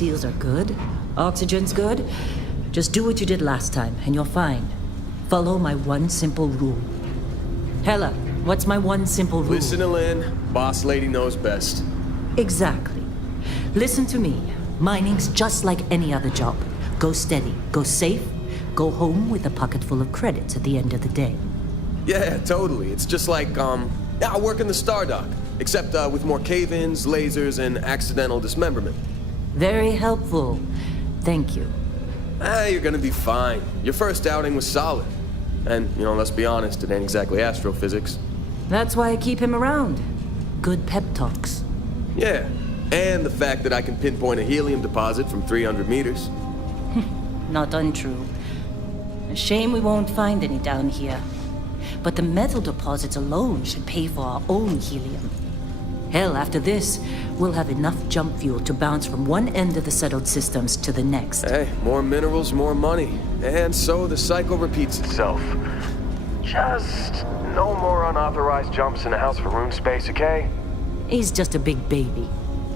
seals are good, oxygen's good, just do what you did last time and you're fine. Follow my one simple rule. Hella, what's my one simple rule? Listen to Lynn. Boss lady knows best. Exactly. Listen to me. Mining's just like any other job. Go steady, go safe, go home with a pocket full of credits at the end of the day. Yeah, totally. It's just like, I work in the Stardock. Except with more cave-ins, lasers, and accidental dismemberment. Very helpful. Thank you. You're gonna be fine. Your first outing was solid. And, let's be honest, it ain't exactly astrophysics. That's why I keep him around. Good pep talks. Yeah, and the fact that I can pinpoint a helium deposit from 300 meters. Not untrue. A shame we won't find any down here. But the metal deposits alone should pay for our own helium. Hell, after this, we'll have enough jump fuel to bounce from one end of the settled systems to the next. Hey, more minerals, more money. And so the cycle repeats itself. Just no more unauthorized jumps in the house for room space, okay? He's just a big baby.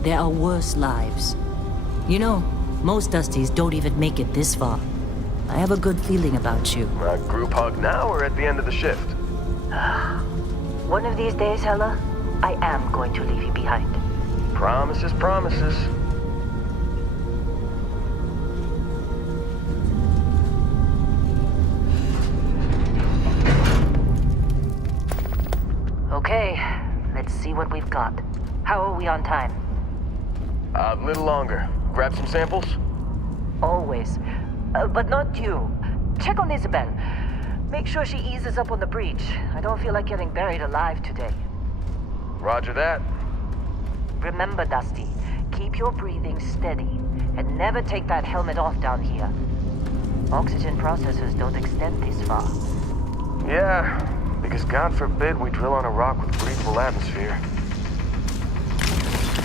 There are worse lives. You know, most Dusties don't even make it this far. I have a good feeling about you. A group hug now or at the end of the shift? One of these days, Hella, I am going to leave you behind. Promises, promises. Okay, let's see what we've got. How are we on time? A little longer. Grab some samples? Always. But not you. Check on Isabel. Make sure she eases up on the breach. I don't feel like getting buried alive today. Roger that. Remember, Dusty, keep your breathing steady and never take that helmet off down here. Oxygen processors don't extend this far. Yeah, because God forbid we drill on a rock with breathable atmosphere.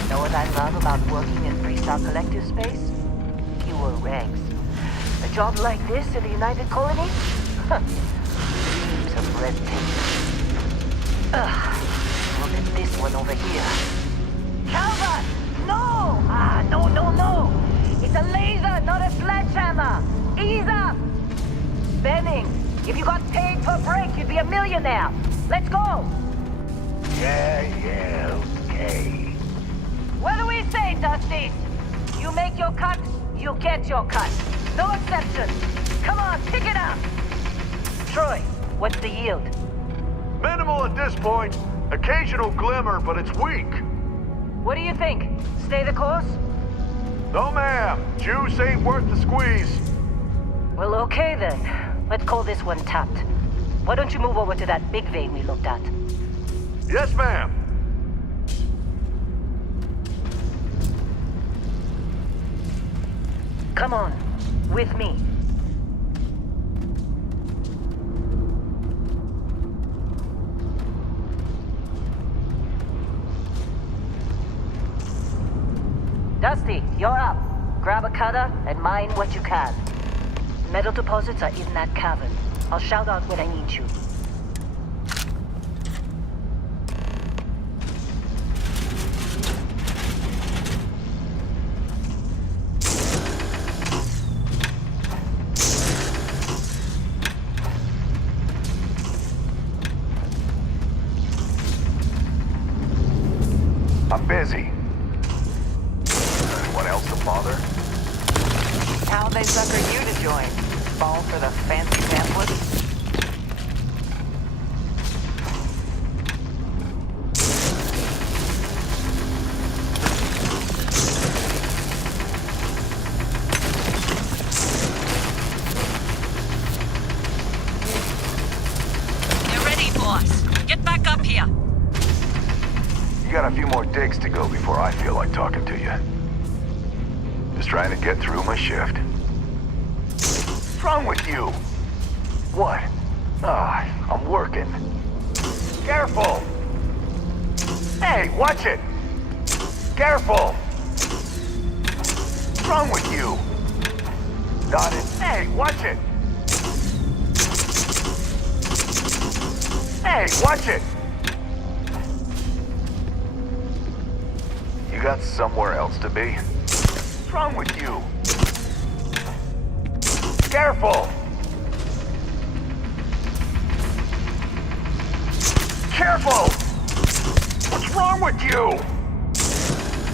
Know what I love about working in Freestar Collective space? Fewer ranks. A job like this in the United Colonies? Dreams of red tape. Look at this one over here. Calvert! No! No! It's a laser, not a sledgehammer! Ease up! Benning, if you got paid per break, you'd be a millionaire. Let's go! Yeah, okay. What do we say, Dusty? You make your cut, you get your cut. No exceptions. Come on, pick it up! Troy, what's the yield? Minimal at this point. Occasional glimmer, but it's weak. What do you think? Stay the course? No, ma'am. Juice ain't worth the squeeze. Well, okay then. Let's call this one tapped. Why don't you move over to that big vein we looked at? Yes, ma'am. Come on, with me. Dusty, you're up. Grab a cutter and mine what you can. Metal deposits are in that cavern. I'll shout out when I need you. I'm busy. What else to bother? How'd they sucker you to join? Fall for the fancy pamphlets? You're ready, boss. Get back up here. You got a few more digs to go before I feel like talking to you. Just trying to get through my shift. What's wrong with you? What? I'm working. Careful! Hey, watch it! Careful! What's wrong with you? Got it. Hey, watch it! Hey, watch it! You got somewhere else to be? What's wrong with you? Careful! Careful! What's wrong with you?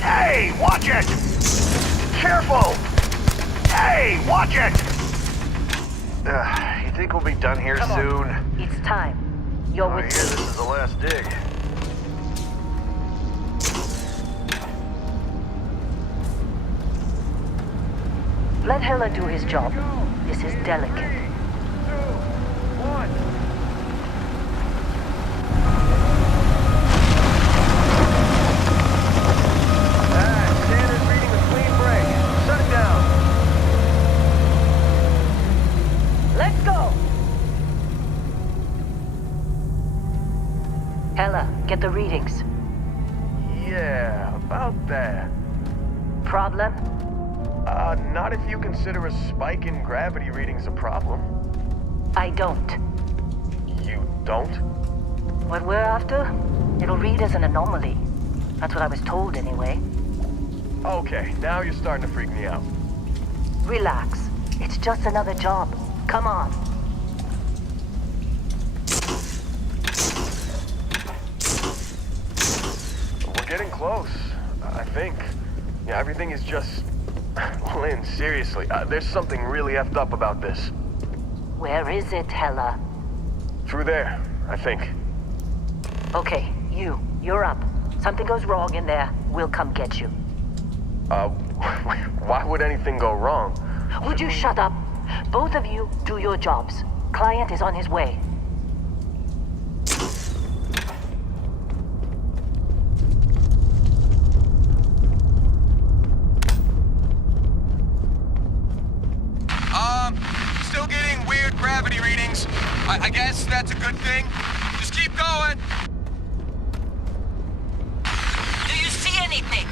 Hey, watch it! Careful! Hey, watch it! You think we'll be done here Come soon? on. It's time. You're I with hear me. this is the last dig. Let Heller do his job. This is delicate. Standard reading a clean break. Shut it down. Let's go! Heller, get the readings. Yeah, about that. Problem? Not if you consider a spike in gravity readings a problem. I don't. You don't? What we're after? It'll read as an anomaly. That's what I was told anyway. Okay, now you're starting to freak me out. Relax. It's just another job. Come on. We're getting close, I think. Yeah, everything is just... Lynn, seriously, there's something really effed up about this. Where is it, Heller? Through there, I think. Okay, you're up. Something goes wrong in there, we'll come get you. Why would anything go wrong? Would you shut up? Both of you do your jobs. Client is on his way. Still getting weird gravity readings. I guess that's a good thing. Just keep going. Do you see anything?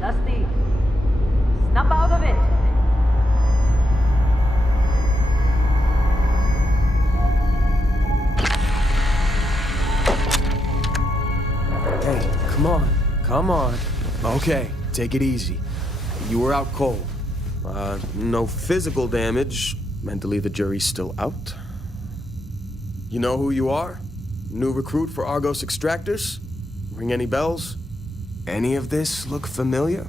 Dusty, snap out of it. Hey, come on. Okay, take it easy. You were out cold. No physical damage. Mentally, the jury's still out. You know who you are? New recruit for Argos Extractors? Ring any bells? Any of this look familiar?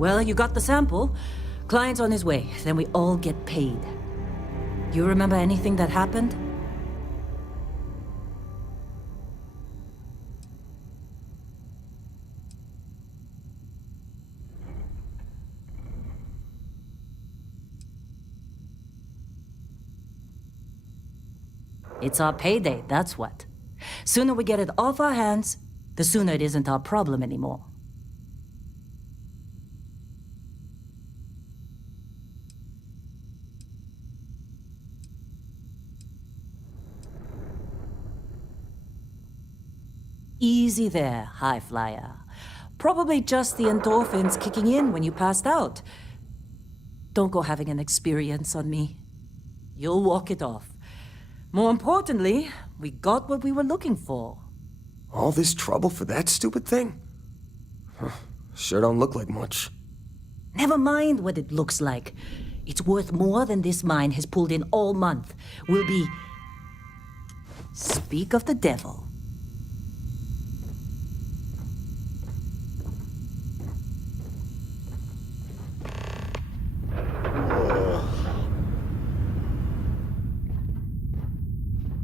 Well, you got the sample. Client's on his way, then we all get paid. You remember anything that happened? It's our payday, that's what. Sooner we get it off our hands, the sooner it isn't our problem anymore. Easy there, high flyer. Probably just the endorphins kicking in when you passed out. Don't go having an experience on me. You'll walk it off. More importantly, we got what we were looking for. All this trouble for that stupid thing? Huh, sure don't look like much. Never mind what it looks like. It's worth more than this mine has pulled in all month. We'll be... Speak of the devil.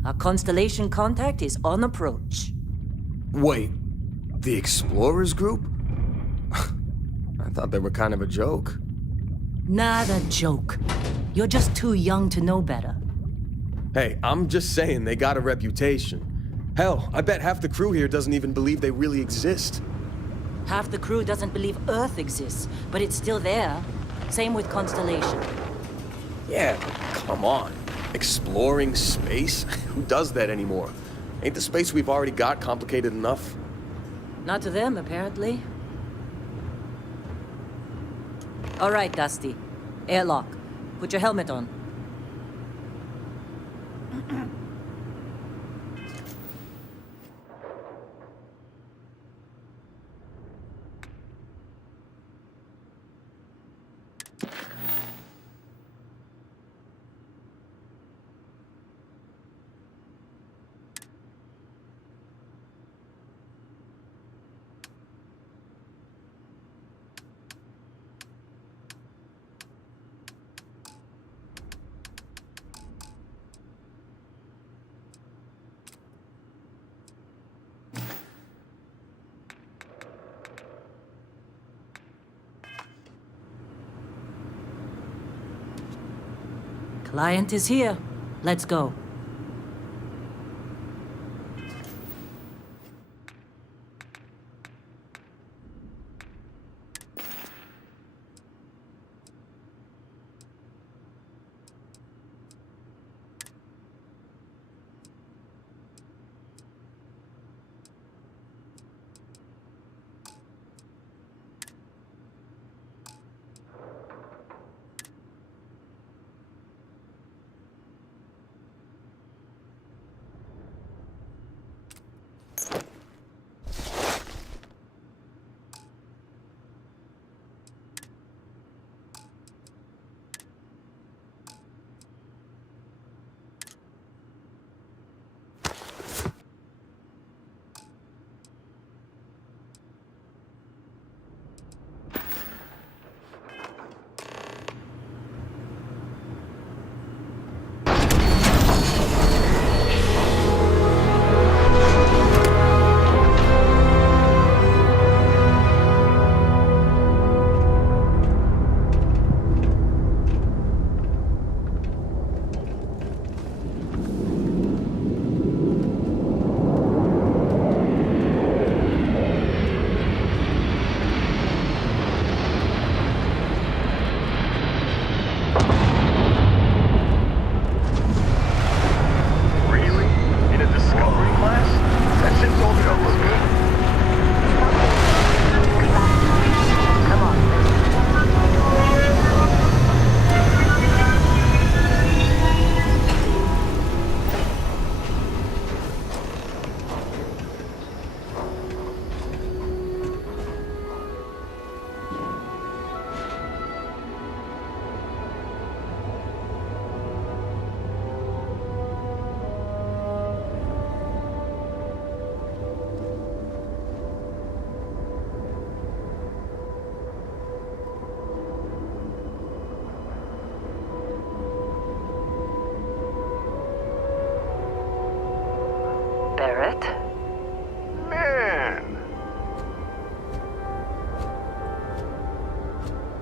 Our Constellation contact is on approach. Wait, the Explorers group? I thought they were kind of a joke. Not a joke. You're just too young to know better. Hey, I'm just saying they got a reputation. Hell, I bet half the crew here doesn't even believe they really exist. Half the crew doesn't believe Earth exists, but it's still there. Same with Constellation. Yeah, but come on. Exploring space? Who does that anymore? Ain't the space we've already got complicated enough? Not to them, apparently. All right, Dusty. Airlock. Put your helmet on. Client is here. Let's go.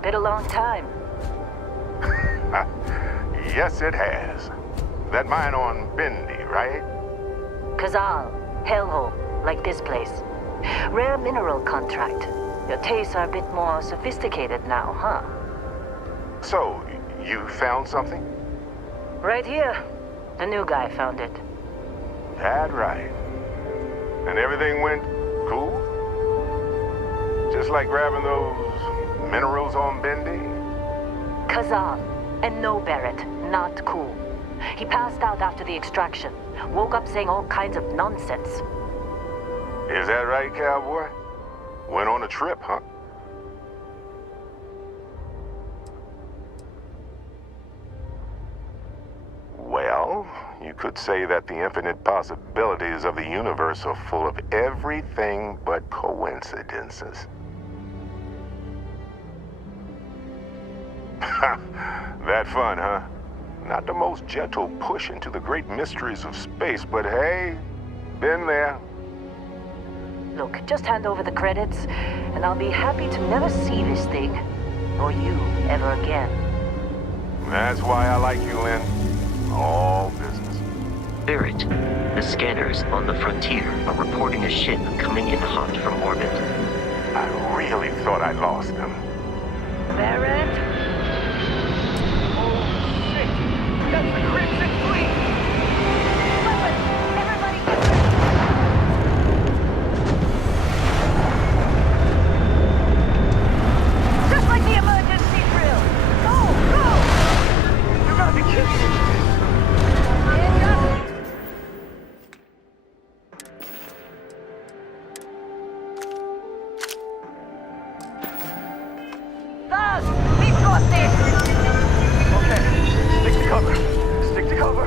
Been a long time. Yes, it has. That mine on Bendy, right? Kazal, hellhole, like this place. Rare mineral contract. Your tastes are a bit more sophisticated now, huh? So, you found something? Right here. The new guy found it. That right. And everything went cool? Just like grabbing those minerals on Bendy? Kazal, and no Barrett, not cool. He passed out after the extraction. Woke up saying all kinds of nonsense. Is that right, cowboy? Went on a trip, huh? Well, you could say that the infinite possibilities of the universe are full of everything but coincidences. That fun, huh? Not the most gentle push into the great mysteries of space, but hey, been there. Look, just hand over the credits, and I'll be happy to never see this thing, or you, ever again. That's why I like you, Lynn. All business. Barrett, the scanners on the frontier are reporting a ship coming in hot from orbit. I really thought I lost them. Barrett? That's the Crimson Fleet! Weapons! Everybody get ready! Just like the emergency drill! Go! Go! You gotta be kidding me! Thug! We've got this! Okay, stick to cover. Stick to cover.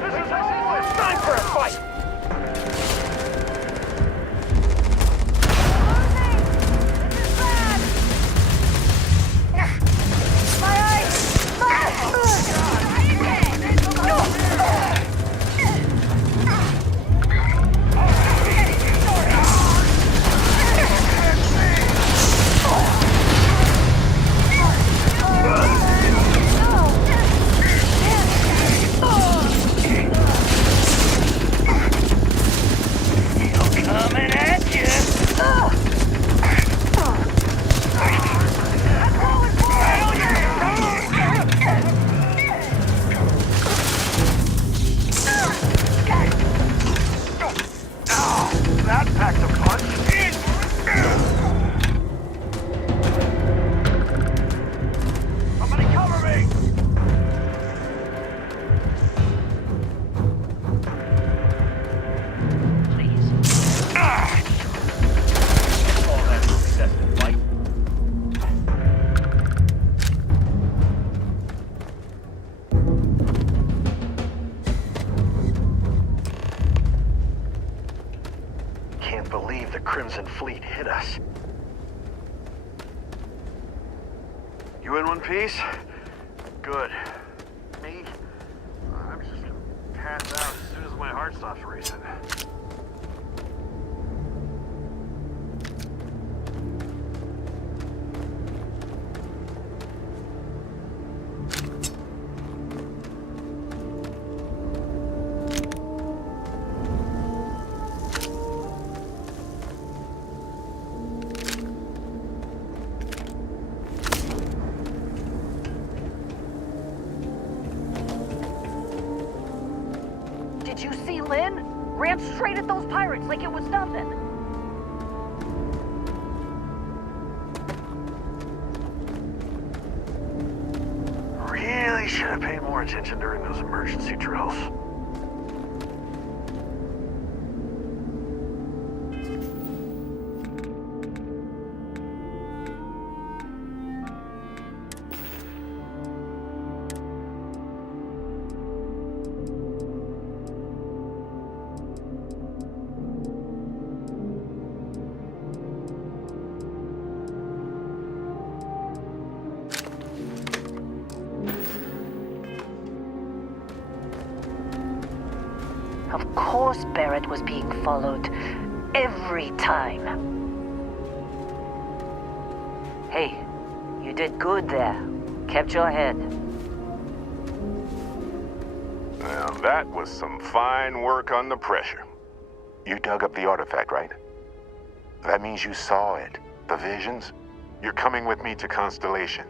This is always time for a fight! Coming at you! That packed a punch. Somebody cover me! Please. All that excessive light. Can't believe the Crimson Fleet hit us. You in one piece? Good. Me? I'm just gonna pass out as soon as my heart stops racing. Did you see Lynn? Ran straight at those pirates like it was nothing. Really should have paid more attention during those emergency drills. Of course Barrett was being followed. Every time. Hey, you did good there. Kept your head. Well, that was some fine work under pressure. You dug up the artifact, right? That means you saw it. The visions? You're coming with me to Constellation.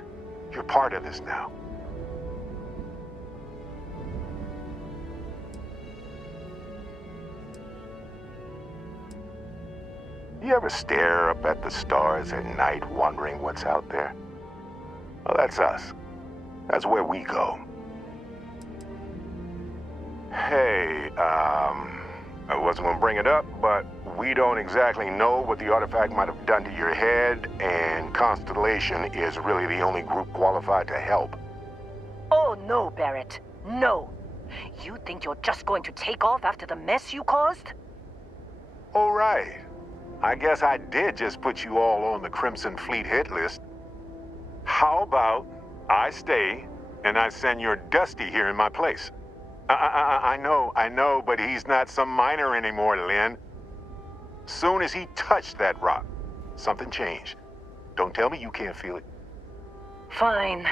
You're part of this now. You ever stare up at the stars at night wondering what's out there? Well, that's us. That's where we go. Hey, I wasn't gonna bring it up, but we don't exactly know what the artifact might have done to your head, and Constellation is really the only group qualified to help. Oh, no, Barrett. No. You think you're just going to take off after the mess you caused? All right. I guess I did just put you all on the Crimson Fleet hit list. How about I stay and I send your Dusty here in my place? I know, but he's not some miner anymore, Lynn. Soon as he touched that rock, something changed. Don't tell me you can't feel it. Fine.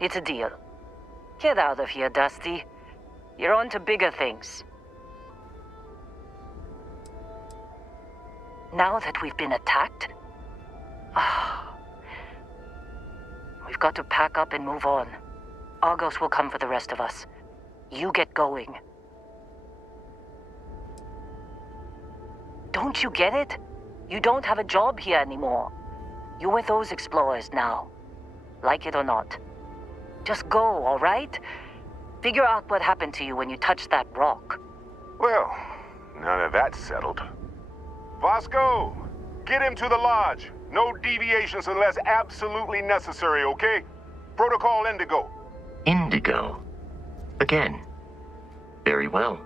It's a deal. Get out of here, Dusty. You're on to bigger things. Now that we've been attacked, we've got to pack up and move on. Argos will come for the rest of us. You get going. Don't you get it? You don't have a job here anymore. You're with those explorers now. Like it or not. Just go, all right? Figure out what happened to you when you touched that rock. Well, now that that's settled. Vasco, get him to the lodge. No deviations unless absolutely necessary, okay? Protocol Indigo. Indigo. Again. Very well.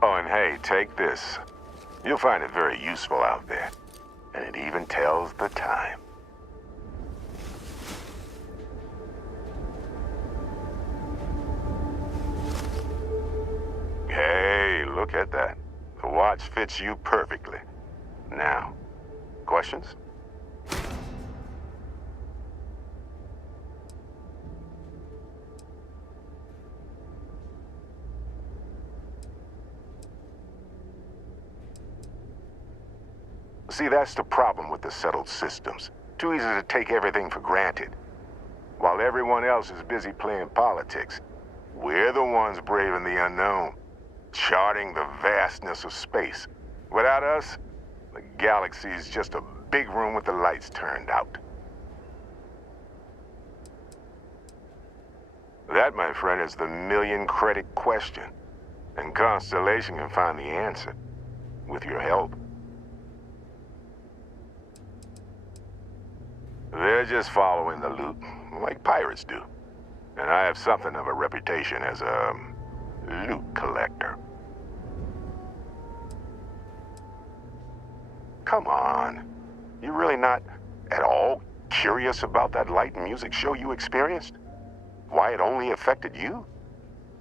Oh, and hey, take this. You'll find it very useful out there. And it even tells the time. Hey, look at that. The watch fits you perfectly. Now, questions? See, that's the problem with the settled systems. Too easy to take everything for granted. While everyone else is busy playing politics, we're the ones braving the unknown, charting the vastness of space. Without us, the galaxy's just a big room with the lights turned out. That, my friend, is the million-credit question. And Constellation can find the answer, with your help. They're just following the loot, like pirates do. And I have something of a reputation as a loot collector. Come on. You really not at all curious about that light and music show you experienced? Why it only affected you?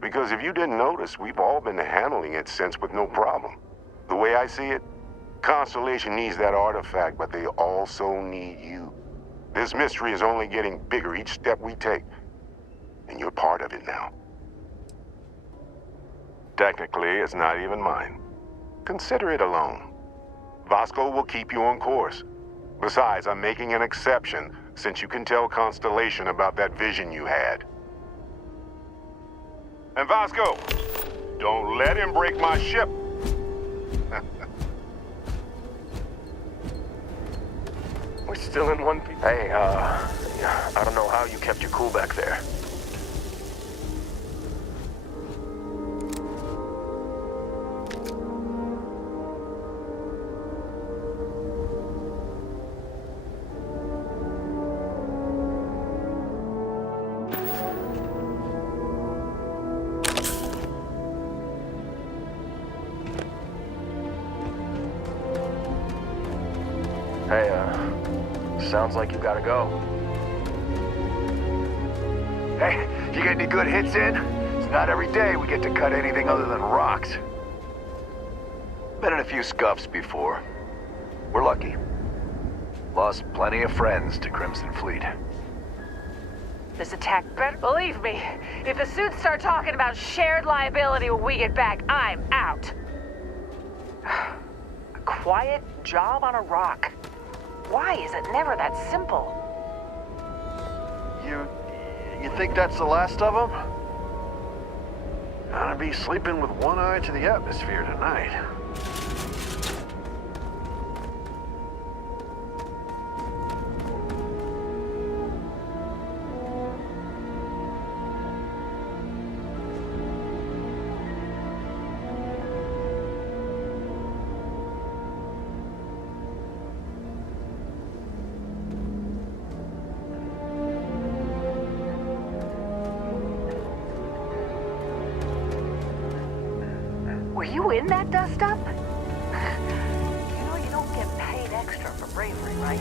Because if you didn't notice, we've all been handling it since with no problem. The way I see it, Constellation needs that artifact, but they also need you. This mystery is only getting bigger each step we take. And you're part of it now. Technically, it's not even mine. Consider it alone. Vasco will keep you on course. Besides, I'm making an exception since you can tell Constellation about that vision you had. And Vasco, don't let him break my ship. We're still in one piece. Hey, I don't know how you kept your cool back there. Hey, sounds like you gotta go. Hey, you get any good hits in? It's not every day we get to cut anything other than rocks. Been in a few scuffs before. We're lucky. Lost plenty of friends to Crimson Fleet. This attack better believe me. If the suits start talking about shared liability when we get back, I'm out. A quiet job on a rock. Why is it never that simple? You think that's the last of them? Gonna be sleeping with one eye to the atmosphere tonight. Were you in that dust-up? You know you don't get paid extra for bravery, right?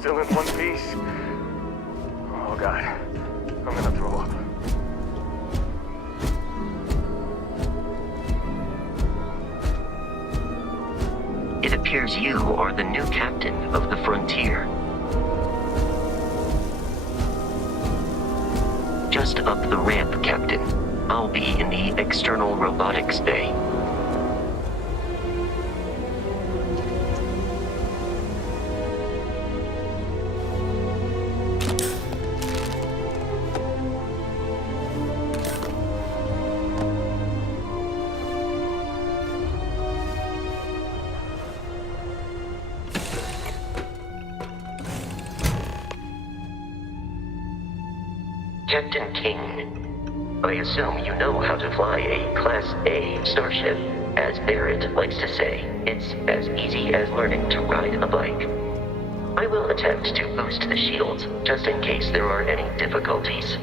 Still in one piece. Oh God, I'm gonna throw up. It appears you are the new captain of the Frontier. Just up the ramp, Captain. I'll be in the external robotics bay. Captain King, I assume you know how to fly a Class A starship. As Barrett likes to say, it's as easy as learning to ride a bike. I will attempt to boost the shields, just in case there are any difficulties.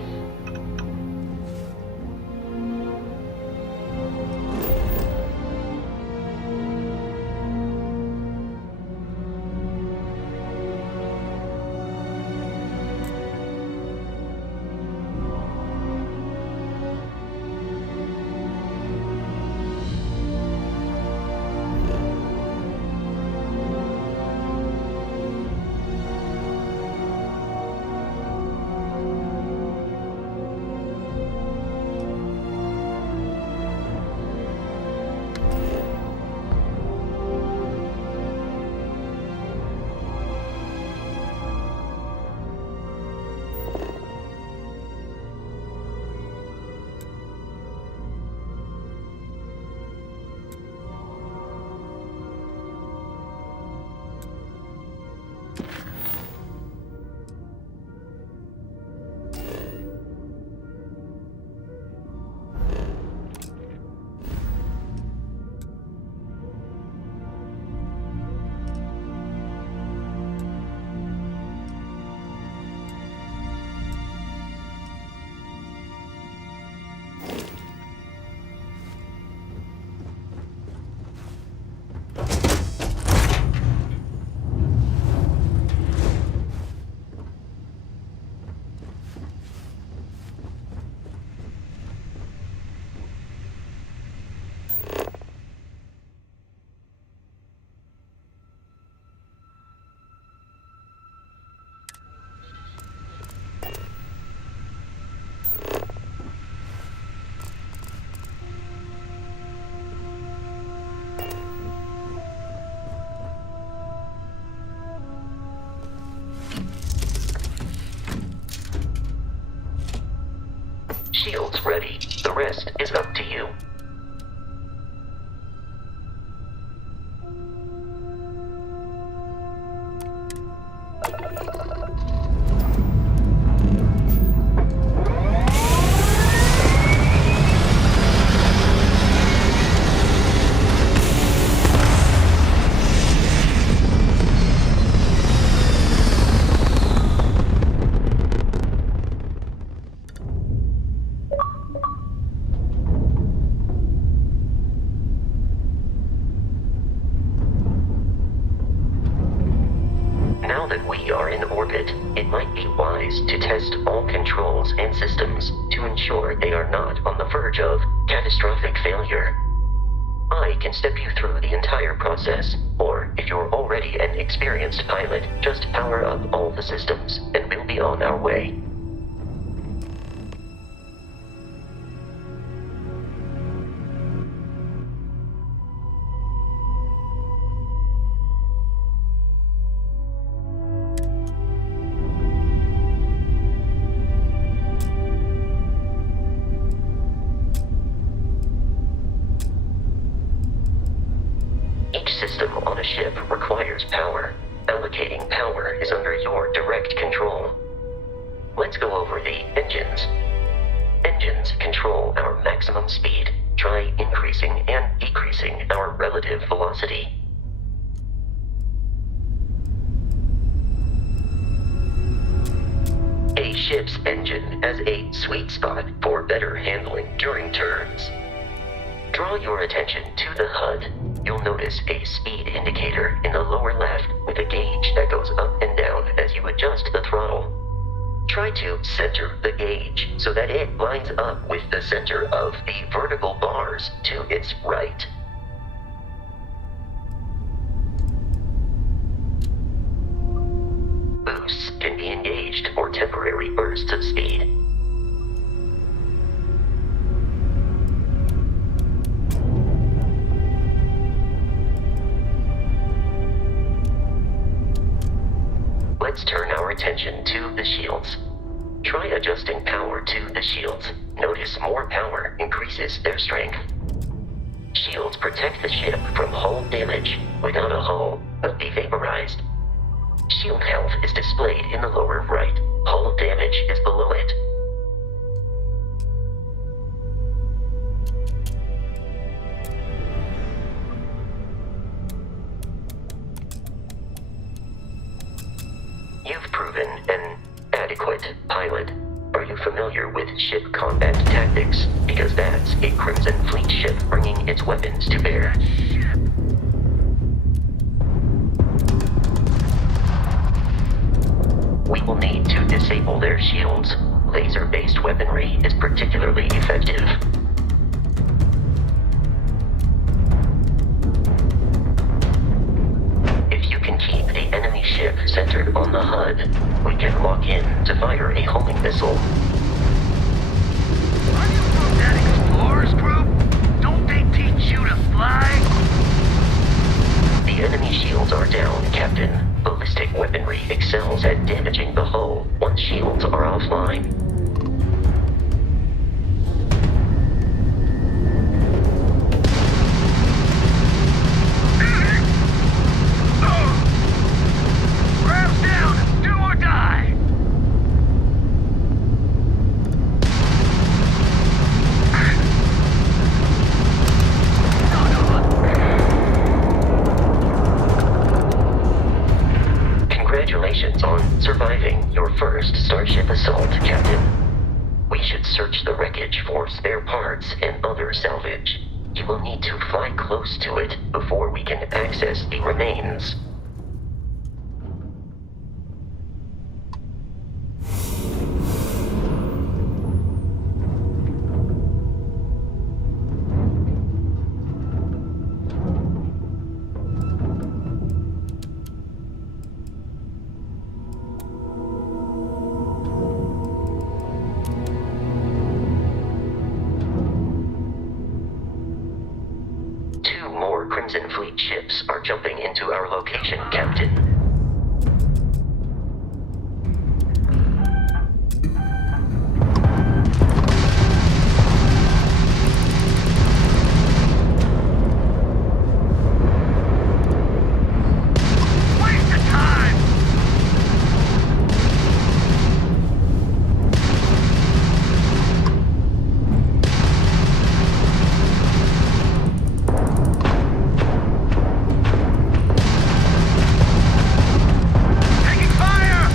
Shields ready. The rest is up to you. Now that we are in orbit, it might be wise to test all controls and systems to ensure they are not on the verge of catastrophic failure. I can step you through the entire process, or if you're already an experienced pilot, just power up all the systems, and we'll be on our way. Each system on a ship requires power. Allocating power is under your direct control. Let's go over the engines. Engines control our maximum speed. Try increasing and decreasing our relative velocity. A ship's engine has a sweet spot for better handling during turns. Draw your attention to the HUD. You'll notice a speed indicator in the lower left with a gauge that goes up and down as you adjust the throttle. Try to center the gauge so that it lines up with the center of the vertical bars to its right. Boosts can be engaged for temporary bursts of speed. attention to the shields. Try adjusting power to the shields. Notice more power increases their strength. Shields protect the ship from hull damage. Without a hull, will be vaporized. Shield health is displayed in the lower right. Hull damage is below it. You've proven an adequate pilot. Are you familiar with ship combat tactics? Because that's a Crimson Fleet ship bringing its weapons to bear. We will need to disable their shields. Laser-based weaponry is particularly effective. If you can keep the enemy ship centered on the HUD, we can lock in to fire a homing missile. Are you from that Explorers group? Don't they teach you to fly? The enemy shields are down, Captain. Ballistic weaponry excels at damaging the hull once shields are offline. Ramps down! Do or die! Congratulations on surviving your first Starship assault, Captain. We should search the wreckage for spare parts and other salvage. You will need to fly close to it before we can access the remains. Two more Crimson Fleet ships are jumping into our location, Captain. Waste of time! Taking fire!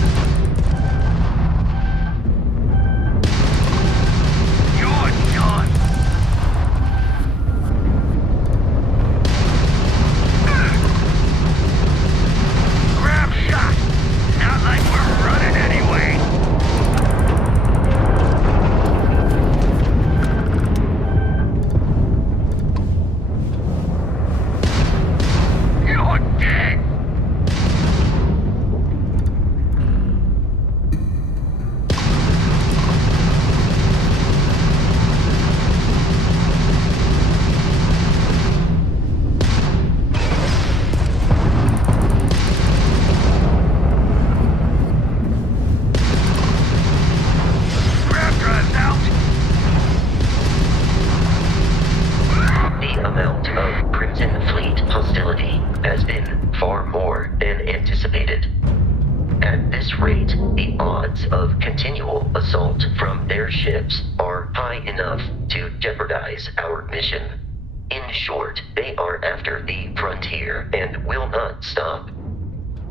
You're done! Grab shot! Not like we're running anyway! You're dead! Grab drives out! The amount of Crimson Fleet hostility has been far more than anticipated. At this rate, the odds of continual assault from their ships are high enough to jeopardize our mission. In short, they are after the frontier and will not stop.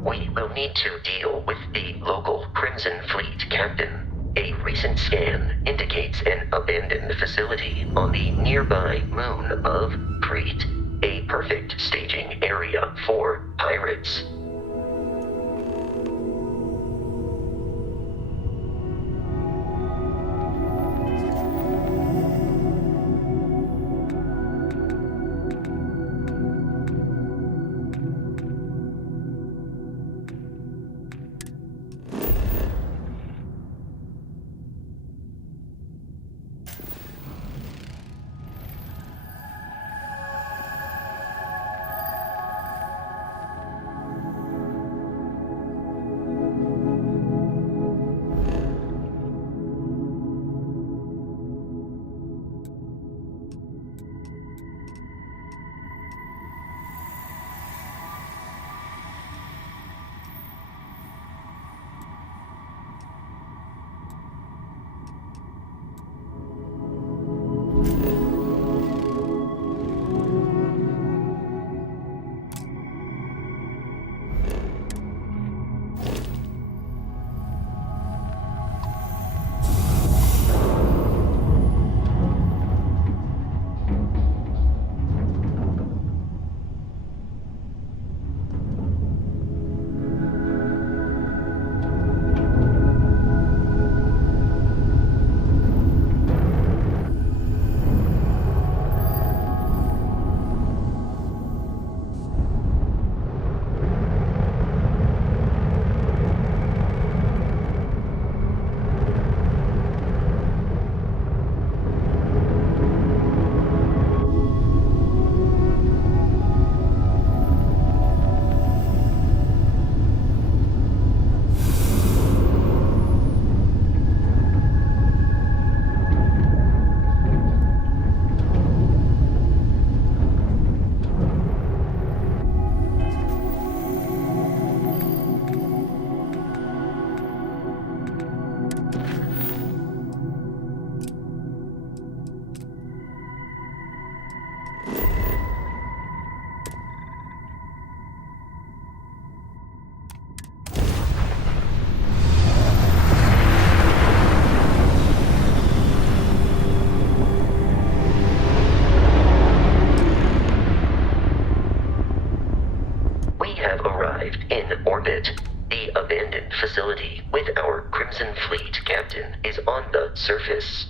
We will need to deal with the local Crimson Fleet captain. A recent scan indicates an abandoned facility on the nearby moon of Crete, a perfect staging area for pirates. surface.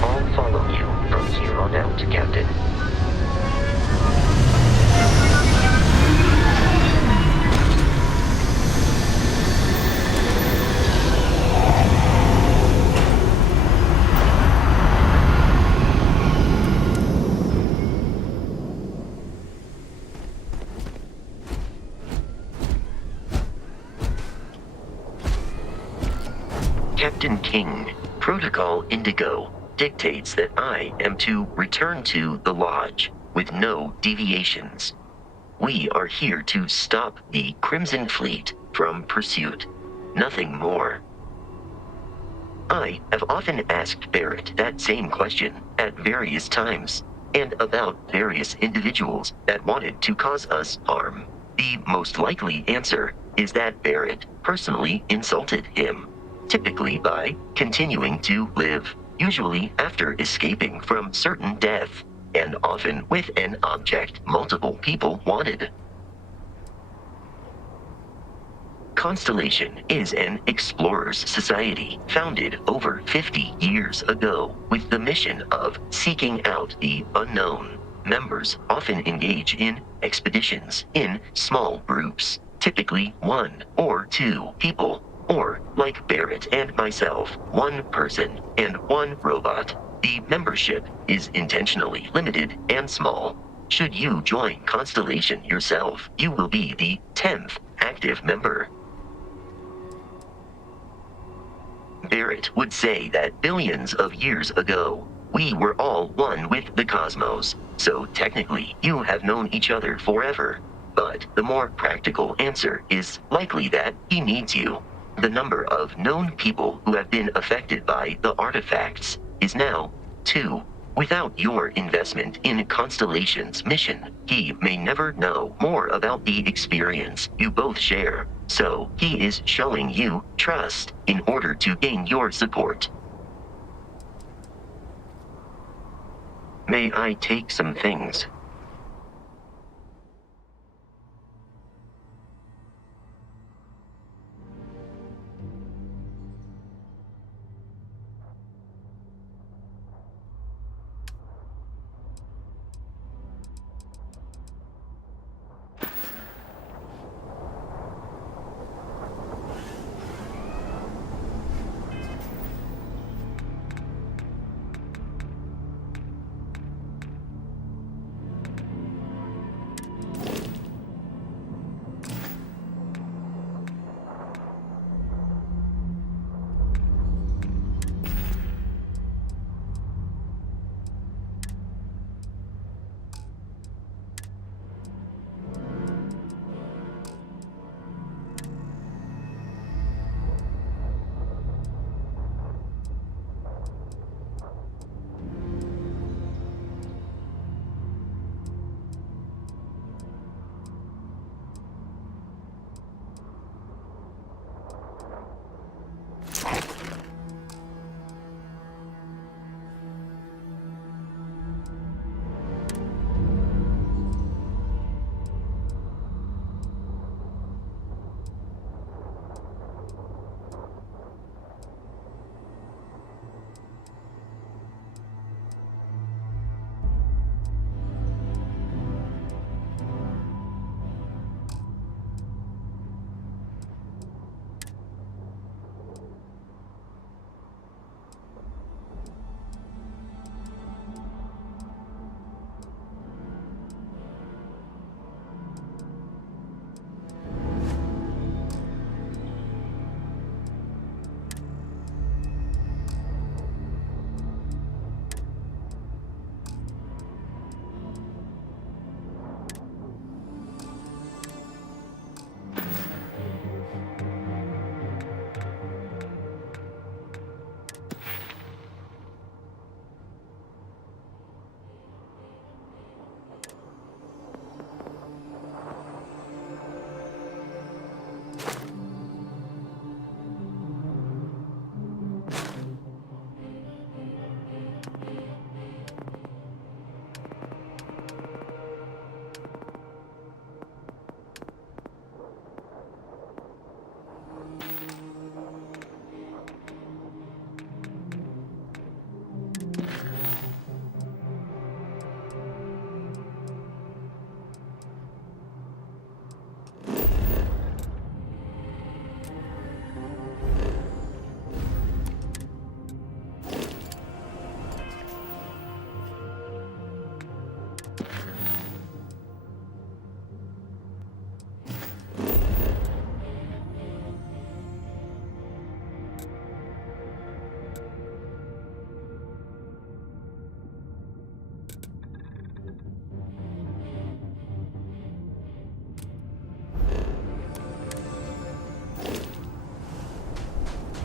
I'll follow you from here on out, Captain. Captain King, Protocol Indigo dictates that I am to return to the Lodge with no deviations. We are here to stop the Crimson Fleet from pursuit. Nothing more. I have often asked Barrett that same question at various times, and about various individuals that wanted to cause us harm. The most likely answer is that Barrett personally insulted him, typically by continuing to live, usually after escaping from certain death, and often with an object multiple people wanted. Constellation is an explorers' society founded over 50 years ago with the mission of seeking out the unknown. Members often engage in expeditions in small groups, typically 1 or 2 people, or, like Barrett and myself, 1 person and 1 robot. The membership is intentionally limited and small. Should you join Constellation yourself, you will be the 10th active member. Barrett would say that billions of years ago, we were all one with the cosmos, so technically you have known each other forever. But the more practical answer is likely that he needs you. The number of known people who have been affected by the artifacts is now 2. Without your investment in Constellation's mission, he may never know more about the experience you both share. So he is showing you trust in order to gain your support. May I take some things?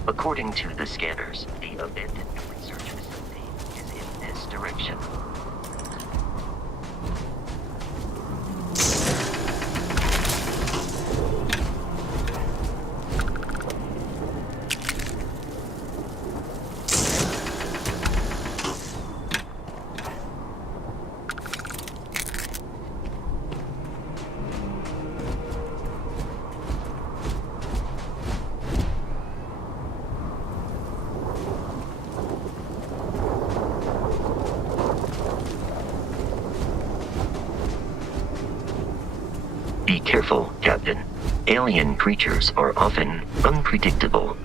According to the scanners, the abandoned research facility is in this direction. Be careful, Captain. Alien creatures are often unpredictable.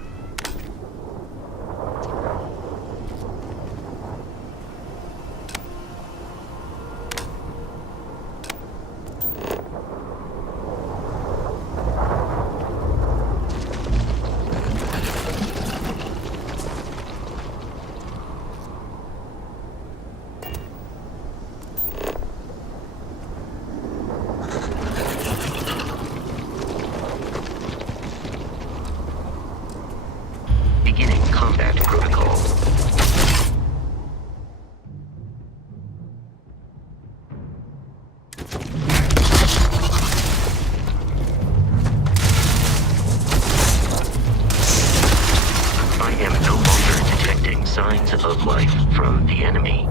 Beginning combat protocol. I am no longer detecting signs of life from the enemy.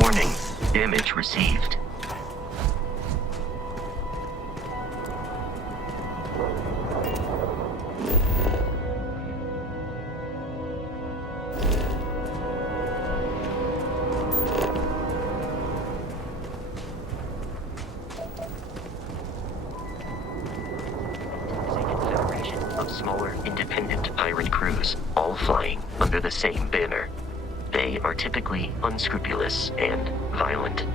Warning, damage received. Of smaller, independent pirate crews, all flying under the same banner. They They are typically unscrupulous and violent.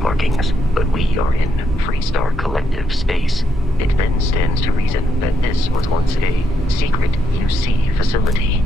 markings, but we are in Freestar Collective space. It then stands to reason that this was once a secret UC facility.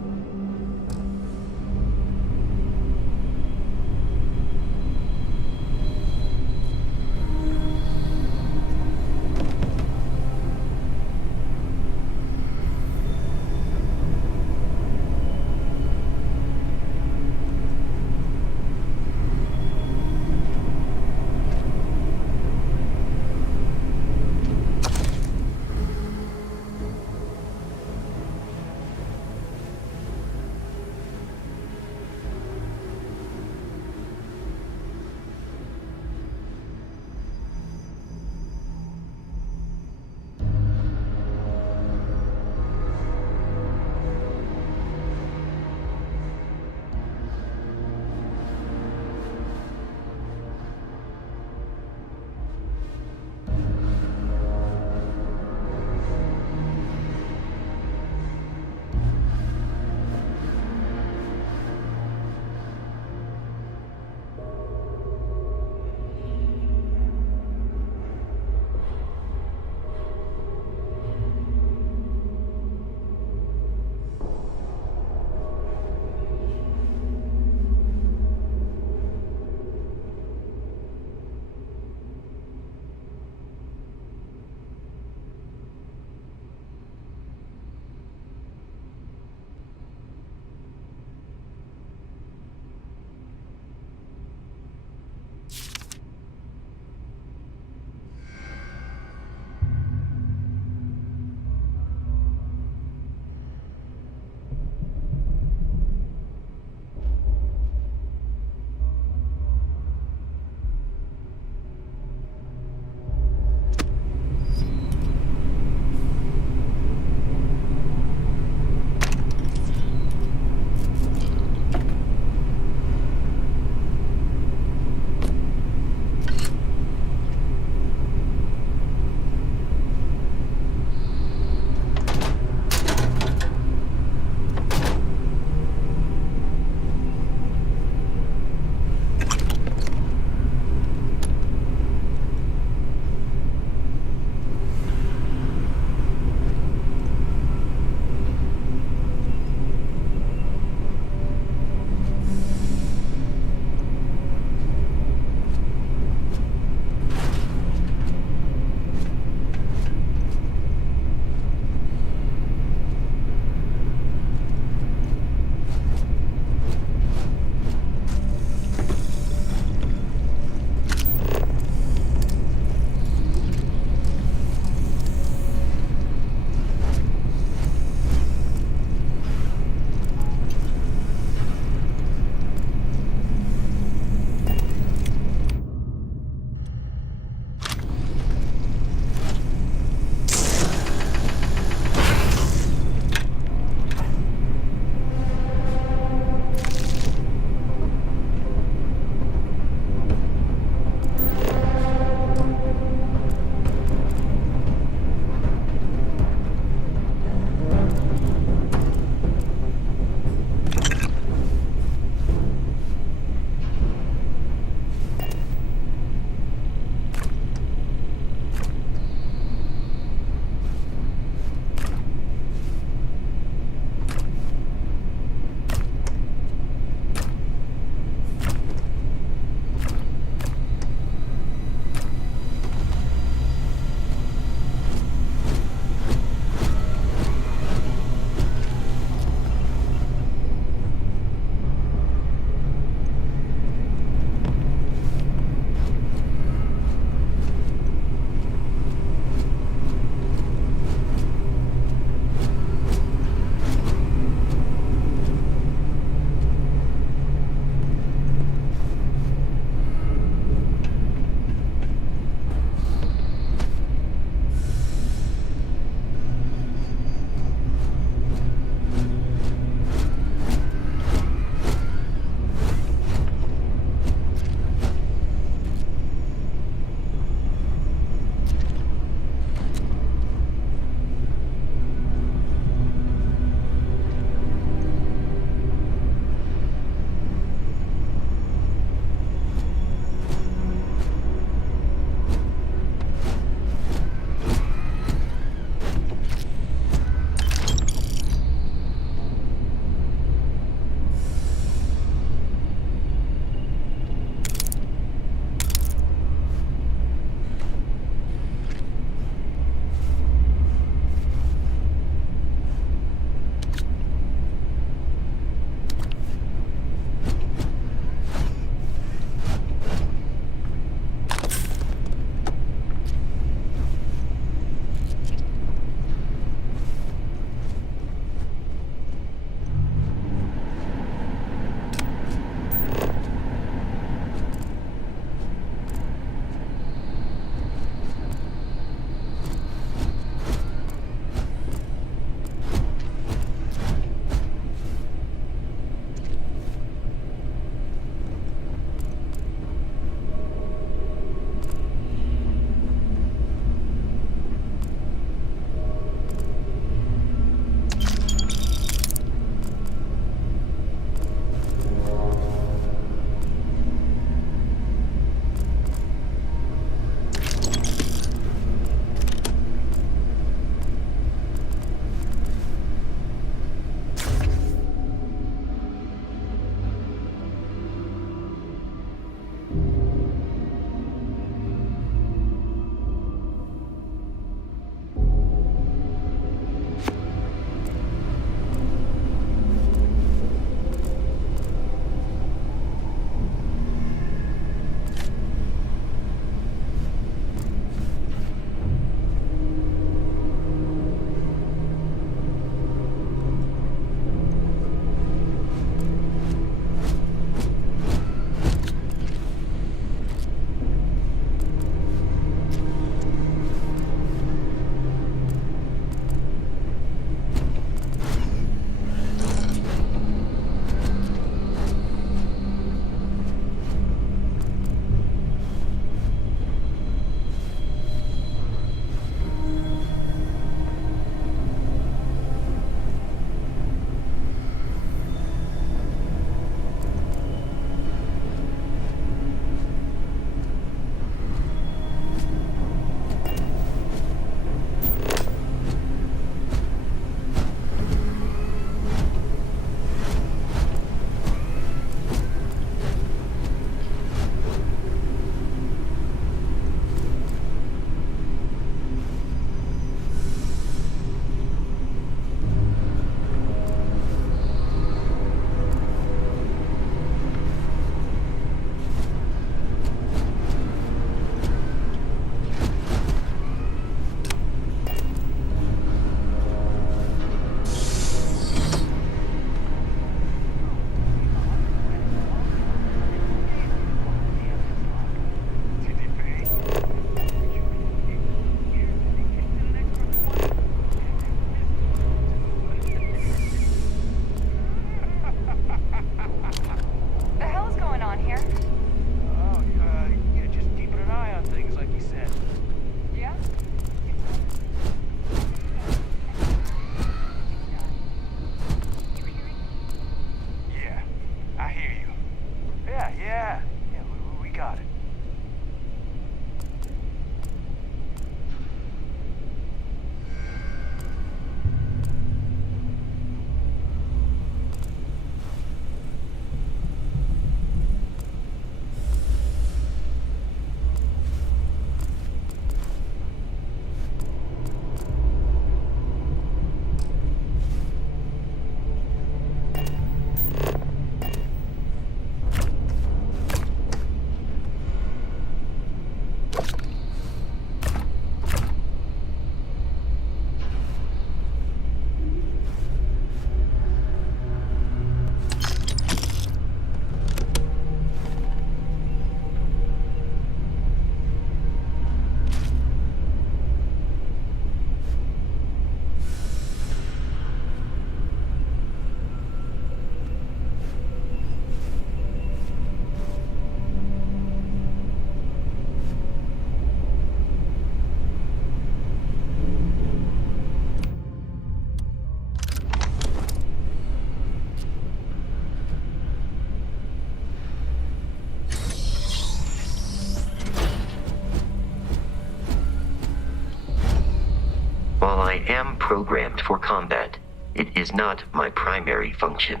am programmed for combat. It is not my primary function.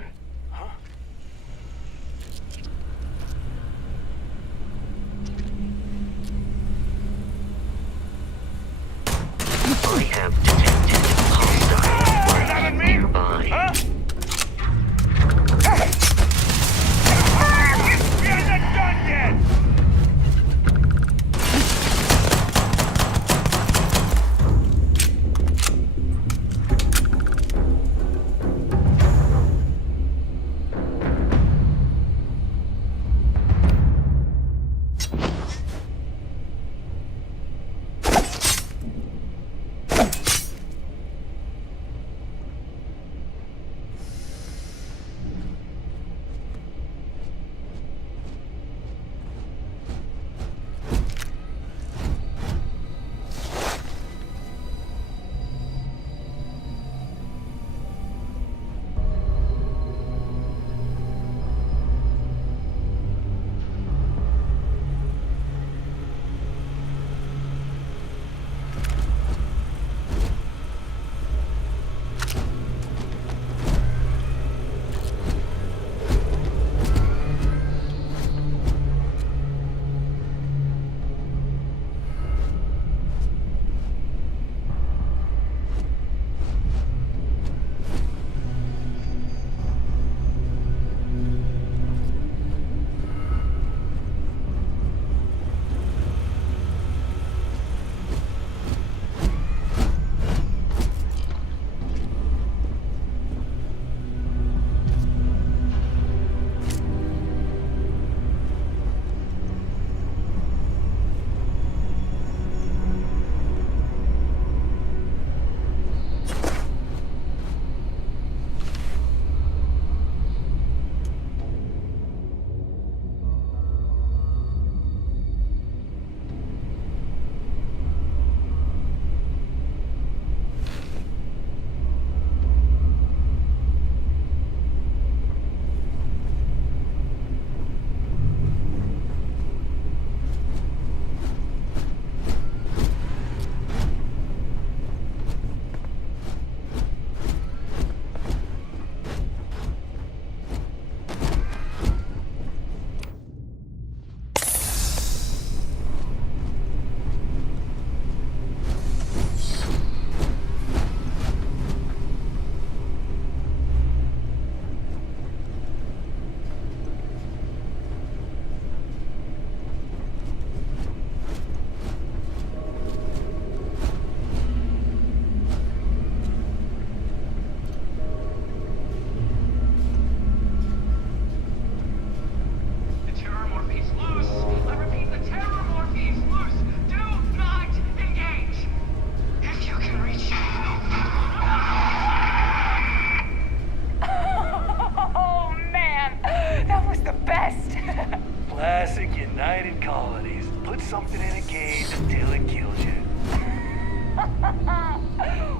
I have detected hostile life nearby. We are not done yet! something in a cage until it kills you.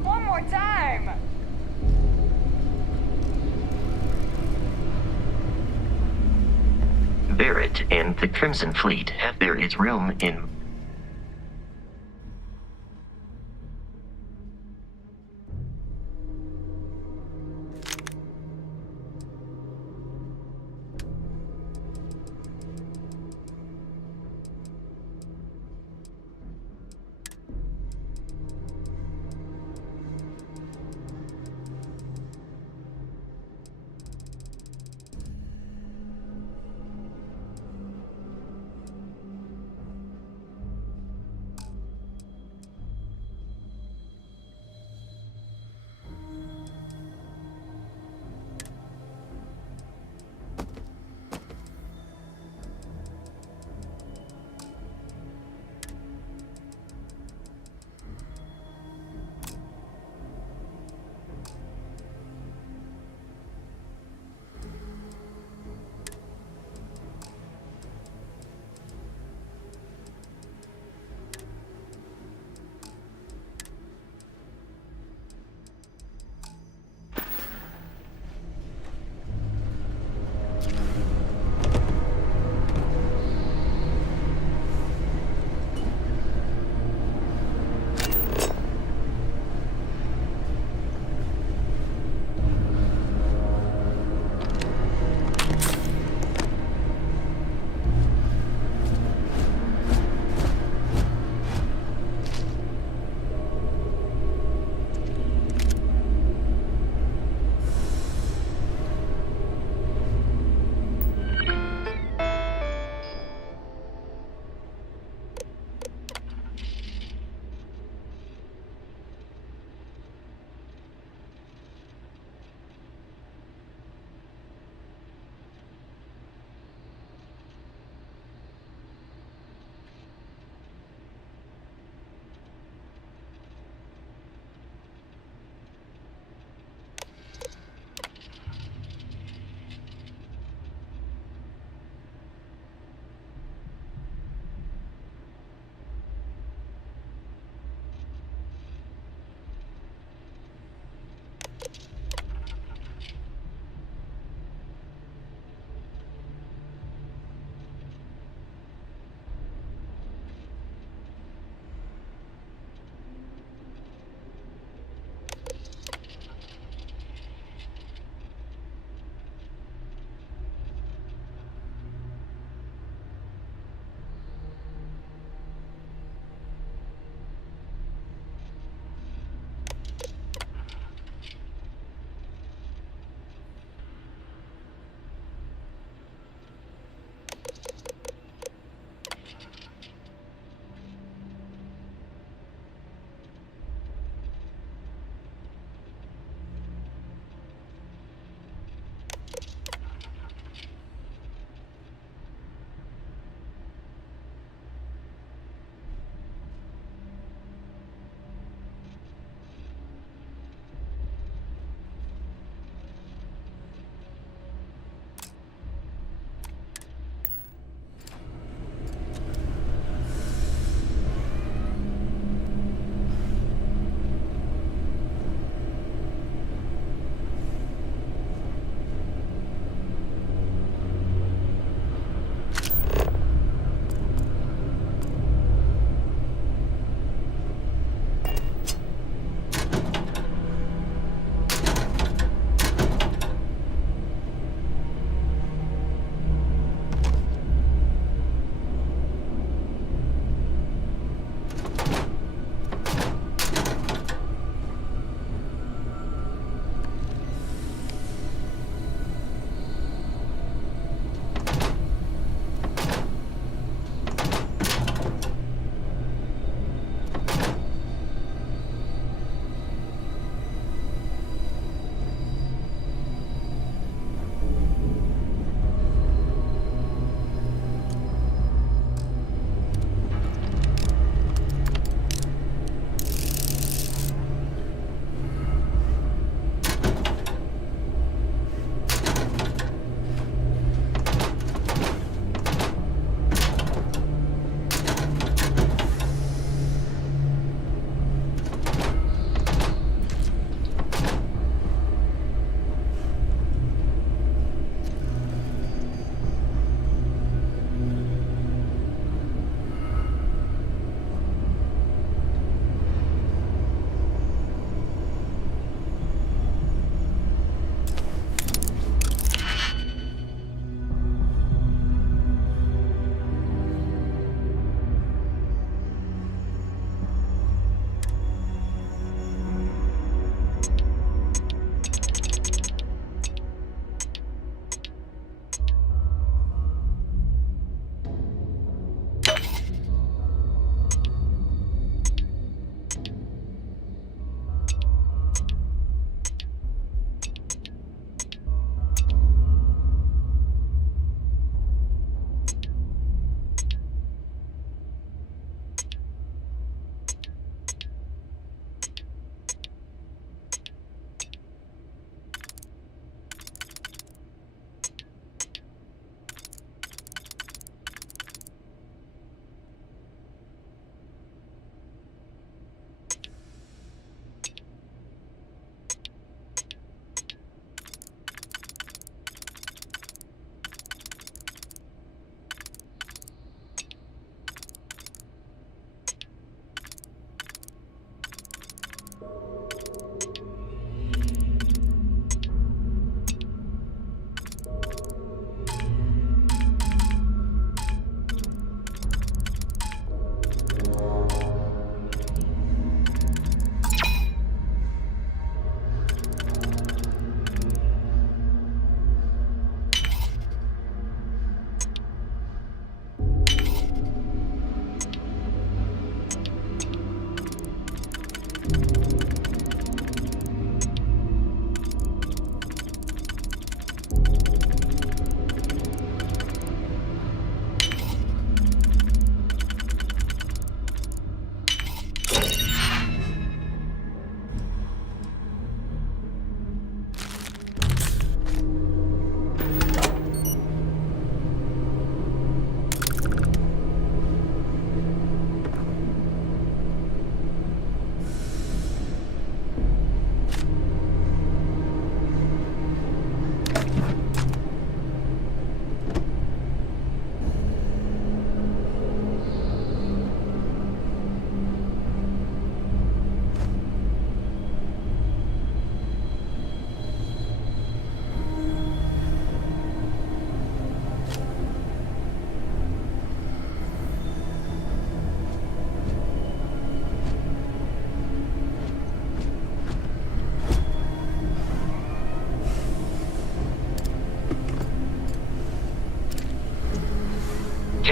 One more time. Barrett and the Crimson Fleet have there is room in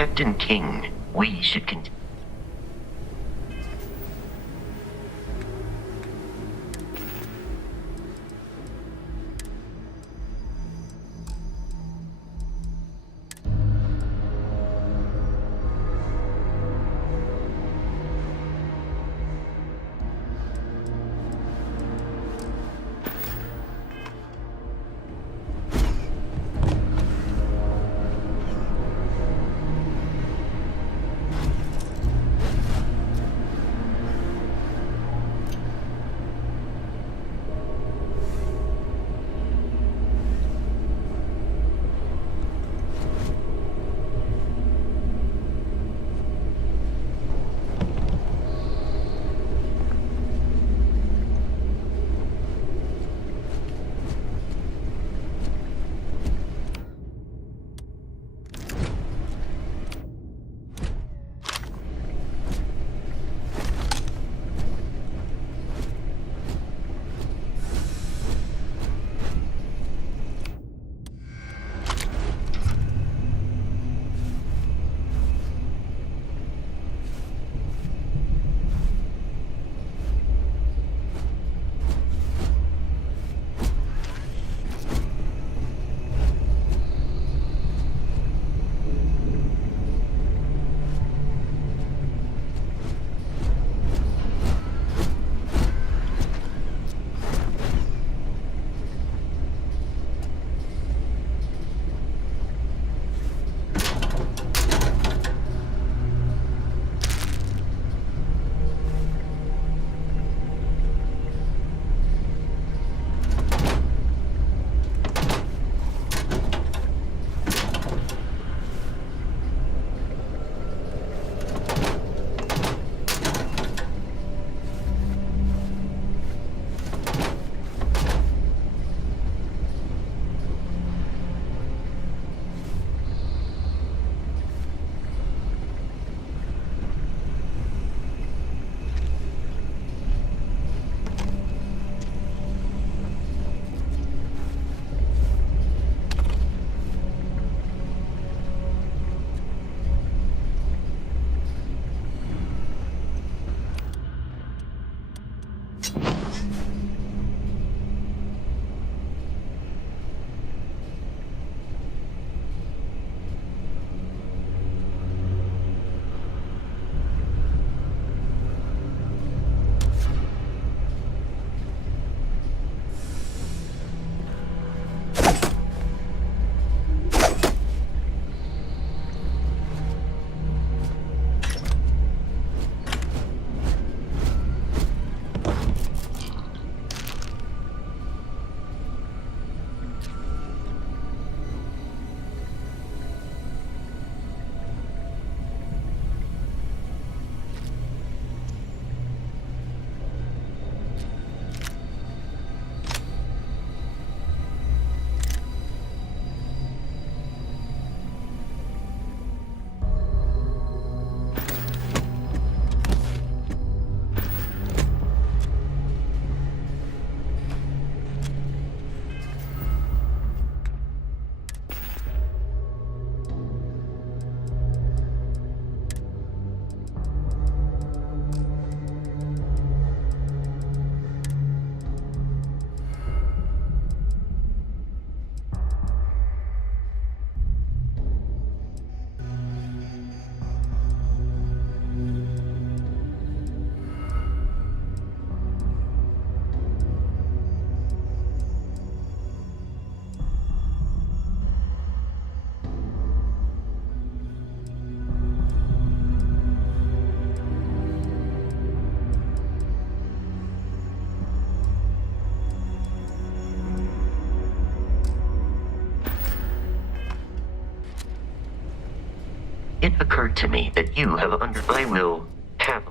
Captain King, we should continue. It occurred to me that you have I will have.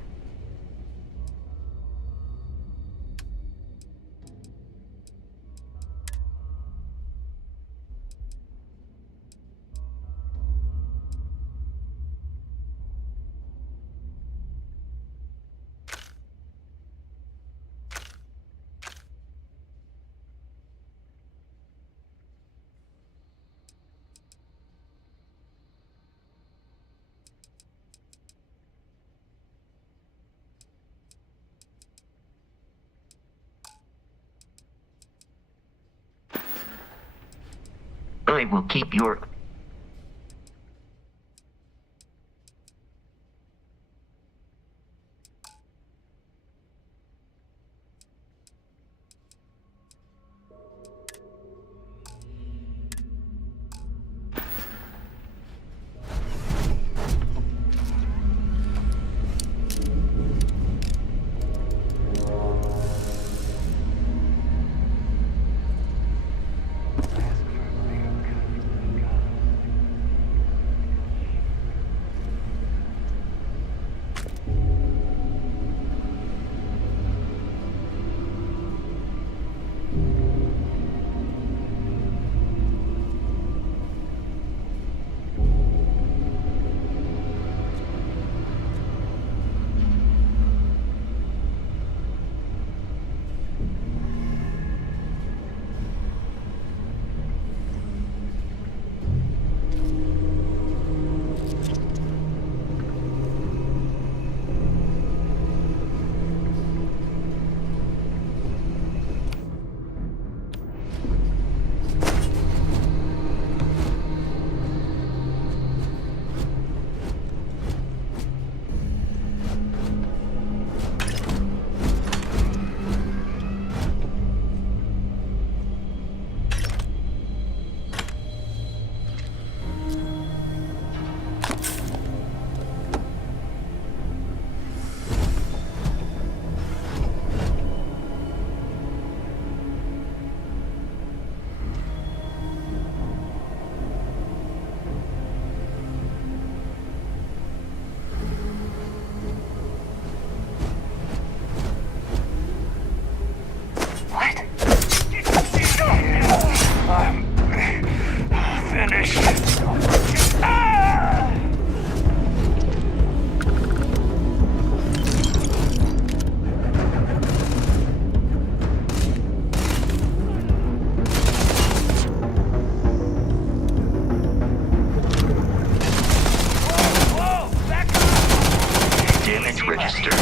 I will keep your... Registered.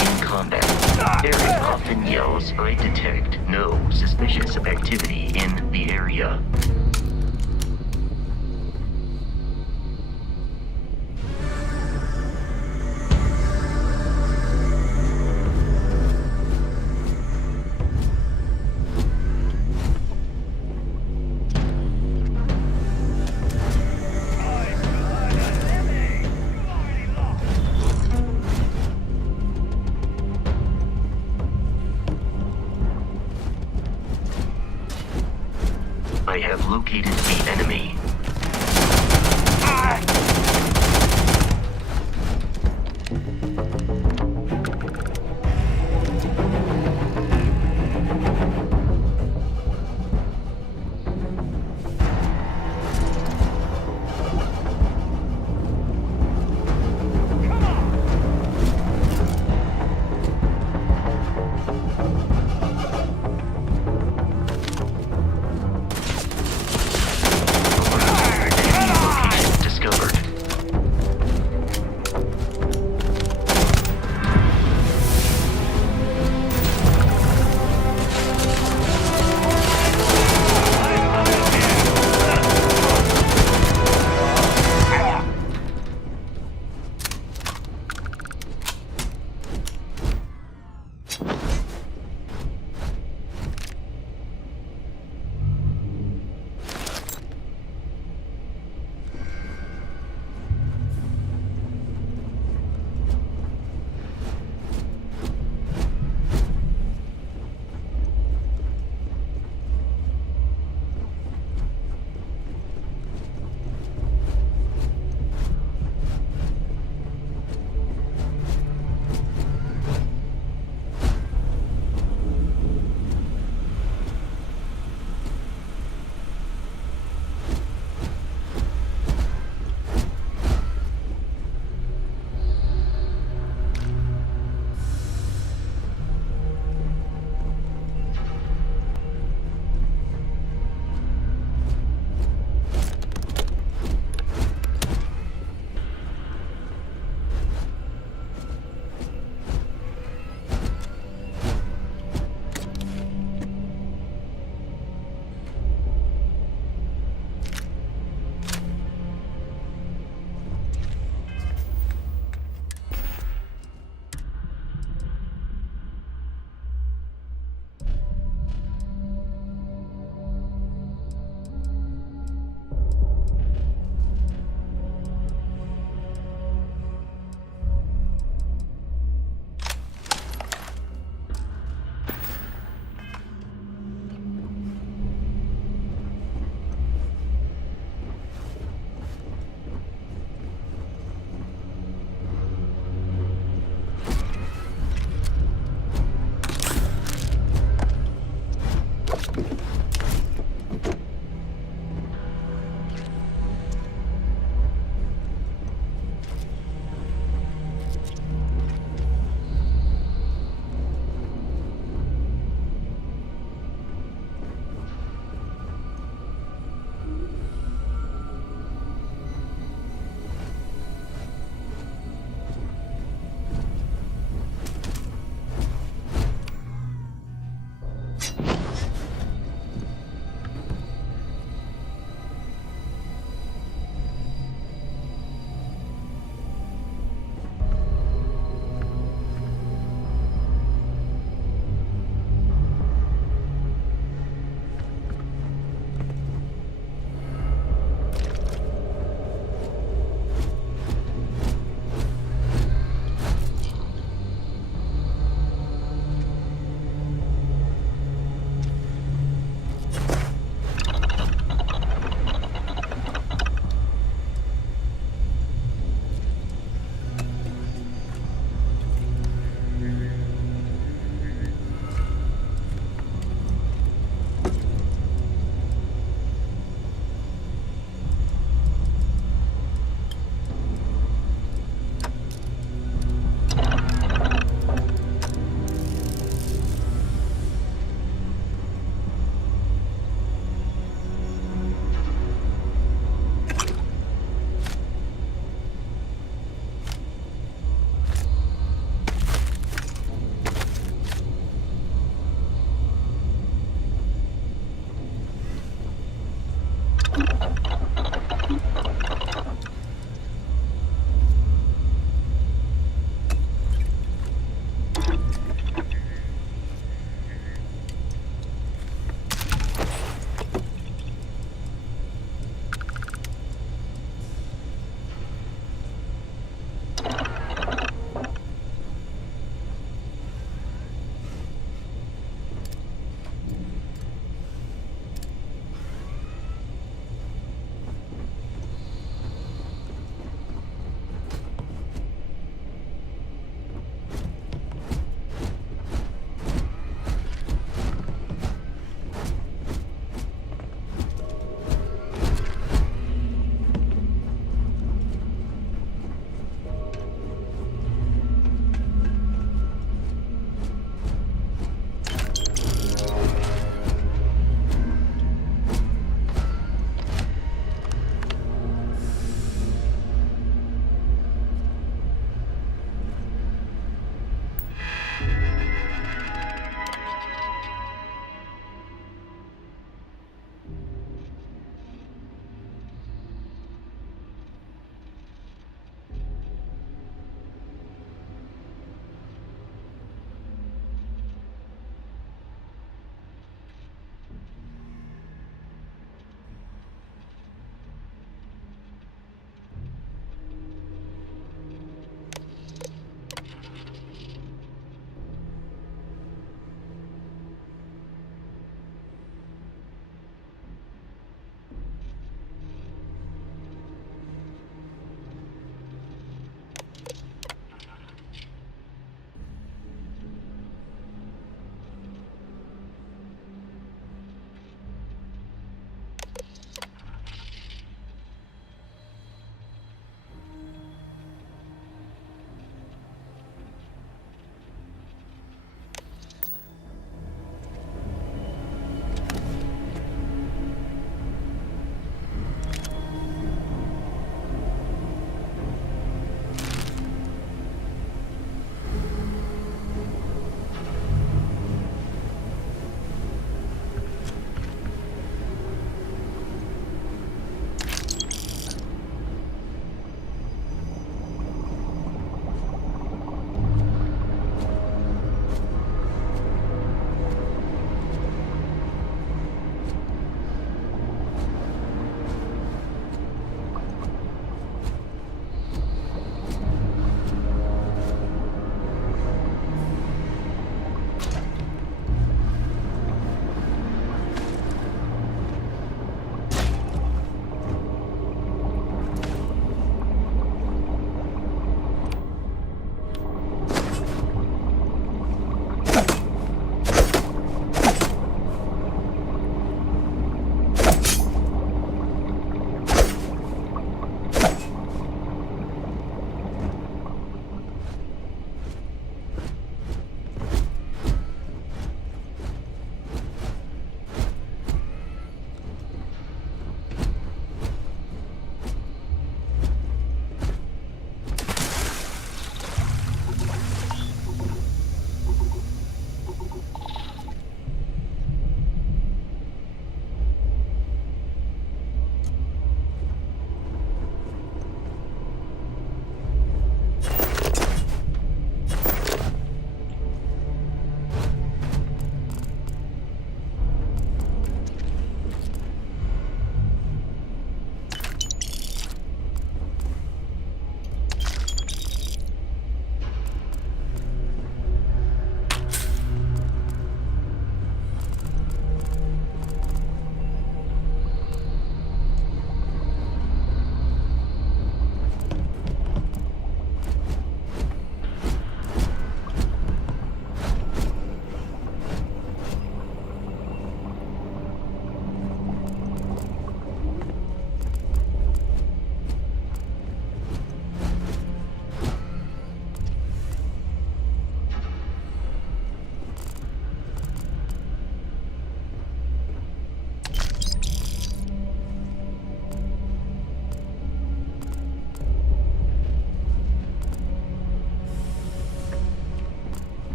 In combat, Eric often yells, "I detect no suspicious activity in the area." I have located the enemy.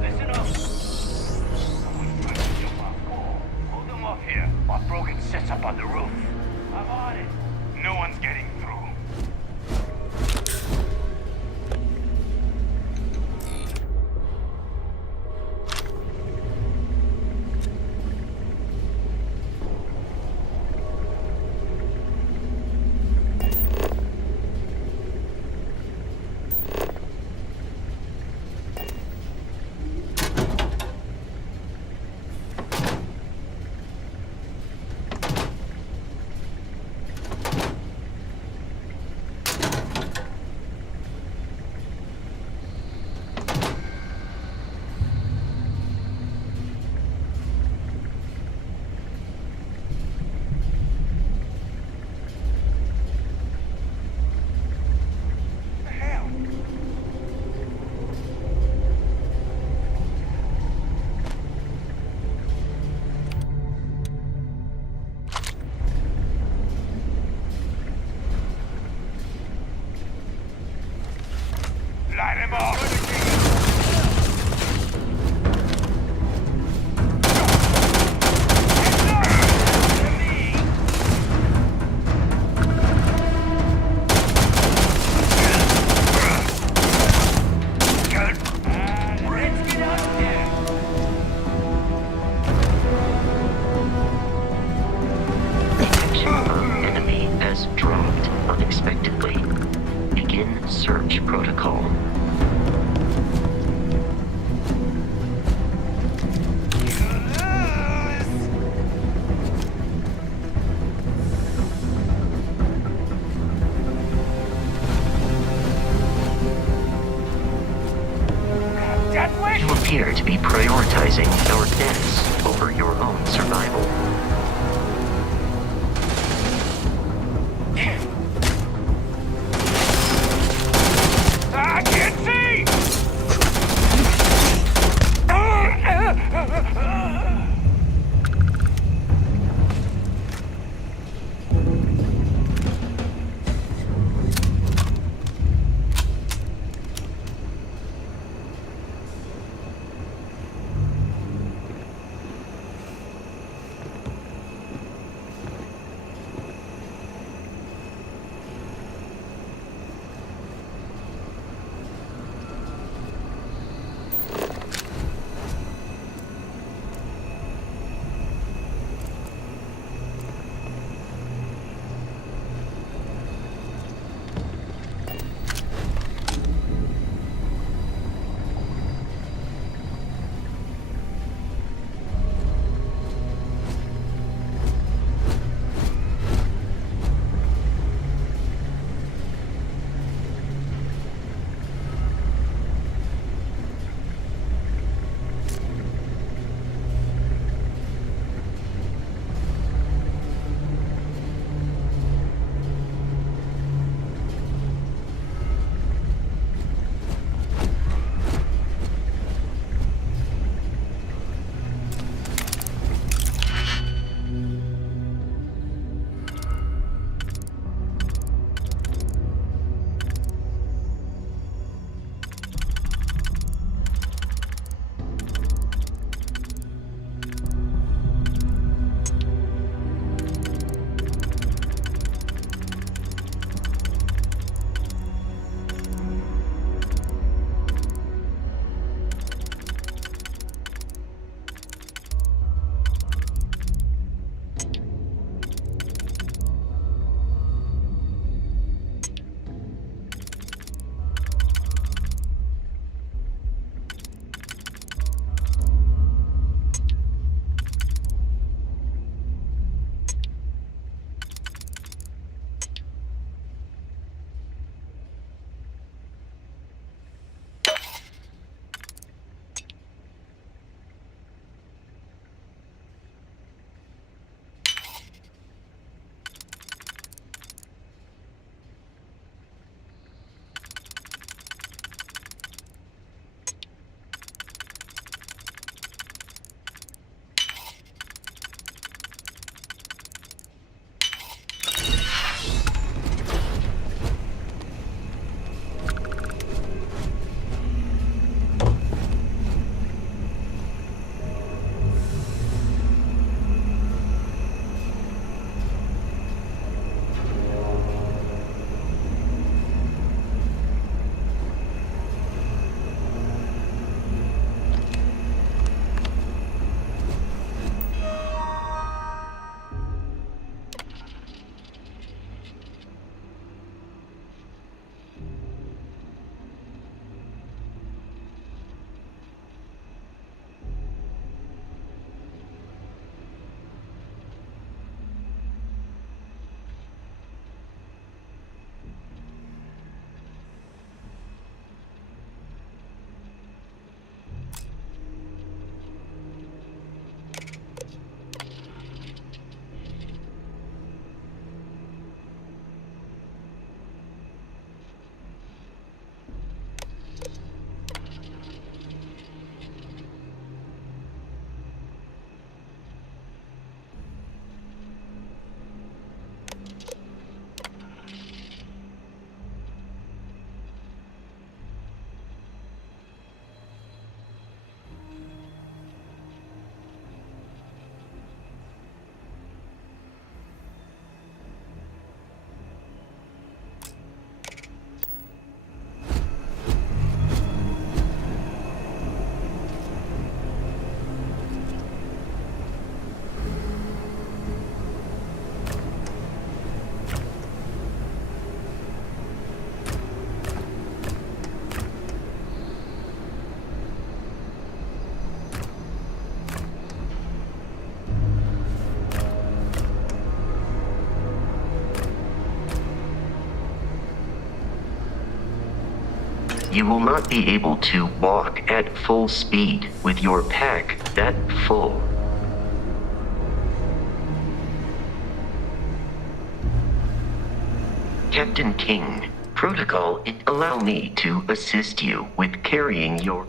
Listen up. Someone's trying to jump our wall. Hold them off here while Brogan sets up on the roof. I'm on it. No one's getting through. Light him up! Enemy has dropped unexpectedly. Begin search protocol. You appear to be prioritizing our deaths over your own survival. I can't see! You will not be able to walk at full speed with your pack that full. Captain King, protocol, allow me to assist you with carrying your...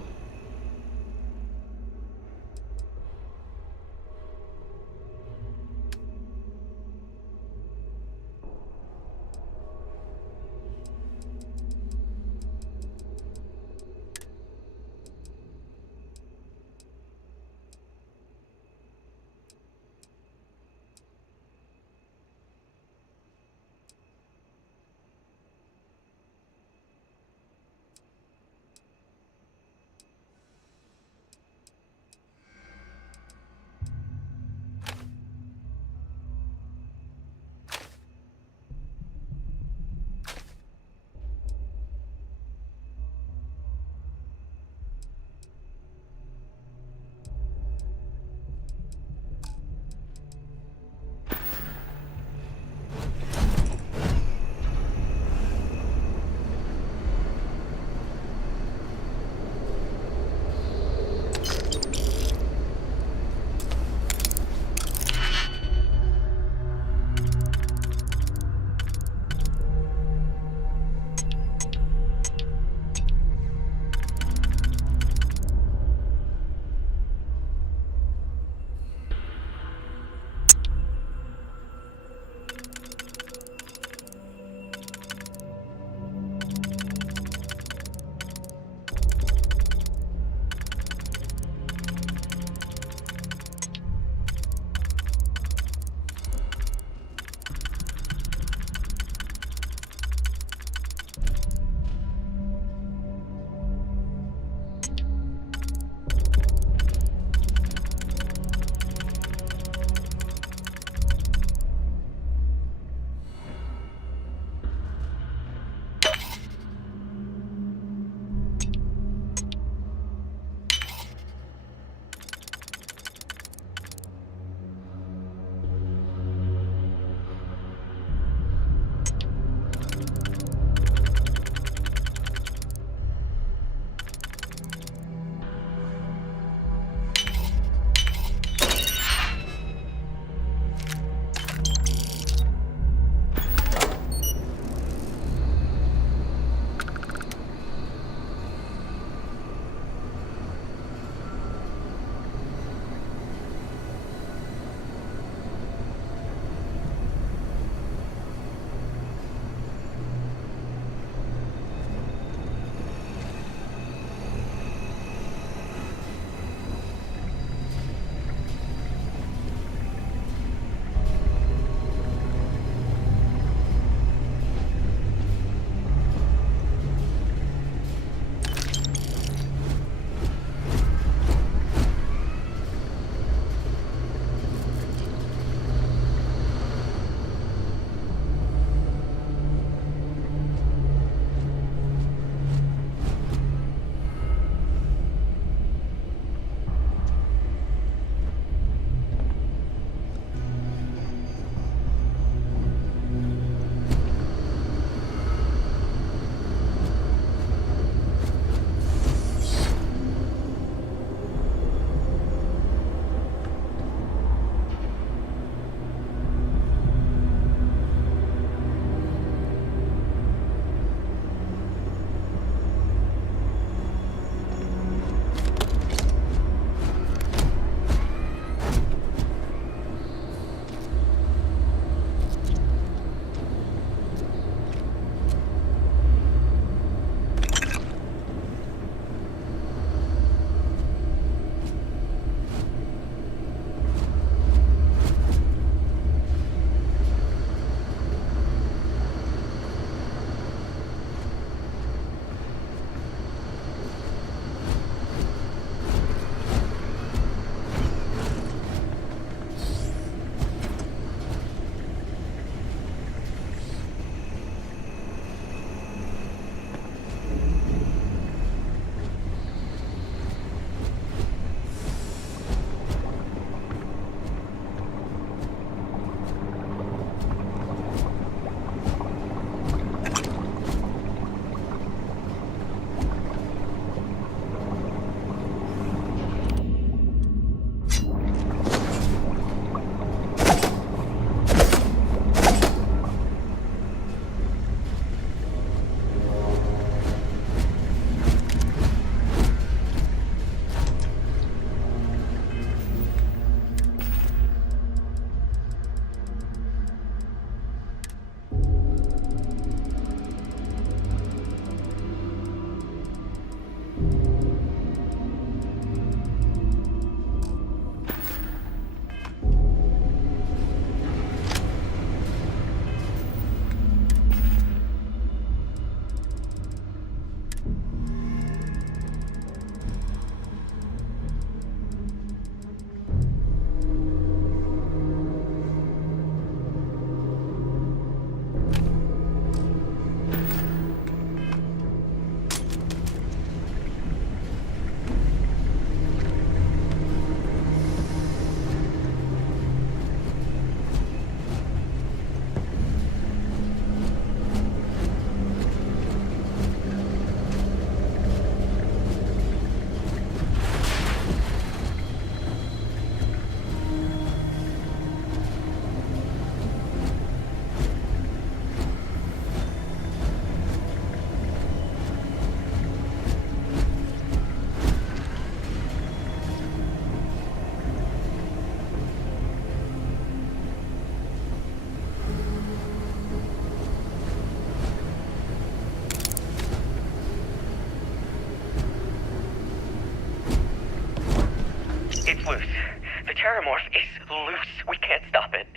Terramorph is loose. We can't stop it.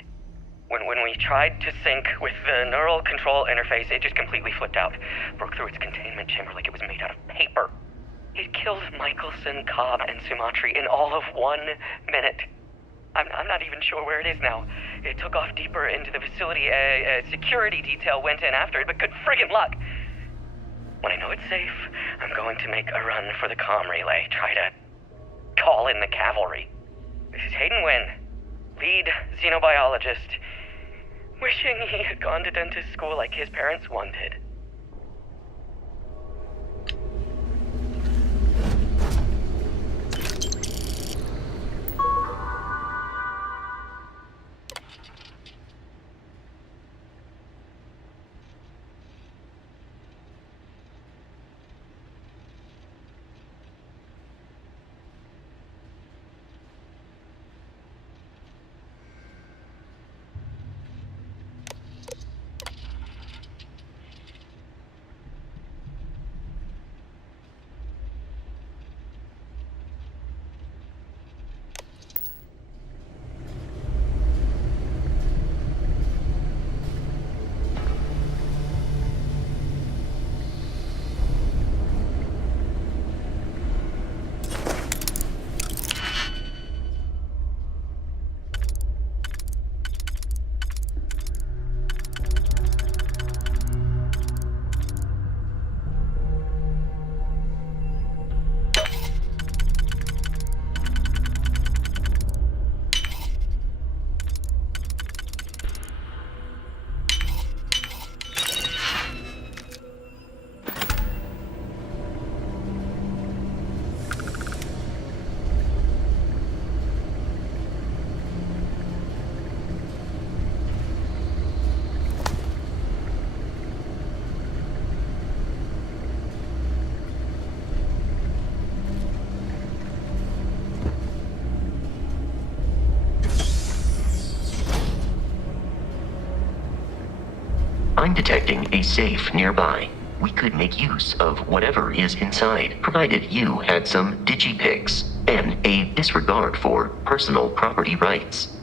When we tried to sync with the neural control interface, it just completely flipped out. Broke through its containment chamber like it was made out of paper. It killed Michelson, Cobb, and Sumatri in all of 1 minute. I'm not even sure where it is now. It took off deeper into the facility. A security detail went in after it, but good friggin' luck. When I know it's safe, I'm going to make a run for the comm relay. Try to call in the cavalry. This is Hayden Wynn, lead xenobiologist. Wishing he had gone to dentist school like his parents wanted. I'm detecting a safe nearby. We could make use of whatever is inside, provided you had some digipics and a disregard for personal property rights.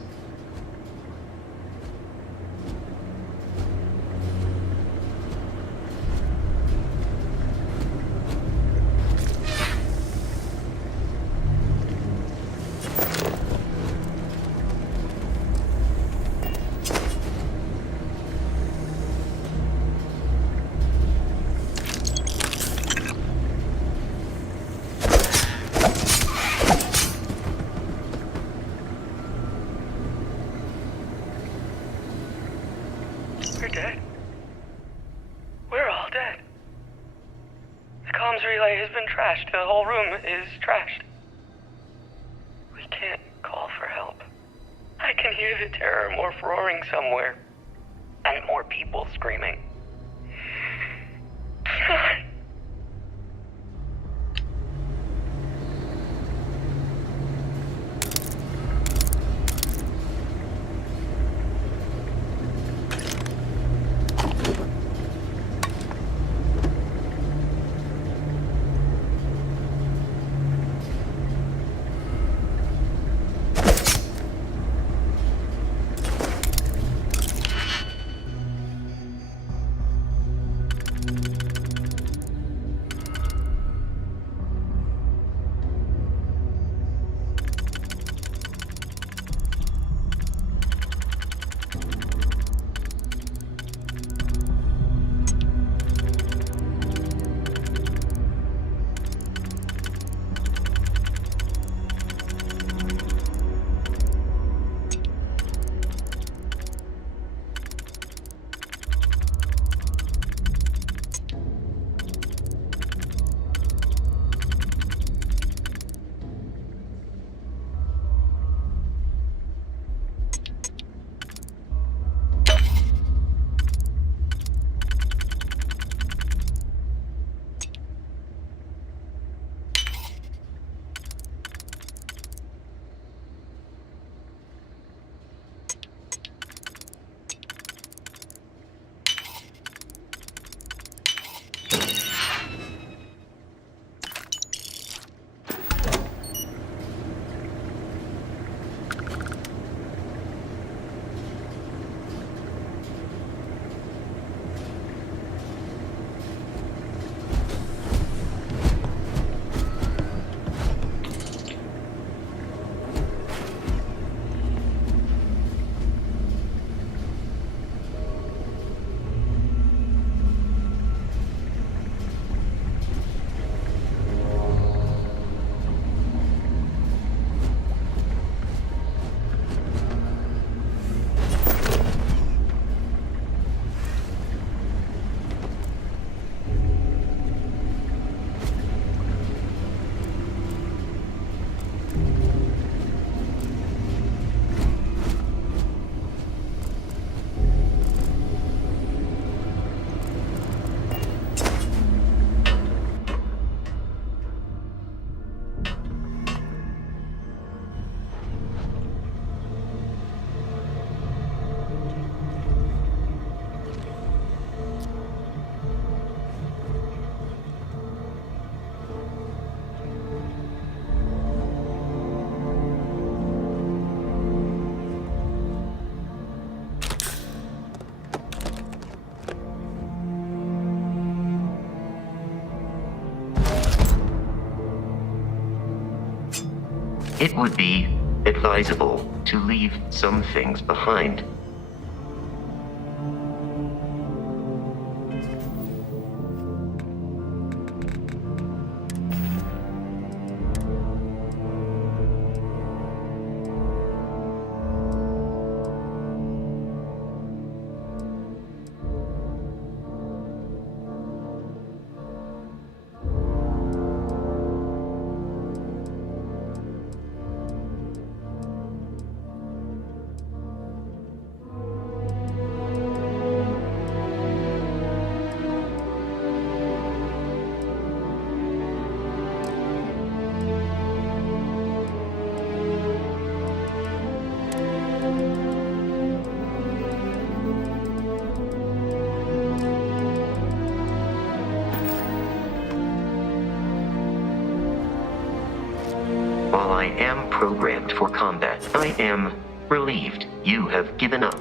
We're dead. We're all dead. The comms relay has been trashed. The whole room is trashed. We can't call for help. I can hear the Terramorph roaring somewhere. And more people screaming. God. it would be advisable to leave some things behind. While I am programmed for combat, I am relieved you have given up.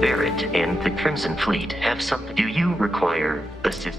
Barrett and the Crimson Fleet have some. Do you require assistance?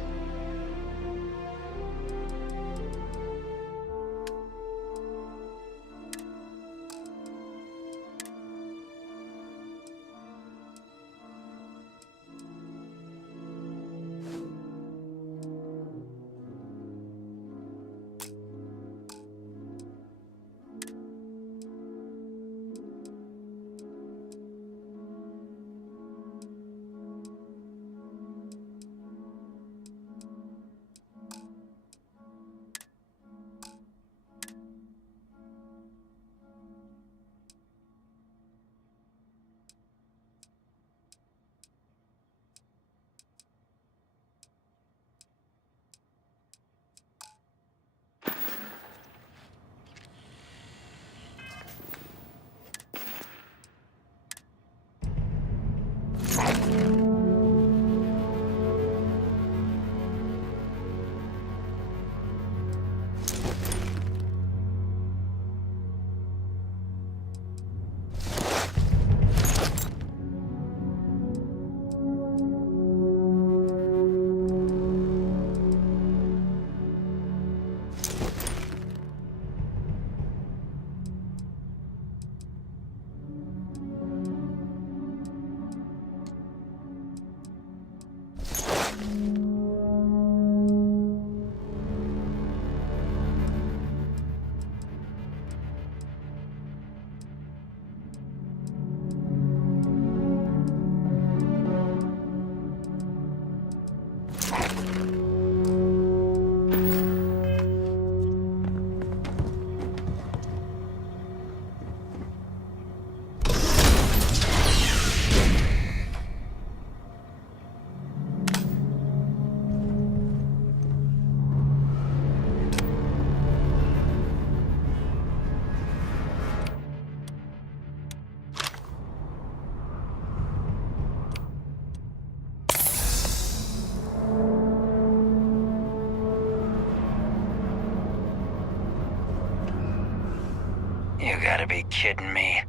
gotta be kidding me.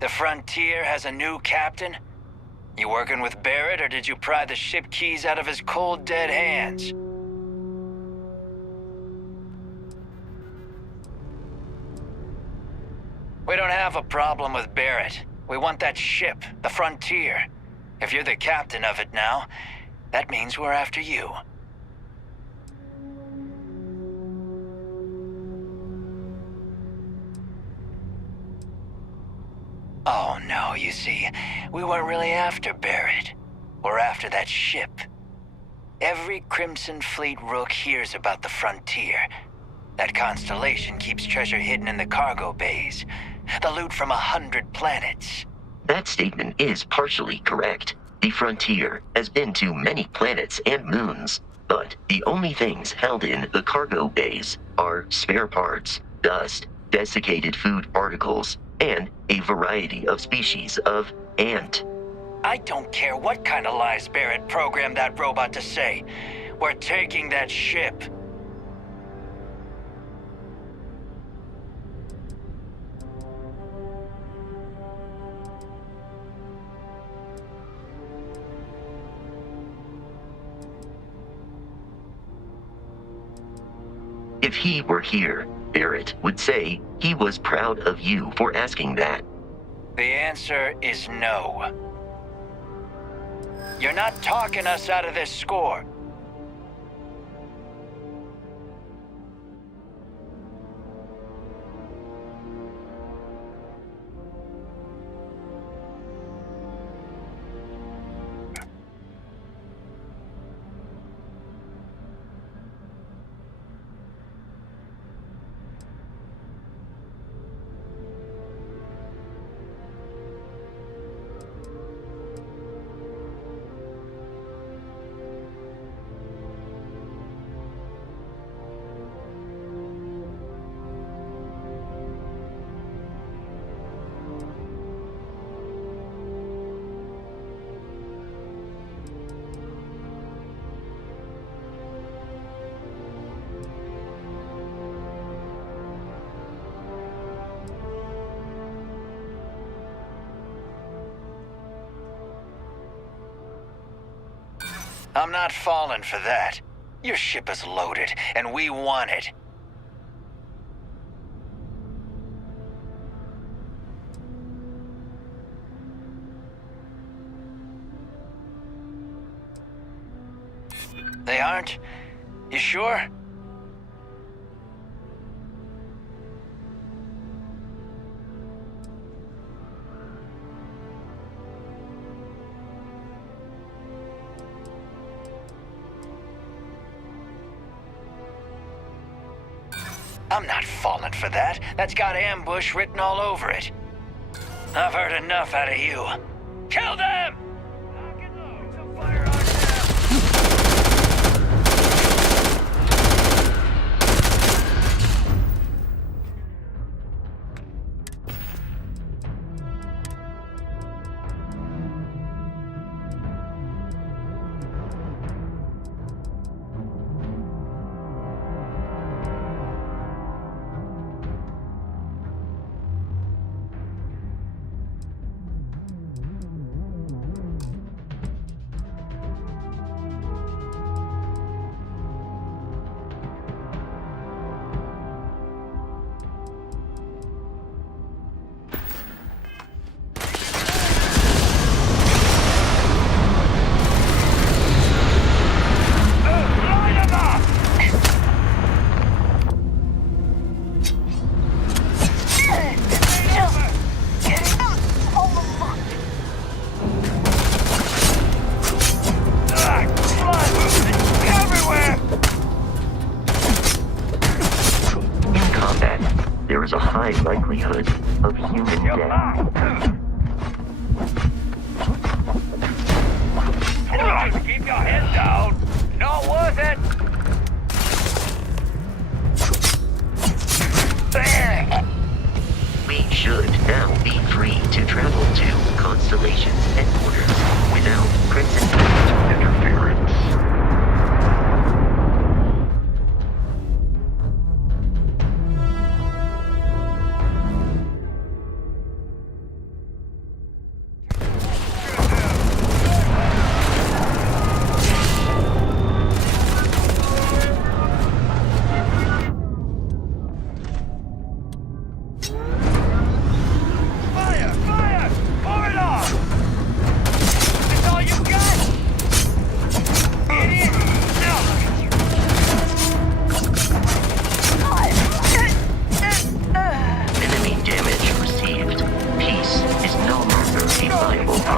The Frontier has a new captain? You working with Barrett, or did you pry the ship keys out of his cold, dead hands? We don't have a problem with Barrett. We want that ship, the Frontier. If you're the captain of it now, that means we're after you. Oh no, you see, we weren't really after Barrett. We're after that ship. Every Crimson Fleet rook hears about the Frontier. That constellation keeps treasure hidden in the cargo bays. The loot from 100 planets. That statement is partially correct. The Frontier has been to many planets and moons, but the only things held in the cargo bays are spare parts, dust, desiccated food particles, and a variety of species of ant. I don't care what kind of lies Barrett programmed that robot to say. We're taking that ship. If he were here, Barrett would say he was proud of you for asking that. The answer is no. You're not talking us out of this score. I'm not falling for that. Your ship is loaded, and we want it. They aren't? You sure? I'm not falling for that. That's got ambush written all over it. I've heard enough out of you. Kill them! Knock it low. Some fire on now. high likelihood of human death. Keep your head down. Not worth it. We should now be free to travel to Constellation's headquarters without Crimson Fleet interference.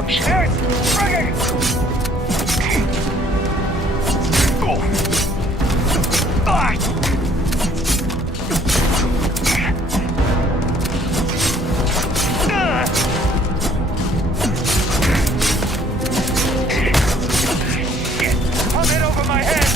option. I'm in over my head!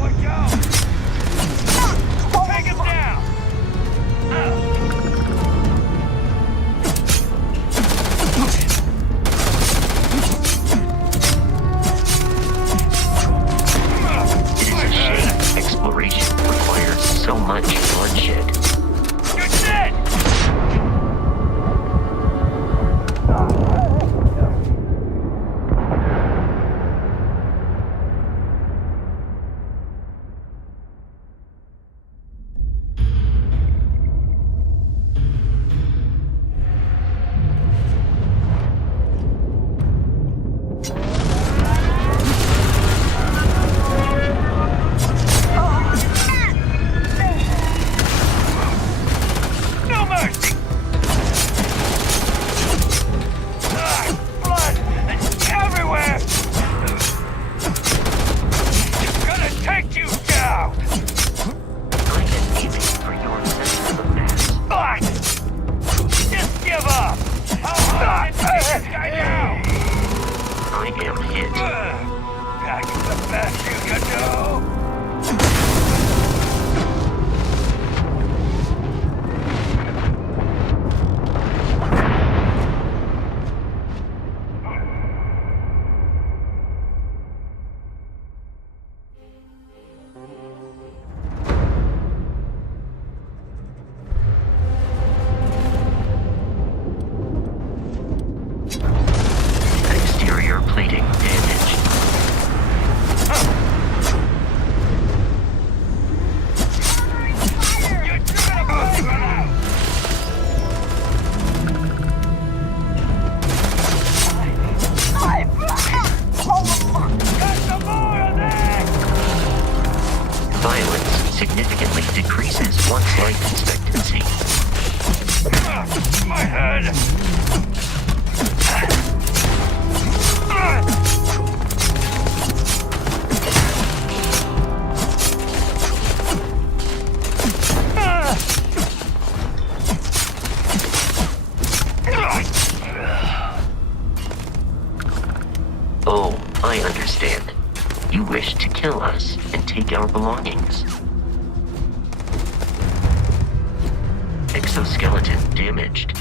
Watch out! Take him down! It is a shame exploration requires so much bloodshed. You're dead! No mercy! Blood! Everywhere! It's gonna take you down! I am aiming for your sense of mass. Just give up! How hard can you take this guy down? I am hit. That's the best you can do! Exterior plating damaged. You're gonna blow me out! Got some more of that! Violence significantly decreases one's life expectancy. My head! Oh, I understand. You wish to kill us and take our belongings. Exoskeleton damaged.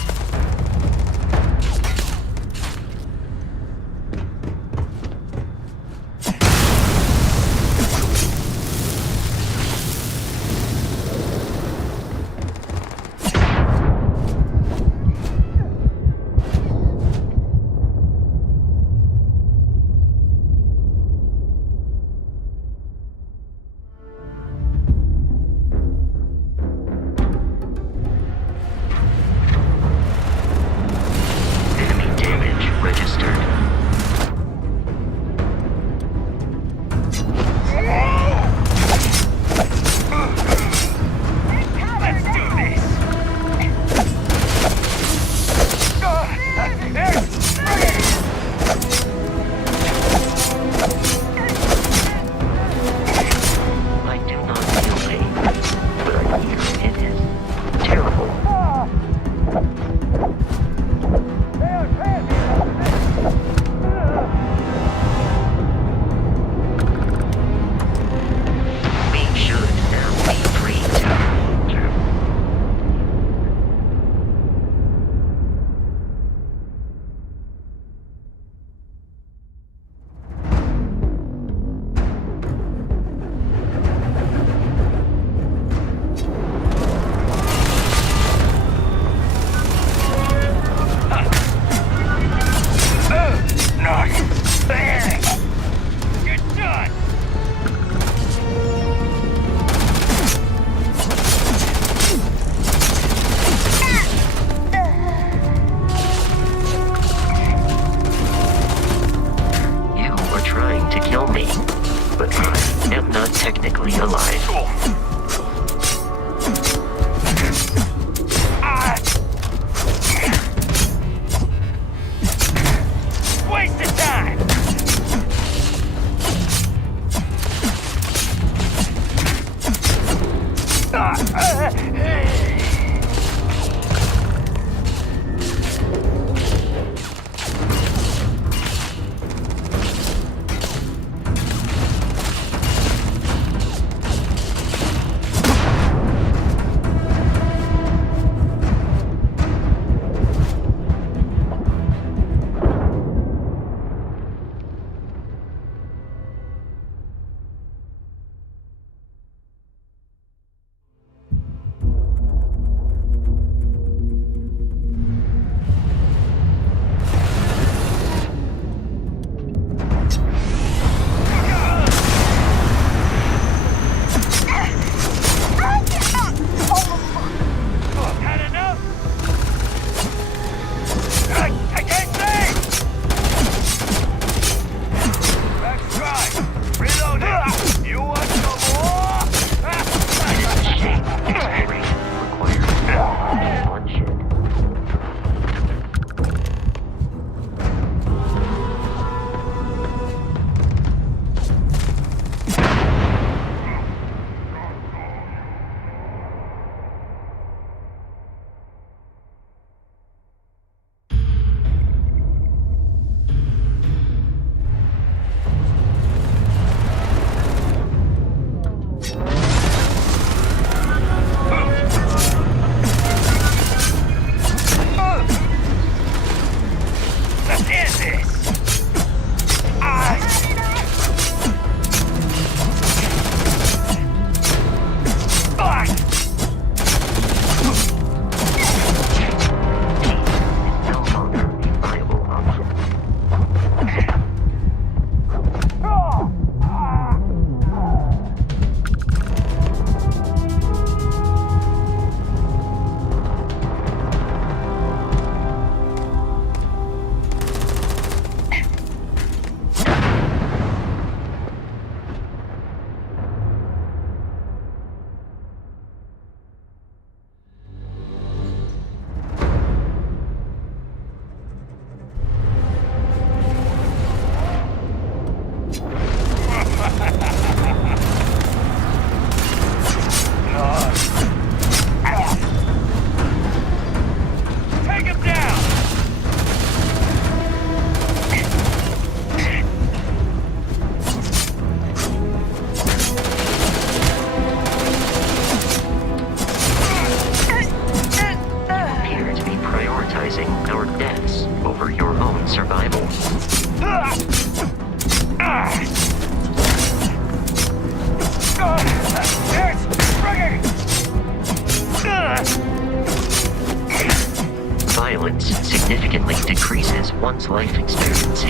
Violence significantly decreases one's life expectancy.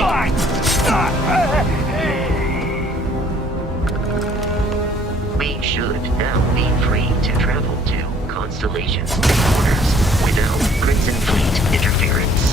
We should now be free to travel to constellations and corners without Crimson Fleet interference.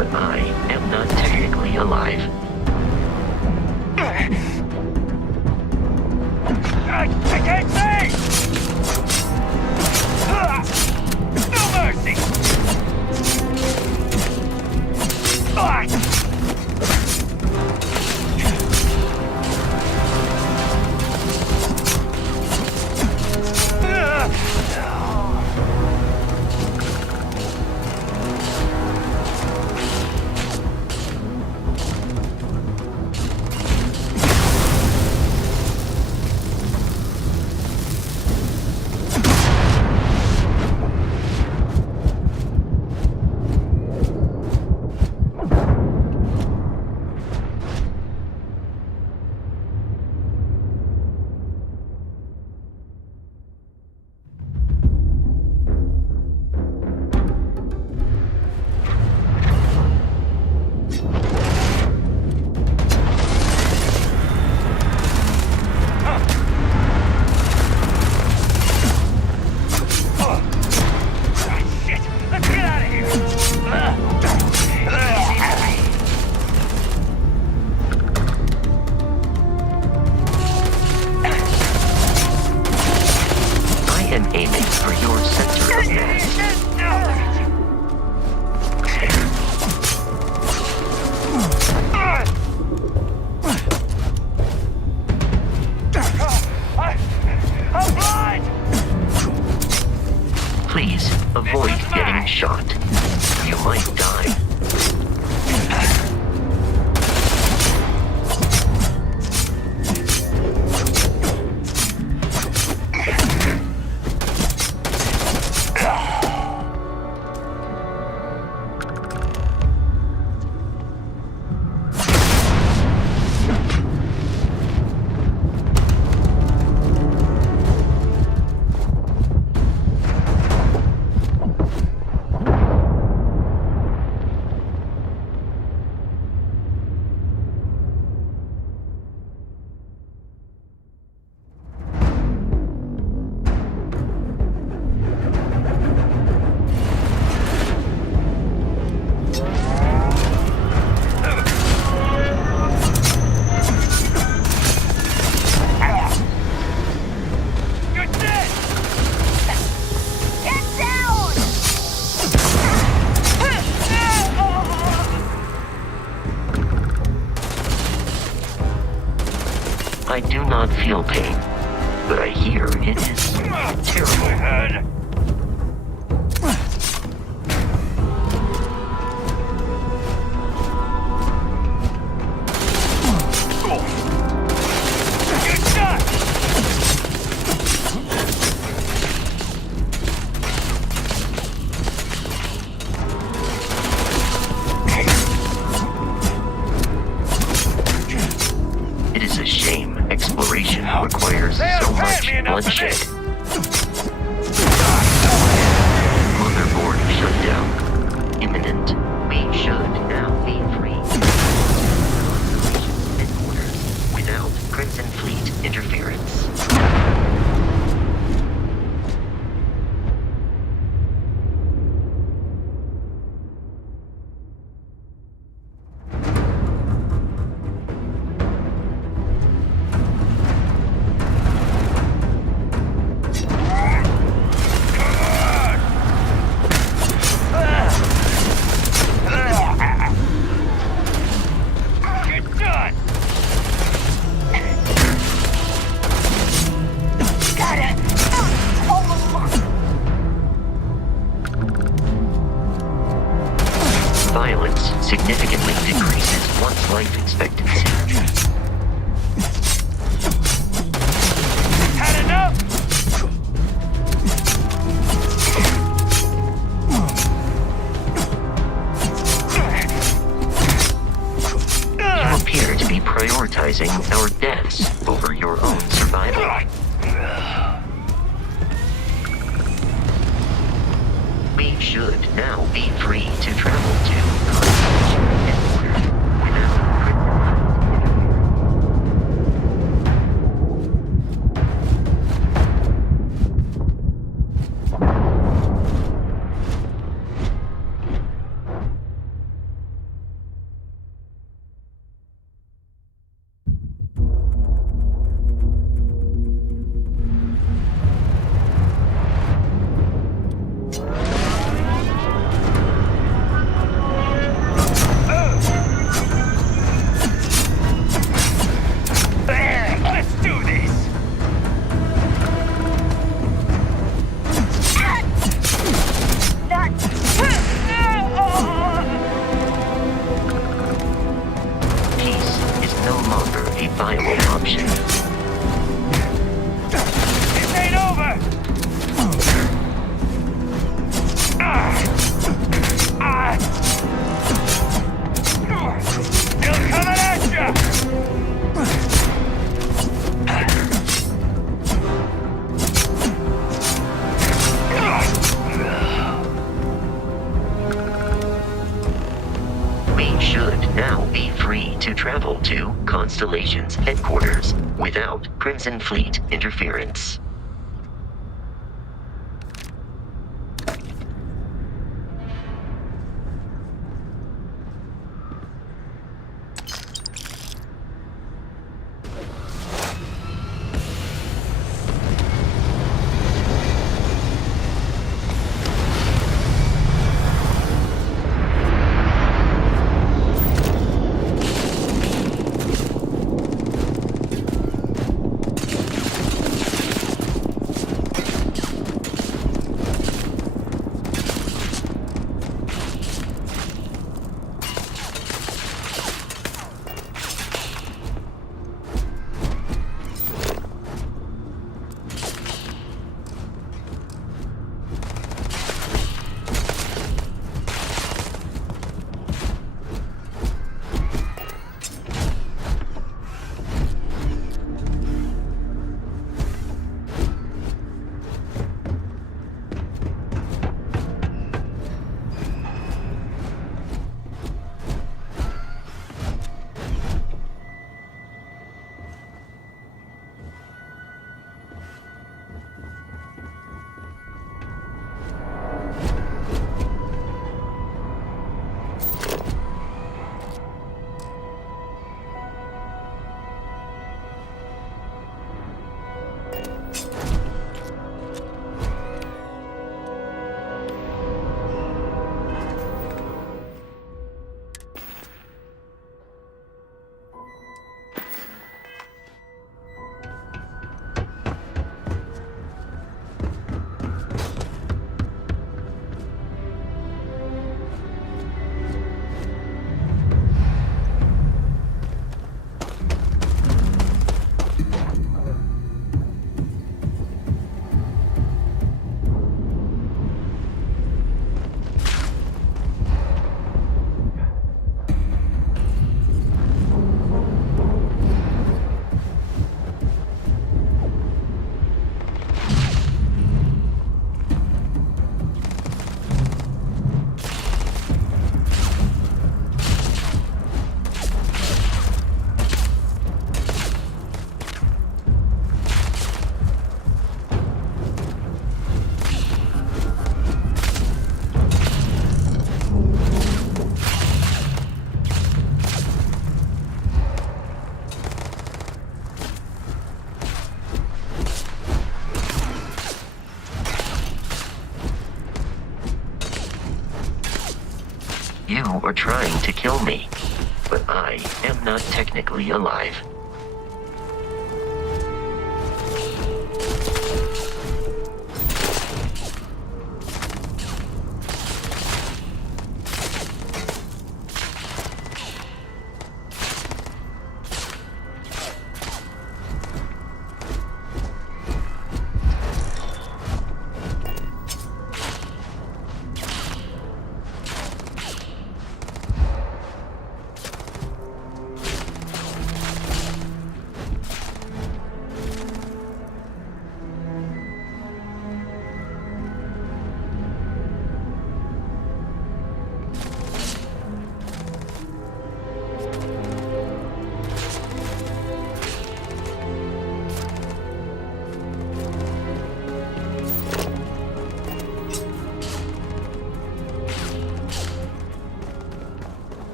but I am not technically alive. I can't see! No mercy! Please, avoid getting shot. You might die. I do not feel pain, but I hear it is terrible. It is a shame exploration requires so much bloodshed. Motherboard shutdown. Imminent. We should now be free. In order, without Crimson Fleet interference. Violence significantly decreases one's life expectancy. Had enough? You appear to be prioritizing our deaths over your own survival. We should now be free to travel to to Constellation's headquarters without Crimson Fleet interference. You are trying to kill me, but I am not technically alive.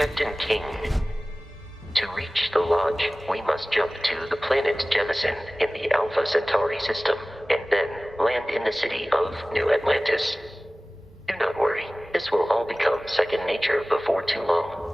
Captain King. To reach the Lodge, we must jump to the planet Jemison in the Alpha Centauri system, and then land in the city of New Atlantis. Do not worry, this will all become second nature before too long.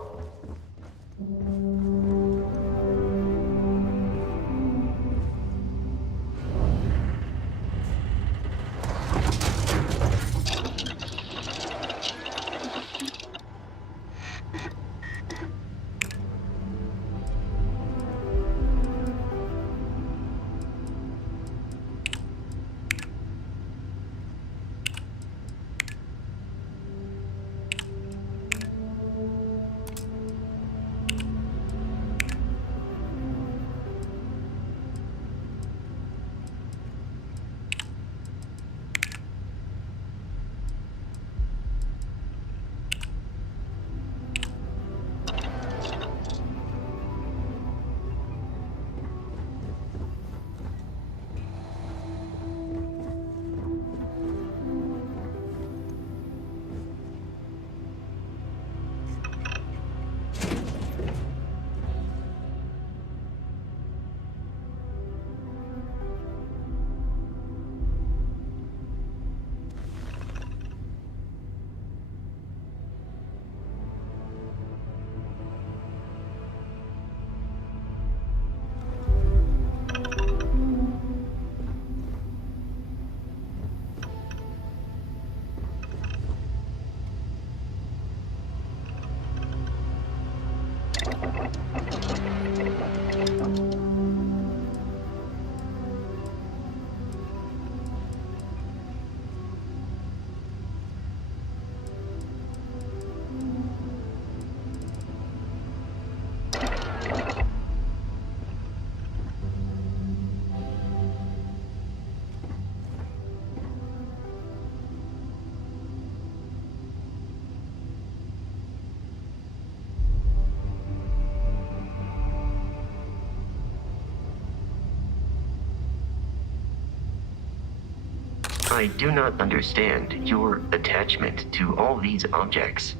I do not understand your attachment to all these objects.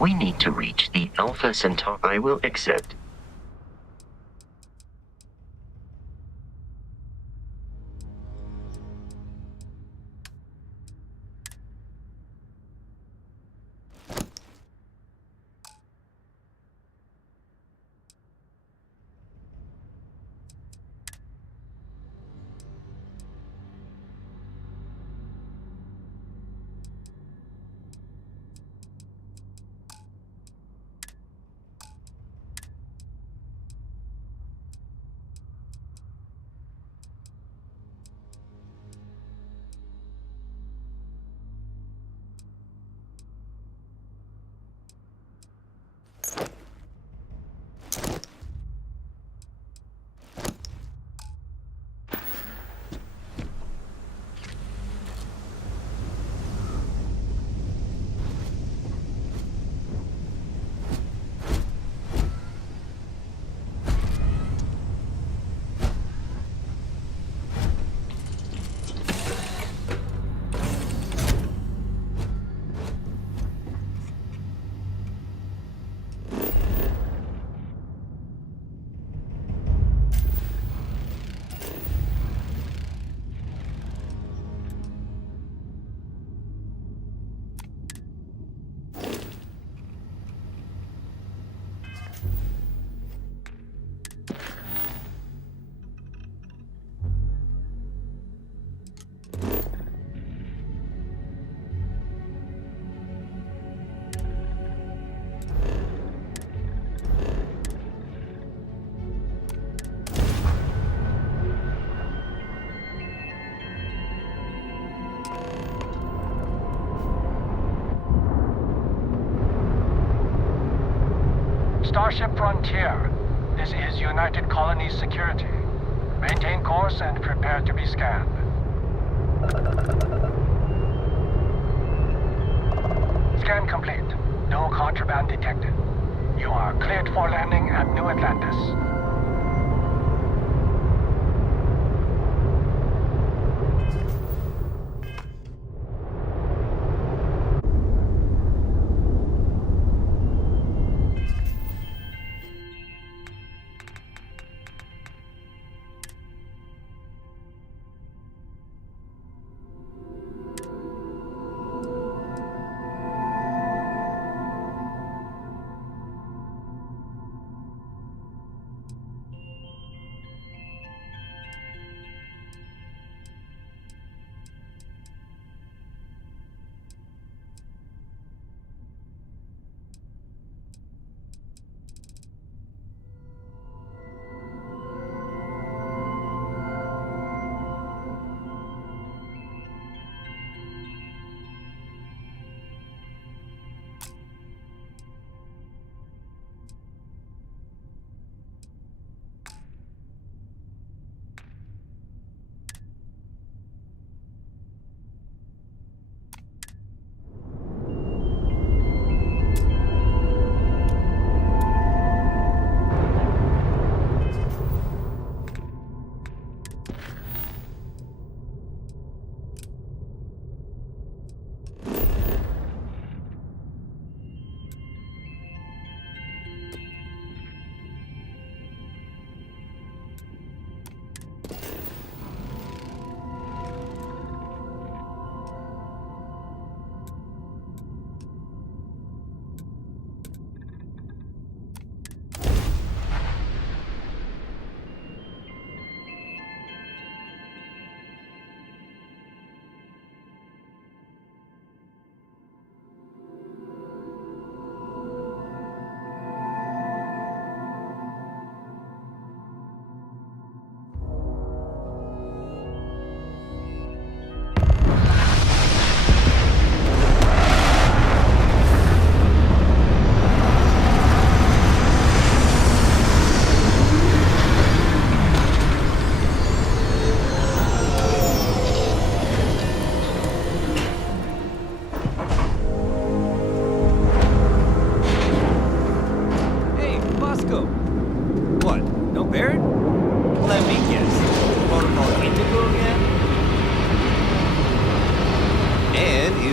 We need to reach the Alpha Centauri. I will accept. Starship Frontier. This is United Colonies Security. Maintain course and prepare to be scanned. Scan complete. No contraband detected. You are cleared for landing at New Atlantis.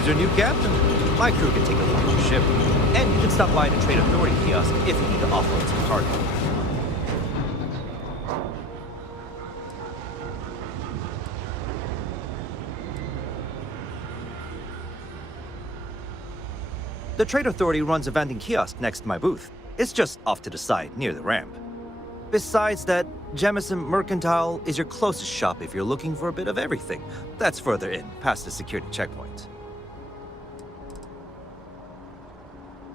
Your new captain. My crew can take a look at your ship, and you can stop by the Trade Authority kiosk if you need to offload some cargo. The Trade Authority runs a vending kiosk next to my booth. It's just off to the side, near the ramp. Besides that, Jemison Mercantile is your closest shop if you're looking for a bit of everything. That's further in, past the security checkpoint.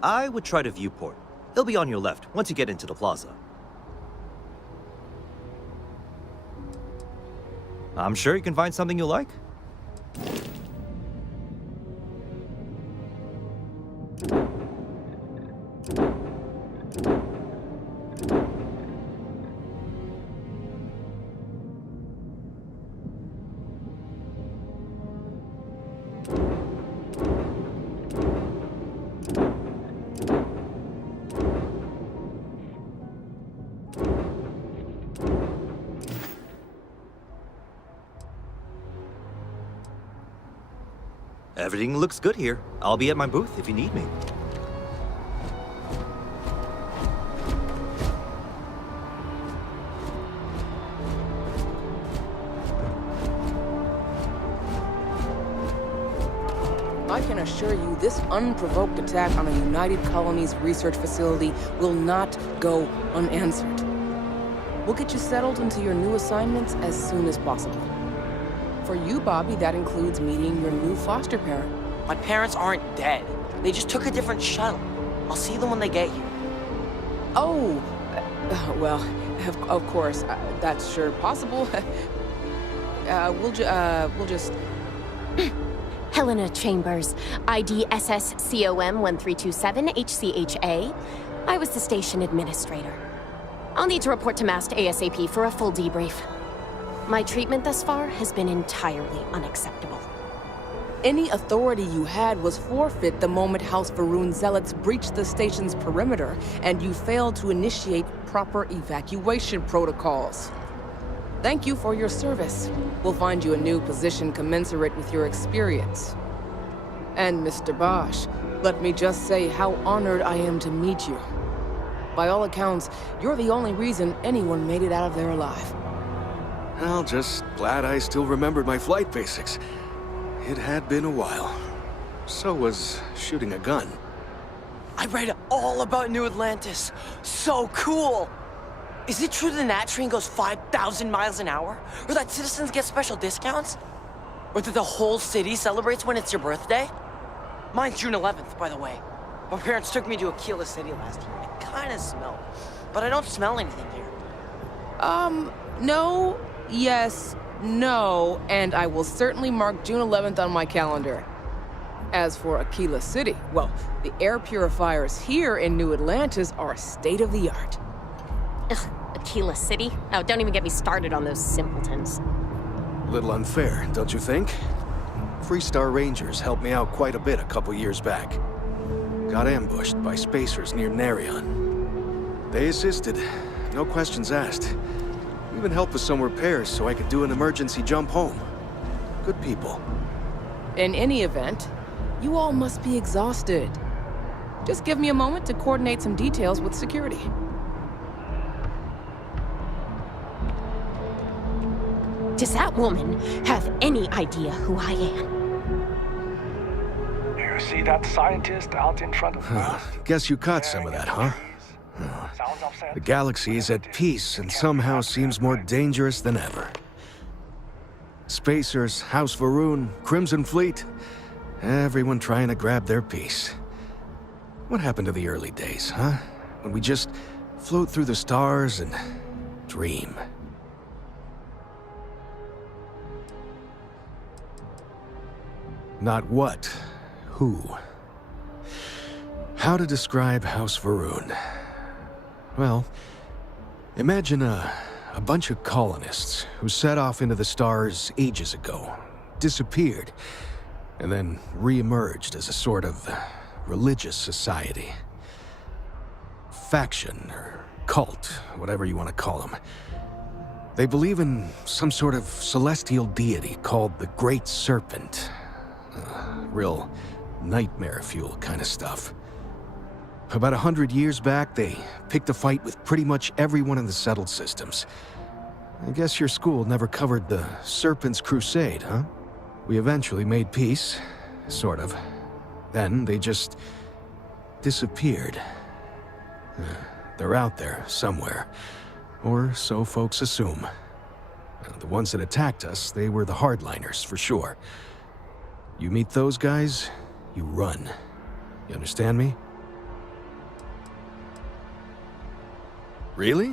I would try the viewport. It'll be on your left once you get into the plaza. I'm sure you can find something you like. Everything looks good here. I'll be at my booth if you need me. I can assure you this unprovoked attack on a United Colonies research facility will not go unanswered. We'll get you settled into your new assignments as soon as possible. For you, Bobby, that includes meeting your new foster parent. My parents aren't dead. They just took a different shuttle. I'll see them when they get here. Oh, well, of course, that's sure possible. We'll just... Helena Chambers, ID SSCOM 1327 HCHA. I was the station administrator. I'll need to report to Mast ASAP for a full debrief. My treatment thus far has been entirely unacceptable. Any authority you had was forfeit the moment House Varun zealots breached the station's perimeter, and you failed to initiate proper evacuation protocols. Thank you for your service. We'll find you a new position commensurate with your experience. And Mr. Bosch, let me just say how honored I am to meet you. By all accounts, you're the only reason anyone made it out of there alive. Well, just glad I still remembered my flight basics. It had been a while. So was shooting a gun. I read all about New Atlantis. So cool! Is it true the Nat train goes 5,000 miles an hour? Or that citizens get special discounts? Or that the whole city celebrates when it's your birthday? Mine's June 11th, by the way. My parents took me to Aquila City last year. It kinda smelled. But I don't smell anything here. No, yes, no, and I will certainly mark June 11th on my calendar. As for Aquila City, well, the air purifiers here in New Atlantis are state-of-the-art. Ugh, Aquila City? Oh, don't even get me started on those simpletons. Little unfair, don't you think? Freestar Rangers helped me out quite a bit a couple years back. Got ambushed by spacers near Narion. They assisted, no questions asked. Even helped with some repairs so I could do an emergency jump home. Good people. In any event, you all must be exhausted. Just give me a moment to coordinate some details with security. Does that woman have any idea who I am? You see that scientist out in front of us? Guess you caught some of that, huh? The galaxy is at peace and somehow seems more dangerous than ever. Spacers, House Varun, Crimson Fleet, everyone trying to grab their piece. What happened to the early days, huh? When we just float through the stars and dream. Not what, who. How to describe House Varun? Well, imagine a bunch of colonists who set off into the stars ages ago, disappeared, and then re-emerged as a sort of religious society. Faction, or cult, whatever you want to call them. They believe in some sort of celestial deity called the Great Serpent. Real nightmare fuel kind of stuff. About 100 years back, they picked a fight with pretty much everyone in the settled systems. I guess your school never covered the Serpent's Crusade, huh? We eventually made peace, sort of. Then they just disappeared. They're out there somewhere, or so folks assume. The ones that attacked us, they were the hardliners, for sure. You meet those guys, you run. You understand me? Really?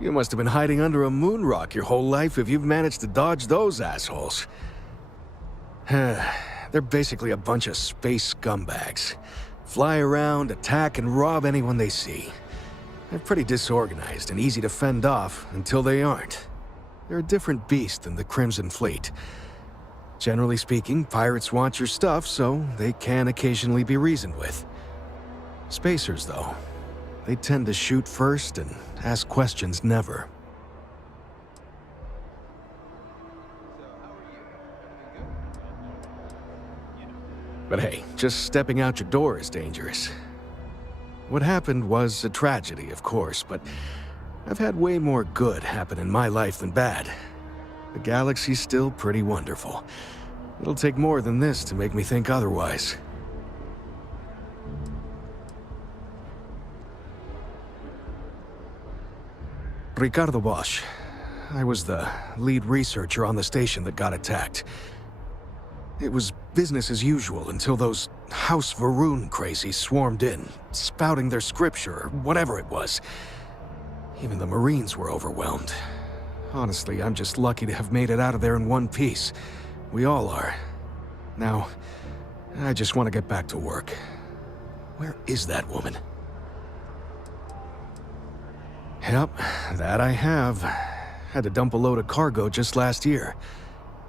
You must have been hiding under a moon rock your whole life if you've managed to dodge those assholes. They're basically a bunch of space scumbags. Fly around, attack, and rob anyone they see. They're pretty disorganized and easy to fend off until they aren't. They're a different beast than the Crimson Fleet. Generally speaking, pirates want your stuff, so they can occasionally be reasoned with. Spacers, though, they tend to shoot first and ask questions never. But hey, just stepping out your door is dangerous. What happened was a tragedy, of course, but I've had way more good happen in my life than bad. The galaxy's still pretty wonderful. It'll take more than this to make me think otherwise. Ricardo Bosch. I was the lead researcher on the station that got attacked. It was business as usual until those House Varun crazies swarmed in, spouting their scripture or whatever it was. Even the Marines were overwhelmed. Honestly, I'm just lucky to have made it out of there in one piece. We all are. Now, I just want to get back to work. Where is that woman? Yep, that I have. Had to dump a load of cargo just last year.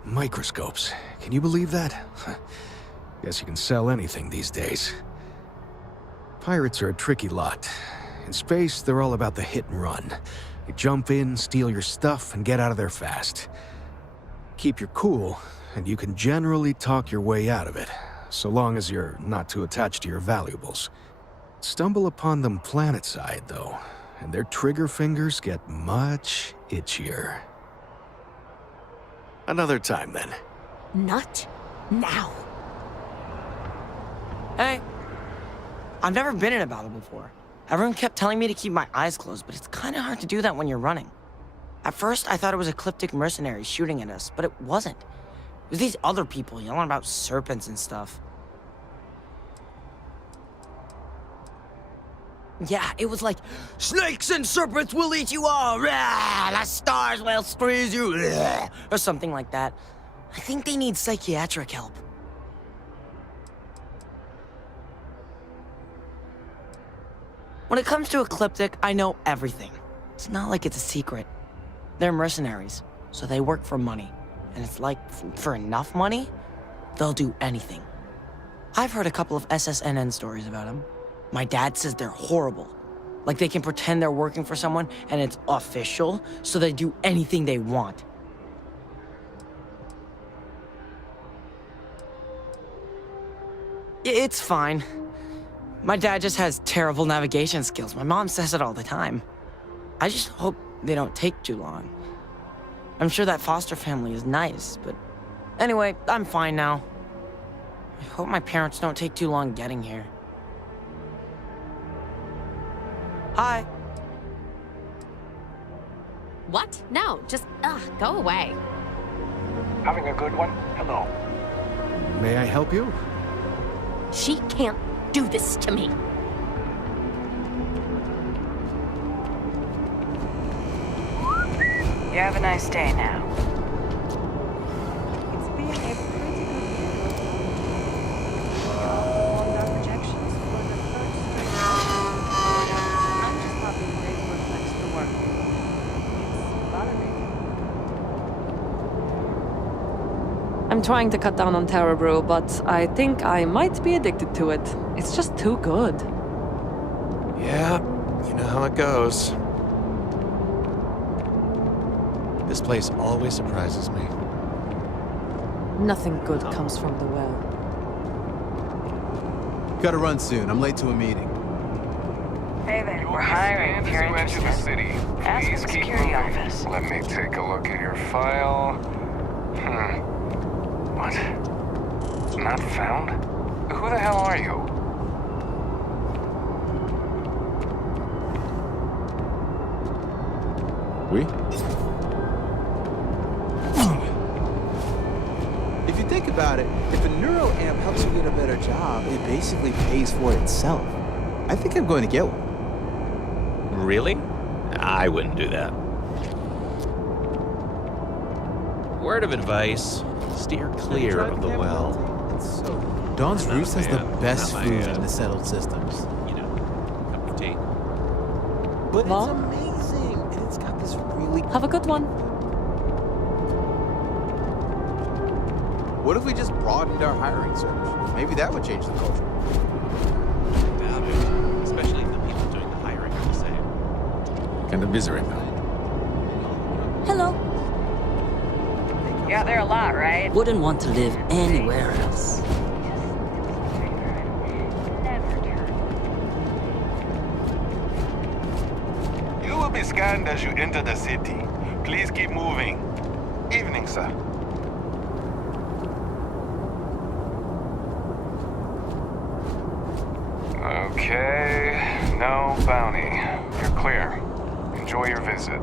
Microscopes. Can you believe that? Guess you can sell anything these days. Pirates are a tricky lot. In space, they're all about the hit and run. You jump in, steal your stuff, and get out of there fast. Keep your cool, and you can generally talk your way out of it, so long as you're not too attached to your valuables. Stumble upon them planetside, though, and their trigger fingers get much itchier. Another time, then. Not now. Hey. I've never been in a battle before. Everyone kept telling me to keep my eyes closed, but it's kind of hard to do that when you're running. At first, I thought it was ecliptic mercenaries shooting at us, but it wasn't. It was these other people yelling about serpents and stuff. Yeah, it was like, snakes and serpents will eat you all, rah, the stars will squeeze you, rah, or something like that. I think they need psychiatric help. When it comes to Ecliptic, I know everything. It's not like it's a secret. They're mercenaries, so they work for money. And it's like, for enough money, they'll do anything. I've heard a couple of SSNN stories about them. My dad says they're horrible. Like they can pretend they're working for someone and it's official, so they do anything they want. It's fine. My dad just has terrible navigation skills. My mom says it all the time. I just hope they don't take too long. I'm sure that foster family is nice, but anyway, I'm fine now. I hope my parents don't take too long getting here. Hi. What? No, just, go away. Having a good one? Hello. May I help you? She can't do this to me. You have a nice day now. It's been a pretty good year. On our projections for the third straight I'm just happy the days were flexed to work. It's validating. I'm trying to cut down on Terror Brew, but I think I might be addicted to it. It's just too good. Yeah, you know how it goes. This place always surprises me. Nothing good comes from the well. Gotta run soon. I'm late to a meeting. Hey there, we're hiring if you're Enter the interested. city. Ask Please the keep security moving. office. Let me take a look at your file. What? Not found? Who the hell are you? We? If you think about it, if a neuroamp helps you get a better job, it basically pays for itself. I think I'm going to get one. Really? I wouldn't do that. Word of advice, steer clear of the well. Dawn's Not Roost a has the fan. best Not my, food in the settled systems. You know, cup of tea. But Mom? it's amazing, and it's got this really... Have a good one. What if we just broadened our hiring search? Maybe that would change the culture. Doubt it. Especially if the people doing the hiring are the same. Kind of busy right now. Hello. Yeah, they're a lot, right? Wouldn't want to live anywhere else. You will be scanned as you enter the city. Please keep moving. Evening, sir. Okay, no bounty. You're clear. Enjoy your visit.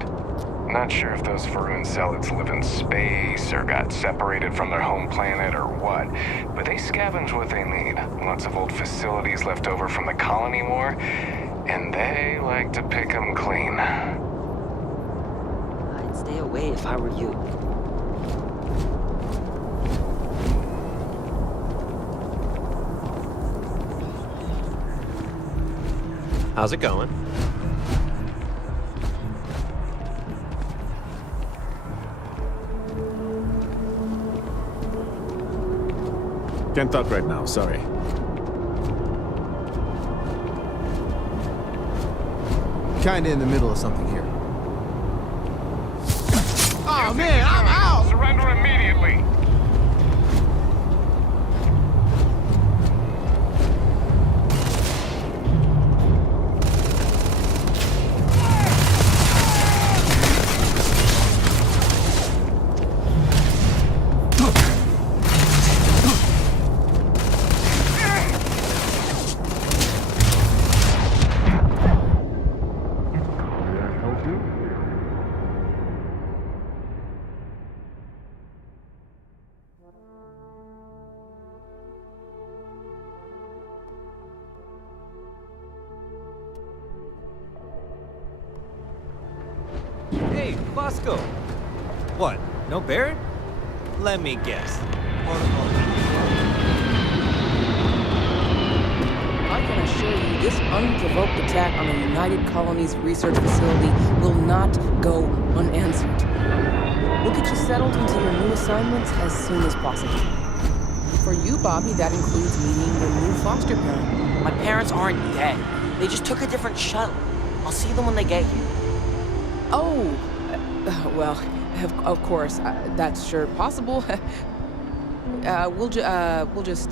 Not sure if those Faroon zealots live in space or got separated from their home planet or what, but they scavenge what they need. Lots of old facilities left over from the colony war, and they like to pick them clean. I'd stay away if I were you. How's it going? Can't talk right now, sorry. Kinda in the middle of something here. Oh man, I'm out! Surrender immediately! Hey, Bosco! What, no Barrett? Let me guess. I can assure you this unprovoked attack on a United Colonies research facility will not go unanswered. We'll get you settled into your new assignments as soon as possible. For you, Bobby, that includes meeting your new foster parent. My parents aren't dead. They just took a different shuttle. I'll see them when they get here. Oh, well, of course, that's sure possible. We'll just...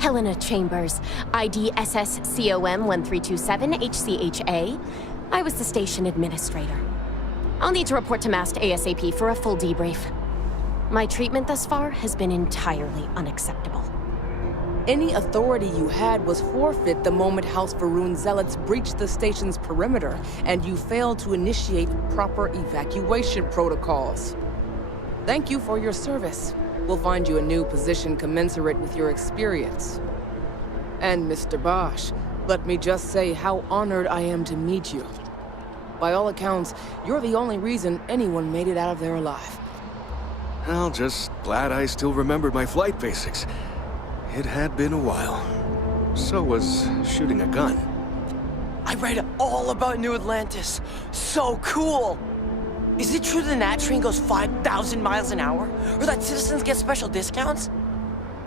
Helena Chambers, ID SSCOM 1327 HCHA. I was the station administrator. I'll need to report to MAST ASAP for a full debrief. My treatment thus far has been entirely unacceptable. Any authority you had was forfeit the moment House Varun zealots breached the station's perimeter, and you failed to initiate proper evacuation protocols. Thank you for your service. We'll find you a new position commensurate with your experience. And Mr. Bosch, let me just say how honored I am to meet you. By all accounts, you're the only reason anyone made it out of there alive. Well, just glad I still remembered my flight basics. It had been a while. So was shooting a gun. I read all about New Atlantis. So cool! Is it true the Nat train goes 5,000 miles an hour? Or that citizens get special discounts?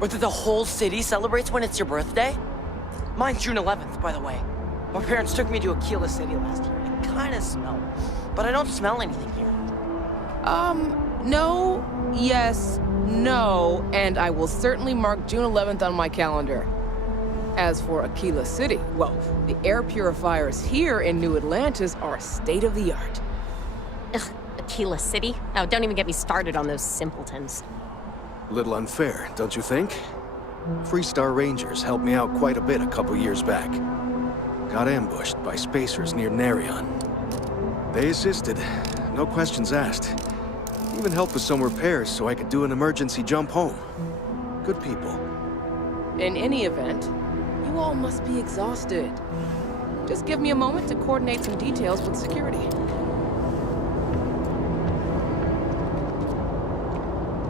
Or that the whole city celebrates when it's your birthday? Mine's June 11th, by the way. My parents took me to Aquila City last year. It kinda smelled. But I don't smell anything here. No, yes, no, and I will certainly mark June 11th on my calendar. As for Aquila City, well, the air purifiers here in New Atlantis are state-of-the-art. Ugh, Aquila City? Oh, don't even get me started on those simpletons. Little unfair, don't you think? Freestar Rangers helped me out quite a bit a couple years back. Got ambushed by spacers near Narion. They assisted, no questions asked. Even helped with some repairs so I could do an emergency jump home. Good people. In any event, you all must be exhausted. Just give me a moment to coordinate some details with security.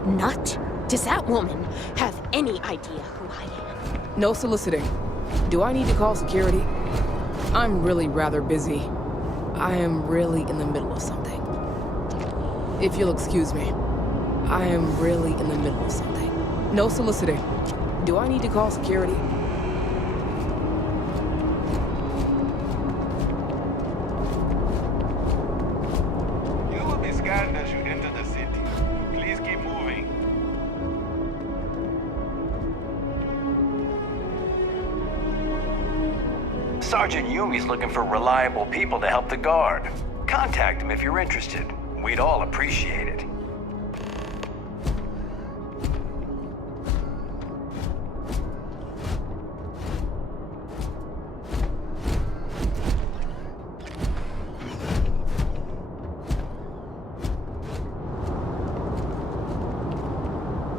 Nut? Does that woman have any idea who I am? No soliciting. Do I need to call security? I'm really rather busy. I am really in the middle of something. If you'll excuse me, I am really in the middle of something. No soliciting. Do I need to call security? You will be scanned as you enter the city. Please keep moving. Sergeant Yumi's looking for reliable people to help the guard. Contact him if you're interested. We'd all appreciate it.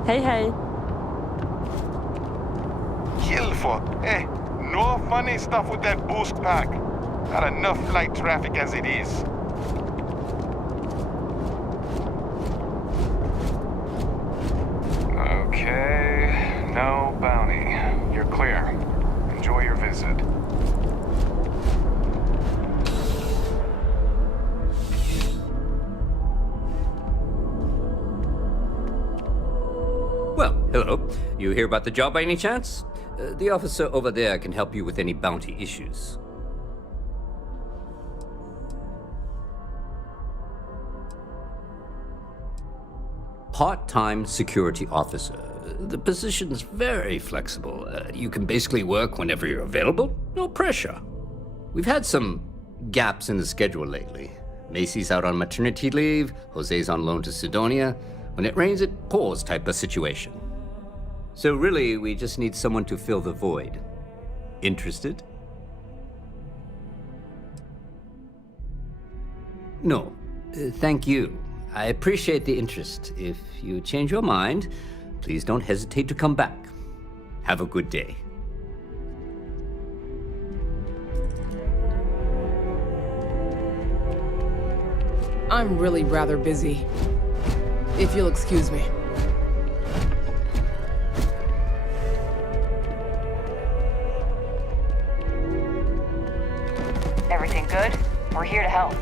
Hey, hey. Kill for. Hey, no funny stuff with that boost pack. Got enough flight traffic as it is. Okay, no bounty. You're clear. Enjoy your visit. Well, hello. Hello. You hear about the job by any chance? The officer over there can help you with any bounty issues. Part-time security officer. The position's very flexible. You can basically work whenever you're available. No pressure. We've had some gaps in the schedule lately. Macy's out on maternity leave, Jose's on loan to Sidonia. When it rains, it pours type of situation. So really, we just need someone to fill the void. Interested? No. Thank you. I appreciate the interest. If you change your mind, please don't hesitate to come back. Have a good day. I'm really rather busy. If you'll excuse me. Everything good? We're here to help.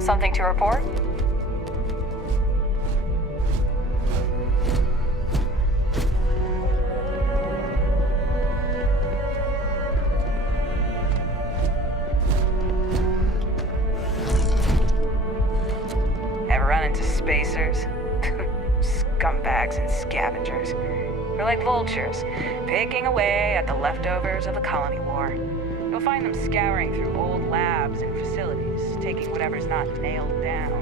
Something to report? Ever run into spacers? Scumbags and scavengers. They're like vultures, picking away at the leftovers of the colony war. You'll find them scouring through old labs and facilities, taking whatever's not nailed down.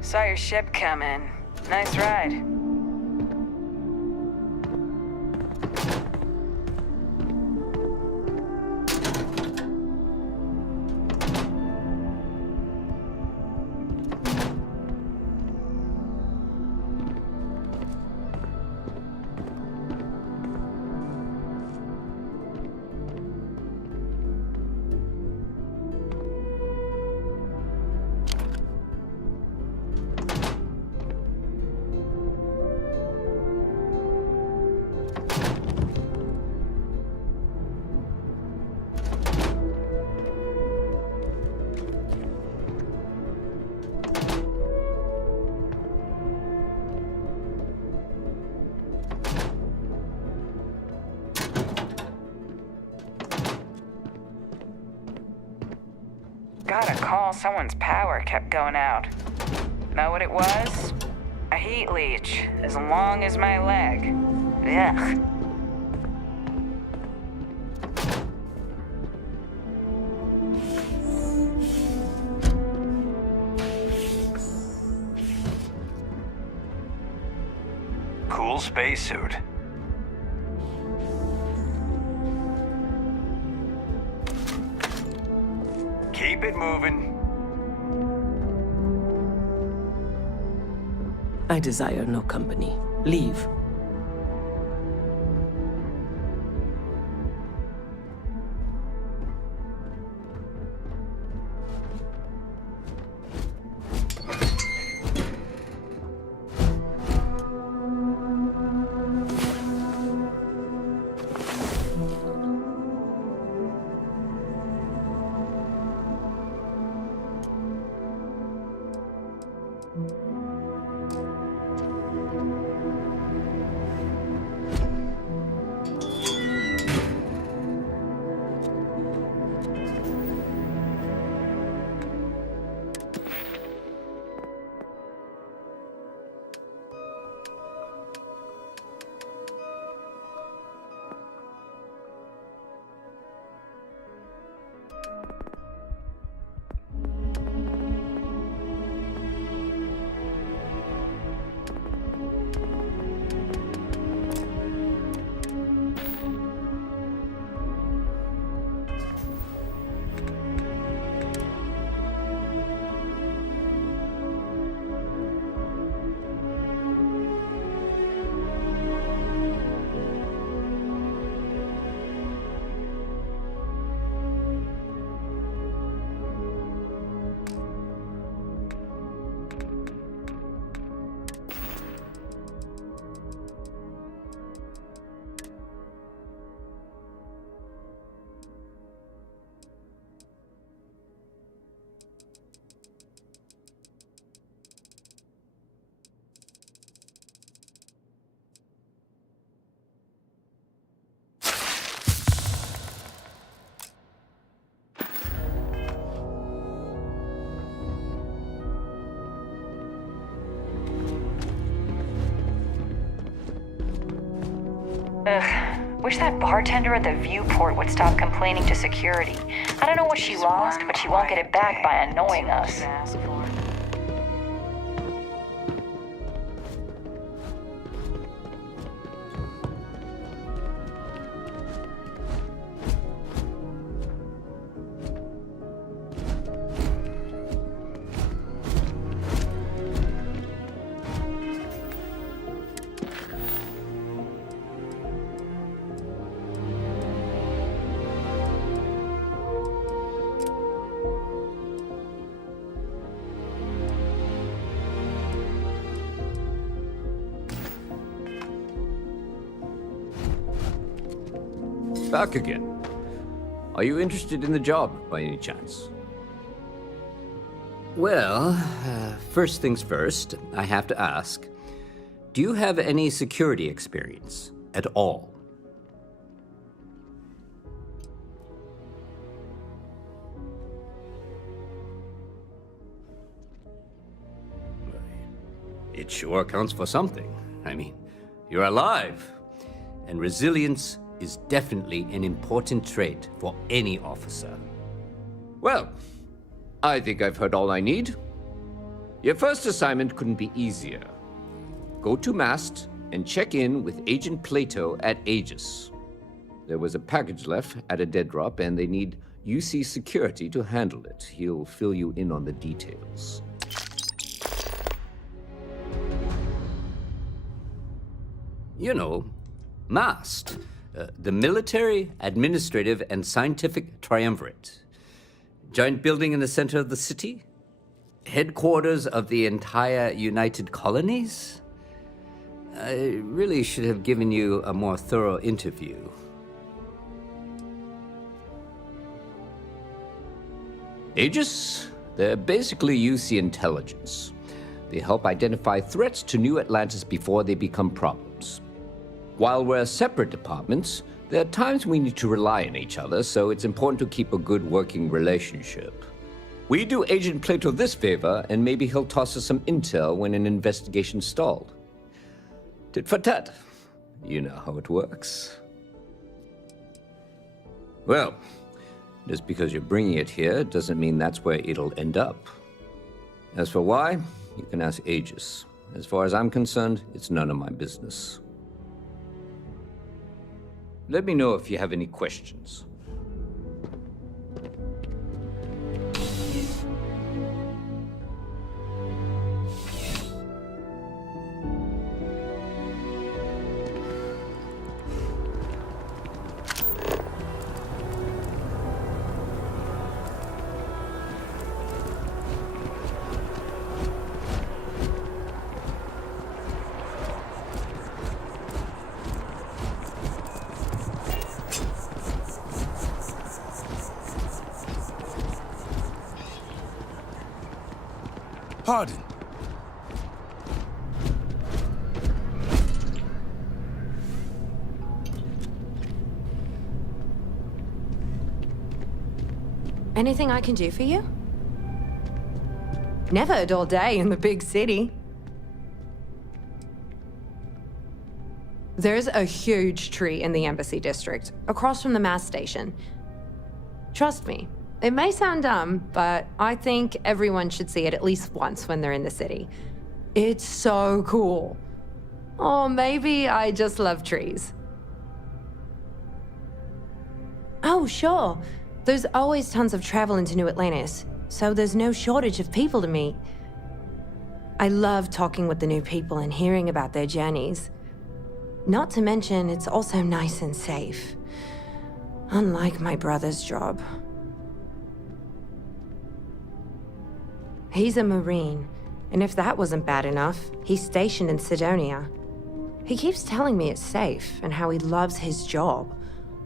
Saw your ship come in. Nice ride. Got a call someone's power kept going out. Know what it was? A heat leech, as long as my leg. Ugh. Cool spacesuit. Keep it moving. I desire no company. Leave. Ugh. Wish that bartender at the viewport would stop complaining to security. I don't know what she lost, but she won't get it back by annoying us. Back again. Are you interested in the job, by any chance? Well, first things first, I have to ask, do you have any security experience at all? It sure counts for something. I mean, you're alive, and resilience is definitely an important trait for any officer. Well, I think I've heard all I need. Your first assignment couldn't be easier. Go to Mast and check in with Agent Plato at Aegis. There was a package left at a dead drop, and they need UC security to handle it. He'll fill you in on the details. You know, Mast. The military, administrative, and scientific triumvirate. Giant building in the center of the city? Headquarters of the entire United Colonies? I really should have given you a more thorough interview. Aegis? They're basically UC intelligence. They help identify threats to New Atlantis before they become problems. While we're separate departments, there are times we need to rely on each other, so it's important to keep a good working relationship. We do Agent Plato this favor, and maybe he'll toss us some intel when an investigation's stalled. Tit for tat. You know how it works. Well, just because you're bringing it here doesn't mean that's where it'll end up. As for why, you can ask Aegis. As far as I'm concerned, it's none of my business. Let me know if you have any questions. Pardon. Anything I can do for you? Never a dull day in the big city. There's a huge tree in the Embassy District, across from the mass station. Trust me, it may sound dumb, but I think everyone should see it at least once when they're in the city. It's so cool. Or maybe I just love trees. Oh, sure. There's always tons of travel into New Atlantis, so there's no shortage of people to meet. I love talking with the new people and hearing about their journeys. Not to mention, it's also nice and safe. Unlike my brother's job. He's a Marine, and if that wasn't bad enough, he's stationed in Sidonia. He keeps telling me it's safe and how he loves his job,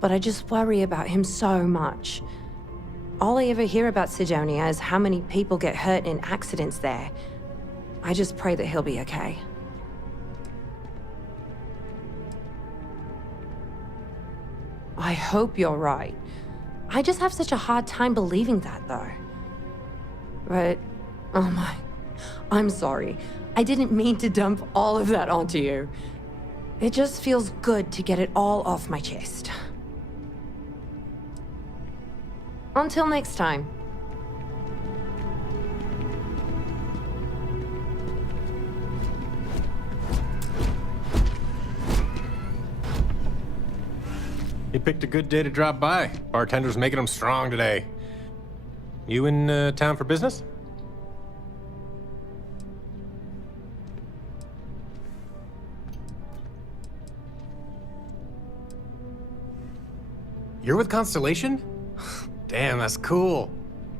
but I just worry about him so much. All I ever hear about Sidonia is how many people get hurt in accidents there. I just pray that he'll be okay. I hope you're right. I just have such a hard time believing that, though. But, oh my, I'm sorry. I didn't mean to dump all of that onto you. It just feels good to get it all off my chest. Until next time. You picked a good day to drop by. Bartender's making them strong today. You in town for business? You're with Constellation? Damn, that's cool.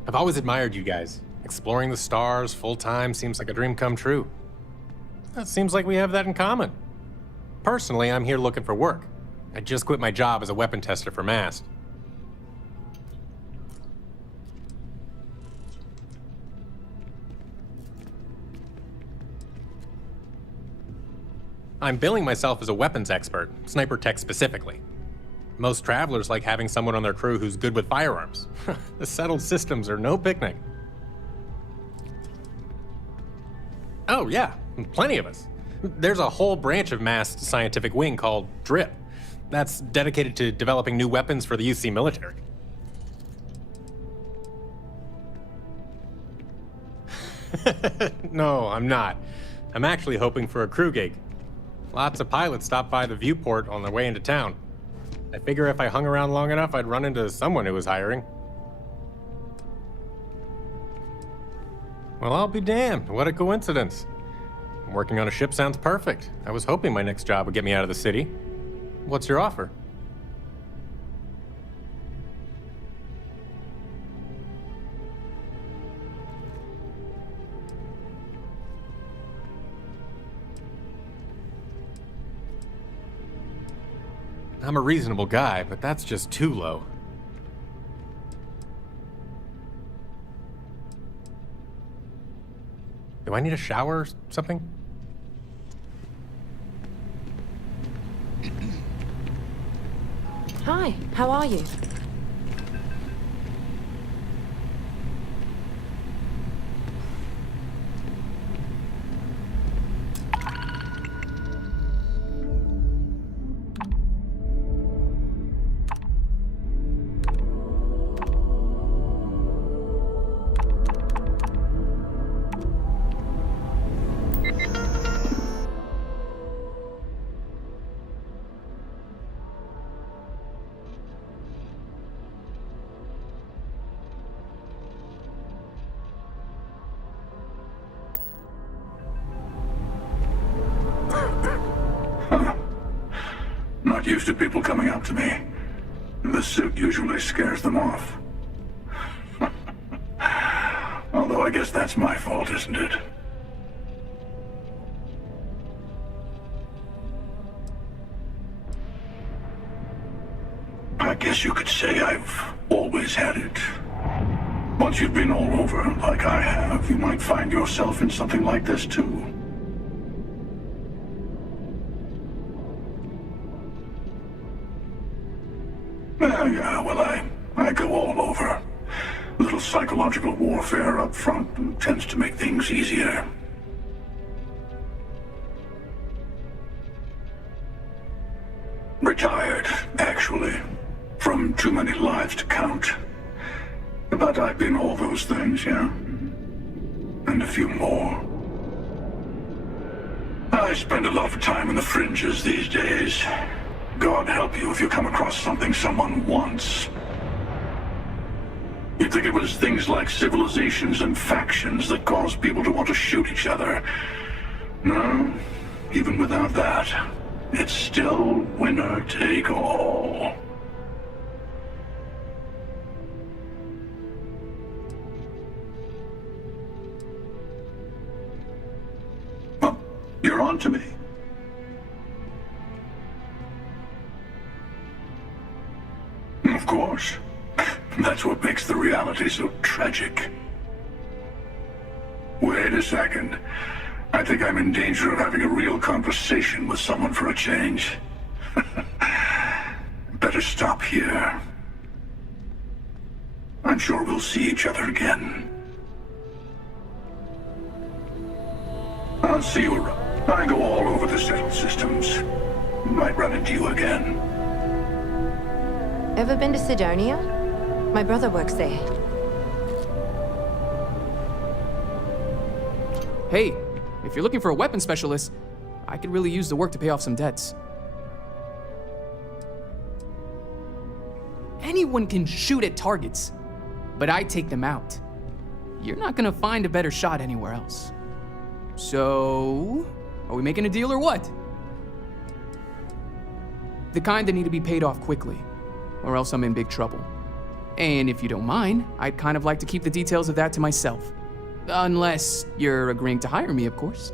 I've always admired you guys. Exploring the stars full-time seems like a dream come true. It seems like we have that in common. Personally, I'm here looking for work. I just quit my job as a weapon tester for MAST. I'm billing myself as a weapons expert, sniper tech specifically. Most travelers like having someone on their crew who's good with firearms. The settled systems are no picnic. Oh yeah, plenty of us. There's a whole branch of MAST scientific wing called DRIP. That's dedicated to developing new weapons for the UC military. No, I'm not. I'm actually hoping for a crew gig. Lots of pilots stop by the viewport on their way into town. I figure if I hung around long enough, I'd run into someone who was hiring. Well, I'll be damned. What a coincidence. Working on a ship sounds perfect. I was hoping my next job would get me out of the city. What's your offer? I'm a reasonable guy, but that's just too low. Do I need a shower or something? Hi, how are you? not used to people coming up to me. The suit usually scares them off. Although I guess that's my fault, isn't it? I guess you could say I've always had it. Once you've been all over, like I have, you might find yourself in something like this too. Yeah, well, I go all over. A little psychological warfare up front tends to make things easier. Retired, actually. From too many lives to count. But I've been all those things, yeah? And a few more. I spend a lot of time in the fringes these days. God help you if you come across something someone wants. You'd think it was things like civilizations and factions that cause people to want to shoot each other. No, even without that, it's still winner take all. Oh, you're on to me. Of course. That's what makes the reality so tragic. Wait a second. I think I'm in danger of having a real conversation with someone for a change. Better stop here. I'm sure we'll see each other again. I'll see you around. I go all over the settled systems. Might run into you again. Ever been to Sidonia? My brother works there. Hey, if you're looking for a weapon specialist, I could really use the work to pay off some debts. Anyone can shoot at targets, but I take them out. You're not gonna find a better shot anywhere else. So, are we making a deal or what? The kind that need to be paid off quickly, or else I'm in big trouble. And if you don't mind, I'd kind of like to keep the details of that to myself. Unless you're agreeing to hire me, of course.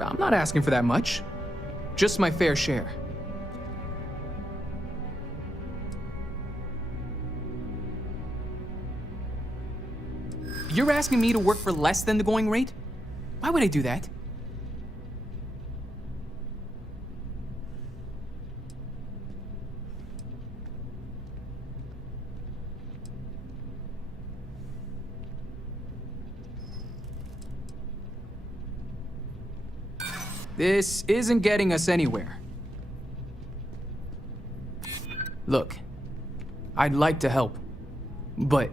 I'm not asking for that much. Just my fair share. You're asking me to work for less than the going rate? Why would I do that? This isn't getting us anywhere. Look, I'd like to help, but...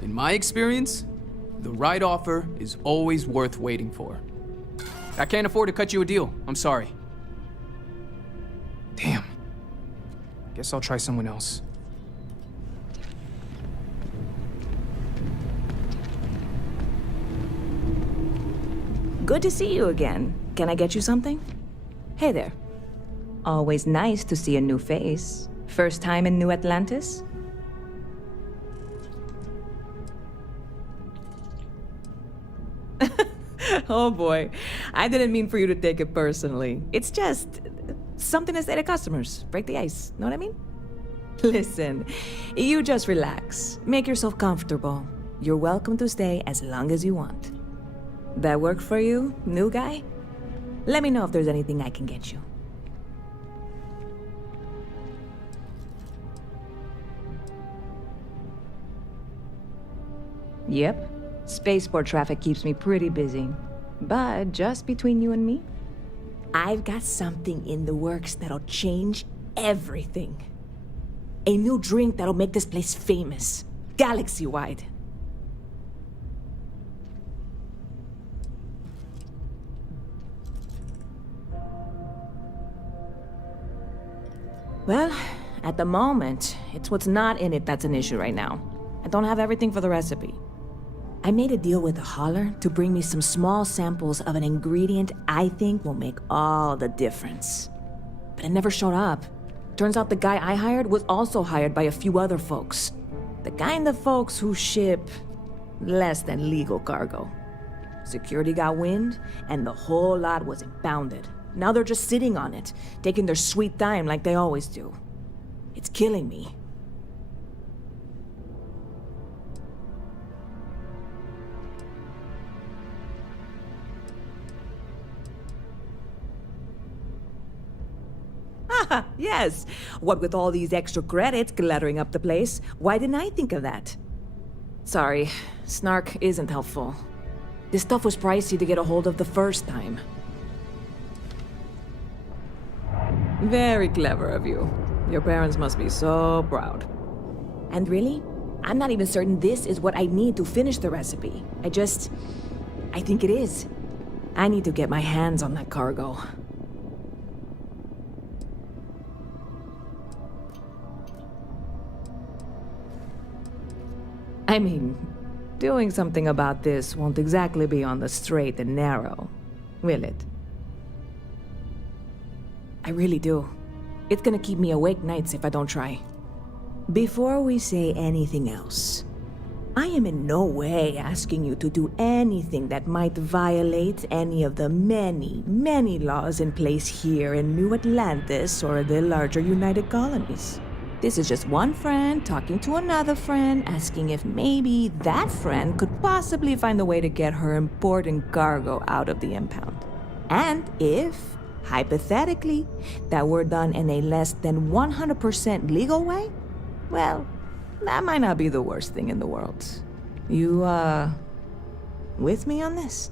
in my experience, the right offer is always worth waiting for. I can't afford to cut you a deal. I'm sorry. Damn. Guess I'll try someone else. Good to see you again. Can I get you something? Hey there. Always nice to see a new face. First time in New Atlantis? Oh boy, I didn't mean for you to take it personally. It's just something to say to customers. Break the ice, know what I mean? Listen, you just relax. Make yourself comfortable. You're welcome to stay as long as you want. That work for you, new guy? Let me know if there's anything I can get you. Yep. Spaceport traffic keeps me pretty busy. But just between you and me, I've got something in the works that'll change everything. A new drink that'll make this place famous, galaxy-wide. Well, at the moment, it's what's not in it that's an issue right now. I don't have everything for the recipe. I made a deal with the hauler to bring me some small samples of an ingredient I think will make all the difference. But it never showed up. Turns out the guy I hired was also hired by a few other folks. The kind of folks who ship less than legal cargo. Security got wind, and the whole lot was impounded. Now they're just sitting on it, taking their sweet time like they always do. It's killing me. Ah, yes. What with all these extra credits cluttering up the place, why didn't I think of that? Sorry, snark isn't helpful. This stuff was pricey to get a hold of the first time. Very clever of you. Your parents must be so proud. And really, I'm not even certain this is what I need to finish the recipe. I think it is. I need to get my hands on that cargo. I mean, doing something about this won't exactly be on the straight and narrow, will it? I really do. It's gonna keep me awake nights if I don't try. Before we say anything else, I am in no way asking you to do anything that might violate any of the many, many laws in place here in New Atlantis or the larger United Colonies. This is just one friend talking to another friend, asking if maybe that friend could possibly find a way to get her important cargo out of the impound. And if, hypothetically, that were done in a less than 100% legal way, well, that might not be the worst thing in the world. You, with me on this?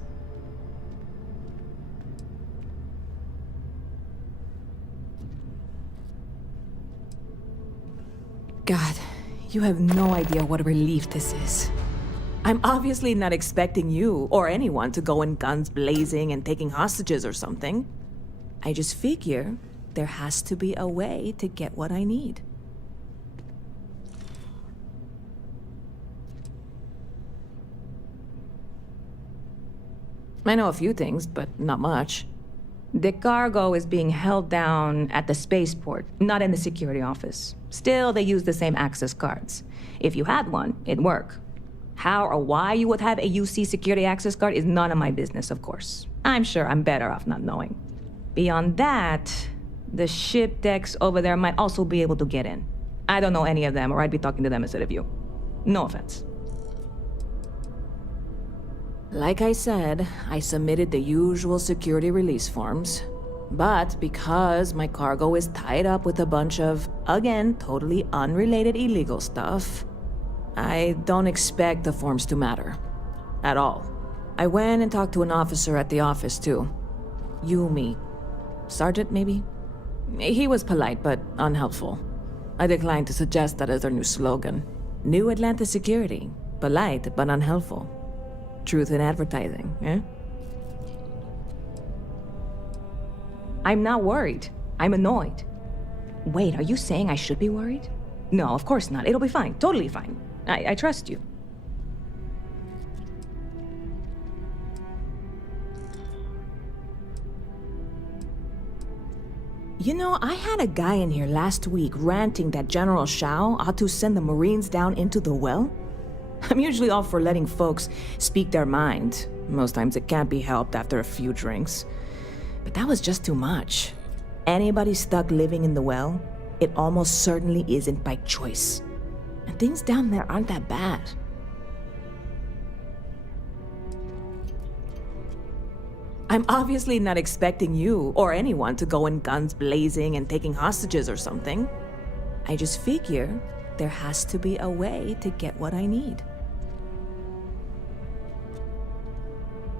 God, you have no idea what a relief this is. I'm obviously not expecting you or anyone to go in guns blazing and taking hostages or something. I just figure there has to be a way to get what I need. I know a few things, but not much. The cargo is being held down at the spaceport, not in the security office. Still, they use the same access cards. If you had one, it'd work. How or why you would have a UC security access card is none of my business, of course. I'm sure I'm better off not knowing. Beyond that, the ship decks over there might also be able to get in. I don't know any of them, or I'd be talking to them instead of you. No offense. Like I said, I submitted the usual security release forms. But because my cargo is tied up with a bunch of, again, totally unrelated illegal stuff, I don't expect the forms to matter. At all. I went and talked to an officer at the office, too. Yumi. Sergeant, maybe? He was polite, but unhelpful. I declined to suggest that as their new slogan. New Atlantis Security. Polite, but unhelpful. Truth in advertising, eh? I'm not worried. I'm annoyed. Wait, are you saying I should be worried? No, of course not. It'll be fine. Totally fine. I trust you. You know, I had a guy in here last week ranting that General Shao ought to send the Marines down into the well. I'm usually all for letting folks speak their mind. Most times it can't be helped after a few drinks. But that was just too much. Anybody stuck living in the well, it almost certainly isn't by choice. And things down there aren't that bad. I'm obviously not expecting you or anyone to go in guns blazing and taking hostages or something. I just figure there has to be a way to get what I need.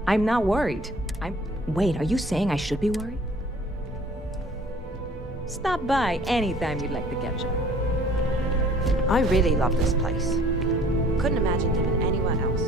I'm not worried. Wait, are you saying I should be worried? Stop by anytime you'd like to catch up. I really love this place. Couldn't imagine living anywhere else.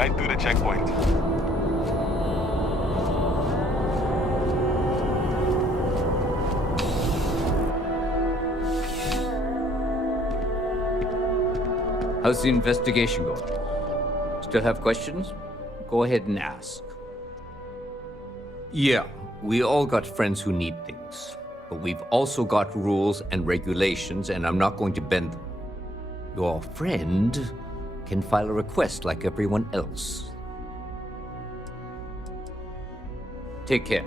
right through the checkpoint. How's the investigation going? Still have questions? Go ahead and ask. Yeah, we all got friends who need things. But we've also got rules and regulations, and I'm not going to bend them. Your friend can file a request like everyone else. Take care.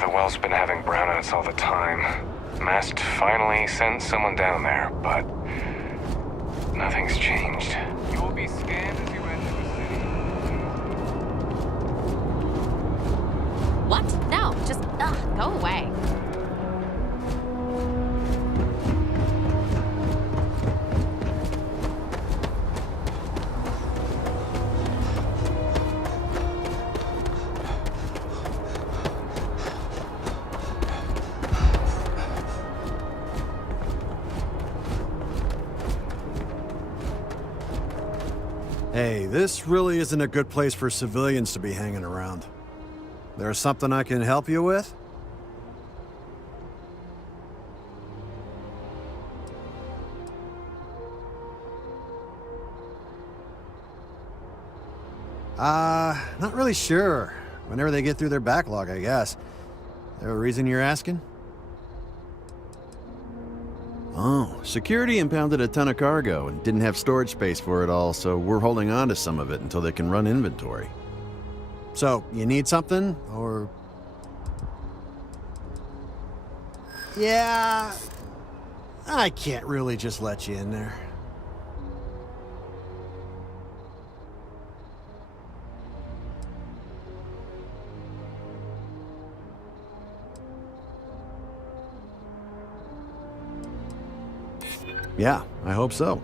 The well's been having brownouts all the time. Mast finally sent someone down there, but nothing's changed. You will be scanned as you enter the city. What? No, just, go away. Hey, this really isn't a good place for civilians to be hanging around. There's something I can help you with? Not really sure. Whenever they get through their backlog, I guess. There a reason you're asking? Oh, security impounded a ton of cargo and didn't have storage space for it all, so we're holding on to some of it until they can run inventory. So, you need something, or...? Yeah... I can't really just let you in there. Yeah, I hope so.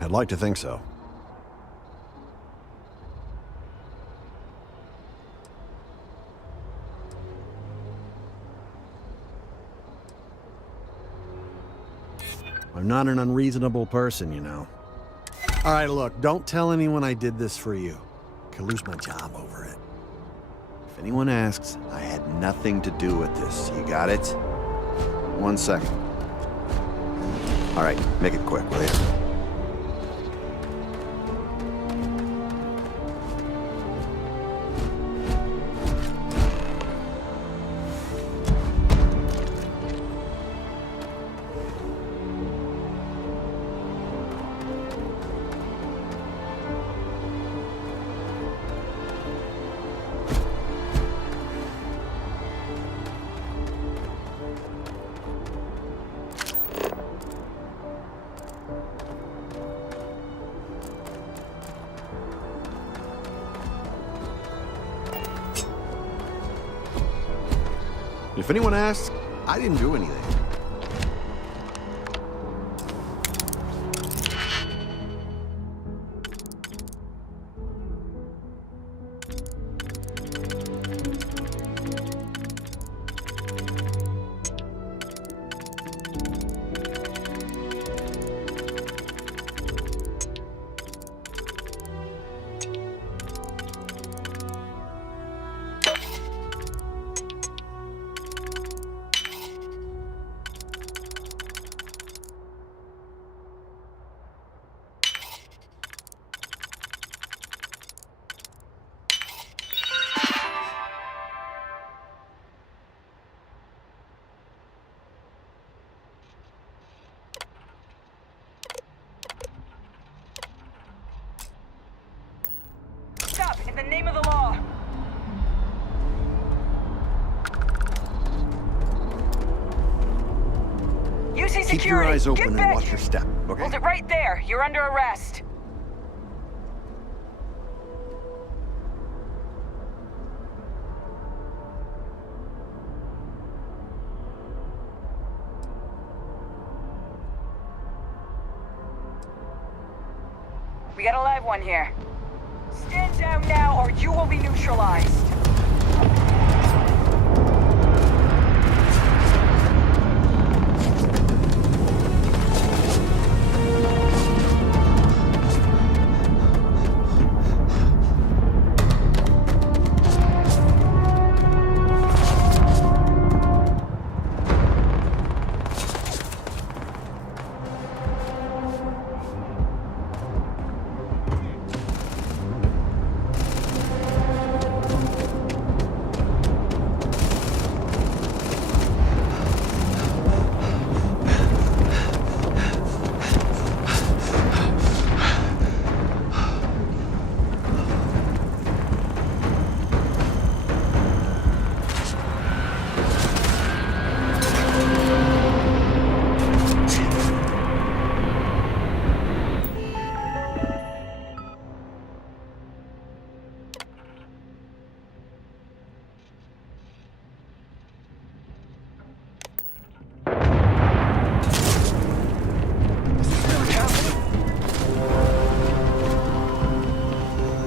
I'd like to think so. I'm not an unreasonable person, you know. All right, look, don't tell anyone I did this for you. Could lose my job over it. If anyone asks, I had nothing to do with this. You got it? 1 second. All right, make it quick, will you? If anyone asks, I didn't do anything. see security. Keep your eyes Get open and back watch here. your step, okay? Hold it right there. You're under arrest. We got a live one here. Stand down now or you will be neutralized.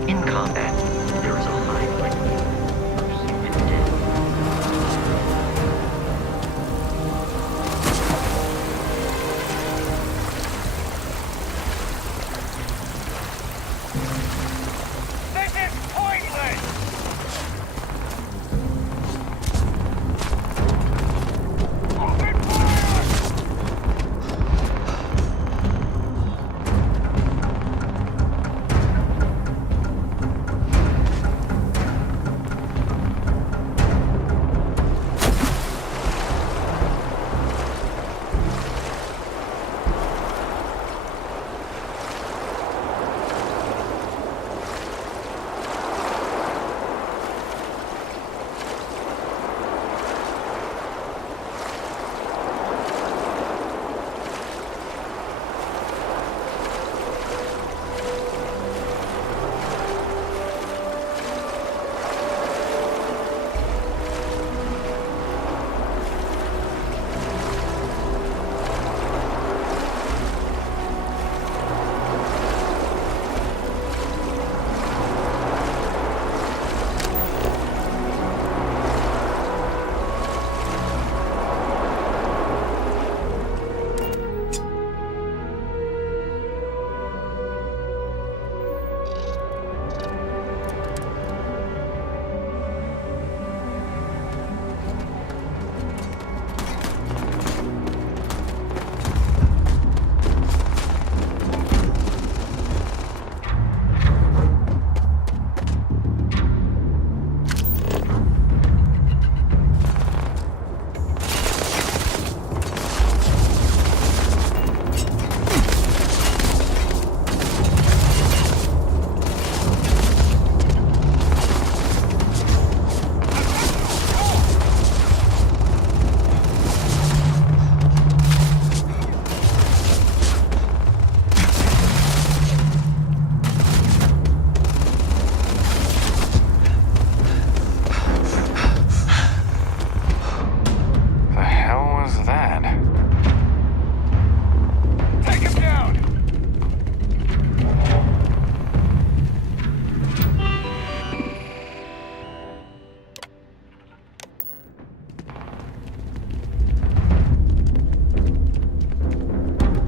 In combat, there is a high likelihood of human death. This is pointless! Open fire! The hell was that? Take him down!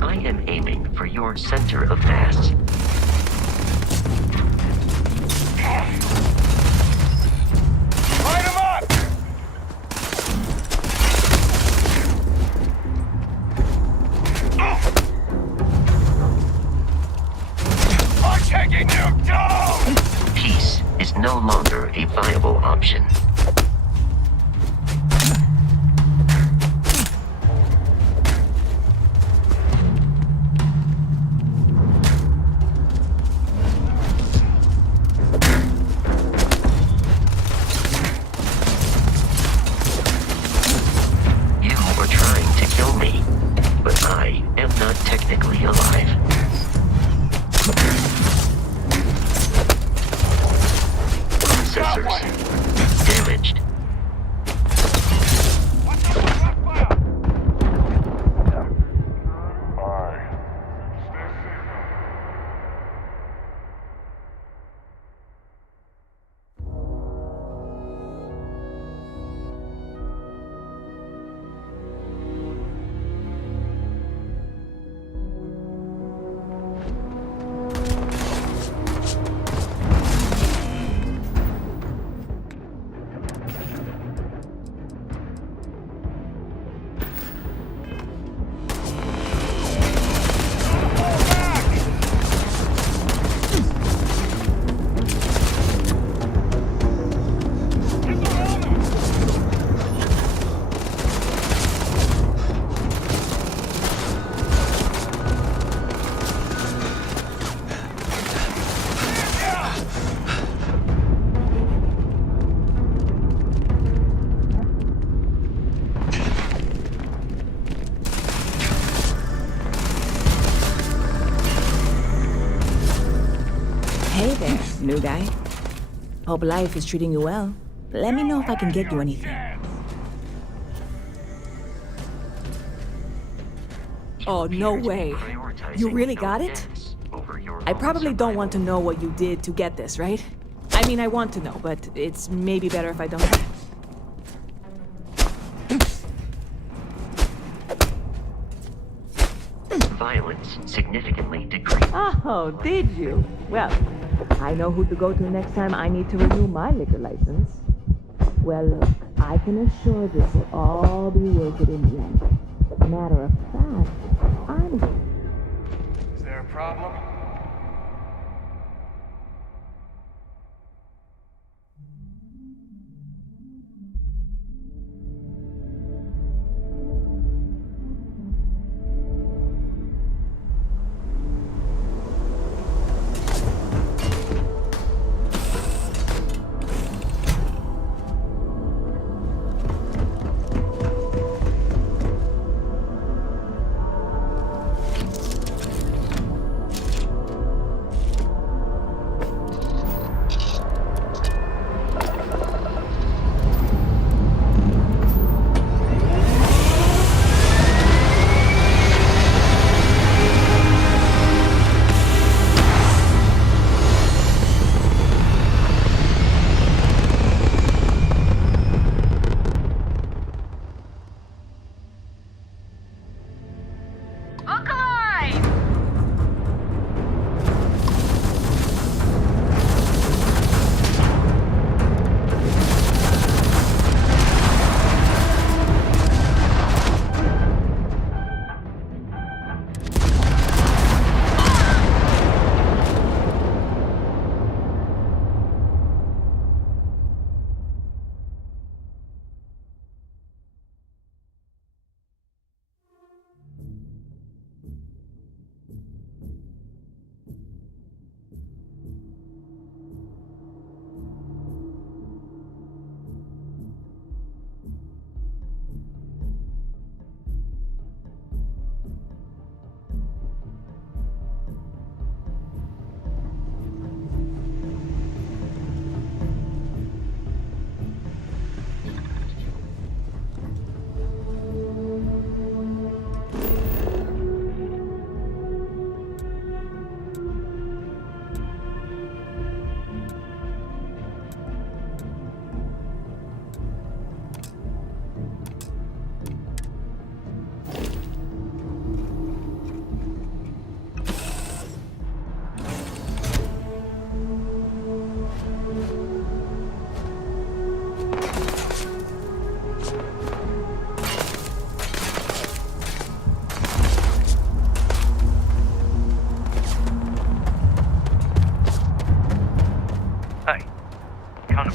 I am aiming for your center of mass. Light him up! I'm taking you down! Peace is no longer a viable option. but I am not technically alive. Sensors damaged. Hey there, new guy. Hope life is treating you well. Let me know if I can get you anything. Oh, no way. You really got it? I probably don't want to know what you did to get this, right? I mean, I want to know, but it's maybe better if I don't. Violence significantly decreased. Oh, did you? Well, I know who to go to next time I need to renew my liquor license. Well, look, I can assure this will all be worth it in the end. Matter of fact, I'm... Is there a problem?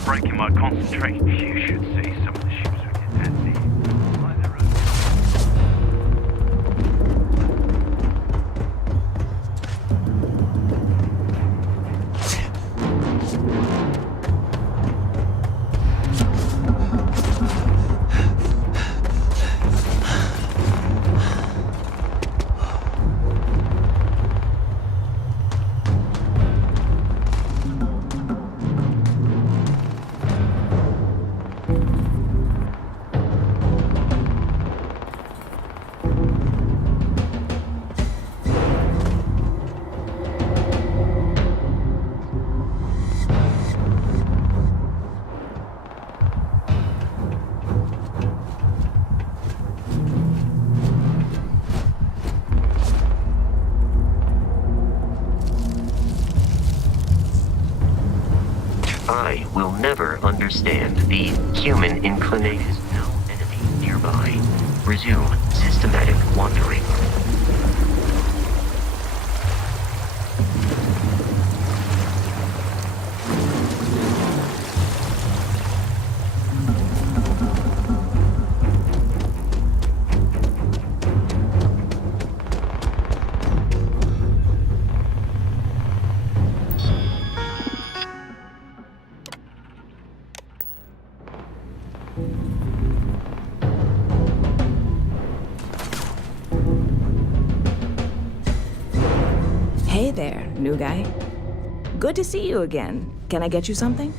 breaking my concentration. You should see some of the shoes we get fancy. Like their own. I will never understand the human inclination. No enemy nearby. Resume systematic wandering. Hey there, new guy. Good to see you again. Can I get you something?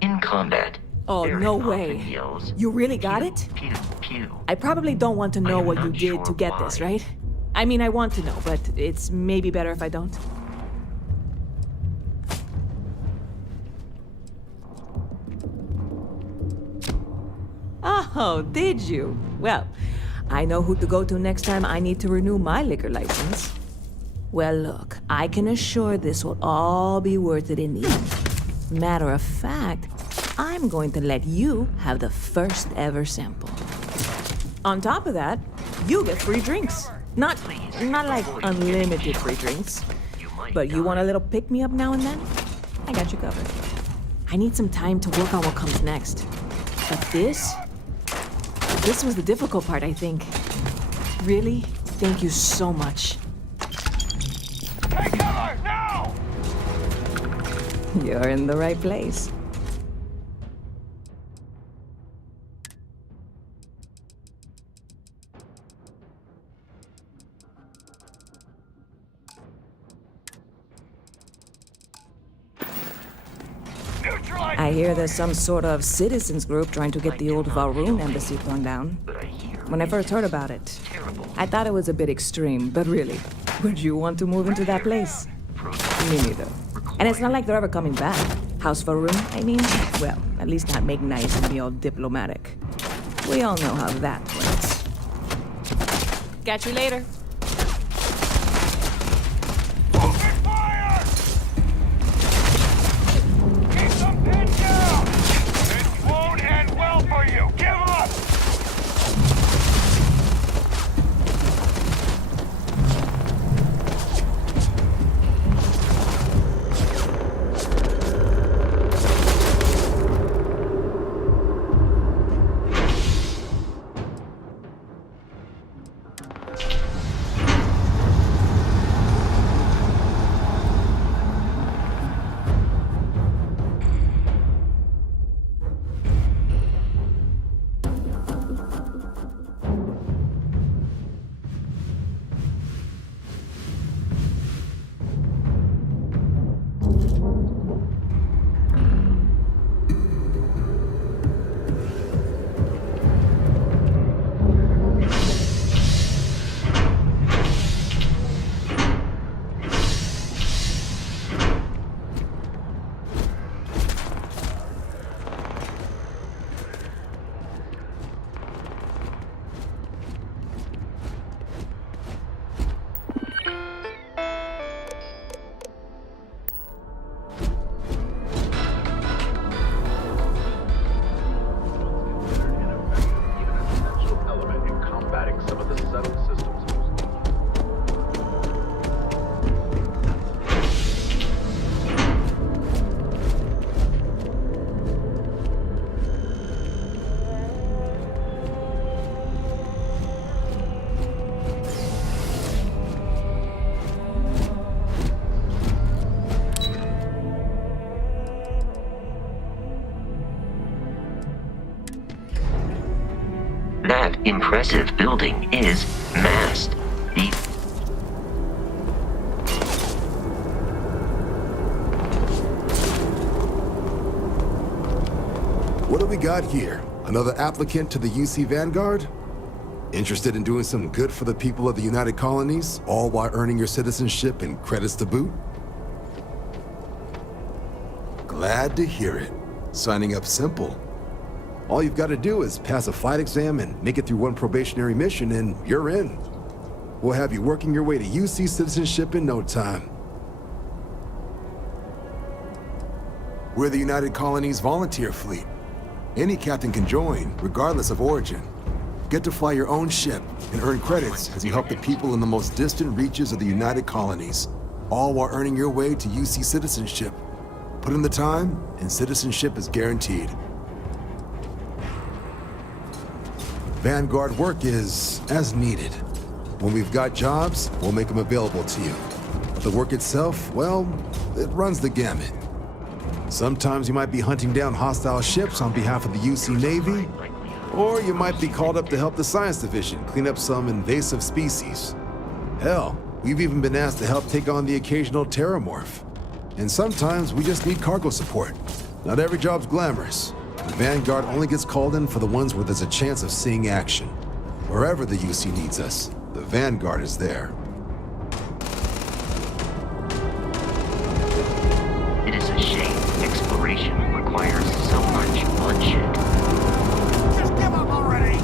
In combat. Oh, Baron no often way. Yells, You really got it? pew, pew. I probably don't want to know am what you not did sure to get this, why. right? I mean, I want to know, but it's maybe better if I don't. Oh, did you? Well, I know who to go to next time I need to renew my liquor license. Well, look, I can assure this will all be worth it in the end. Matter of fact, I'm going to let you have the first ever sample. On top of that, you get free drinks. Not like unlimited free drinks. But you want a little pick-me-up now and then? I got you covered. I need some time to work on what comes next. But this was the difficult part, I think. Really, thank you so much. Take cover, now! You're in the right place. I hear there's some sort of citizens group trying to get the old Valroon embassy torn down. When I first heard about it, I thought it was a bit extreme, but really, would you want to move into that place? Me neither. And it's not like they're ever coming back. House Valroon, I mean? Well, at least not make nice and be all diplomatic. We all know how that works. Catch you later. Won't end well for you. Give up! That impressive building is massed. The What do we got here? Another applicant to the UC Vanguard? Interested in doing some good for the people of the United Colonies, all while earning your citizenship and credits to boot? Glad to hear it. Signing up simple. All you've got to do is pass a fight exam and make it through one probationary mission and you're in. We'll have you working your way to UC citizenship in no time. We're the United Colonies Volunteer Fleet. Any captain can join, regardless of origin. Get to fly your own ship and earn credits as you help the people in the most distant reaches of the United Colonies, all while earning your way to UC citizenship. Put in the time, and citizenship is guaranteed. Vanguard work is as needed. When we've got jobs, we'll make them available to you. But the work itself, well, it runs the gamut. Sometimes you might be hunting down hostile ships on behalf of the UC Navy, or you might be called up to help the Science Division clean up some invasive species. Hell, we've even been asked to help take on the occasional terramorph. And sometimes we just need cargo support. Not every job's glamorous. The Vanguard only gets called in for the ones where there's a chance of seeing action. Wherever the UC needs us, the Vanguard is there. It is a shame exploration requires so much bloodshed. Just give up already!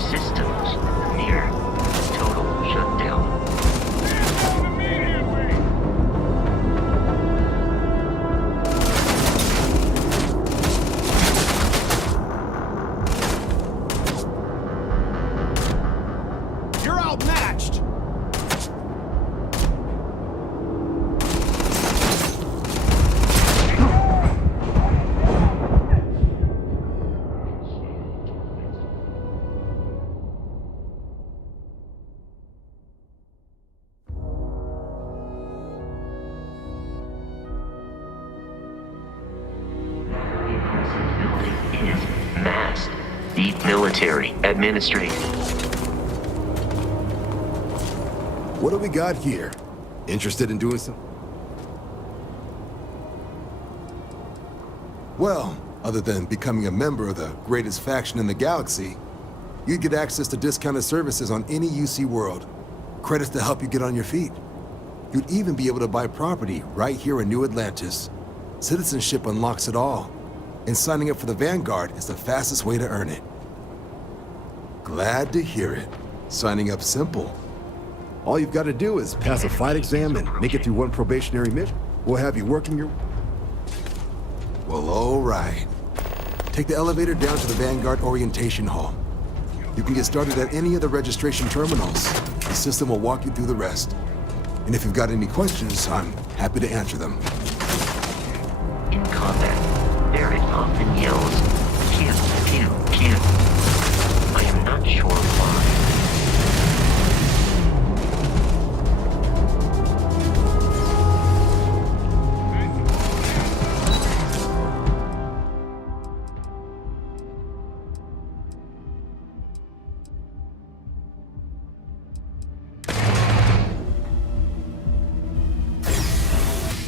Systems near total shutdown. You're outmatched! Is masked. The military administrative. What do we got here? Interested in doing some? Well, other than becoming a member of the greatest faction in the galaxy, you'd get access to discounted services on any UC world, credits to help you get on your feet. You'd even be able to buy property right here in New Atlantis. Citizenship unlocks it all, and signing up for the Vanguard is the fastest way to earn it. Glad to hear it. Signing up's simple. All you've got to do is pass a fight exam and make it through one probationary mission. We'll have you working your... Well, all right. Take the elevator down to the Vanguard Orientation Hall. You can get started at any of the registration terminals. The system will walk you through the rest. And if you've got any questions, I'm happy to answer them. In combat, Barrett often yells, "Pew, pew, pew." I am not sure why.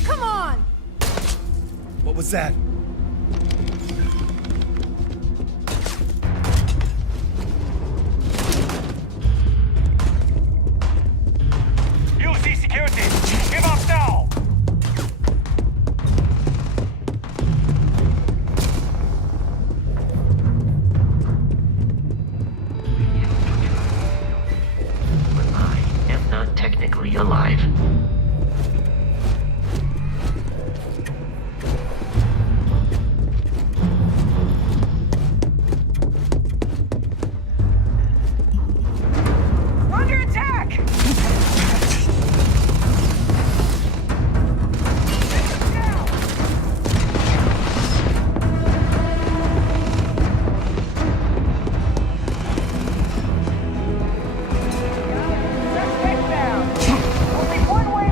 Come on! What was that? UC security! Give up now! But I am not technically alive. Under attack! Suspect down! Only one way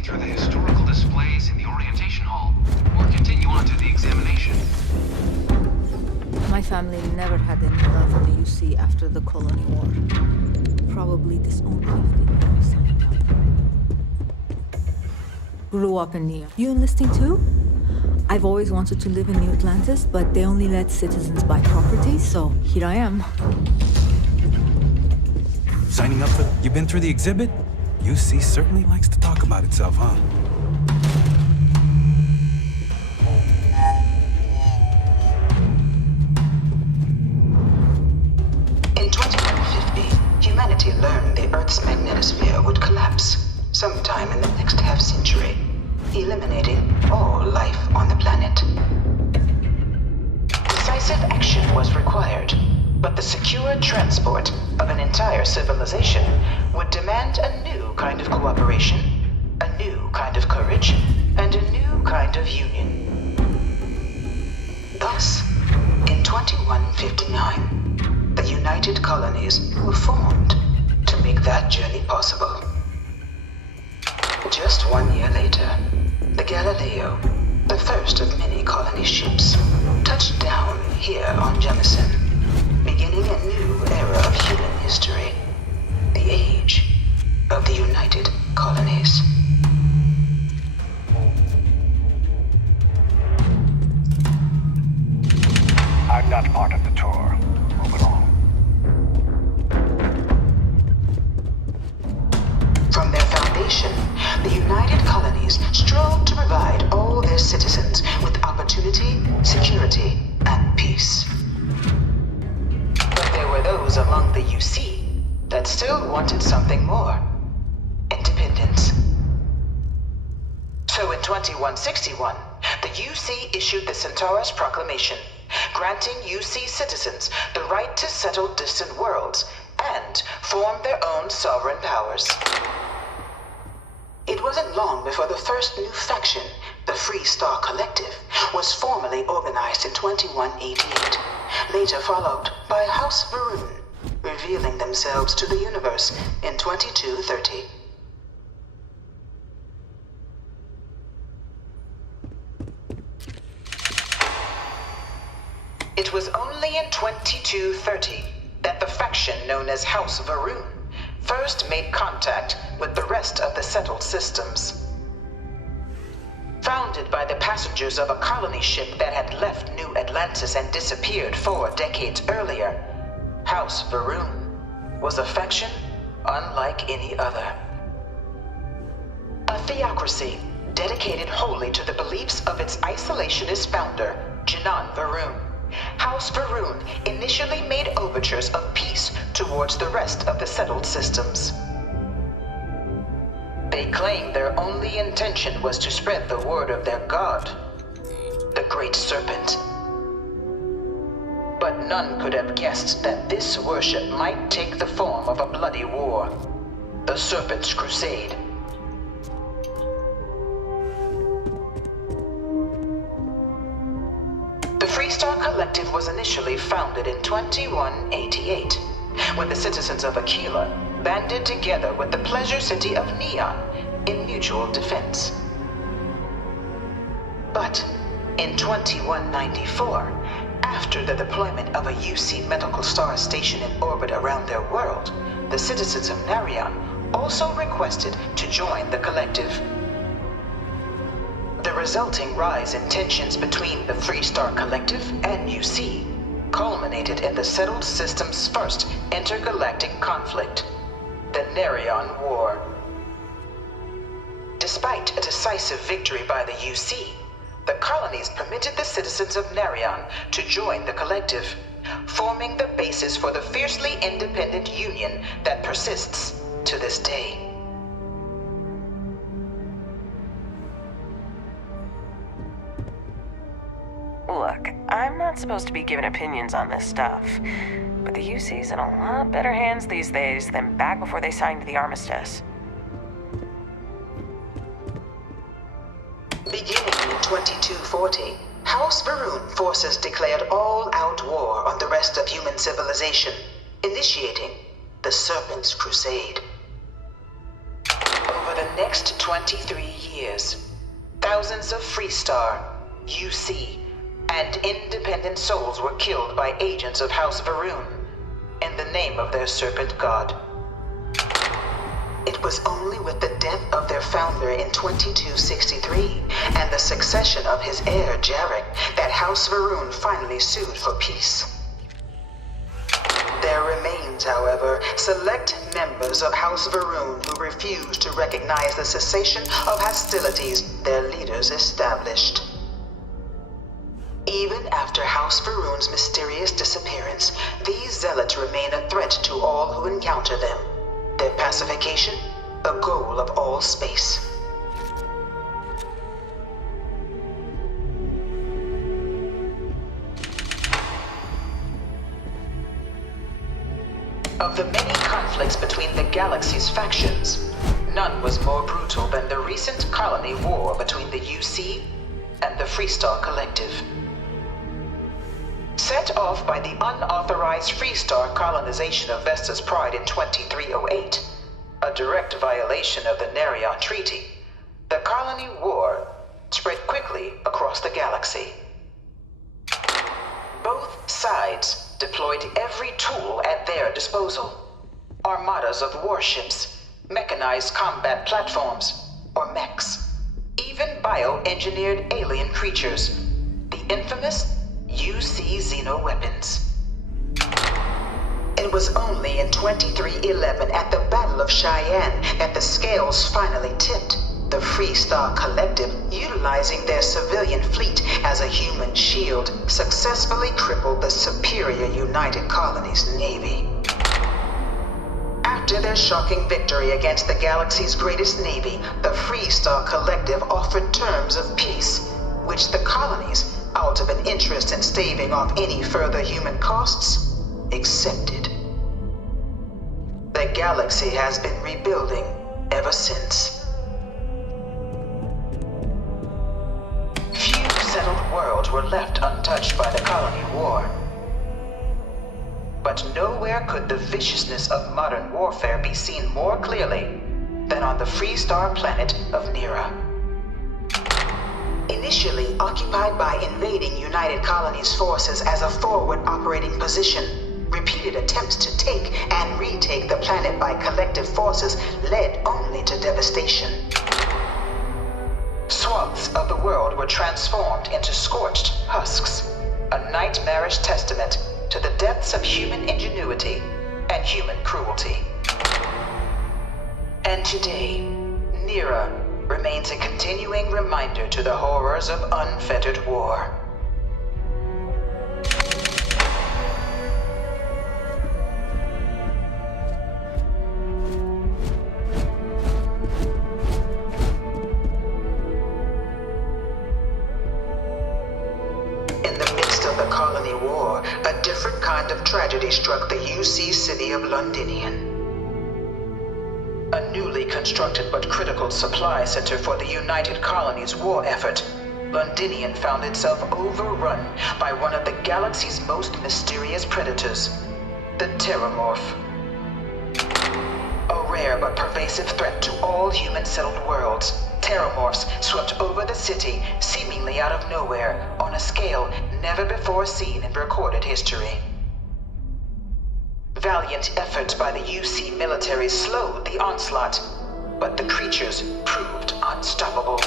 you through the historical displays in the orientation hall, or continue on to the examination. My family never had any love for the UC after the Colony War. Probably disowned me if they knew I signed up. Grew up in New York. You enlisting too? I've always wanted to live in New Atlantis, but they only let citizens buy property, so here I am. Signing up for... You've been through the exhibit? UC certainly likes to talk about itself, huh? In 2150, humanity learned the Earth's magnetosphere would collapse sometime in the next half-century, eliminating all life on the planet. Decisive action was required, but the secure transport of an entire civilization would demand a new kind of cooperation, a new kind of courage, and a new kind of union. Thus, in 2159, the United Colonies were formed to make that journey possible. Just 1 year later, the Galileo, the first of many colony ships, touched down here on Jemison, beginning a new era of human history, the age of the United Colonies. I'm not part of the tour. Move along. From their foundation, the United Colonies strove to provide all their citizens with opportunity, security, and peace. But there were those among the UC that still wanted something more. Independence. So in 2161, the UC issued the Centaurus Proclamation, granting UC citizens the right to settle distant worlds and form their own sovereign powers. It wasn't long before the first new faction, the Free Star Collective, was formally organized in 2188, later followed by House Varun, revealing themselves to the universe in 2230. It was only in 2230 that the faction known as House Varun first made contact with the rest of the settled systems. Founded by the passengers of a colony ship that had left New Atlantis and disappeared 4 decades earlier, House Varun was a faction unlike any other. A theocracy dedicated wholly to the beliefs of its isolationist founder, Janan Varun. House Varun initially made overtures of peace towards the rest of the settled systems. They claimed their only intention was to spread the word of their god, the Great Serpent. But none could have guessed that this worship might take the form of a bloody war, the Serpent's Crusade. The Freestar Collective was initially founded in 2188, when the citizens of Aquila banded together with the pleasure city of Neon in mutual defense. But in 2194, after the deployment of a UC medical star station in orbit around their world, the citizens of Narion also requested to join the collective. The resulting rise in tensions between the Freestar Collective and UC culminated in the settled system's first intergalactic conflict, the Narion War. Despite a decisive victory by the UC, the colonies permitted the citizens of Narion to join the collective, forming the basis for the fiercely independent union that persists to this day. Look, I'm not supposed to be giving opinions on this stuff, but the UC's in a lot better hands these days than back before they signed the armistice. Beginning in 2240, House Varun forces declared all-out war on the rest of human civilization, initiating the Serpent's Crusade. Over the next 23 years, thousands of Freestar, UC, and independent souls were killed by agents of House Varun in the name of their serpent god. It was only with the death of their founder in 2263 and the succession of his heir, Jarek, that House Varun finally sued for peace. There remains, however, select members of House Varun who refuse to recognize the cessation of hostilities their leaders established. Even after House Varun's mysterious disappearance, these zealots remain a threat to all who encounter them. Their pacification, the goal of all space. Of the many conflicts between the galaxy's factions, none was more brutal than the recent colony war between the UC and the Freestar Collective. Set off by the unauthorized Freestar colonization of Vesta's Pride in 2308, a direct violation of the Nerion Treaty, the colony war spread quickly across the galaxy. Both sides deployed every tool at their disposal. Armadas of warships, mechanized combat platforms, or mechs, even bioengineered alien creatures, the infamous UC xeno-weapons. It was only in 2311 at the Battle of Cheyenne that the scales finally tipped, the Freestar Collective, utilizing their civilian fleet as a human shield, successfully crippled the superior United Colonies Navy. After their shocking victory against the galaxy's greatest navy, the Freestar Collective offered terms of peace, which the colonies, out of an interest in staving off any further human costs, accepted. The galaxy has been rebuilding ever since. Few settled worlds were left untouched by the colony war. But nowhere could the viciousness of modern warfare be seen more clearly than on the Freestar planet of Nira. Initially occupied by invading United Colonies forces as a forward operating position, repeated attempts to take and retake the planet by collective forces led only to devastation. Swaths of the world were transformed into scorched husks, a nightmarish testament to the depths of human ingenuity and human cruelty. And today, Nira remains a continuing reminder to the horrors of unfettered war. In the midst of the colony war, a different kind of tragedy struck the UC city of Londinian. A newly constructed but critical supply center for the United Colonies' war effort, Londinian found itself overrun by one of the galaxy's most mysterious predators, the Terramorph. A rare but pervasive threat to all human-settled worlds, Terramorphs swept over the city, seemingly out of nowhere, on a scale never before seen in recorded history. Valiant efforts by the UC military slowed the onslaught, but the creatures proved unstoppable.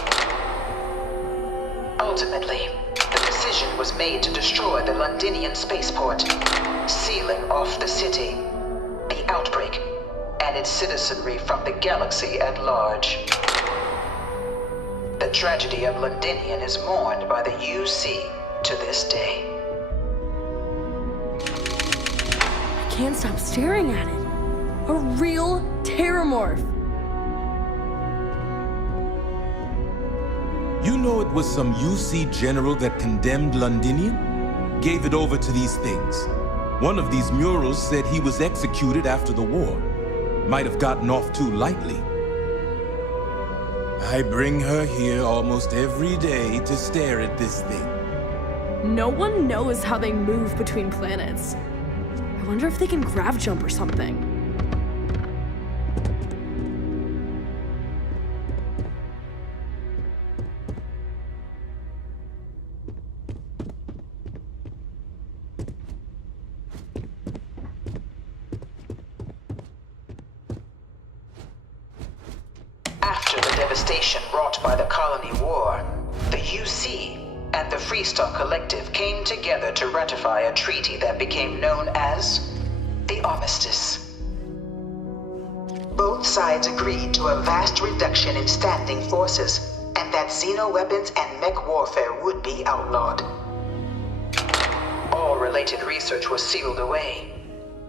Ultimately, the decision was made to destroy the Londinian spaceport, sealing off the city, the outbreak, and its citizenry from the galaxy at large. The tragedy of Londinian is mourned by the UC to this day. I can't stop staring at it. A real Terramorph. You know it was some UC general that condemned Londinian? Gave it over to these things. One of these murals said he was executed after the war. Might have gotten off too lightly. I bring her here almost every day to stare at this thing. No one knows how they move between planets. I wonder if they can grav jump or something. devastation wrought by the Colony War, the UC and the Freestar Collective came together to ratify a treaty that became known as the Armistice. Both sides agreed to a vast reduction in standing forces, and that xeno-weapons and mech warfare would be outlawed. All related research was sealed away,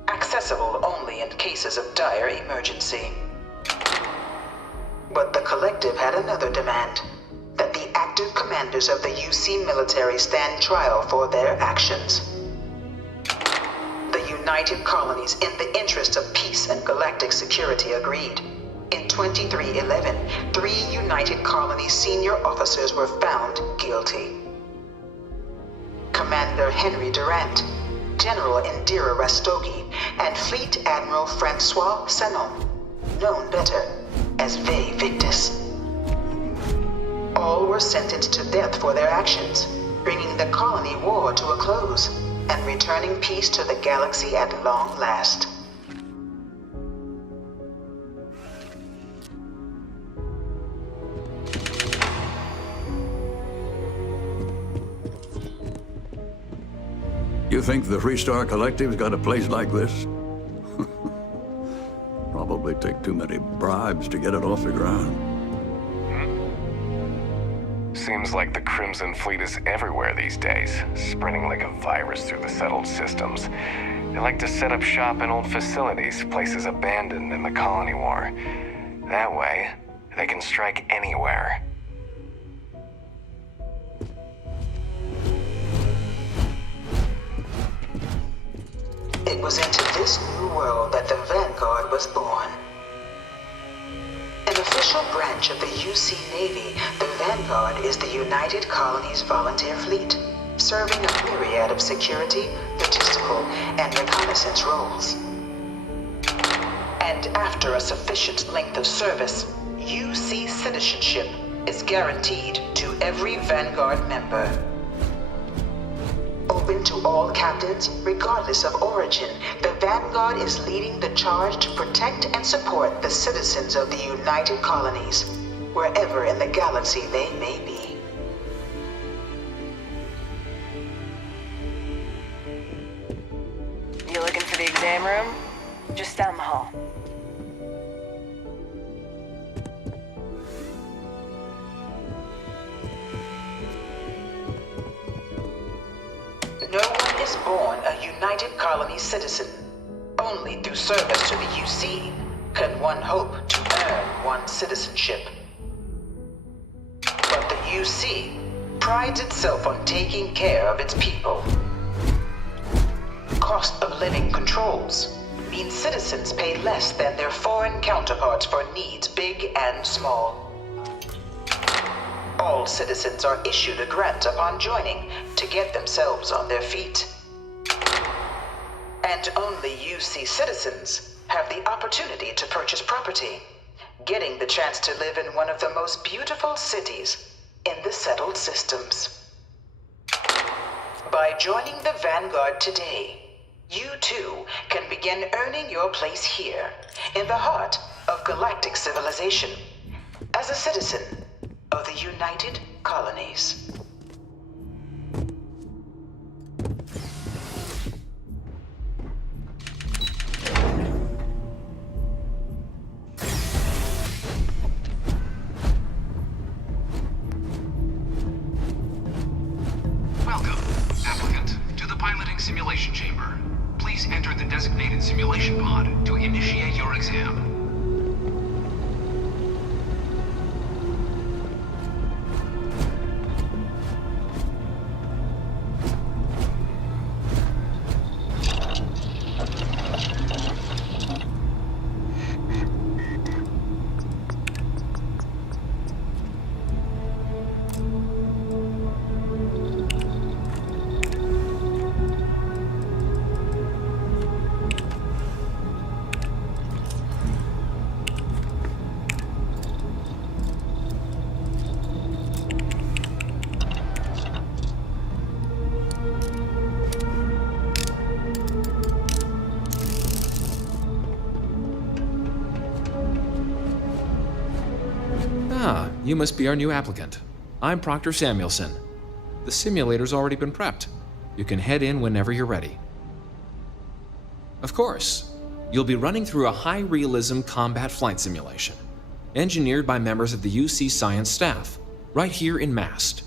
accessible only in cases of dire emergency. But the Collective had another demand, that the active commanders of the UC military stand trial for their actions. The United Colonies, in the interest of peace and galactic security, agreed. In 2311, 3 United Colonies senior officers were found guilty. Commander Henry Durant, General Indira Rastogi, and Fleet Admiral Francois Sanon, known better as Ve Victus. All were sentenced to death for their actions, bringing the colony war to a close and returning peace to the galaxy at long last. You think the Freestar Collective's got a place like this? Probably take too many bribes to get it off the ground. Seems like the Crimson Fleet is everywhere these days, spreading like a virus through the settled systems. They like to set up shop in old facilities, places abandoned in the colony war. That way, they can strike anywhere. It was into this new world that the Vanguard was born. An official branch of the UC Navy, the Vanguard is the United Colonies Volunteer Fleet, serving a myriad of security, logistical, and reconnaissance roles. And after a sufficient length of service, UC citizenship is guaranteed to every Vanguard member. Open to all captains, regardless of origin, the Vanguard is leading the charge to protect and support the citizens of the United Colonies, wherever in the galaxy they may be. You looking for the exam room? Just down the hall. No one is born a United Colony citizen. Only through service to the UC can one hope to earn one's citizenship. But the UC prides itself on taking care of its people. Cost of living controls mean citizens pay less than their foreign counterparts for needs big and small. All citizens are issued a grant upon joining to get themselves on their feet. And only UC citizens have the opportunity to purchase property, getting the chance to live in one of the most beautiful cities in the settled systems. By joining the Vanguard today, you too can begin earning your place here, in the heart of galactic civilization, as a citizen of the United Colonies. Welcome, applicant, to the piloting simulation chamber. Please enter the designated simulation pod to initiate your exam. you must be our new applicant. I'm Proctor Samuelson. The simulator's already been prepped. You can head in whenever you're ready. Of course, you'll be running through a high-realism combat flight simulation, engineered by members of the UC Science staff, right here in Mast.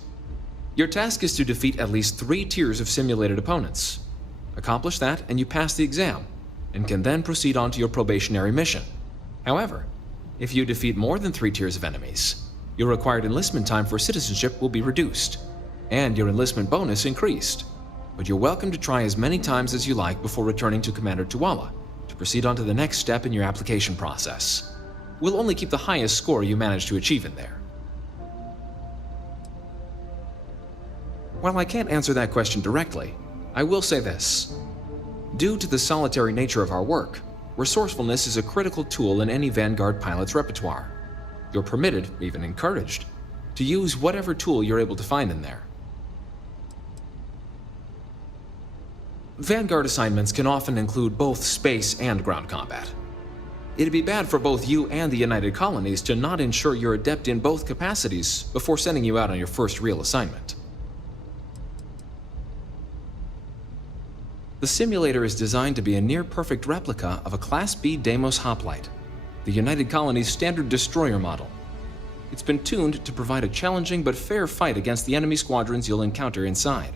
Your task is to defeat at least 3 tiers of simulated opponents. Accomplish that, and you pass the exam, and can then proceed on to your probationary mission. However, if you defeat more than 3 tiers of enemies, your required enlistment time for citizenship will be reduced, and your enlistment bonus increased. But you're welcome to try as many times as you like before returning to Commander Tuala to proceed on to the next step in your application process. We'll only keep the highest score you manage to achieve in there. While I can't answer that question directly, I will say this. Due to the solitary nature of our work, resourcefulness is a critical tool in any Vanguard pilot's repertoire. You're permitted, even encouraged, to use whatever tool you're able to find in there. Vanguard assignments can often include both space and ground combat. It'd be bad for both you and the United Colonies to not ensure you're adept in both capacities before sending you out on your first real assignment. The simulator is designed to be a near-perfect replica of a Class B Deimos hoplite, the United Colony's standard destroyer model. It's been tuned to provide a challenging but fair fight against the enemy squadrons you'll encounter inside.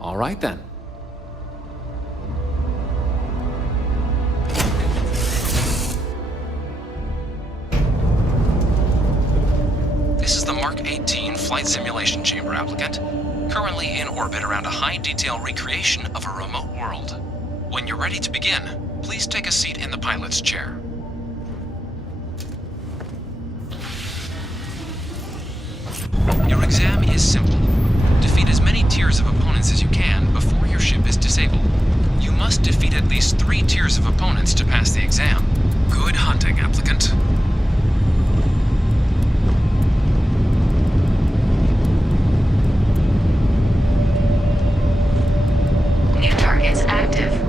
All right then. This is the Mark 18 Flight Simulation Chamber applicant, currently in orbit around a high-detail recreation of a remote world. When you're ready to begin, please take a seat in the pilot's chair. Your exam is simple. Defeat as many tiers of opponents as you can before your ship is disabled. You must defeat at least 3 tiers of opponents to pass the exam. Good hunting, applicant. New targets active.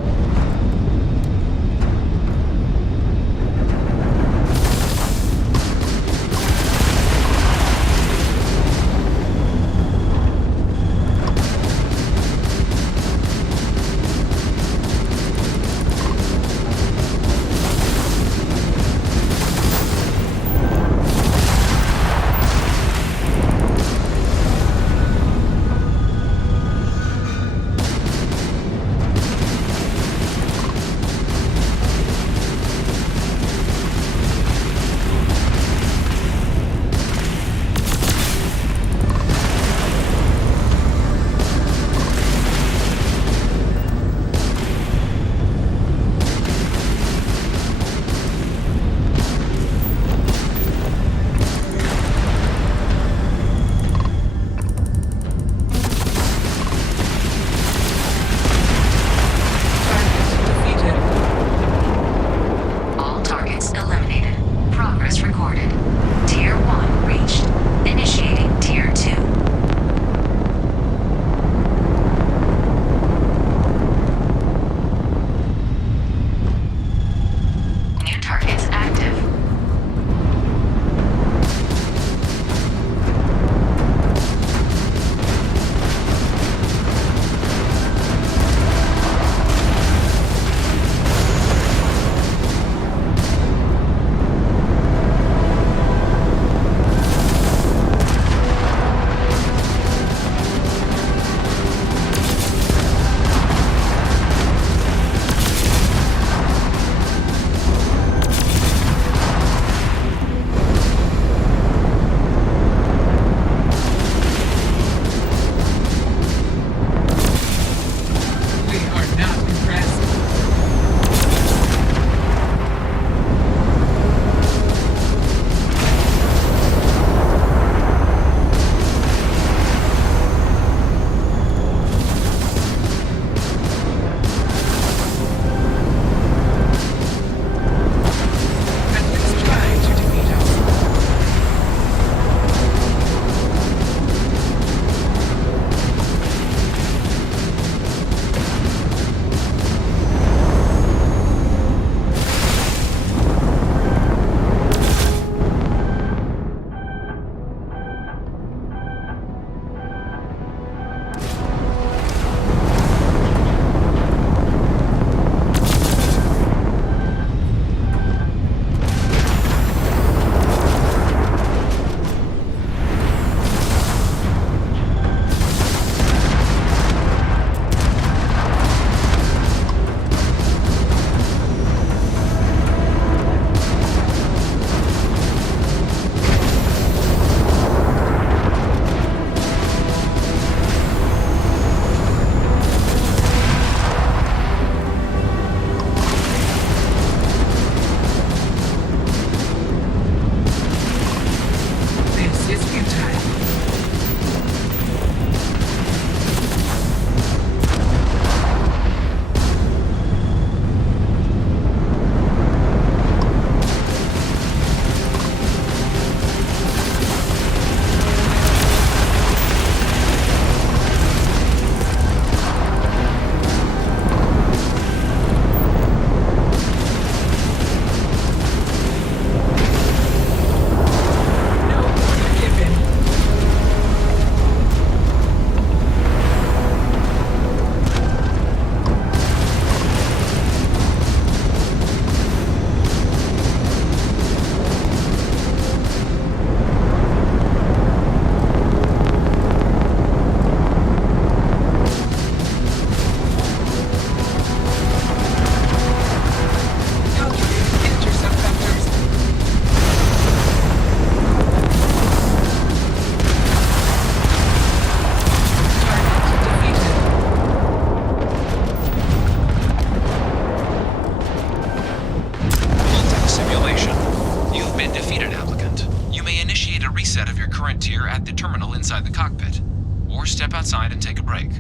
your current tier at the terminal inside the cockpit, or step outside and take a break.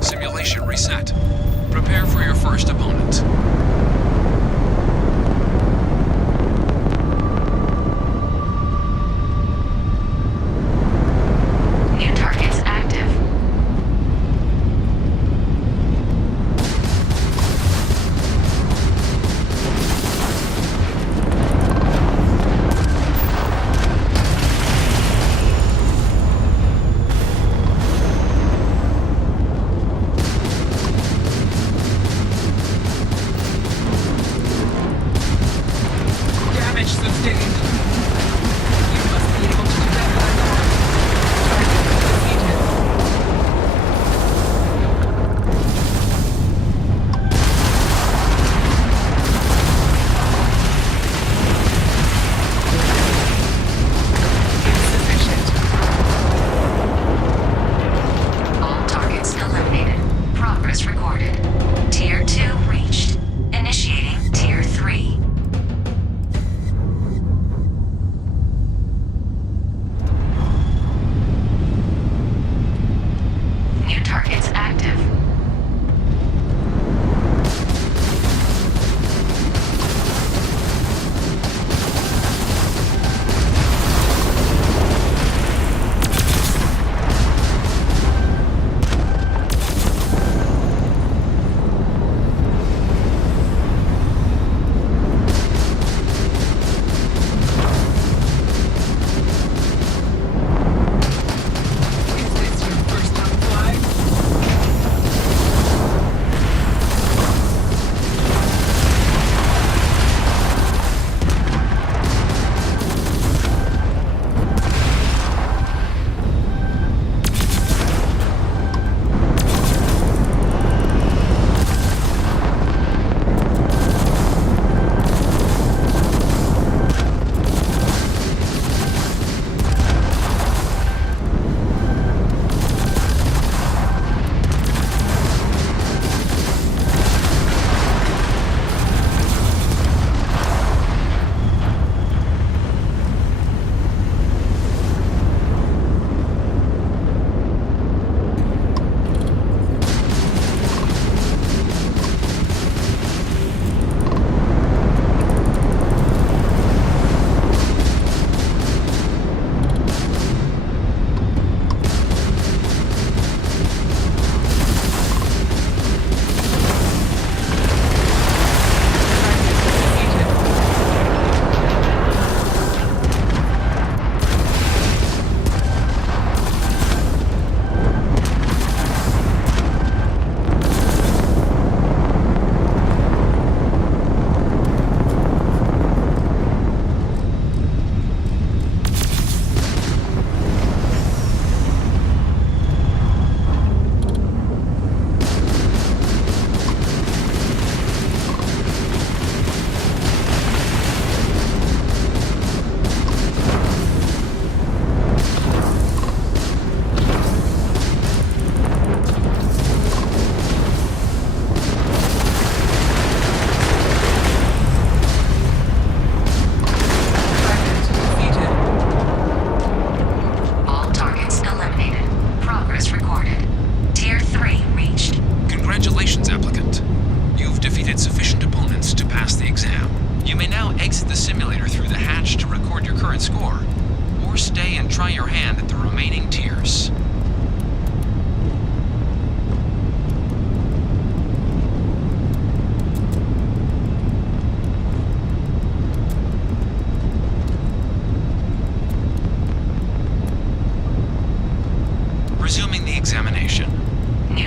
Simulation reset. Prepare for your first opponent. New targets active.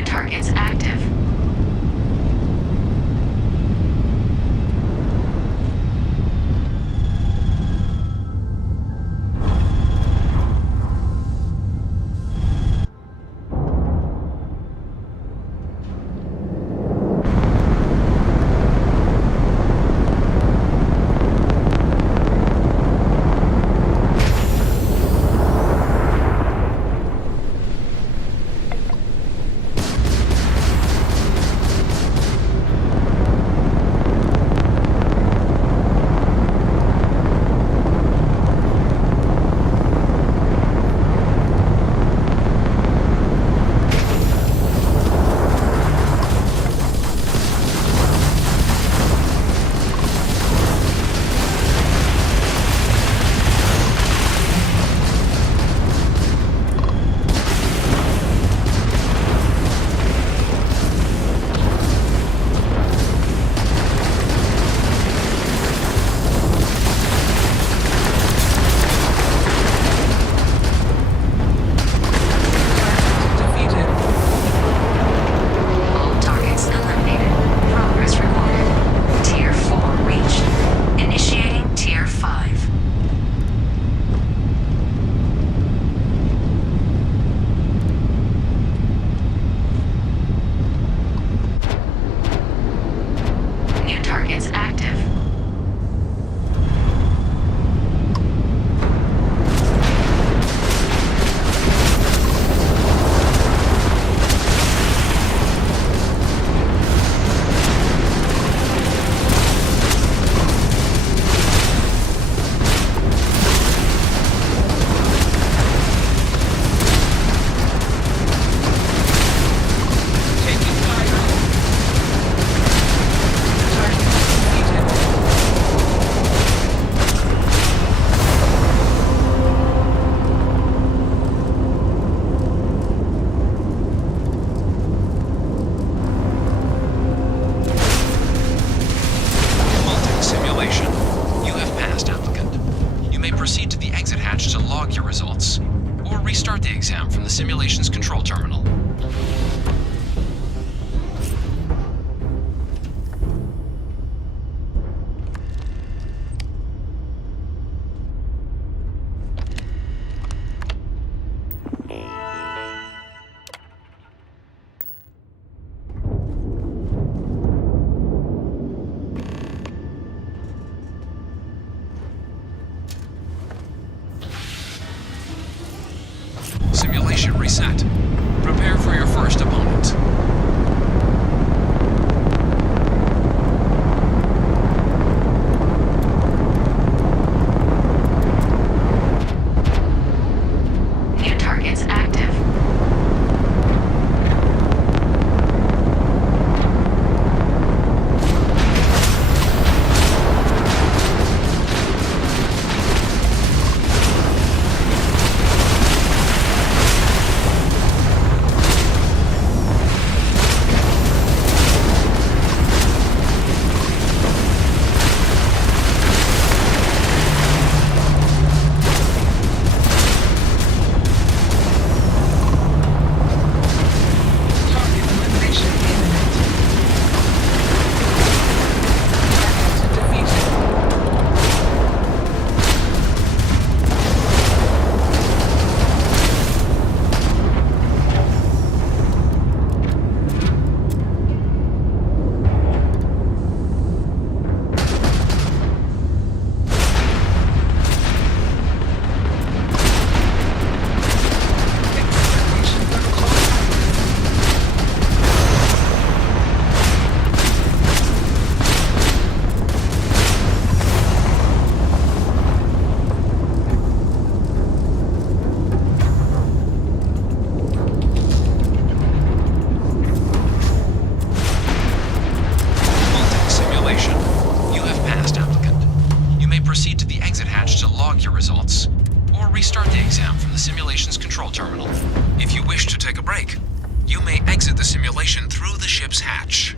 targets active. exam from the simulation's control terminal. Simulation reset. Prepare for your first opponent. New targets active. Proceed to the exit hatch to log your results, or restart the exam from the simulation's control terminal. If you wish to take a break, you may exit the simulation through the ship's hatch.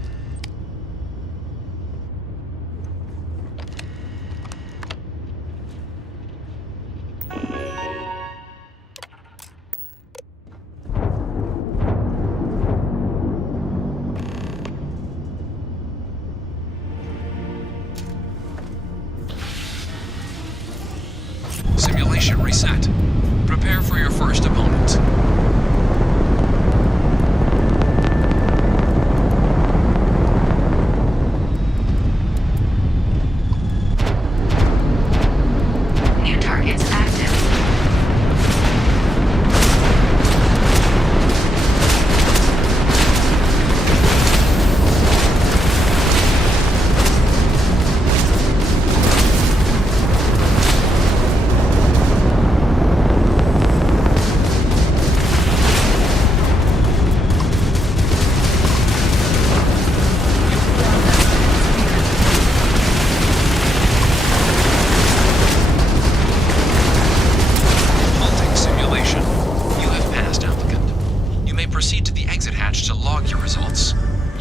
your results,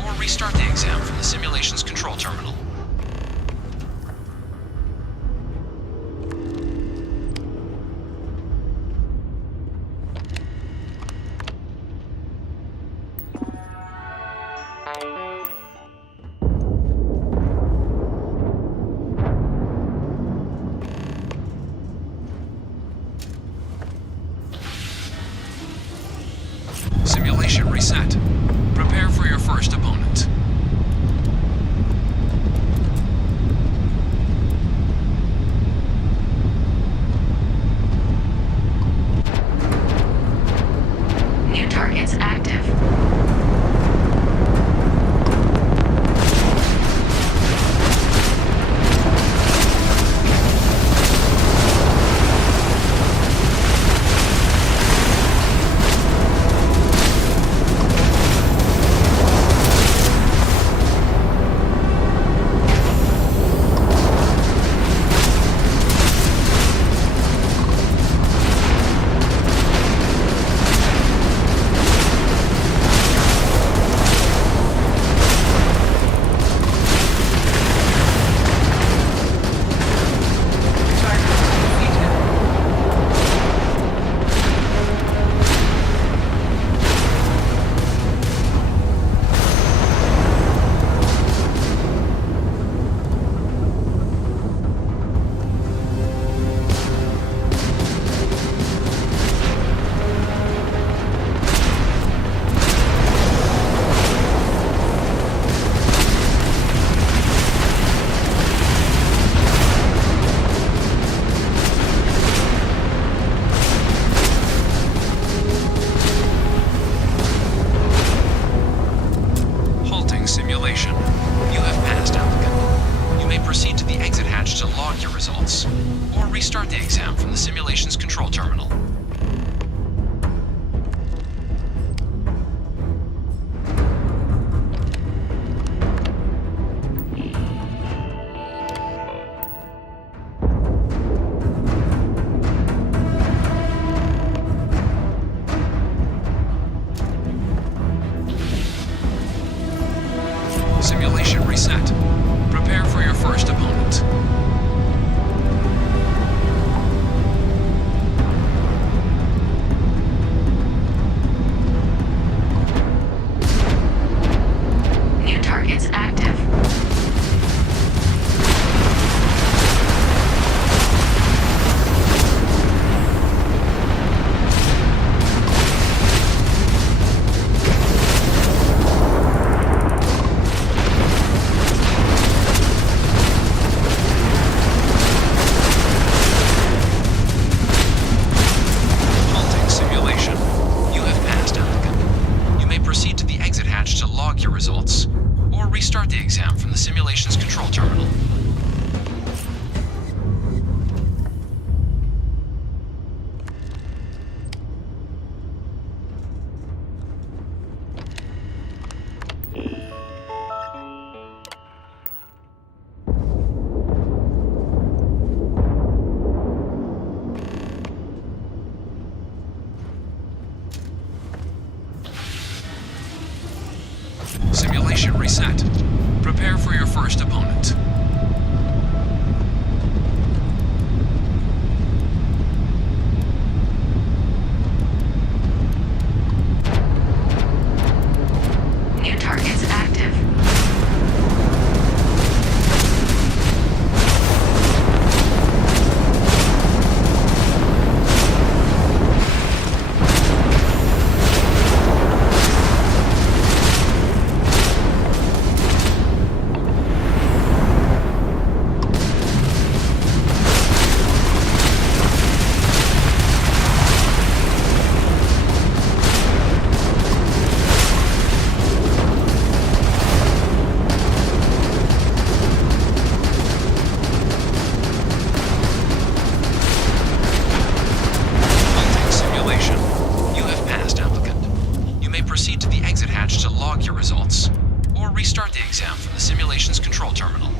or restart the exam from the simulation's control terminal. Simulation reset. Prepare for your first opponent. New targets active. Simulation. You have passed, applicant. You may proceed to the exit hatch to log your results, or restart the exam from the simulation's control terminal. Simulation reset. Prepare for your first opponent. New targets active. To log your results, or restart the exam from the simulation's control terminal. Simulation reset. Prepare for your first opponent. New targets active. Proceed to the exit hatch to log your results, or restart the exam from the simulation's control terminal.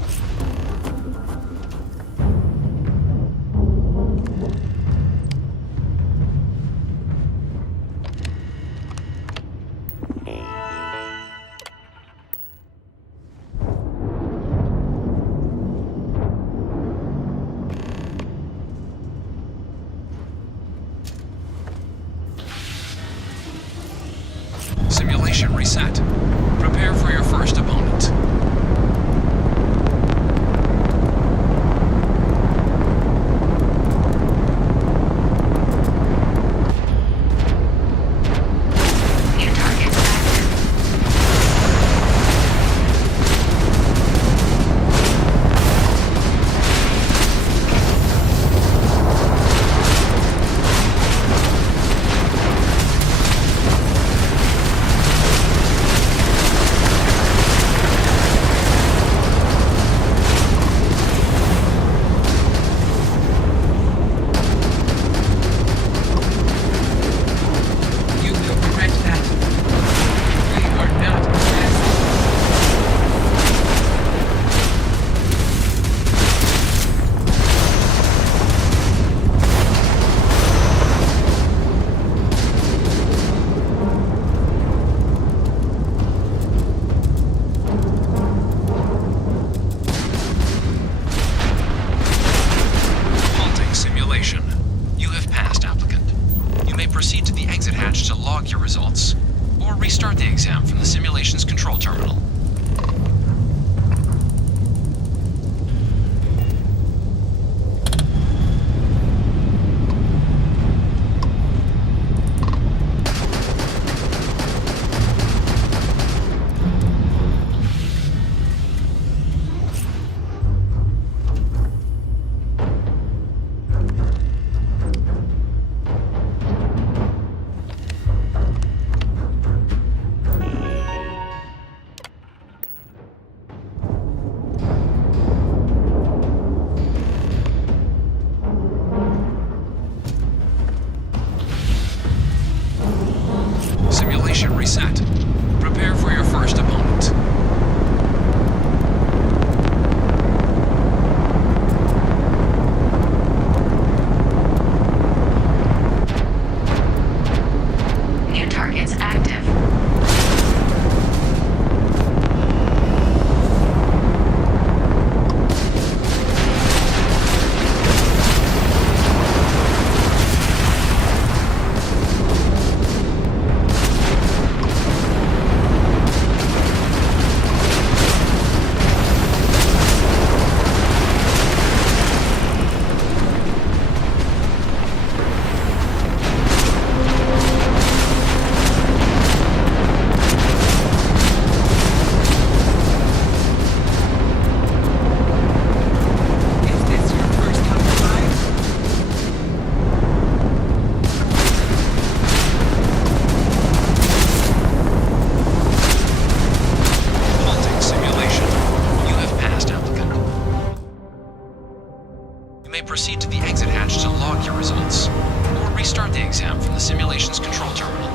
proceed to the exit hatch to log your results, or restart the exam from the simulation's control terminal.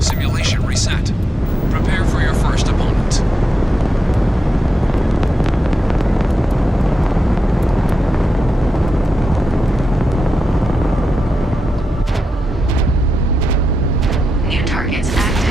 Simulation reset. Prepare for your first opponent. New targets active.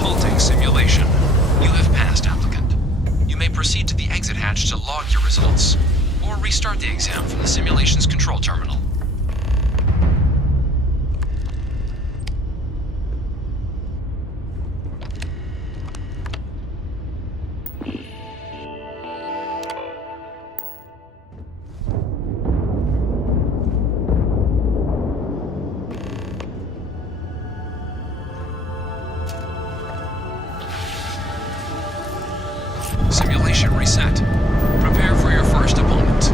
Halting simulation. You have passed, applicant. You may proceed to the exit hatch to log your results, or restart the exam from the simulation's control terminal. Simulation reset. Prepare for your first opponent.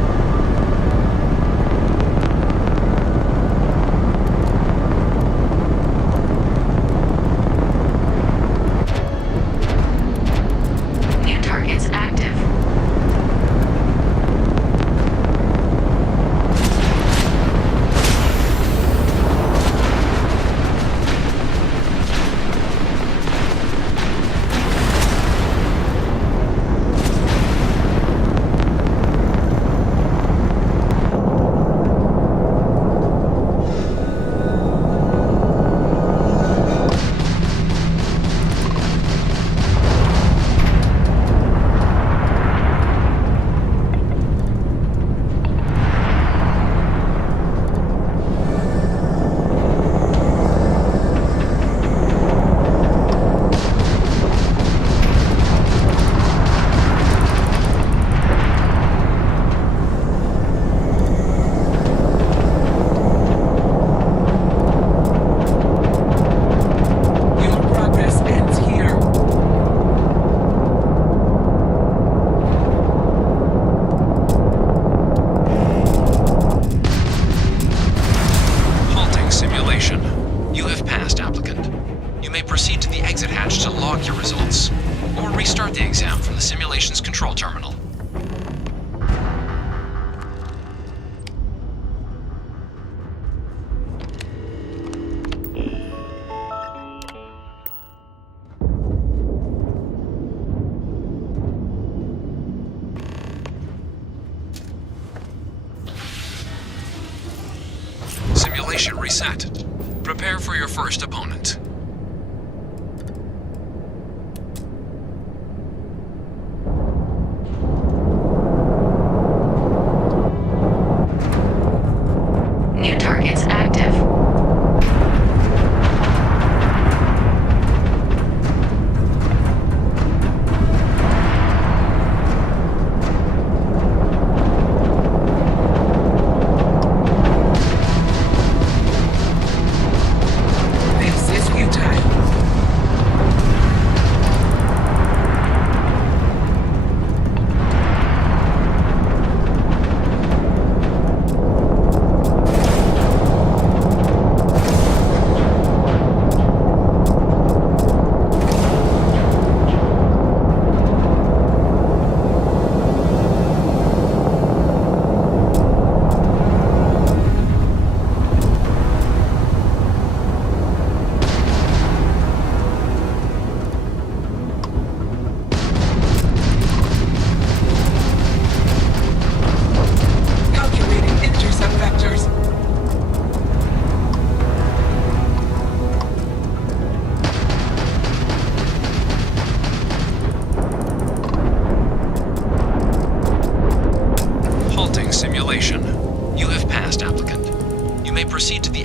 New targets active. Your progress ends here. Halting simulation. You have passed, applicant. You may proceed to the exit hatch to log your results, or restart the exam from the simulation's control terminal. Simulation reset. Prepare for your first opponent. New targets active. This is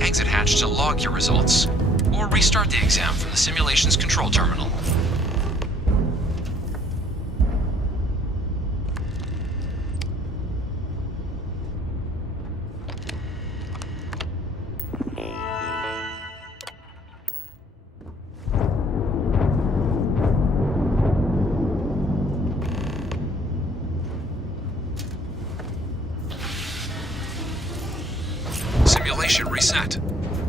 exit hatch to log your results, or restart the exam from the simulation's control terminal. Simulation reset.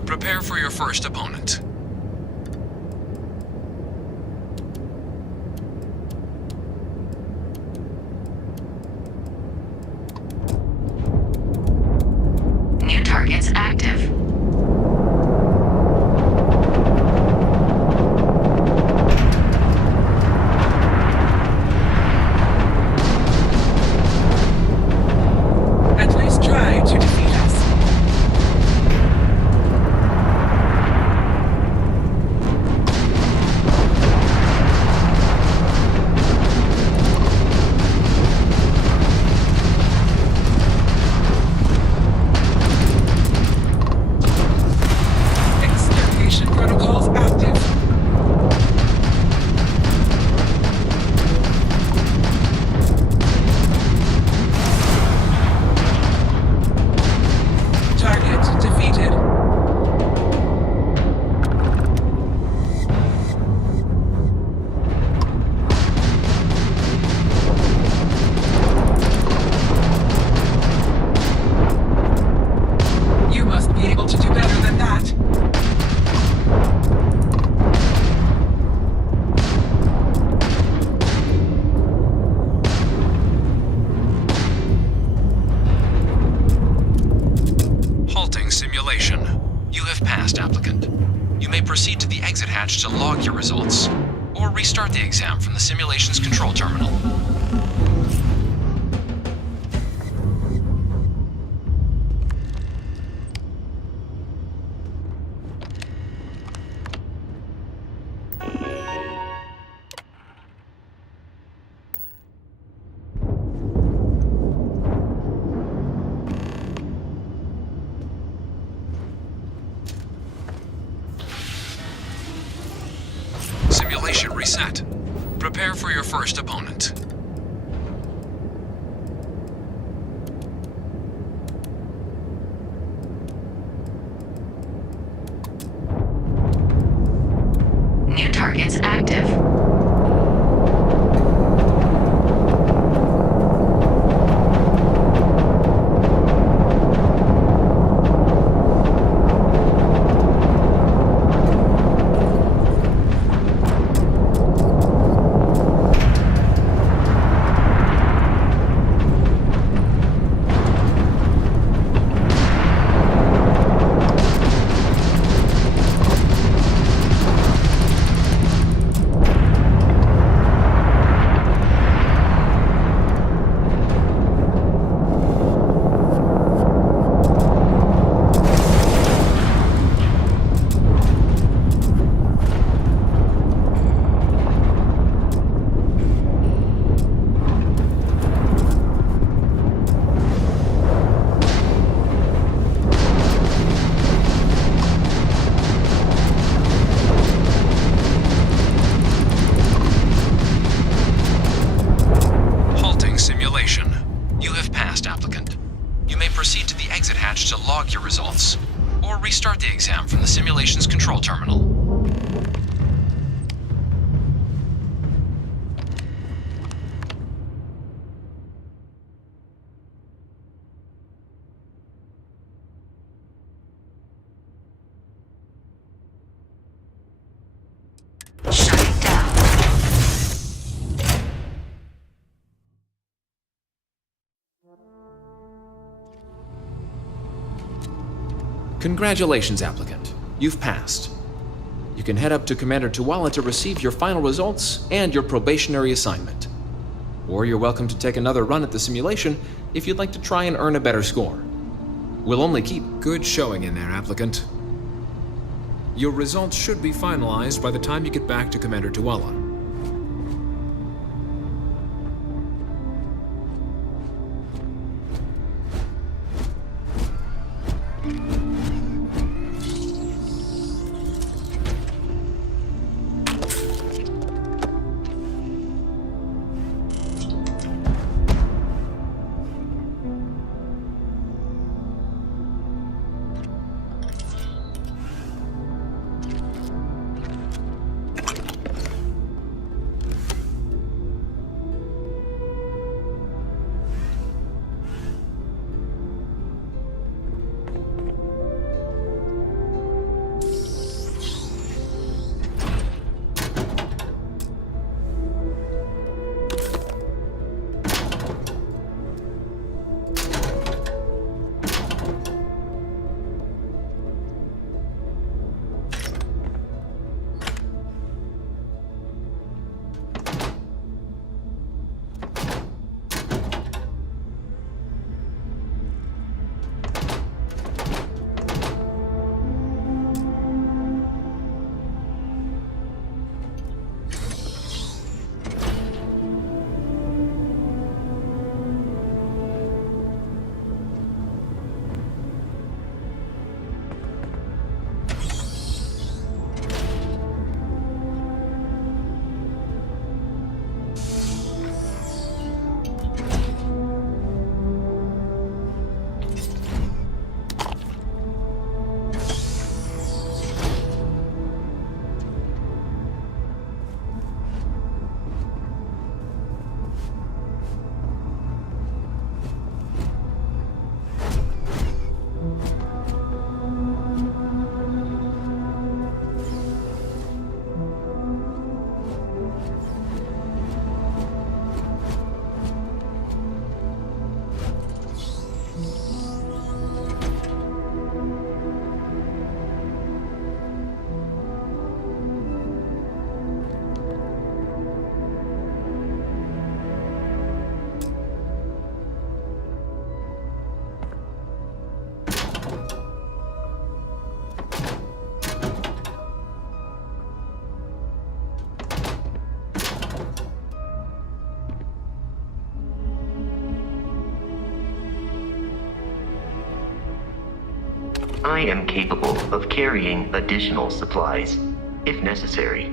Prepare for your first opponent. New targets active. At least try to defeat us. Extermination protocols active. Target defeated. You must be able to do better than that. Halting simulation. You have passed, applicant. You may proceed to the exit hatch to log your results, or restart the exam from the simulation's control terminal. Simulation reset. Prepare for your first opponent. New targets active. Halting simulation. You have passed, applicant. You may proceed to the exit hatch to log your results, or restart the exam from the simulation's control terminal. Shutting down. Congratulations, applicant. You've passed. You can head up to Commander Tuwala to receive your final results and your probationary assignment. Or you're welcome to take another run at the simulation if you'd like to try and earn a better score. We'll only keep good showing in there, applicant. Your results should be finalized by the time you get back to Commander Tuwala. I am capable of carrying additional supplies, if necessary.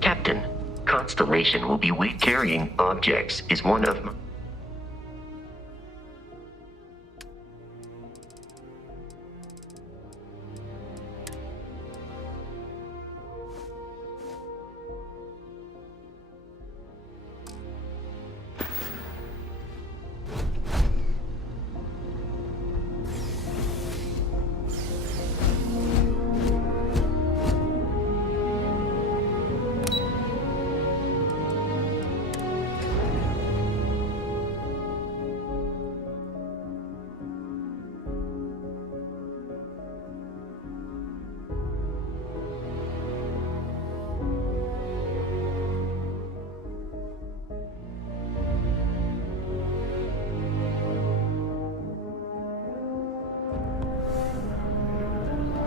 Captain, Constellation will be weight-carrying objects is one of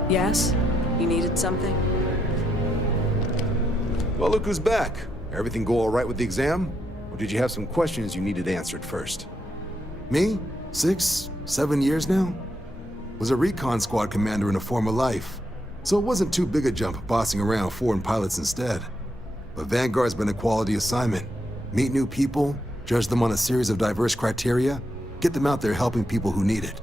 Yes? You needed something? Well, look who's back. Everything go all right with the exam? Or did you have some questions you needed answered first? Me? 6, 7 years now? Was a recon squad commander in a former life, so it wasn't too big a jump bossing around foreign pilots instead. But Vanguard's been a quality assignment. Meet new people, judge them on a series of diverse criteria, get them out there helping people who need it.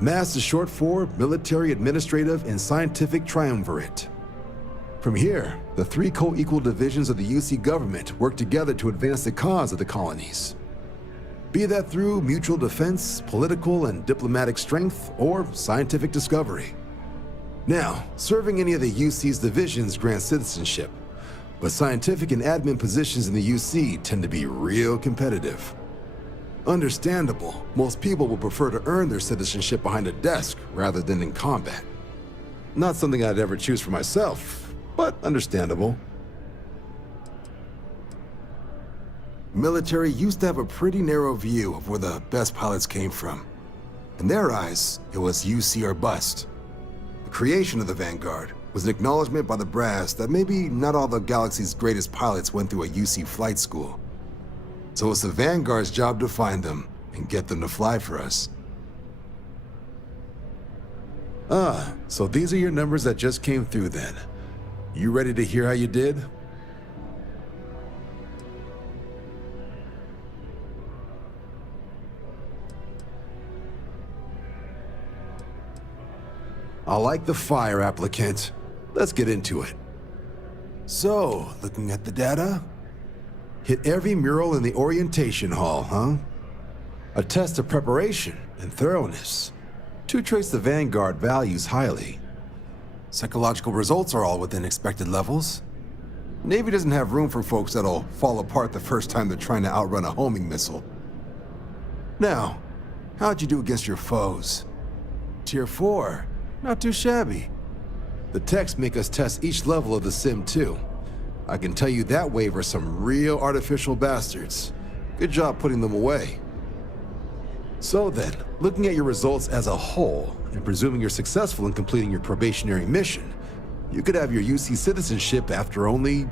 MAST is short for Military, Administrative, and Scientific Triumvirate. From here, the 3 co-equal divisions of the UC government work together to advance the cause of the colonies. Be that through mutual defense, political and diplomatic strength, or scientific discovery. Now, serving any of the UC's divisions grants citizenship, but scientific and admin positions in the UC tend to be real competitive. Understandable, most people would prefer to earn their citizenship behind a desk rather than in combat. Not something I'd ever choose for myself, but understandable. Military used to have a pretty narrow view of where the best pilots came from. In their eyes, it was UC or bust. The creation of the Vanguard was an acknowledgement by the brass that maybe not all the galaxy's greatest pilots went through a UC flight school. So it's the Vanguard's job to find them and get them to fly for us. Ah, so these are your numbers that just came through then. You ready to hear how you did? I like the fire, applicant. Let's get into it. So, looking at the data, hit every mural in the orientation hall, huh? A test of preparation and thoroughness. To trace the Vanguard values highly. Psychological results are all within expected levels. Navy doesn't have room for folks that'll fall apart the first time they're trying to outrun a homing missile. Now, how'd you do against your foes? Tier 4, not too shabby. The techs make us test each level of the sim too. I can tell you that wave are some real artificial bastards. Good job putting them away. So then, looking at your results as a whole, and presuming you're successful in completing your probationary mission, you could have your UC citizenship after only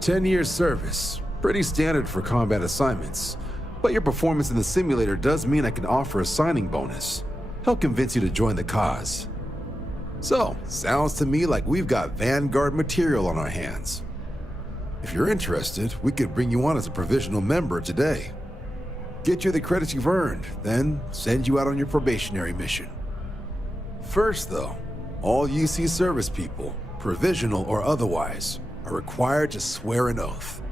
10 years service. Pretty standard for combat assignments. But your performance in the simulator does mean I can offer a signing bonus. Help convince you to join the cause. So, sounds to me like we've got Vanguard material on our hands. If you're interested, we could bring you on as a provisional member today. Get you the credits you've earned, then send you out on your probationary mission. First, though, all UC service people, provisional or otherwise, are required to swear an oath.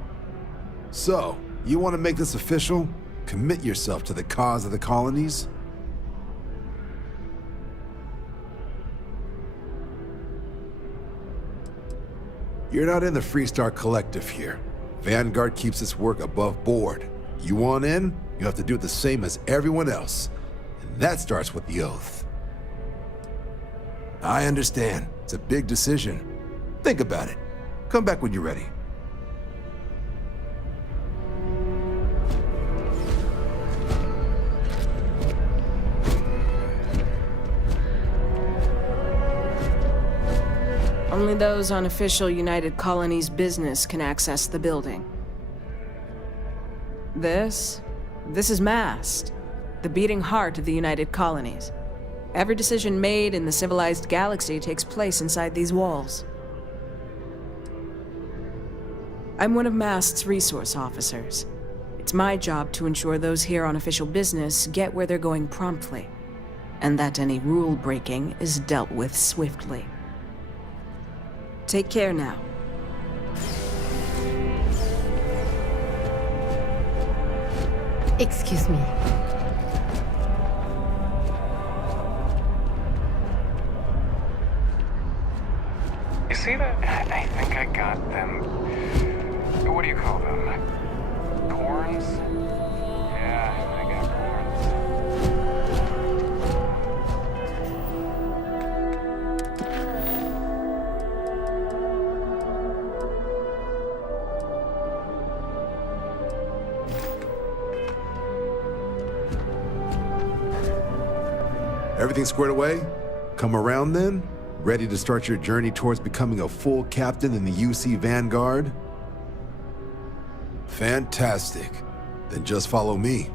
So, you want to make this official? Commit yourself to the cause of the colonies? You're not in the Freestar Collective here. Vanguard keeps its work above board. You want in, you have to do it the same as everyone else. And that starts with the oath. I understand. It's a big decision. Think about it. Come back when you're ready. Only those on official United Colonies business can access the building. This is Mast, the beating heart of the United Colonies. Every decision made in the civilized galaxy takes place inside these walls. I'm one of Mast's resource officers. It's my job to ensure those here on official business get where they're going promptly, and that any rule breaking is dealt with swiftly. Take care now. Excuse me. You see that? I think I got them. What do you call them? Corns? Yeah, I got Everything squared away? Come around then? Ready to start your journey towards becoming a full captain in the UC Vanguard? Fantastic. Then just follow me.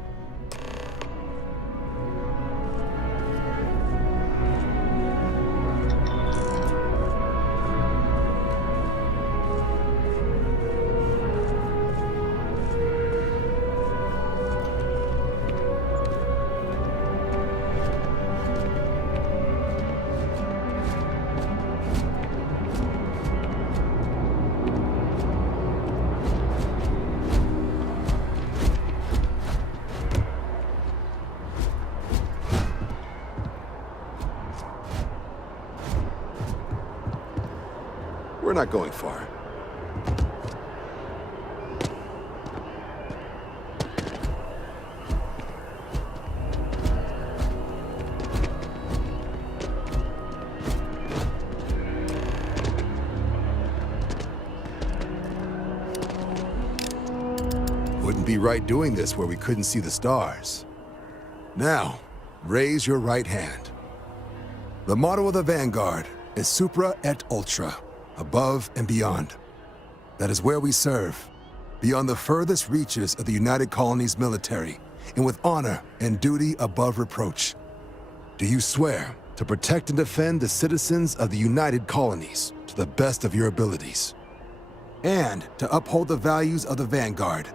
We're not going far. Wouldn't be right doing this where we couldn't see the stars. Now, raise your right hand. The motto of the Vanguard is Supra et Ultra. Above and beyond. That is where we serve, beyond the furthest reaches of the United Colonies military, and with honor and duty above reproach. Do you swear to protect and defend the citizens of the United Colonies to the best of your abilities? And to uphold the values of the Vanguard,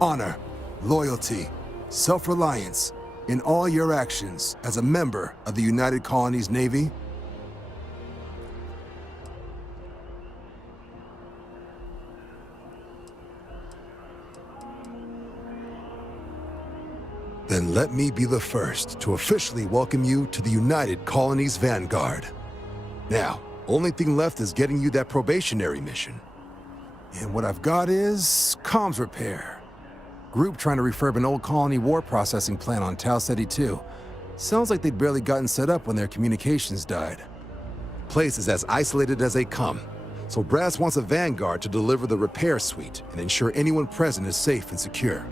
honor, loyalty, self-reliance, in all your actions as a member of the United Colonies Navy? Then let me be the first to officially welcome you to the United Colonies Vanguard. Now, only thing left is getting you that probationary mission. And what I've got is comms repair. Group trying to refurb an old colony war processing plant on Tau Ceti 2. Sounds like they'd barely gotten set up when their communications died. Place is as isolated as they come, so Brass wants a Vanguard to deliver the repair suite and ensure anyone present is safe and secure.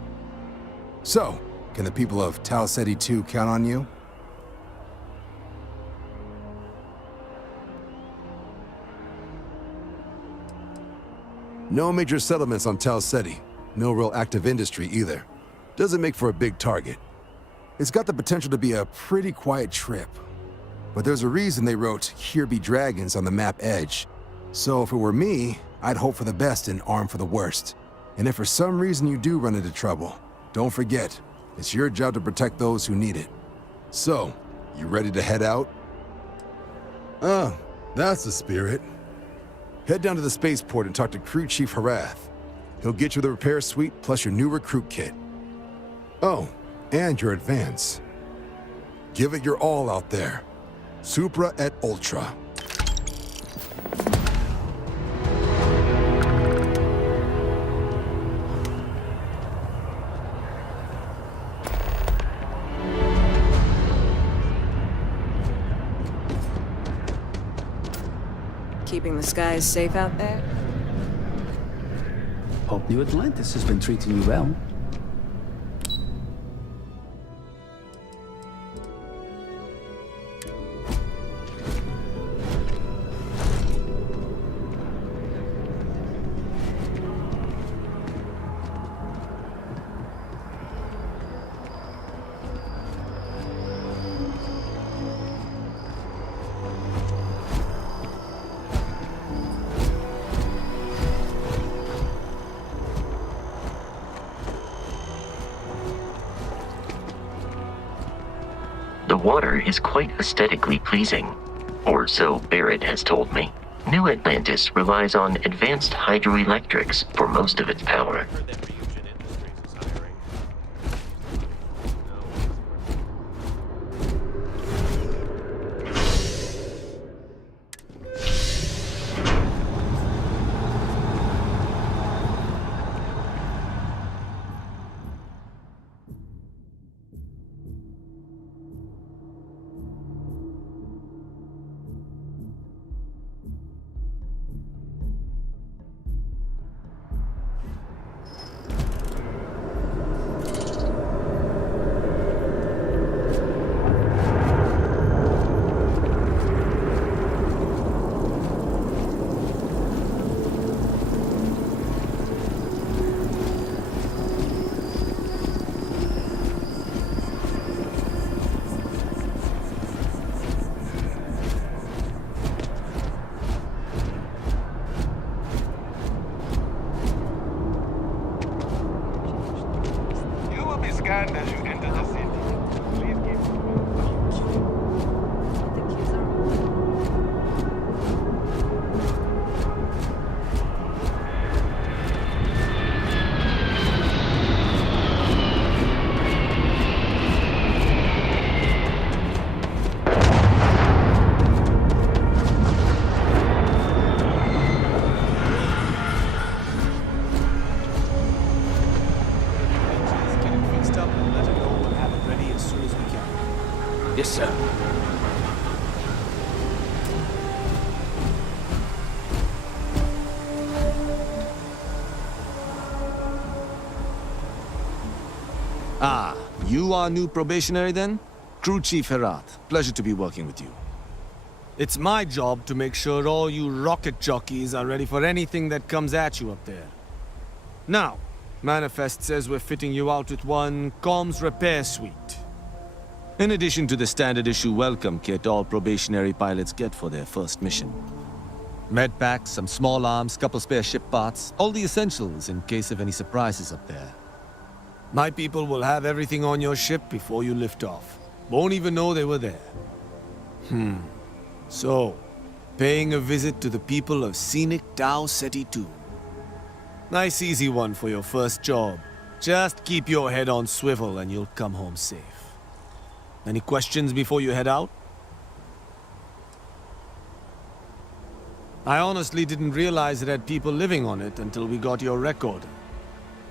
So, can the people of Tau Ceti 2 count on you? No major settlements on Tal Ceti. No real active industry either. Doesn't make for a big target. It's got the potential to be a pretty quiet trip. But there's a reason they wrote, "Here be dragons" on the map edge. So if it were me, I'd hope for the best and arm for the worst. And if for some reason you do run into trouble, don't forget, it's your job to protect those who need it. So, you ready to head out? Oh, that's the spirit. Head down to the spaceport and talk to Crew Chief Harath. He'll get you the repair suite plus your new recruit kit. Oh, and your advance. Give it your all out there. Supra et Ultra. Keeping the skies safe out there? Hope New Atlantis has been treating you well. The water is quite aesthetically pleasing, or so Barrett has told me. New Atlantis relies on advanced hydroelectrics for most of its power. scanned as you enter the city. Please keep Yes, sir. Ah, you are new probationary then? Crew Chief Herat, pleasure to be working with you. It's my job to make sure all you rocket jockeys are ready for anything that comes at you up there. Now, Manifest says we're fitting you out with one comms repair suite. In addition to the standard issue welcome kit all probationary pilots get for their first mission. Med packs, some small arms, couple spare ship parts, all the essentials in case of any surprises up there. My people will have everything on your ship before you lift off. Won't even know they were there. So, paying a visit to the people of scenic Tau Ceti 2. Nice easy one for your first job. Just keep your head on swivel and you'll come home safe. Any questions before you head out? I honestly didn't realize it had people living on it until we got your record.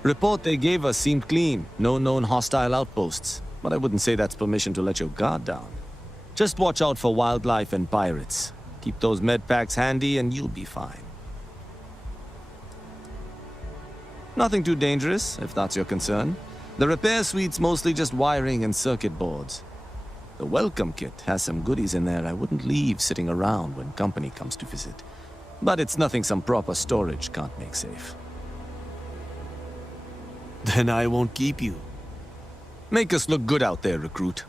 Report they gave us seemed clean. No known hostile outposts. But I wouldn't say that's permission to let your guard down. Just watch out for wildlife and pirates. Keep those med packs handy and you'll be fine. Nothing too dangerous, if that's your concern. The repair suite's mostly just wiring and circuit boards. The welcome kit has some goodies in there I wouldn't leave sitting around when company comes to visit. But it's nothing some proper storage can't make safe. Then I won't keep you. Make us look good out there, recruit.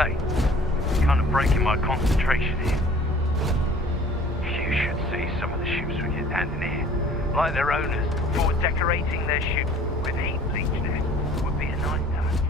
Hey, kind of breaking my concentration here. You should see some of the ships we get landing here. Like their owners, for decorating their ship with heat bleach net would be a nice touch.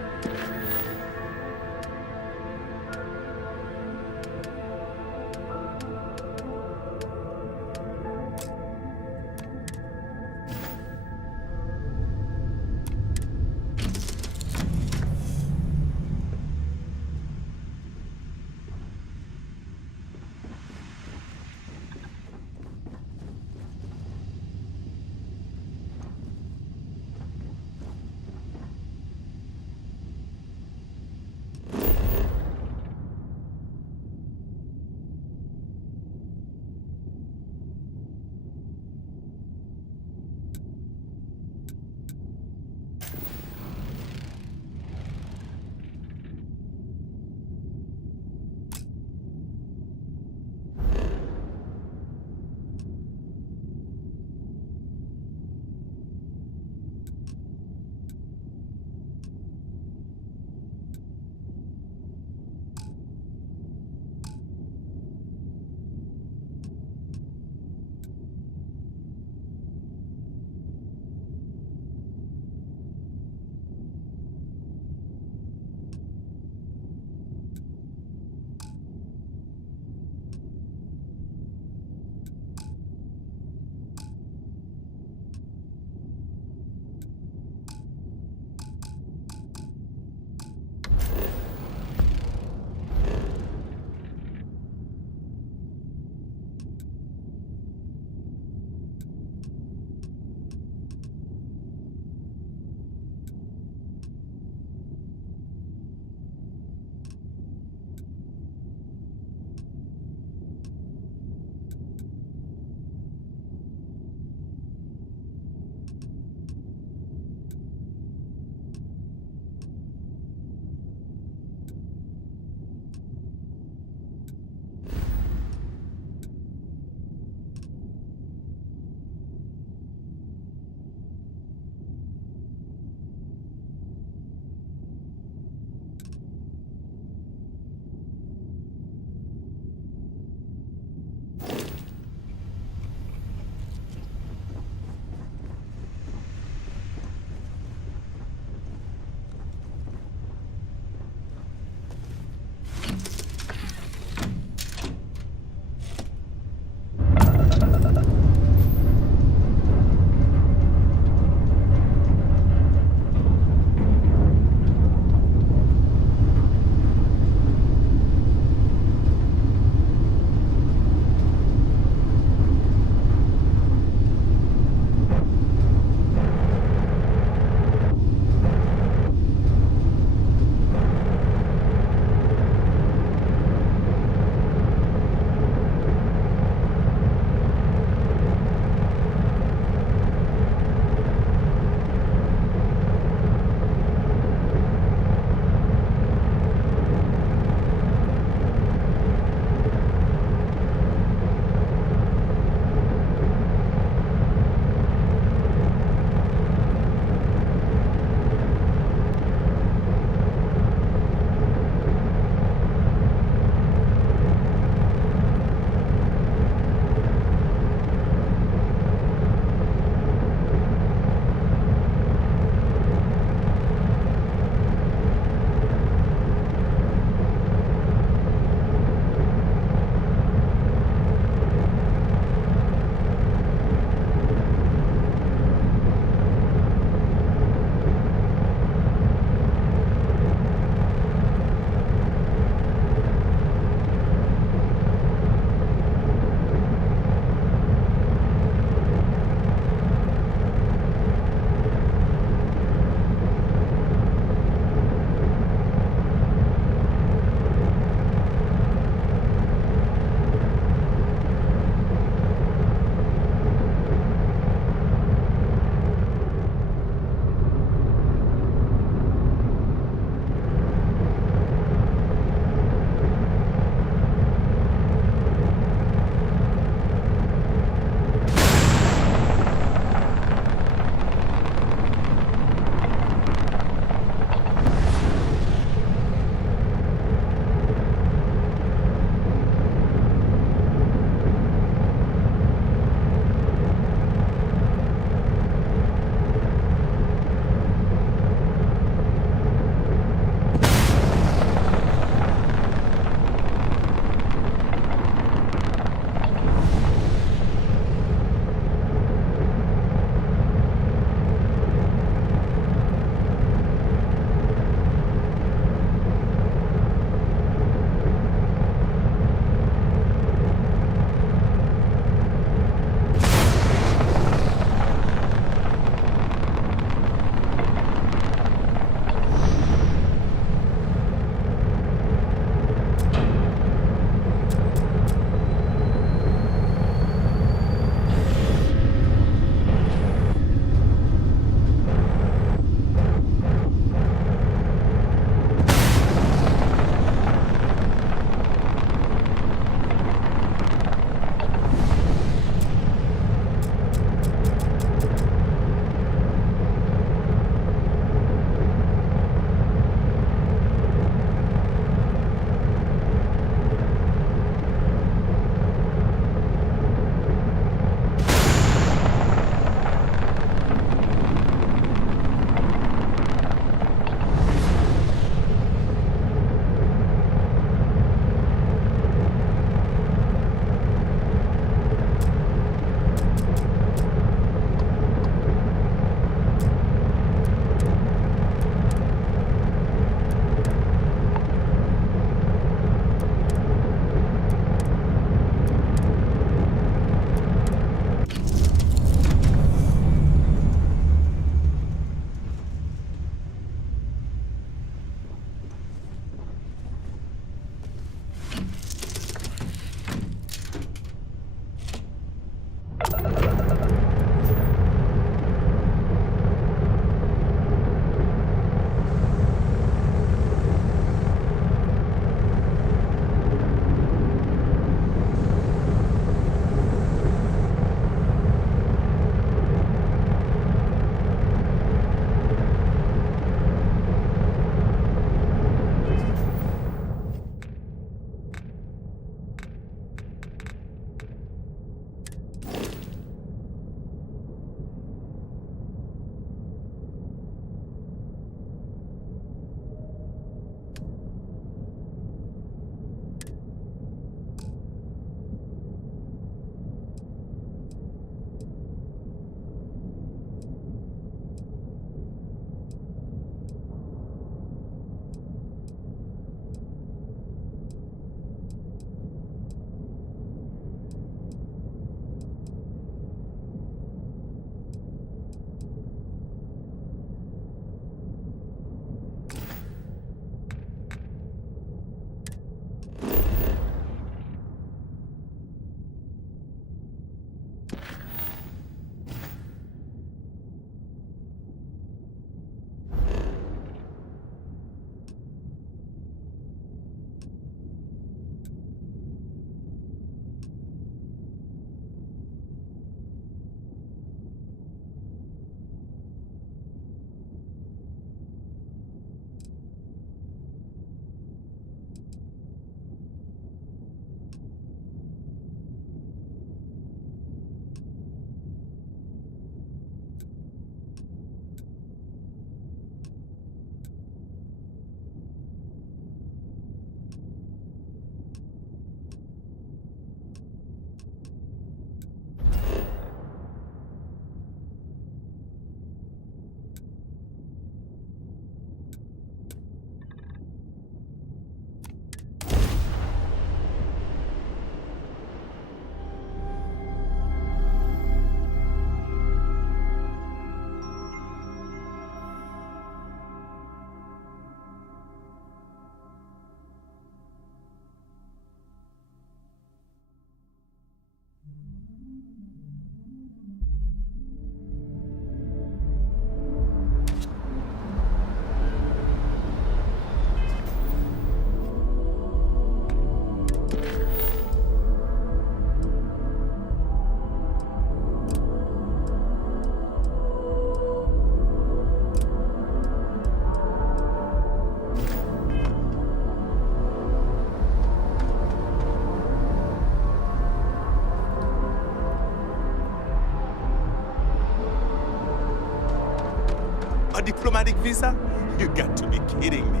A diplomatic visa? You got to be kidding me.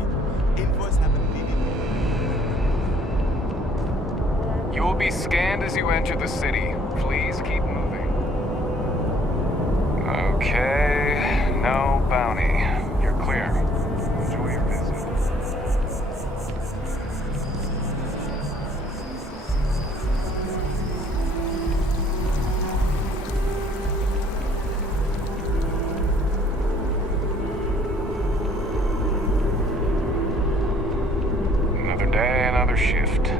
Invoice haven't been in. You will be scanned as you enter the city. Please keep moving. Okay, no bounty. You're clear. Enjoy your visit. Another day, another shift.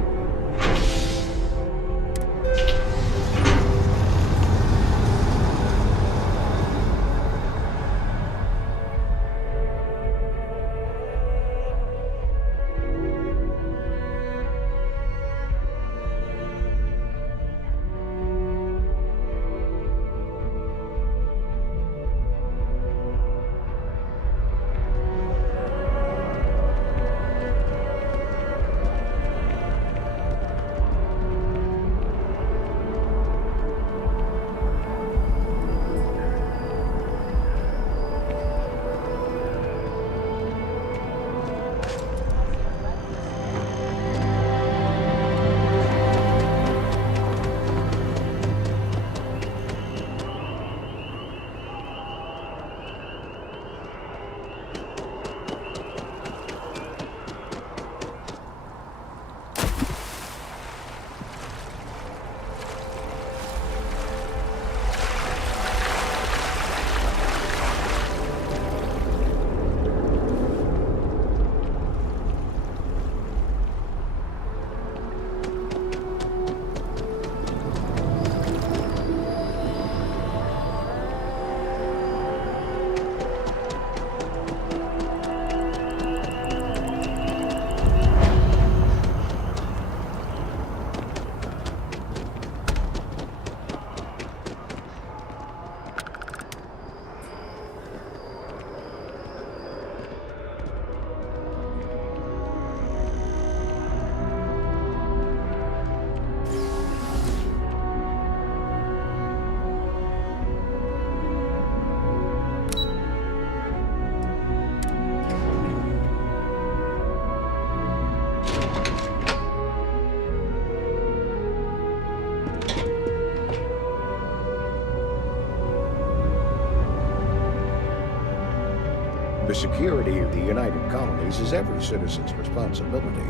The security of the United Colonies is every citizen's responsibility,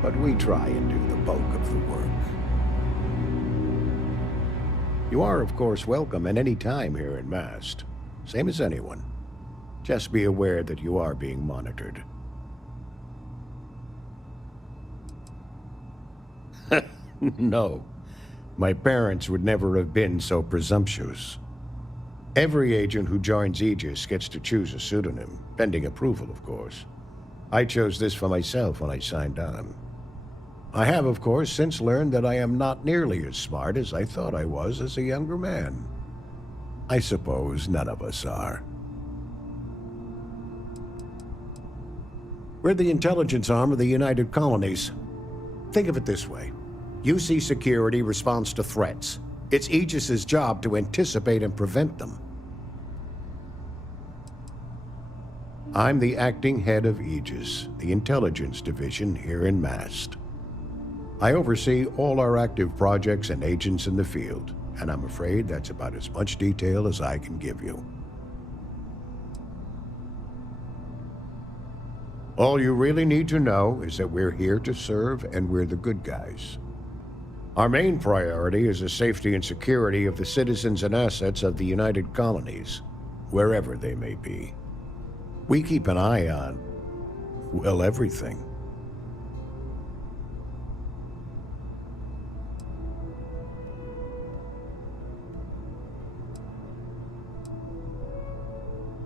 but we try and do the bulk of the work. You are, of course, welcome at any time here in Mast, same as anyone. Just be aware that you are being monitored. No, my parents would never have been so presumptuous. Every agent who joins Aegis gets to choose a pseudonym, pending approval, of course. I chose this for myself when I signed on. I have, of course, since learned that I am not nearly as smart as I thought I was as a younger man. I suppose none of us are. We're the intelligence arm of the United Colonies. Think of it this way. UC Security responds to threats. It's Aegis's job to anticipate and prevent them. I'm the acting head of Aegis, the intelligence division here in Mast. I oversee all our active projects and agents in the field, and I'm afraid that's about as much detail as I can give you. All you really need to know is that we're here to serve and we're the good guys. Our main priority is the safety and security of the citizens and assets of the United Colonies, wherever they may be. We keep an eye on, well, everything.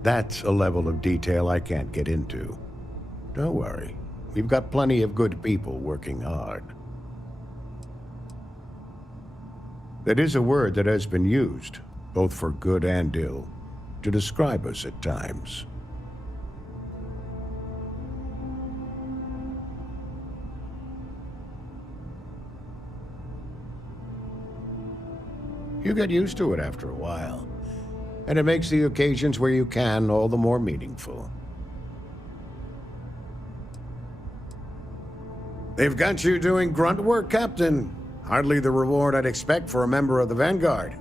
That's a level of detail I can't get into. Don't worry, we've got plenty of good people working hard. That is a word that has been used, both for good and ill, to describe us at times. You get used to it after a while. And it makes the occasions where you can all the more meaningful. They've got you doing grunt work, Captain. Hardly the reward I'd expect for a member of the Vanguard.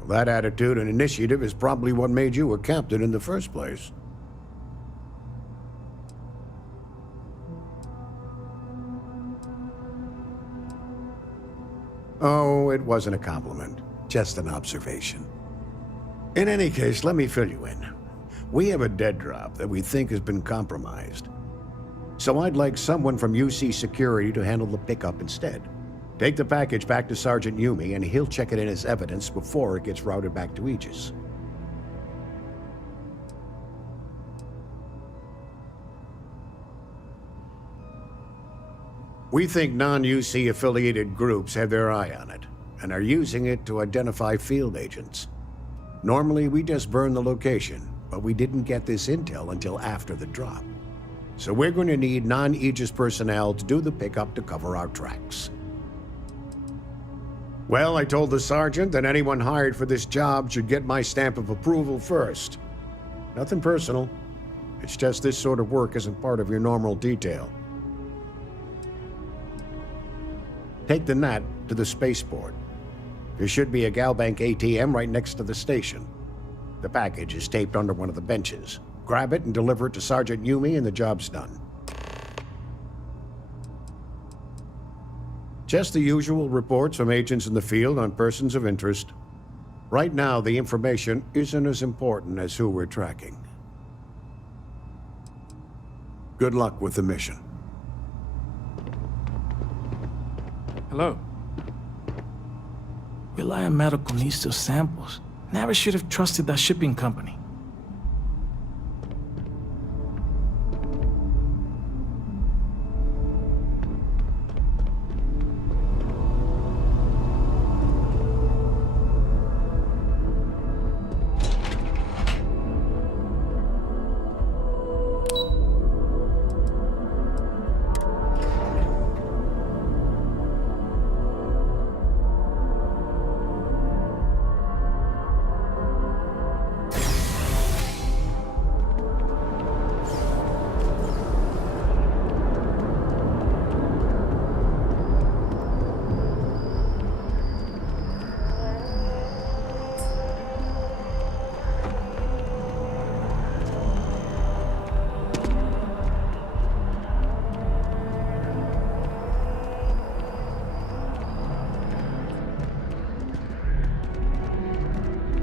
Well, that attitude and initiative is probably what made you a captain in the first place. Oh, it wasn't a compliment. Just an observation. In any case, let me fill you in. We have a dead drop that we think has been compromised. So I'd like someone from UC Security to handle the pickup instead. Take the package back to Sergeant Yumi and he'll check it in as evidence before it gets routed back to Aegis. We think non-UC affiliated groups have their eye on it and are using it to identify field agents. Normally, we just burn the location, but we didn't get this intel until after the drop. So we're going to need non-Aegis personnel to do the pickup to cover our tracks. Well, I told the sergeant that anyone hired for this job should get my stamp of approval first. Nothing personal. It's just this sort of work isn't part of your normal detail. Take the Nat to the spaceport. There should be a Galbank ATM right next to the station. The package is taped under one of the benches. Grab it and deliver it to Sergeant Yumi and the job's done. Just the usual reports from agents in the field on persons of interest. Right now, the information isn't as important as who we're tracking. Good luck with the mission. Hello. Reliant Medical needs still samples. Never should have trusted that shipping company.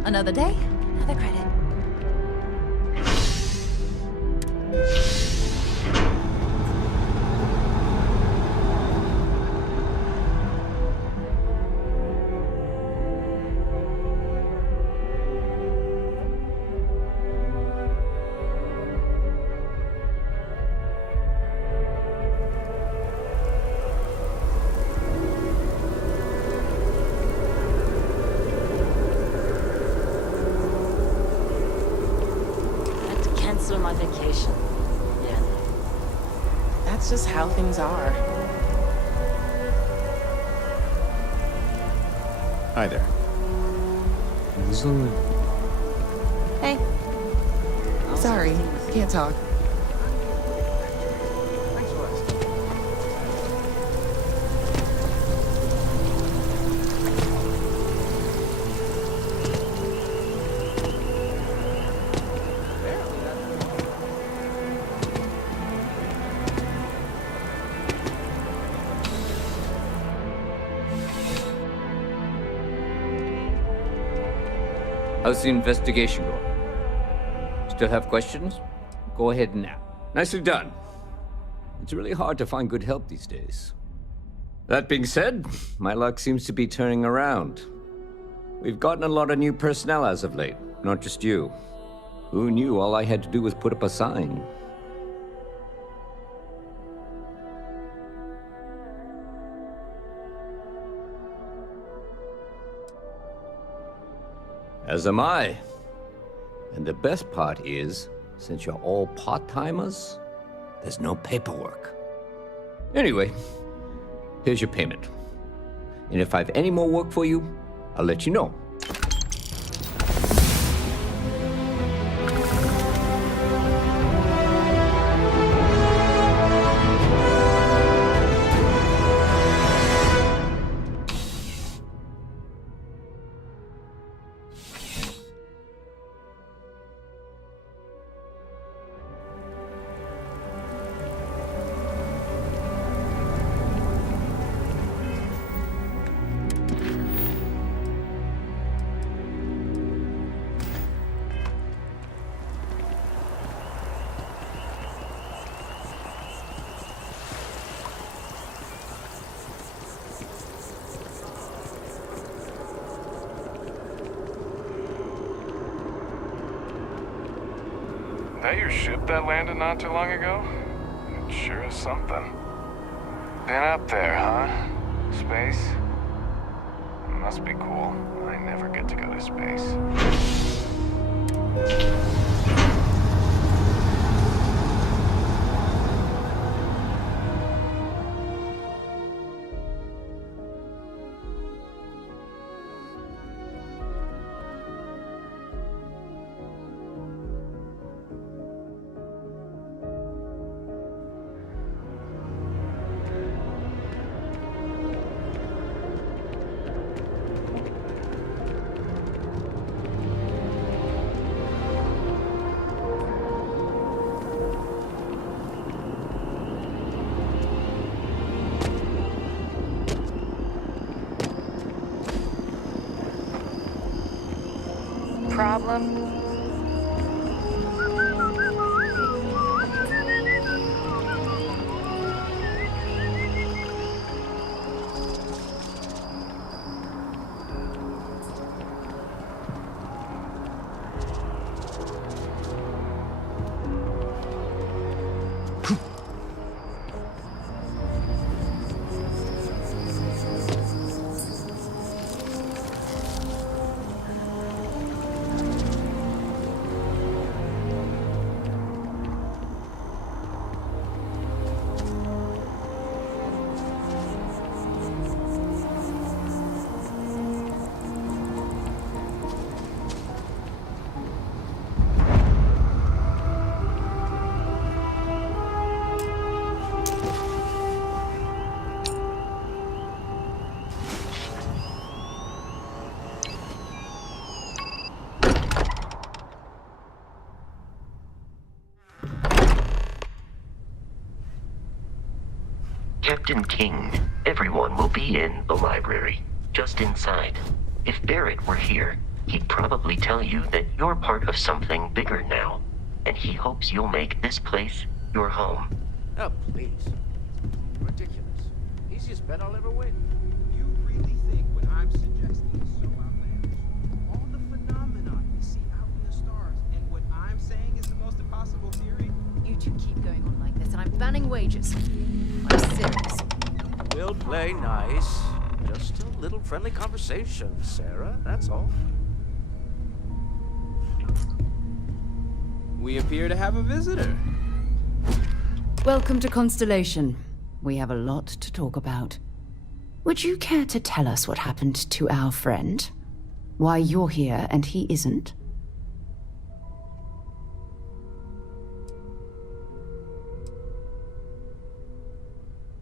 Another day, another credit. My vacation. Yeah. That's just how things are. Hi there. Hey. Sorry, can't talk. How's the investigation going? Still have questions? Go ahead now. Nicely done. It's really hard to find good help these days. That being said, my luck seems to be turning around. We've gotten a lot of new personnel as of late, not just you. Who knew all I had to do was put up a sign? As am I. And the best part is, Since you're all part-timers, there's no paperwork. Anyway, here's your payment. And if I have any more work for you, I'll let you know. That your ship that landed not too long ago? It sure is something. Been up there, huh? Space? It must be cool. I never get to go to space. Problem? Captain King, everyone will be in the library, just inside. If Barrett were here, he'd probably tell you that you're part of something bigger now, and he hopes you'll make this place your home. Oh, please. Ridiculous. Easiest bet I'll ever win. You really think what I'm suggesting is so outlandish? All the phenomena we see out in the stars, and what I'm saying is the most impossible theory? You two keep going on like this, and I'm banning wages. I'm serious. We'll play nice. Just a little friendly conversation, Sarah, that's all. We appear to have a visitor. Welcome to Constellation. We have a lot to talk about. Would you care to tell us what happened to our friend? Why you're here and he isn't?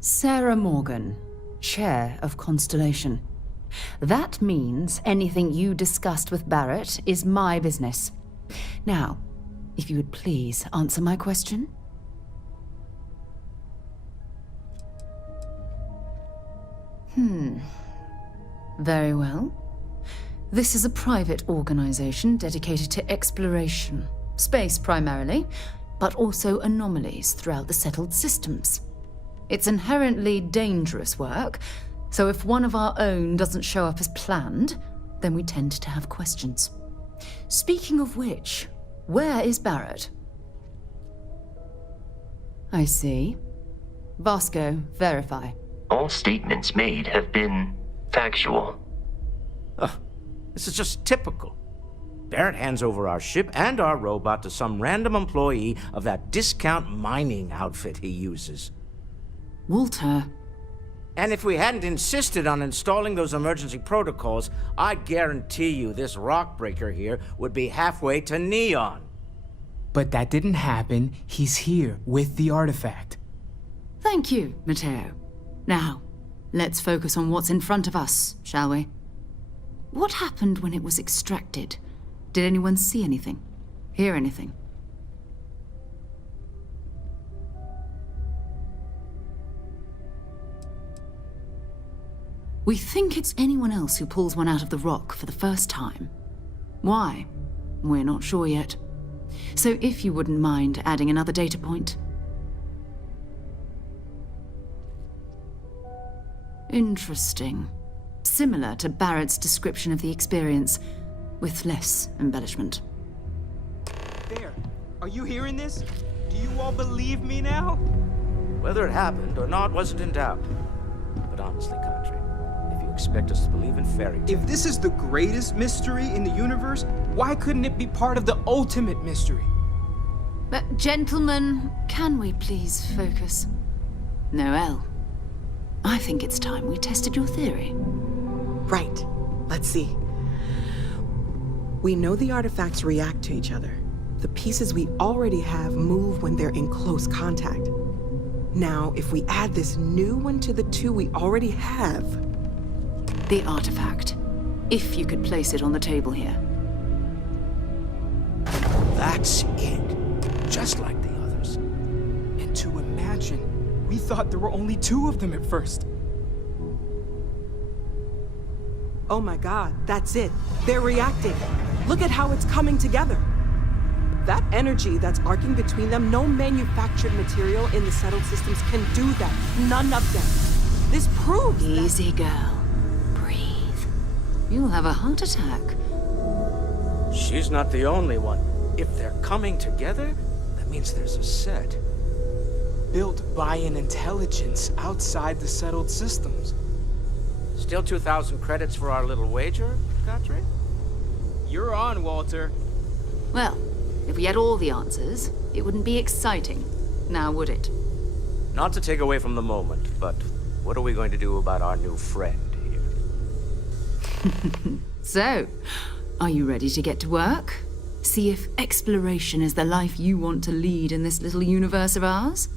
Sarah Morgan, Chair of Constellation. That means anything you discussed with Barrett is my business. Now, if you would please answer my question. Very well. This is a private organization dedicated to exploration. Space primarily, but also anomalies throughout the settled systems. It's inherently dangerous work, so if one of our own doesn't show up as planned, then we tend to have questions. Speaking of which, where is Barrett? I see. Vasco, verify. All statements made have been factual. This is just typical. Barrett hands over our ship and our robot to some random employee of that discount mining outfit he uses. Walter. And if we hadn't insisted on installing those emergency protocols, I guarantee you this rock breaker here would be halfway to Neon. But that didn't happen. He's here with the artifact. Thank you, Matteo. Now, let's focus on what's in front of us, shall we? What happened when it was extracted? Did anyone see anything? Hear anything? We think it's anyone else who pulls one out of the rock for the first time. Why? We're not sure yet. So if you wouldn't mind adding another data point. Interesting. Similar to Barrett's description of the experience, with less embellishment. There. Are you hearing this? Do you all believe me now? Whether it happened or not wasn't in doubt. But honestly, Country, if you expect us to believe in fairy tales... If this is the greatest mystery in the universe, why couldn't it be part of the ultimate mystery? But gentlemen, can we please focus? Noel, I think it's time we tested your theory. Right. Let's see. We know the artifacts react to each other. The pieces we already have move when they're in close contact. Now, if we add this new one to the two we already have... The artifact. If you could place it on the table here. That's it. Just like the others. And to imagine, we thought there were only 2 of them at first. Oh my god, that's it. They're reacting. Look at how it's coming together. That energy that's arcing between them, no manufactured material in the settled systems can do that. None of them. This proves Easy, girl. Breathe. You'll have a heart attack. She's not the only one. If they're coming together, that means there's a set. Built by an intelligence outside the settled systems. Still 2,000 credits for our little wager, Country? You're on, Walter. Well, if we had all the answers, it wouldn't be exciting, now would it? Not to take away from the moment, but what are we going to do about our new friend here? So, are you ready to get to work? See if exploration is the life you want to lead in this little universe of ours?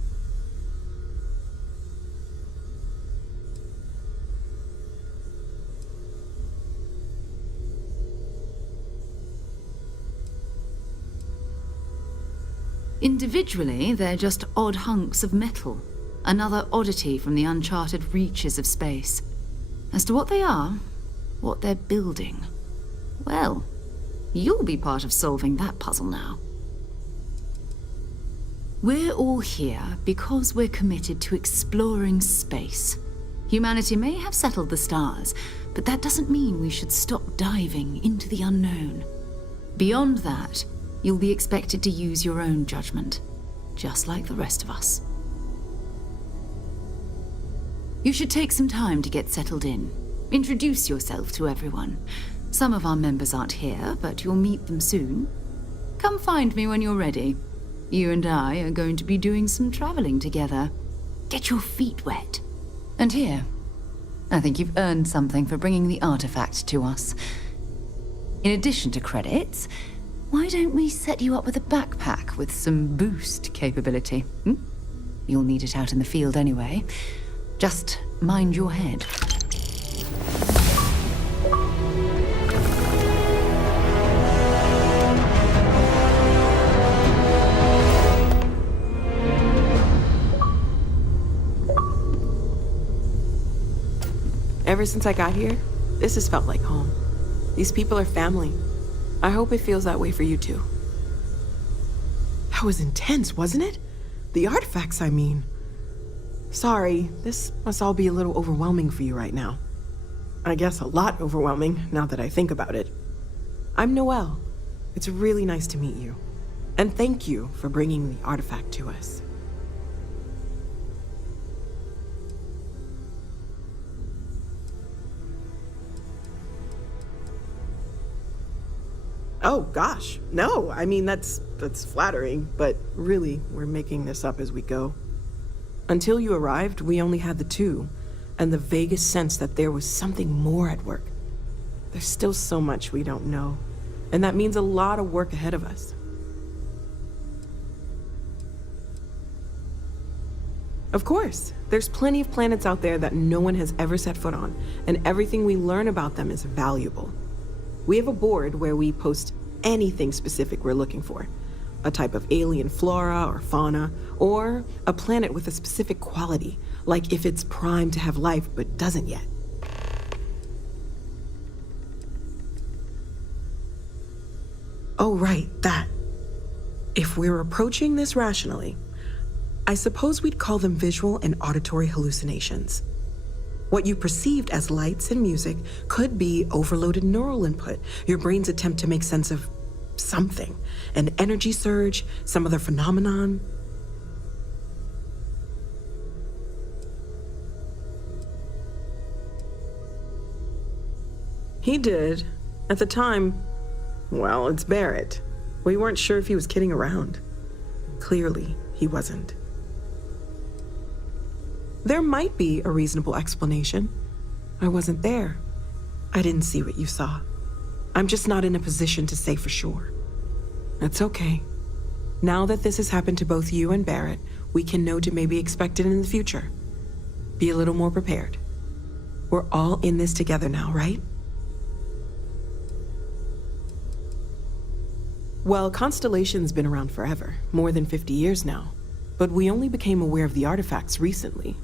Individually, they're just odd hunks of metal. Another oddity from the uncharted reaches of space. As to what they are, what they're building, well, you'll be part of solving that puzzle now. We're all here because we're committed to exploring space. Humanity may have settled the stars, but that doesn't mean we should stop diving into the unknown. Beyond that, you'll be expected to use your own judgment, just like the rest of us. You should take some time to get settled in. Introduce yourself to everyone. Some of our members aren't here, but you'll meet them soon. Come find me when you're ready. You and I are going to be doing some traveling together. Get your feet wet. And here, I think you've earned something for bringing the artifact to us. In addition to credits, why don't we set you up with a backpack with some boost capability? You'll need it out in the field anyway. Just mind your head. Ever since I got here, this has felt like home. These people are family. I hope it feels that way for you too. That was intense, wasn't it? The artifacts, I mean. Sorry, this must all be a little overwhelming for you right now. I guess a lot overwhelming, now that I think about it. I'm Noelle. It's really nice to meet you. And thank you for bringing the artifact to us. Oh, gosh. No, I mean, that's flattering, but really, we're making this up as we go. Until you arrived, we only had the two, and the vaguest sense that there was something more at work. There's still so much we don't know, and that means a lot of work ahead of us. Of course, there's plenty of planets out there that no one has ever set foot on, and everything we learn about them is valuable. We have a board where we post anything specific we're looking for. A type of alien flora or fauna, or a planet with a specific quality, like if it's primed to have life but doesn't yet. Oh, right, that. If we're approaching this rationally, I suppose we'd call them visual and auditory hallucinations. What you perceived as lights and music could be overloaded neural input, your brain's attempt to make sense of something, an energy surge, some other phenomenon. He did. At the time, well, it's Barrett. We weren't sure if he was kidding around. Clearly, he wasn't. There might be a reasonable explanation. I wasn't there. I didn't see what you saw. I'm just not in a position to say for sure. That's okay. Now that this has happened to both you and Barrett, we can know to maybe expect it in the future. Be a little more prepared. We're all in this together now, right? Well, Constellation's been around forever, more than 50 years now. But we only became aware of the artifacts recently.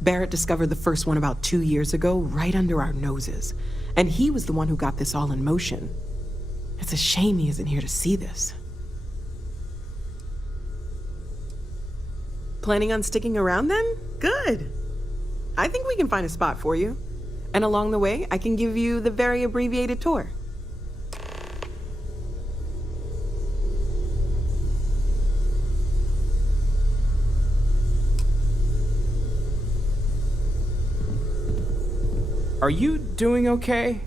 Barrett discovered the first one about 2 years ago, right under our noses. And he was the one who got this all in motion. It's a shame he isn't here to see this. Planning on sticking around then? Good. I think we can find a spot for you. And along the way, I can give you the very abbreviated tour. Are you doing okay?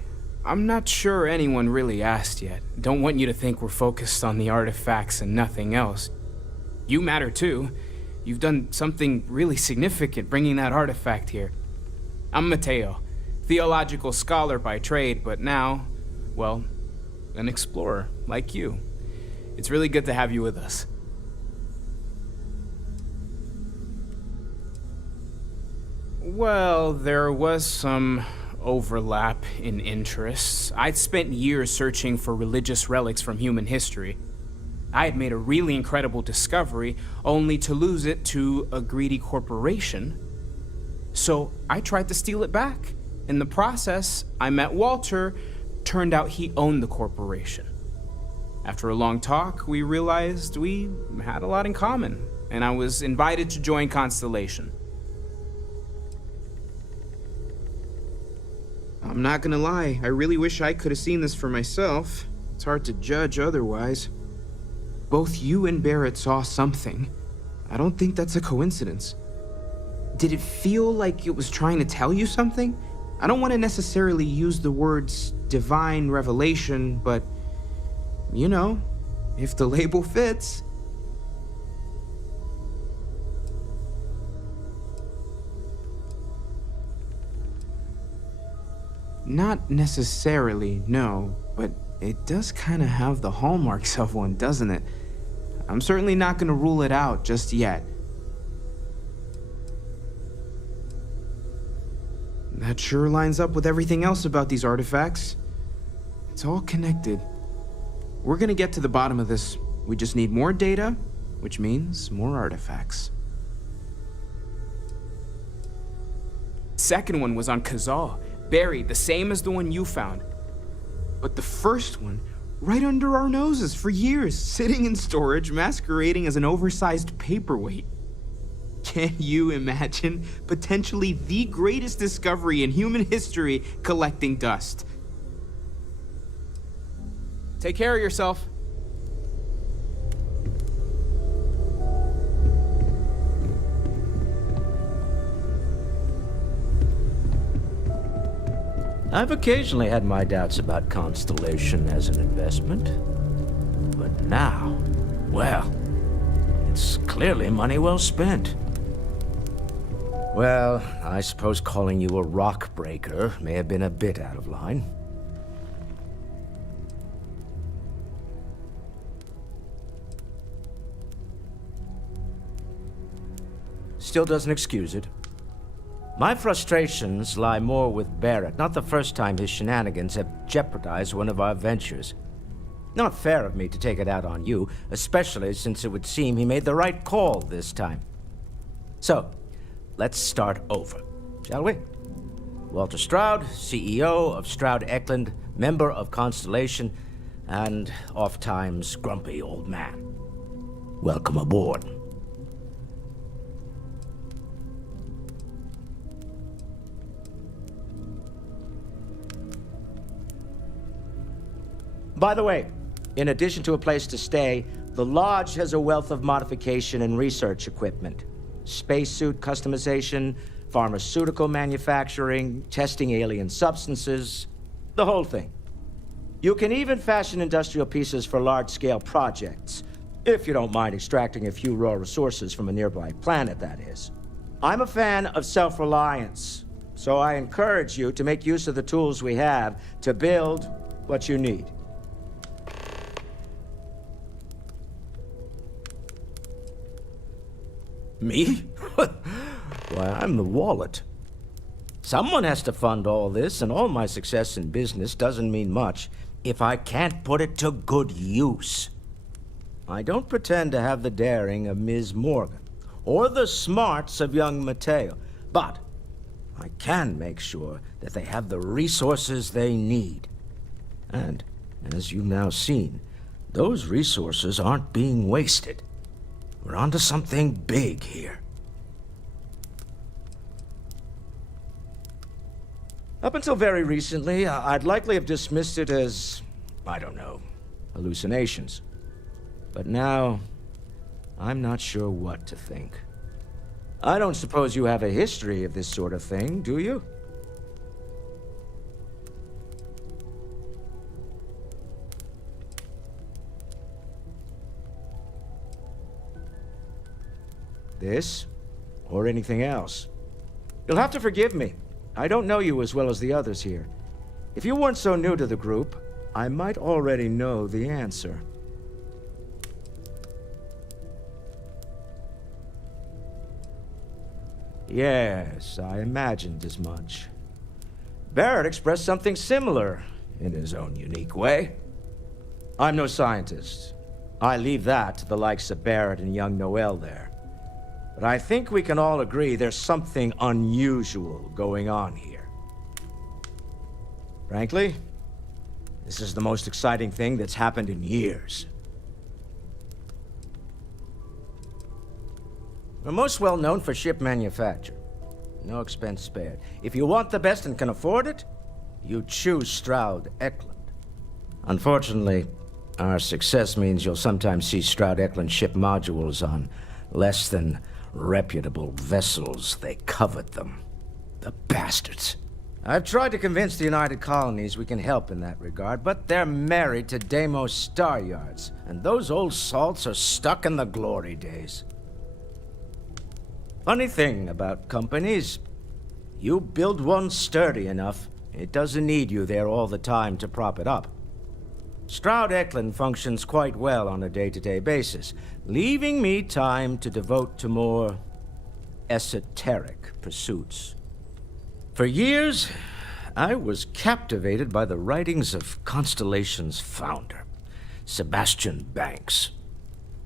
I'm not sure anyone really asked yet. Don't want you to think we're focused on the artifacts and nothing else. You matter too. You've done something really significant bringing that artifact here. I'm Mateo, theological scholar by trade, but now, well, an explorer like you. It's really good to have you with us. Well, there was some overlap in interests. I'd spent years searching for religious relics from human history. I had made a really incredible discovery, only to lose it to a greedy corporation. So I tried to steal it back. In the process, I met Walter. Turned out he owned the corporation. After a long talk, we realized we had a lot in common, and I was invited to join Constellation. I'm not gonna lie, I really wish I could have seen this for myself. It's hard to judge otherwise. Both you and Barrett saw something. I don't think that's a coincidence. Did it feel like it was trying to tell you something? I don't want to necessarily use the words divine revelation, but, you know, if the label fits. Not necessarily, no, but it does kind of have the hallmarks of one, doesn't it? I'm certainly not going to rule it out just yet. That sure lines up with everything else about these artifacts. It's all connected. We're going to get to the bottom of this. We just need more data, which means more artifacts. Second one was on Kazal. Buried, the same as the one you found. But the first one, right under our noses for years, sitting in storage, masquerading as an oversized paperweight. Can you imagine potentially the greatest discovery in human history collecting dust? Take care of yourself. I've occasionally had my doubts about Constellation as an investment. But now, well, it's clearly money well spent. Well, I suppose calling you a rock breaker may have been a bit out of line. Still doesn't excuse it. My frustrations lie more with Barrett, not the first time his shenanigans have jeopardized one of our ventures. Not fair of me to take it out on you, especially since it would seem he made the right call this time. So, let's start over, shall we? Walter Stroud, CEO of Stroud Eklund, member of Constellation, and oft-times grumpy old man. Welcome aboard. By the way, in addition to a place to stay, the Lodge has a wealth of modification and research equipment. Spacesuit customization, pharmaceutical manufacturing, testing alien substances, the whole thing. You can even fashion industrial pieces for large-scale projects, if you don't mind extracting a few raw resources from a nearby planet, that is. I'm a fan of self-reliance, so I encourage you to make use of the tools we have to build what you need. Me? Why, I'm the wallet. Someone has to fund all this, and all my success in business doesn't mean much if I can't put it to good use. I don't pretend to have the daring of Ms. Morgan, or the smarts of young Mateo, but I can make sure that they have the resources they need. And, as you've now seen, those resources aren't being wasted. We're onto something big here. Up until very recently, I'd likely have dismissed it as, I don't know, hallucinations. But now, I'm not sure what to think. I don't suppose you have a history of this sort of thing, do you? This, or anything else. You'll have to forgive me. I don't know you as well as the others here. If you weren't so new to the group, I might already know the answer. Yes, I imagined as much. Barrett expressed something similar, in his own unique way. I'm no scientist. I leave that to the likes of Barrett and young Noel there. But I think we can all agree there's something unusual going on here. Frankly, this is the most exciting thing that's happened in years. We're most well known for ship manufacture. No expense spared. If you want the best and can afford it, you choose Stroud Eklund. Unfortunately, our success means you'll sometimes see Stroud Eklund ship modules on less than reputable vessels. They covet them. The bastards. I've tried to convince the United Colonies we can help in that regard, but they're married to Deimos Star Yards, and those old salts are stuck in the glory days. Funny thing about companies, you build one sturdy enough, it doesn't need you there all the time to prop it up. Stroud Eklund functions quite well on a day-to-day basis, leaving me time to devote to more esoteric pursuits. For years, I was captivated by the writings of Constellation's founder, Sebastian Banks.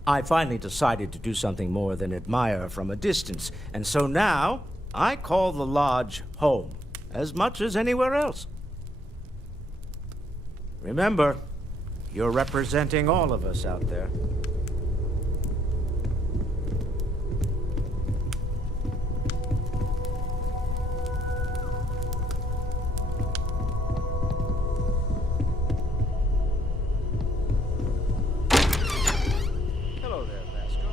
I finally decided to do something more than admire from a distance, and so now I call the Lodge home, as much as anywhere else. Remember, you're representing all of us out there. Hello there, Vasco.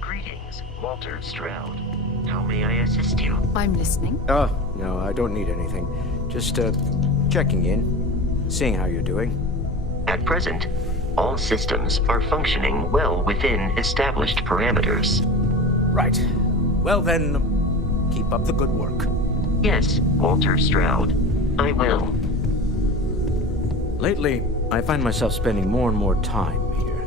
Greetings, Walter Stroud. How may I assist you? I'm listening. Oh, no, I don't need anything. Just, checking in, seeing how you're doing. At present, all systems are functioning well within established parameters. Right. Well then, keep up the good work. Yes, Walter Stroud. I will. Lately, I find myself spending more and more time here.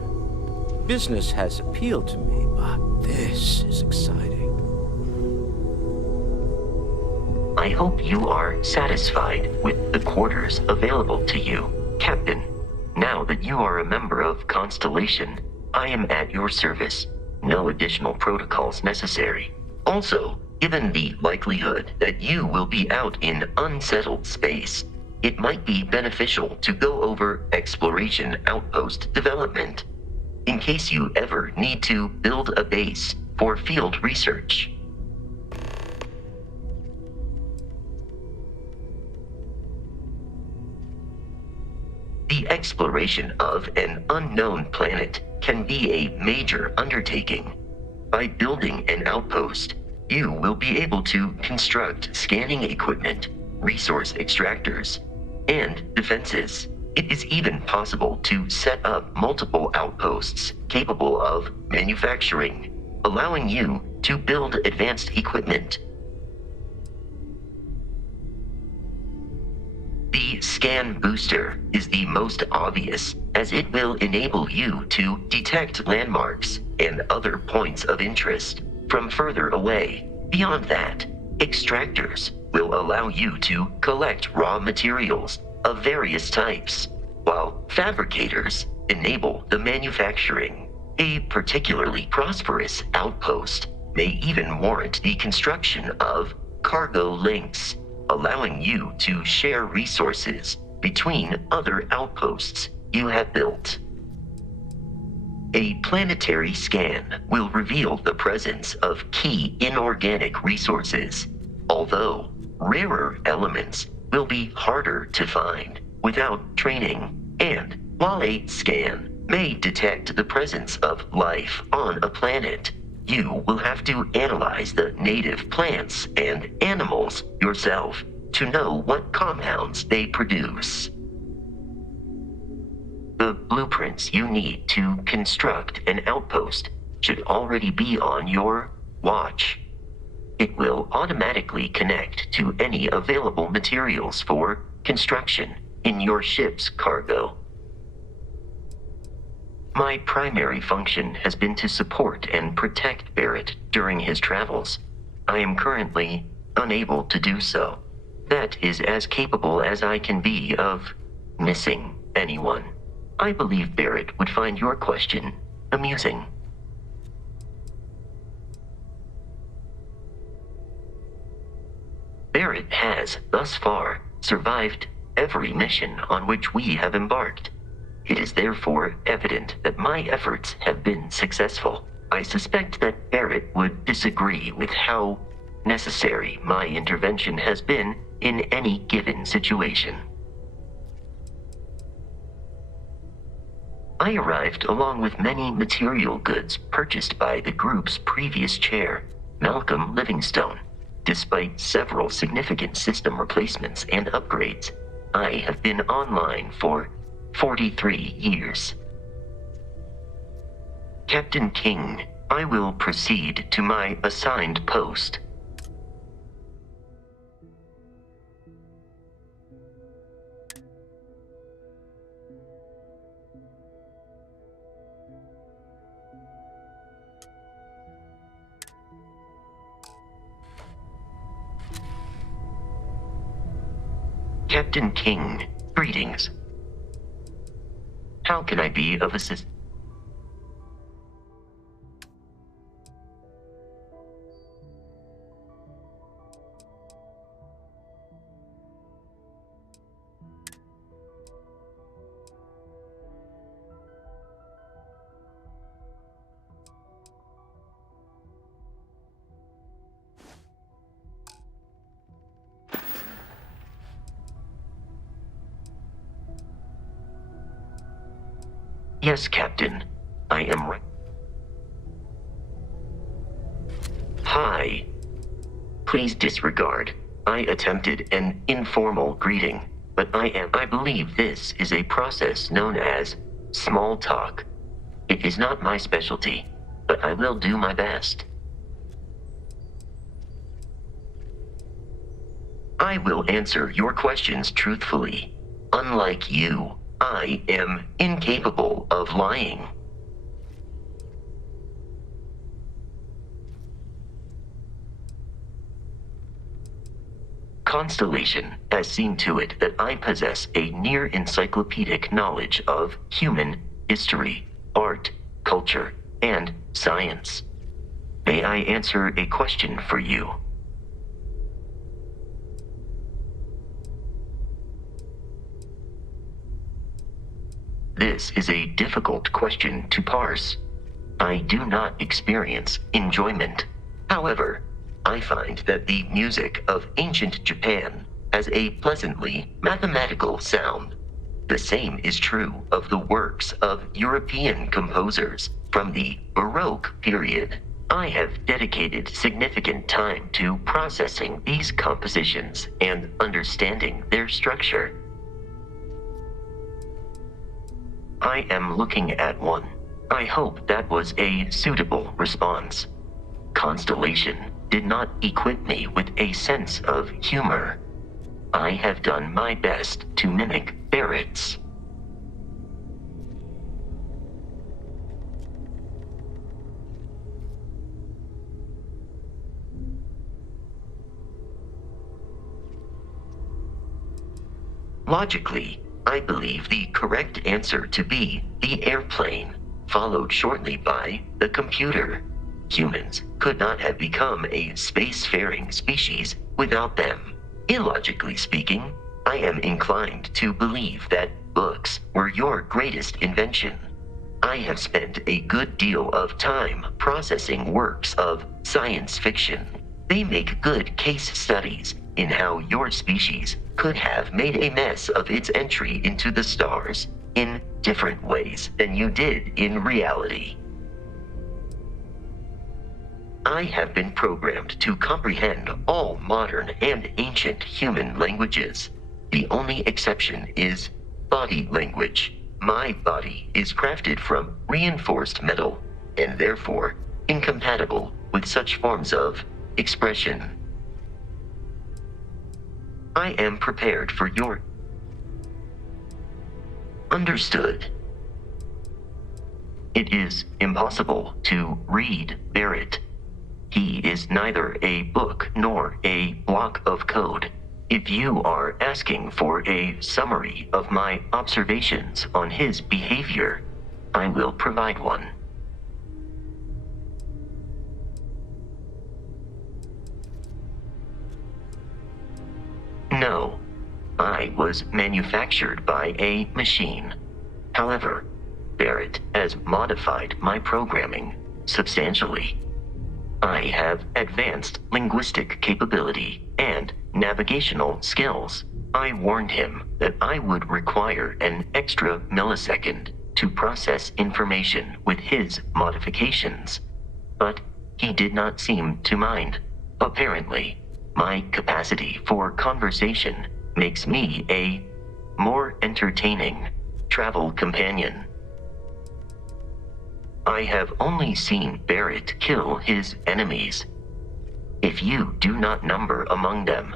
Business has appealed to me, but this is exciting. I hope you are satisfied with the quarters available to you, Captain. Now that you are a member of Constellation, I am at your service. No additional protocols necessary. Also, given the likelihood that you will be out in unsettled space, it might be beneficial to go over exploration outpost development, in case you ever need to build a base for field research. The exploration of an unknown planet can be a major undertaking. By building an outpost, you will be able to construct scanning equipment, resource extractors, and defenses. It is even possible to set up multiple outposts capable of manufacturing, allowing you to build advanced equipment. The scan booster is the most obvious, as it will enable you to detect landmarks and other points of interest from further away. Beyond that, extractors will allow you to collect raw materials of various types, while fabricators enable the manufacturing. A particularly prosperous outpost may even warrant the construction of cargo links, allowing you to share resources between other outposts you have built. A planetary scan will reveal the presence of key inorganic resources, although rarer elements will be harder to find without training. And while a scan may detect the presence of life on a planet, you will have to analyze the native plants and animals yourself to know what compounds they produce. The blueprints you need to construct an outpost should already be on your watch. It will automatically connect to any available materials for construction in your ship's cargo. My primary function has been to support and protect Barrett during his travels. I am currently unable to do so. That is as capable as I can be of missing anyone. I believe Barrett would find your question amusing. Barrett has, thus far, survived every mission on which we have embarked. It is therefore evident that my efforts have been successful. I suspect that Barrett would disagree with how necessary my intervention has been in any given situation. I arrived along with many material goods purchased by the group's previous chair, Malcolm Livingstone. Despite several significant system replacements and upgrades, I have been online for 43 years. Captain King, I will proceed to my assigned post. Captain King, greetings. How can I be of assistance? Yes, Captain. I am right. Hi. Please disregard. I attempted an informal greeting, but I believe this is a process known as small talk. It is not my specialty, but I will do my best. I will answer your questions truthfully. Unlike you, I am incapable of lying. Constellation has seen to it that I possess a near encyclopedic knowledge of human history, art, culture, and science. May I answer a question for you? This is a difficult question to parse. I do not experience enjoyment. However, I find that the music of ancient Japan has a pleasantly mathematical sound. The same is true of the works of European composers from the Baroque period. I have dedicated significant time to processing these compositions and understanding their structure. I am looking at one. I hope that was a suitable response. Constellation did not equip me with a sense of humor. I have done my best to mimic Barrett's. Logically, I believe the correct answer to be the airplane, followed shortly by the computer. Humans could not have become a spacefaring species without them. Illogically speaking, I am inclined to believe that books were your greatest invention. I have spent a good deal of time processing works of science fiction. They make good case studies in how your species could have made a mess of its entry into the stars in different ways than you did in reality. I have been programmed to comprehend all modern and ancient human languages. The only exception is body language. My body is crafted from reinforced metal and therefore incompatible with such forms of expression. I am prepared for your... Understood. It is impossible to read Barrett. He is neither a book nor a block of code. If you are asking for a summary of my observations on his behavior, I will provide one. No, I was manufactured by a machine. However, Barrett has modified my programming substantially. I have advanced linguistic capability and navigational skills. I warned him that I would require an extra millisecond to process information with his modifications, but he did not seem to mind. Apparently, my capacity for conversation makes me a more entertaining travel companion. I have only seen Barrett kill his enemies. If you do not number among them,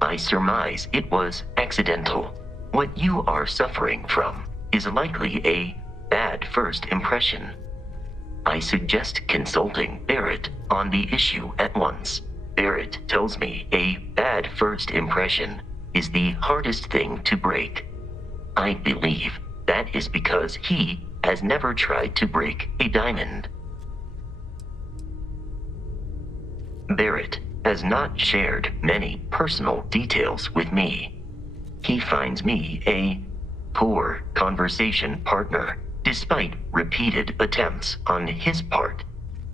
I surmise it was accidental. What you are suffering from is likely a bad first impression. I suggest consulting Barrett on the issue at once. Barrett tells me a bad first impression is the hardest thing to break. I believe that is because he has never tried to break a diamond. Barrett has not shared many personal details with me. He finds me a poor conversation partner, despite repeated attempts on his part.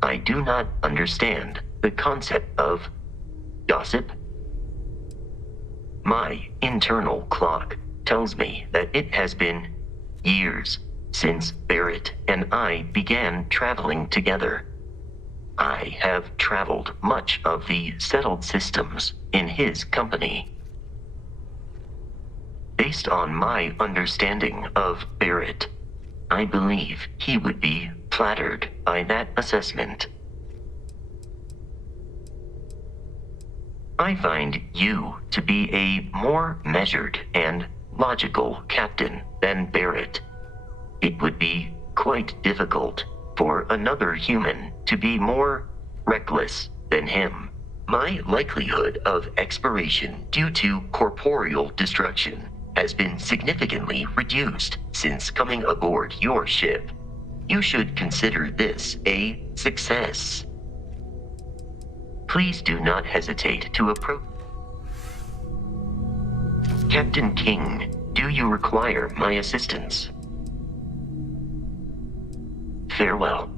I do not understand the concept of gossip. My internal clock tells me that it has been years since Barrett and I began traveling together. I have traveled much of the settled systems in his company. Based on my understanding of Barrett, I believe he would be flattered by that assessment. I find you to be a more measured and logical captain than Barrett. It would be quite difficult for another human to be more reckless than him. My likelihood of expiration due to corporeal destruction has been significantly reduced since coming aboard your ship. You should consider this a success. Please do not hesitate to approach. Captain King, do you require my assistance? Farewell.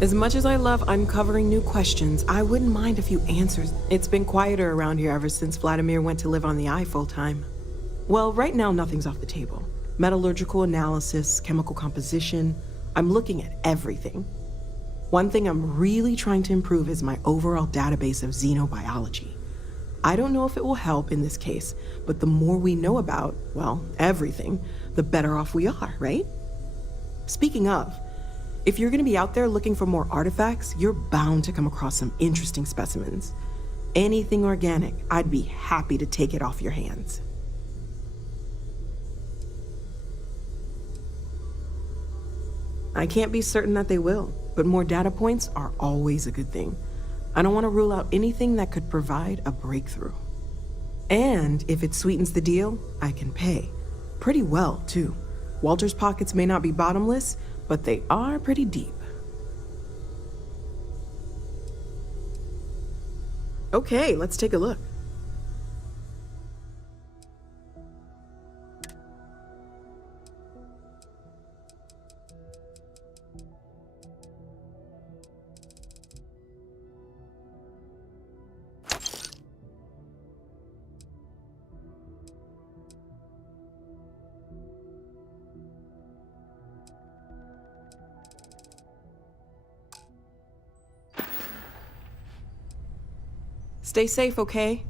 As much as I love uncovering new questions, I wouldn't mind a few answers. It's been quieter around here ever since Vladimir went to live on the Eye full-time. Well, right now nothing's off the table. Metallurgical analysis, chemical composition, I'm looking at everything. One thing I'm really trying to improve is my overall database of xenobiology. I don't know if it will help in this case, but the more we know about, well, everything, the better off we are, right? Speaking of, if you're gonna be out there looking for more artifacts, you're bound to come across some interesting specimens. Anything organic, I'd be happy to take it off your hands. I can't be certain that they will, but more data points are always a good thing. I don't want to rule out anything that could provide a breakthrough. And if it sweetens the deal, I can pay. Pretty well, too. Walter's pockets may not be bottomless, but they are pretty deep. Okay, let's take a look. Stay safe, okay?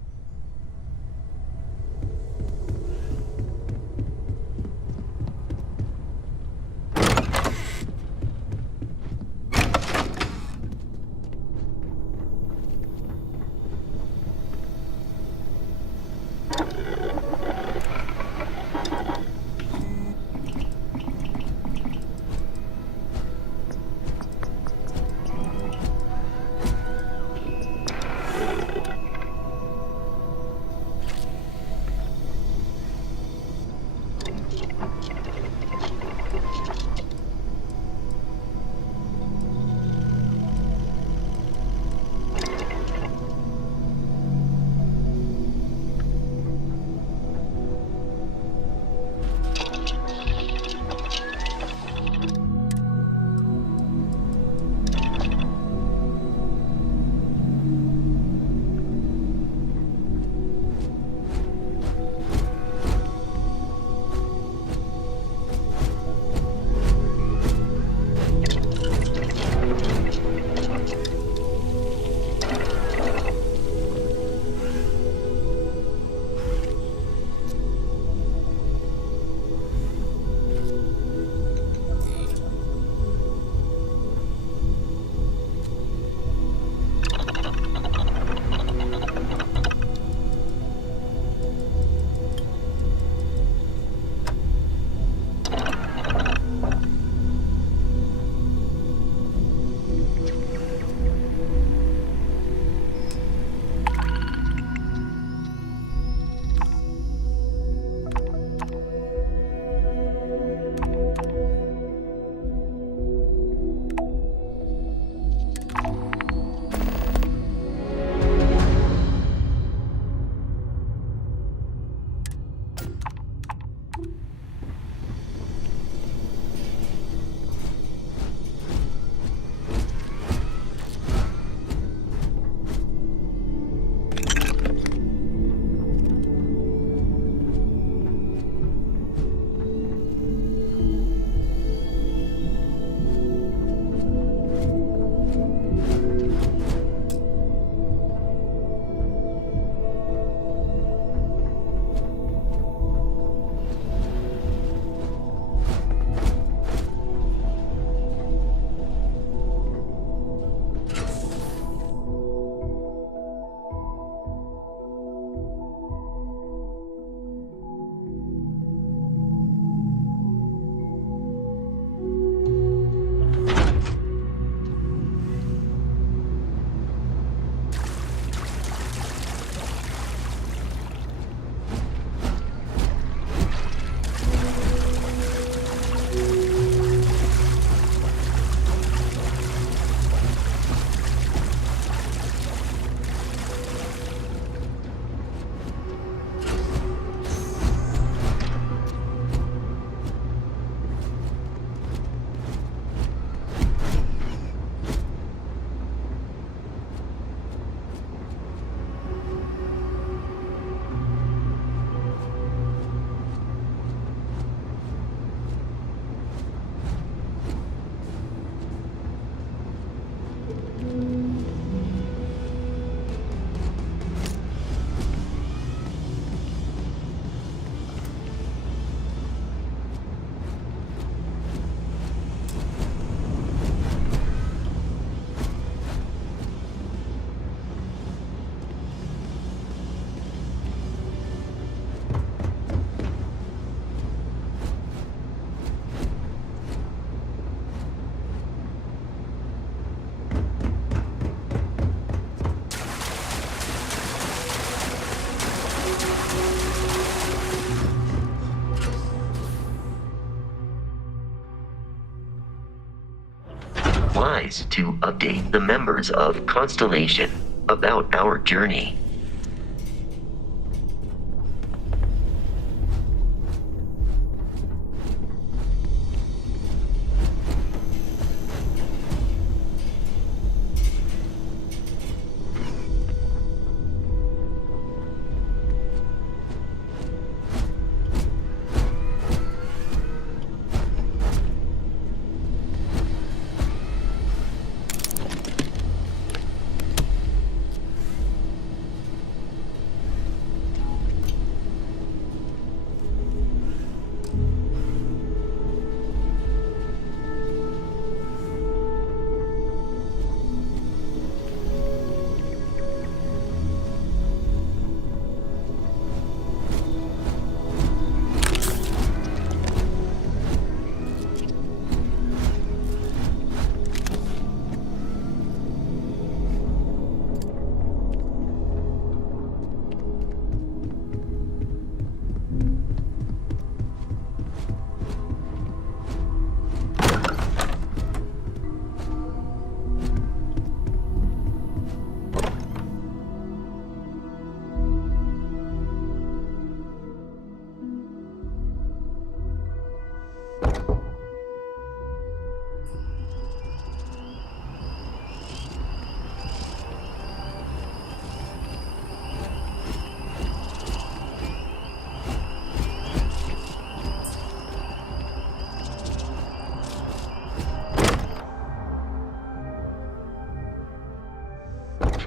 Wise to update the members of Constellation about our journey.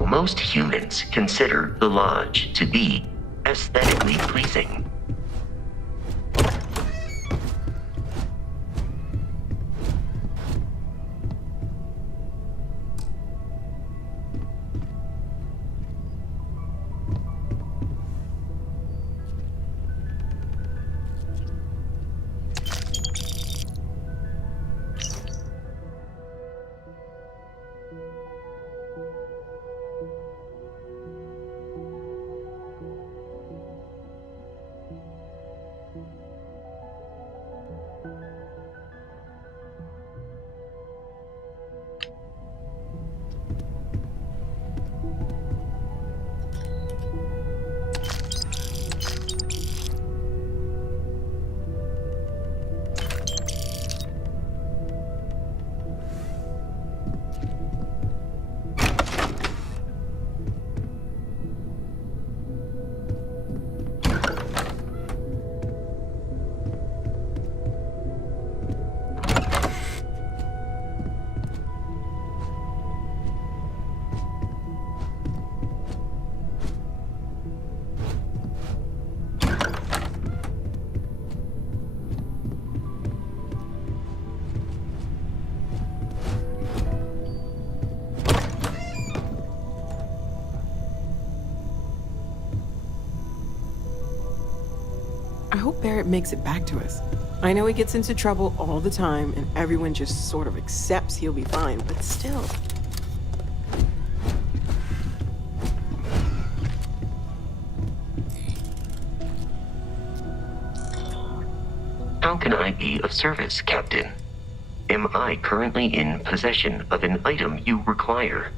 Most humans consider the Lodge to be aesthetically pleasing. I hope Barrett makes it back to us. I know he gets into trouble all the time, and everyone just sort of accepts he'll be fine, but still. How can I be of service, Captain? Am I currently in possession of an item you require?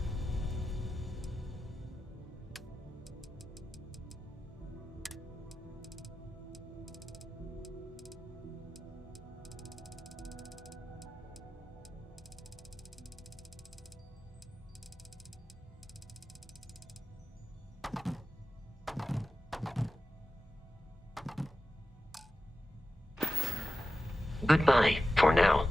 Goodbye, for now.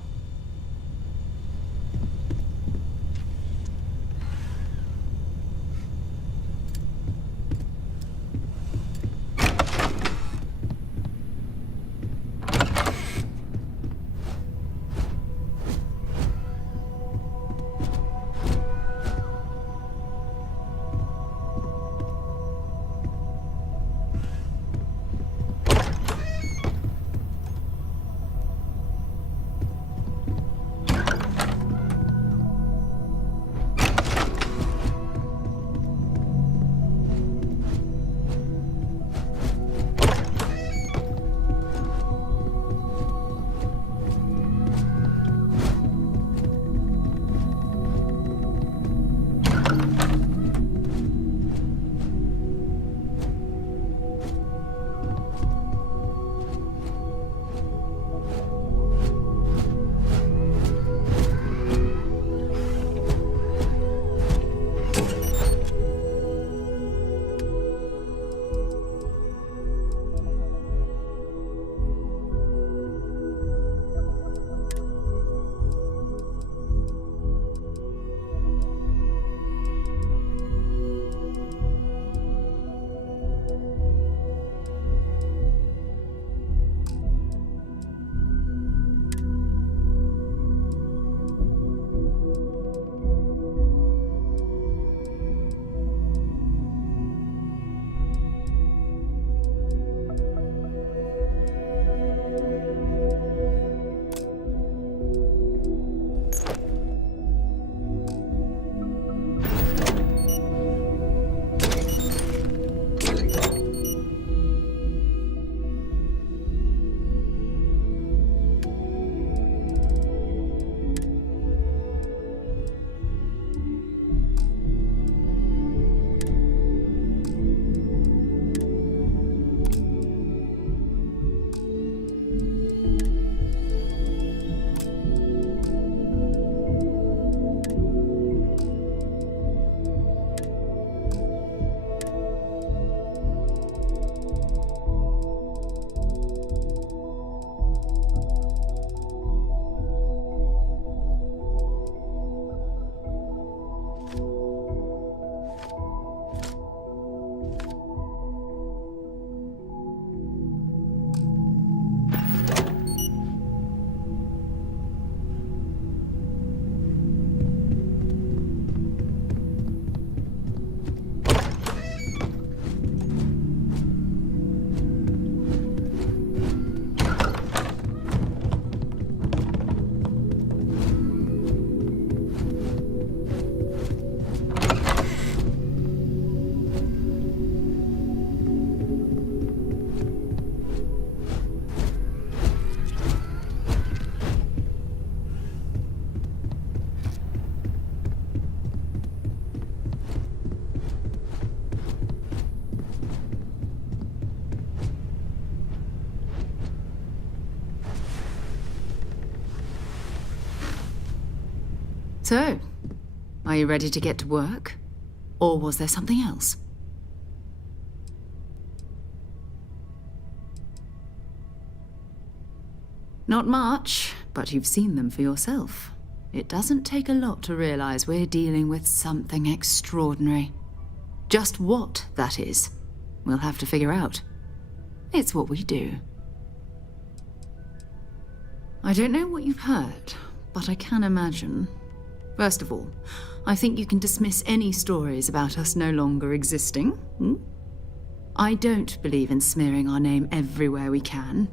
So, are you ready to get to work? Or was there something else? Not much, but you've seen them for yourself. It doesn't take a lot to realize we're dealing with something extraordinary. Just what that is, we'll have to figure out. It's what we do. I don't know what you've heard, but I can imagine. First of all, I think you can dismiss any stories about us no longer existing. I don't believe in smearing our name everywhere we can.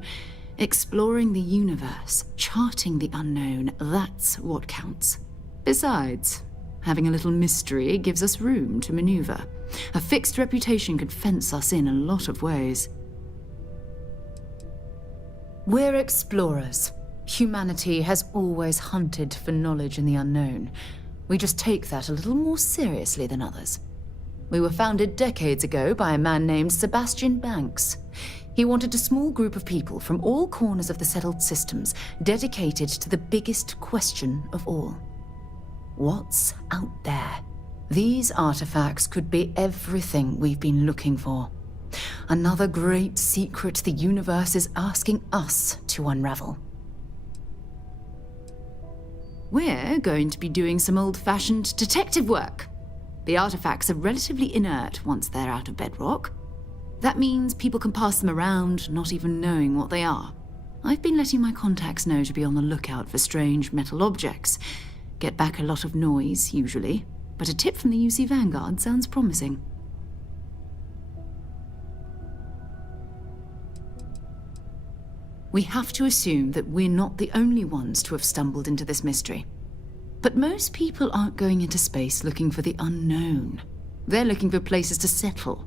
Exploring the universe, charting the unknown, that's what counts. Besides, having a little mystery gives us room to maneuver. A fixed reputation could fence us in a lot of ways. We're explorers. Humanity has always hunted for knowledge in the unknown. We just take that a little more seriously than others. We were founded decades ago by a man named Sebastian Banks. He wanted a small group of people from all corners of the settled systems dedicated to the biggest question of all. What's out there? These artifacts could be everything we've been looking for. Another great secret the universe is asking us to unravel. We're going to be doing some old-fashioned detective work. The artifacts are relatively inert once they're out of bedrock. That means people can pass them around, not even knowing what they are. I've been letting my contacts know to be on the lookout for strange metal objects. Get back a lot of noise, usually, but a tip from the UC Vanguard sounds promising. We have to assume that we're not the only ones to have stumbled into this mystery. But most people aren't going into space looking for the unknown. They're looking for places to settle,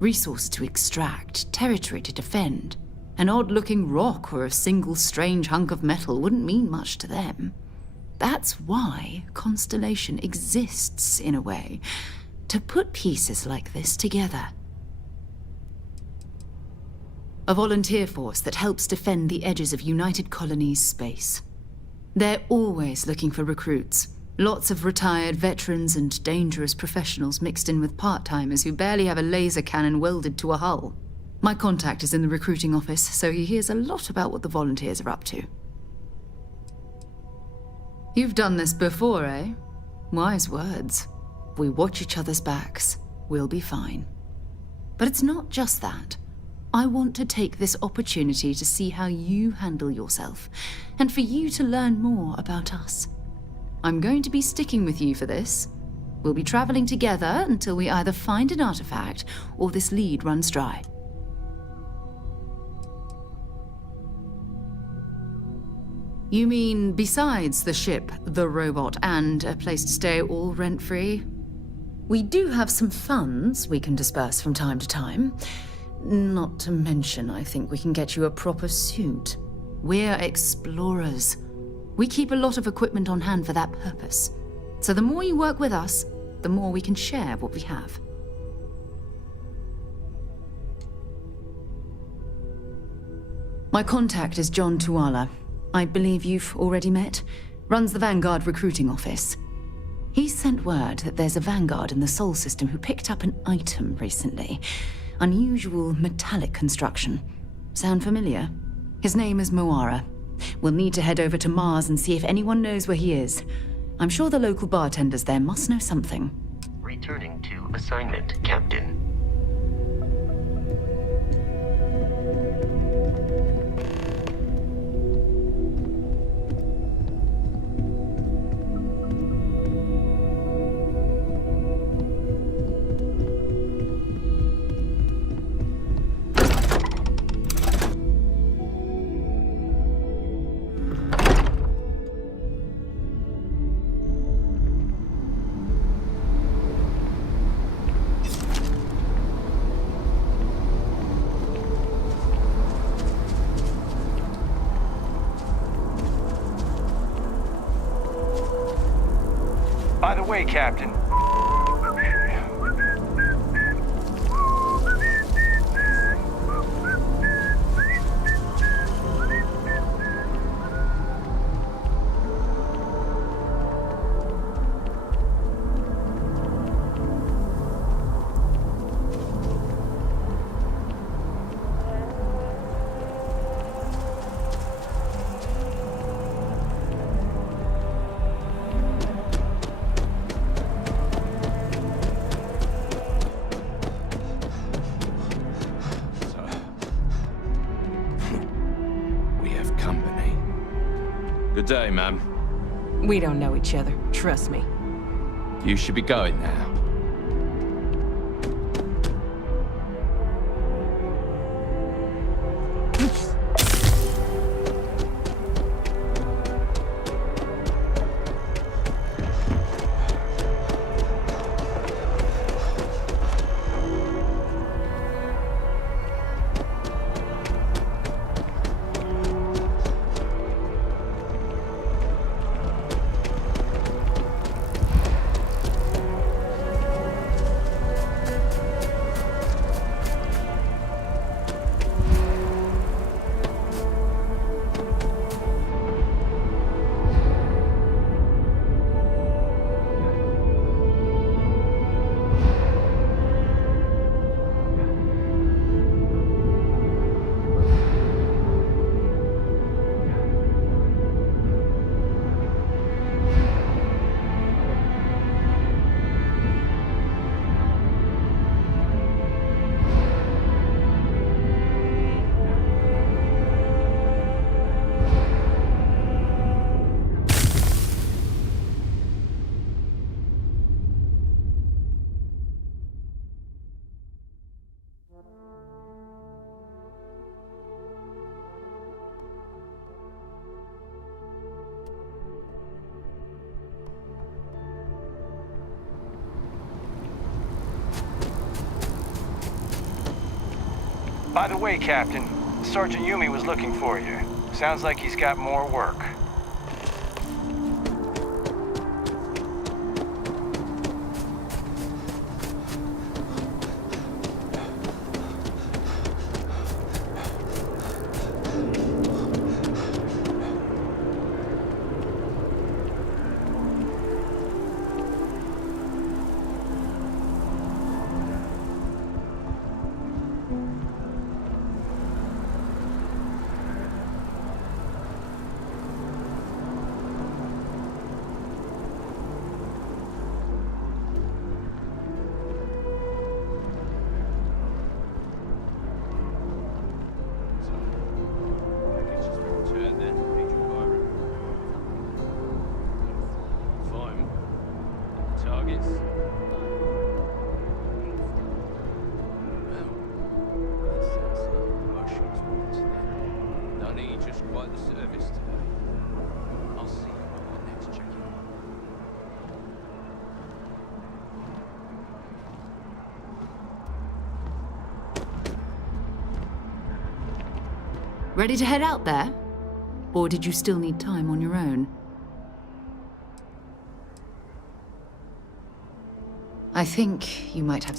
resources to extract, territory to defend. An odd-looking rock or a single strange hunk of metal wouldn't mean much to them. That's why Constellation exists, in a way, to put pieces like this together. A volunteer force that helps defend the edges of United Colonies space. They're always looking for recruits. Lots of retired veterans and dangerous professionals mixed in with part-timers who barely have a laser cannon welded to a hull. My contact is in the recruiting office, so he hears a lot about what the volunteers are up to. You've done this before, eh? Wise words. If we watch each other's backs, we'll be fine. But it's not just that. I want to take this opportunity to see how you handle yourself, and for you to learn more about us. I'm going to be sticking with you for this. We'll be traveling together until we either find an artifact or this lead runs dry. You mean besides the ship, the robot, and a place to stay all rent-free? We do have some funds we can disperse from time to time. Not to mention, I think we can get you a proper suit. We're explorers. We keep a lot of equipment on hand for that purpose. So the more you work with us, the more we can share what we have. My contact is John Tuala. I believe you've already met. Runs the Vanguard recruiting office. He sent word that there's a Vanguard in the Sol system who picked up an item recently. Unusual metallic construction. Sound familiar? His name is Moara. We'll need to head over to Mars and see if anyone knows where he is. I'm sure the local bartenders there must know something. Returning to assignment, Captain. By the way, Captain. Good day, ma'am. We don't know each other, trust me. You should be going now. By the way, Captain, Sergeant Yumi was looking for you. Sounds like he's got more work. Ready to head out there? Or did you still need time on your own? I think you might have...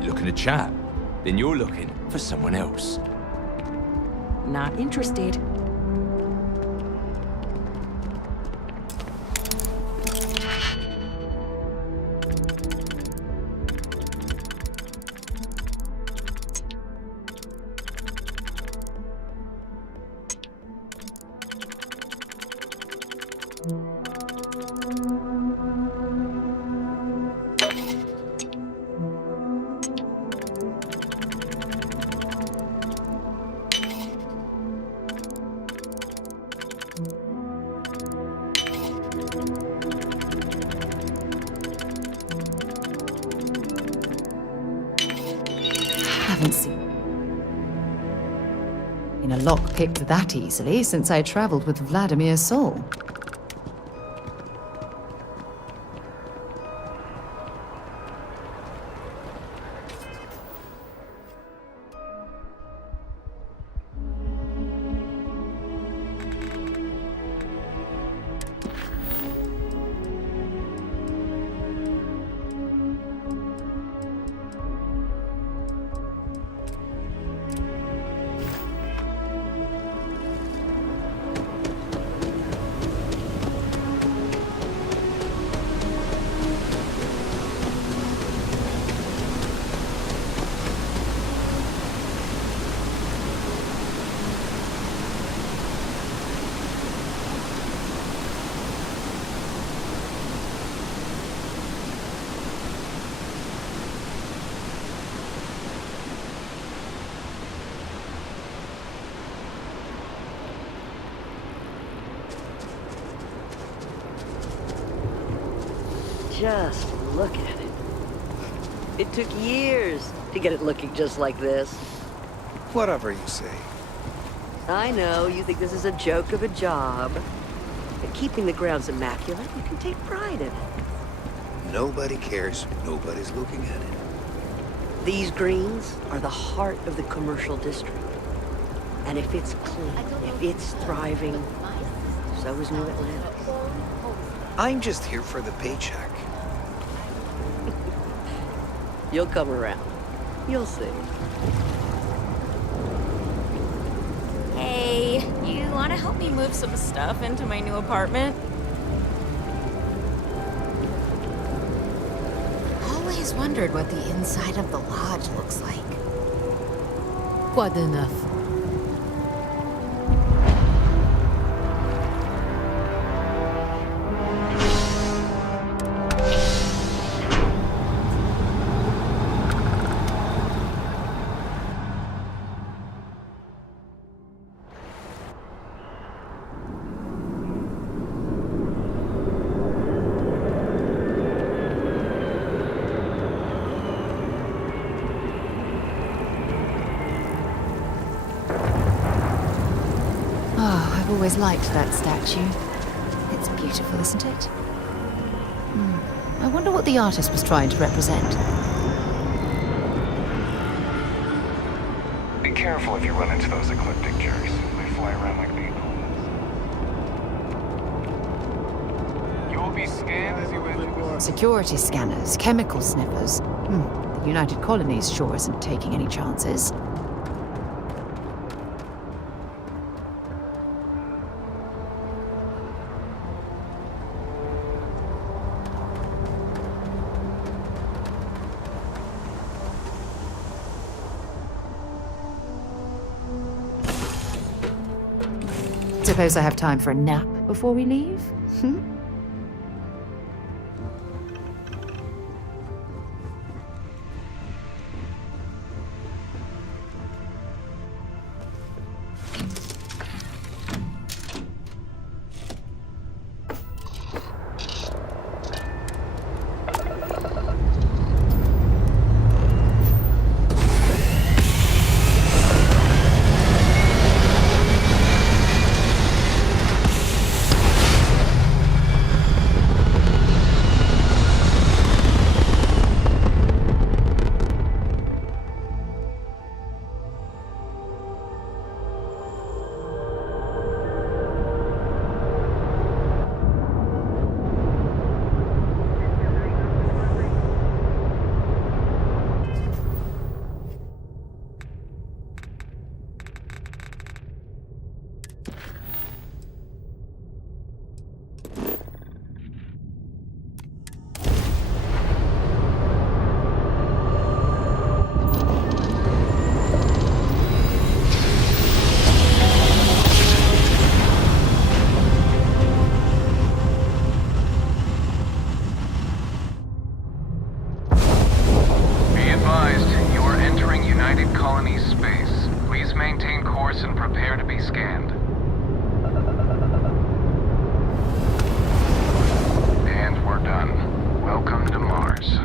You looking to chat? Then you're looking for someone else. Not interested. Haven't seen a lock-picked that easily since I traveled with Vladimir's soul. Just look at it. It took years to get it looking just like this. Whatever you say. I know, you think this is a joke of a job. But keeping the grounds immaculate, you can take pride in it. Nobody cares. Nobody's looking at it. These greens are the heart of the commercial district. And if it's clean, if it's thriving, so is New Atlantis. I'm just here for the paycheck. You'll come around. You'll see. Hey, you want to help me move some stuff into my new apartment? Always wondered what the inside of the lodge looks like. Quite enough. I've always liked that statue. It's beautiful, isn't it? I wonder what the artist was trying to represent. Be careful if you run into those ecliptic jerks. They fly around like people. You will be scanned as you enter. Security scanners, chemical sniffers. The United Colonies sure isn't taking any chances. Suppose I have time for a nap before we leave? And prepare to be scanned. And we're done. Welcome to Mars.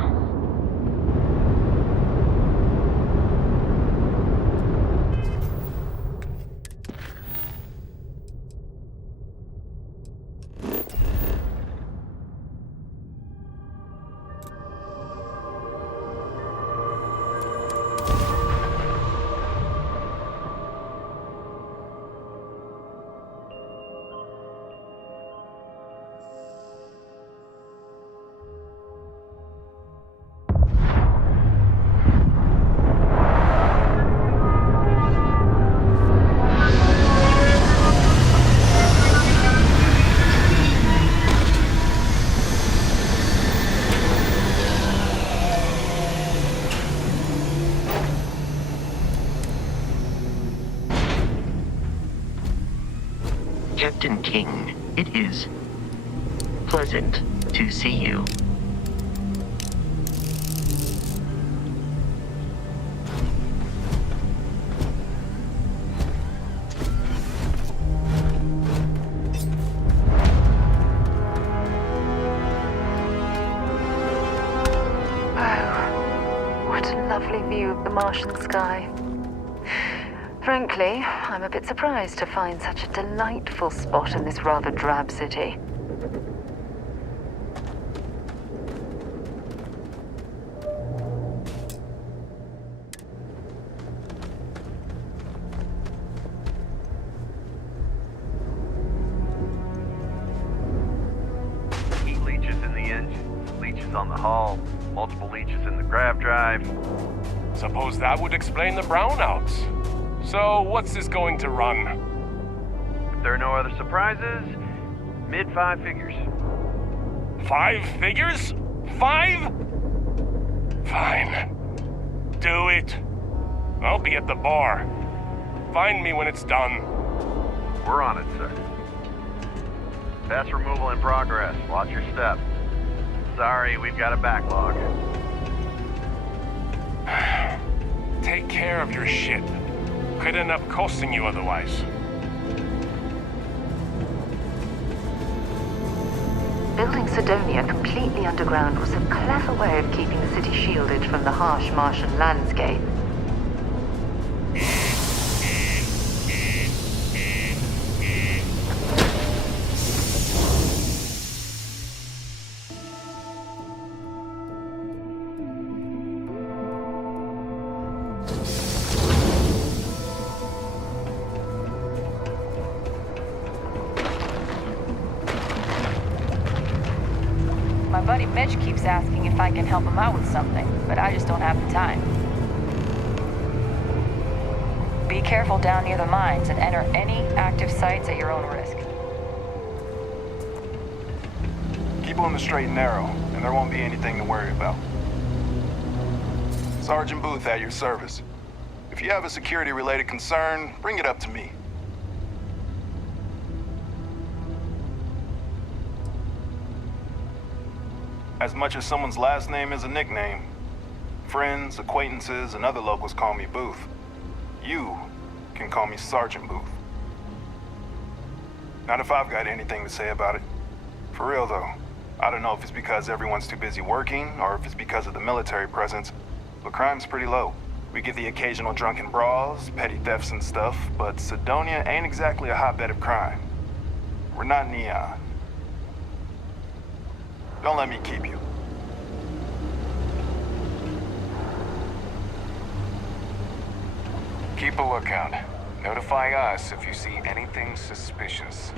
Captain King, it is pleasant to see you. view of the Martian sky. Frankly, I'm a bit surprised to find such a delightful spot in this rather drab city. Heat leeches in the engine, leeches on the hull, multiple leeches in the grav drive. Suppose that would explain the brownouts. So, what's this going to run? If there are no other surprises, mid 5 figures. 5 figures? 5? Fine. Do it. I'll be at the bar. Find me when it's done. We're on it, sir. Pass removal in progress. Watch your step. Sorry, we've got a backlog. Take care of your ship. Could end up costing you otherwise. Building Sidonia completely underground was a clever way of keeping the city shielded from the harsh Martian landscape. My buddy Mitch keeps asking if I can help him out with something, but I just don't have the time. Be careful down near the mines and enter any active sites at your own risk. Keep on the straight and narrow, and there won't be anything to worry about. Sergeant Booth at your service. If you have a security-related concern, bring it up to me. As much as someone's last name is a nickname, friends, acquaintances, and other locals call me Booth. You can call me Sergeant Booth. Not if I've got anything to say about it. For real, though. I don't know if it's because everyone's too busy working, or if it's because of the military presence, but crime's pretty low. We get the occasional drunken brawls, petty thefts and stuff, but Sidonia ain't exactly a hotbed of crime. We're not Neon. Don't let me keep you. Keep a lookout. Notify us if you see anything suspicious.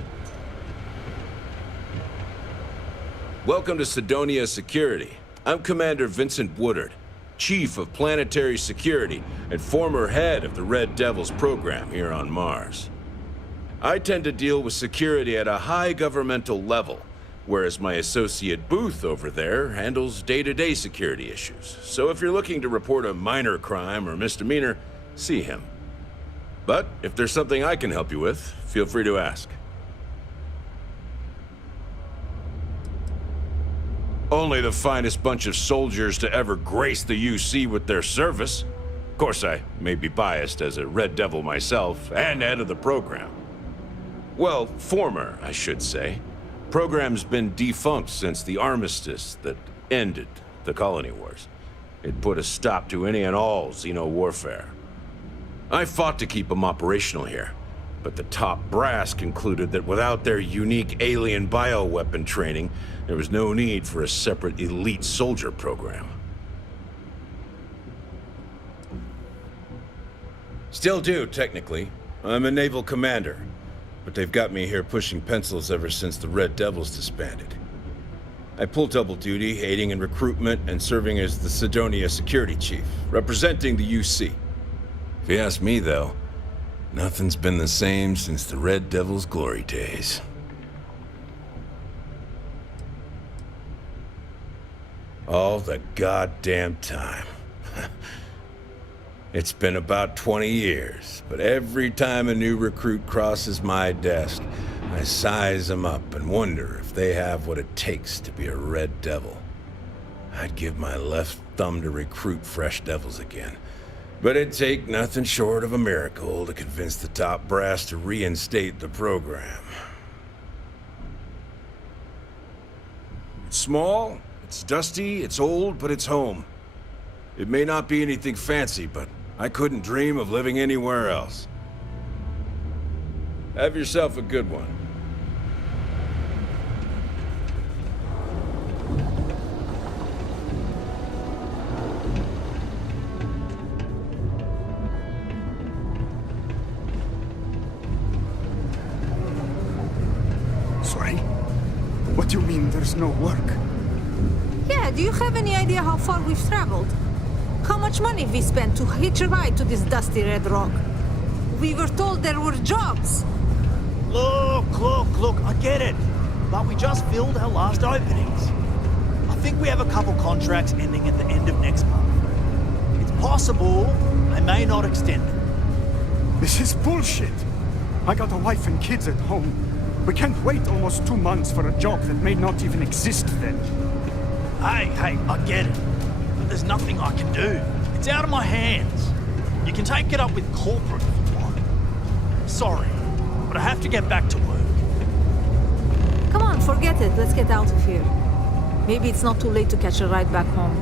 Welcome to Sidonia Security. I'm Commander Vincent Woodard, Chief of Planetary Security and former head of the Red Devils program here on Mars. I tend to deal with security at a high governmental level, whereas my associate Booth over there handles day-to-day security issues. So if you're looking to report a minor crime or misdemeanor, see him. But if there's something I can help you with, feel free to ask. Only the finest bunch of soldiers to ever grace the UC with their service. Of course, I may be biased as a Red Devil myself and head of the program. Well, former, I should say. Program's been defunct since the armistice that ended the colony wars. It put a stop to any and all Xeno warfare. I fought to keep them operational here, but the top brass concluded that without their unique alien bioweapon training, there was no need for a separate elite soldier program. Still do, technically. I'm a naval commander. But they've got me here pushing pencils ever since the Red Devils disbanded. I pull double duty, aiding in recruitment and serving as the Sidonia Security Chief, representing the UC. If you ask me, though, nothing's been the same since the Red Devils' glory days. All the goddamn time. It's been about 20 years, but every time a new recruit crosses my desk, I size them up and wonder if they have what it takes to be a Red Devil. I'd give my left thumb to recruit fresh devils again, but it'd take nothing short of a miracle to convince the top brass to reinstate the program. It's small, it's dusty, it's old, but it's home. It may not be anything fancy, but I couldn't dream of living anywhere else. Have yourself a good one. Sorry? What do you mean there's no work? Yeah, do you have any idea how far we've traveled? How much money we spent to hitch a ride to this dusty red rock? We were told there were jobs. Look, I get it. But we just filled our last openings. I think we have a couple contracts ending at the end of next month. It's possible they may not extend it. This is bullshit. I got a wife and kids at home. We can't wait almost 2 months for a job that may not even exist then. Hey, I get it. But there's nothing I can do. It's out of my hands. You can take it up with corporate if you want. Sorry, but I have to get back to work. Come on, forget it. Let's get out of here. Maybe it's not too late to catch a ride back home.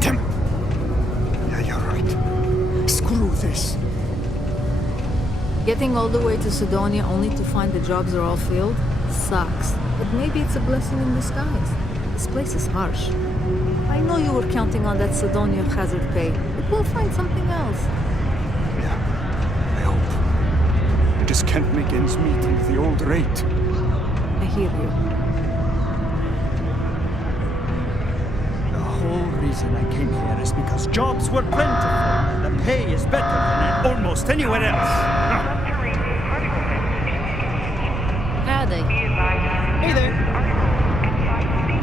Damn it. Yeah, you're right. Screw this. Getting all the way to Sidonia only to find the jobs are all filled sucks. But maybe it's a blessing in disguise. This place is harsh. I know you were counting on that Sidonia hazard pay, but we'll find something else. I hope. I just can't make ends meet at the old rate. I hear you. The whole reason I came here is because jobs were plentiful and the pay is better than almost anywhere else. Howdy. Hey there.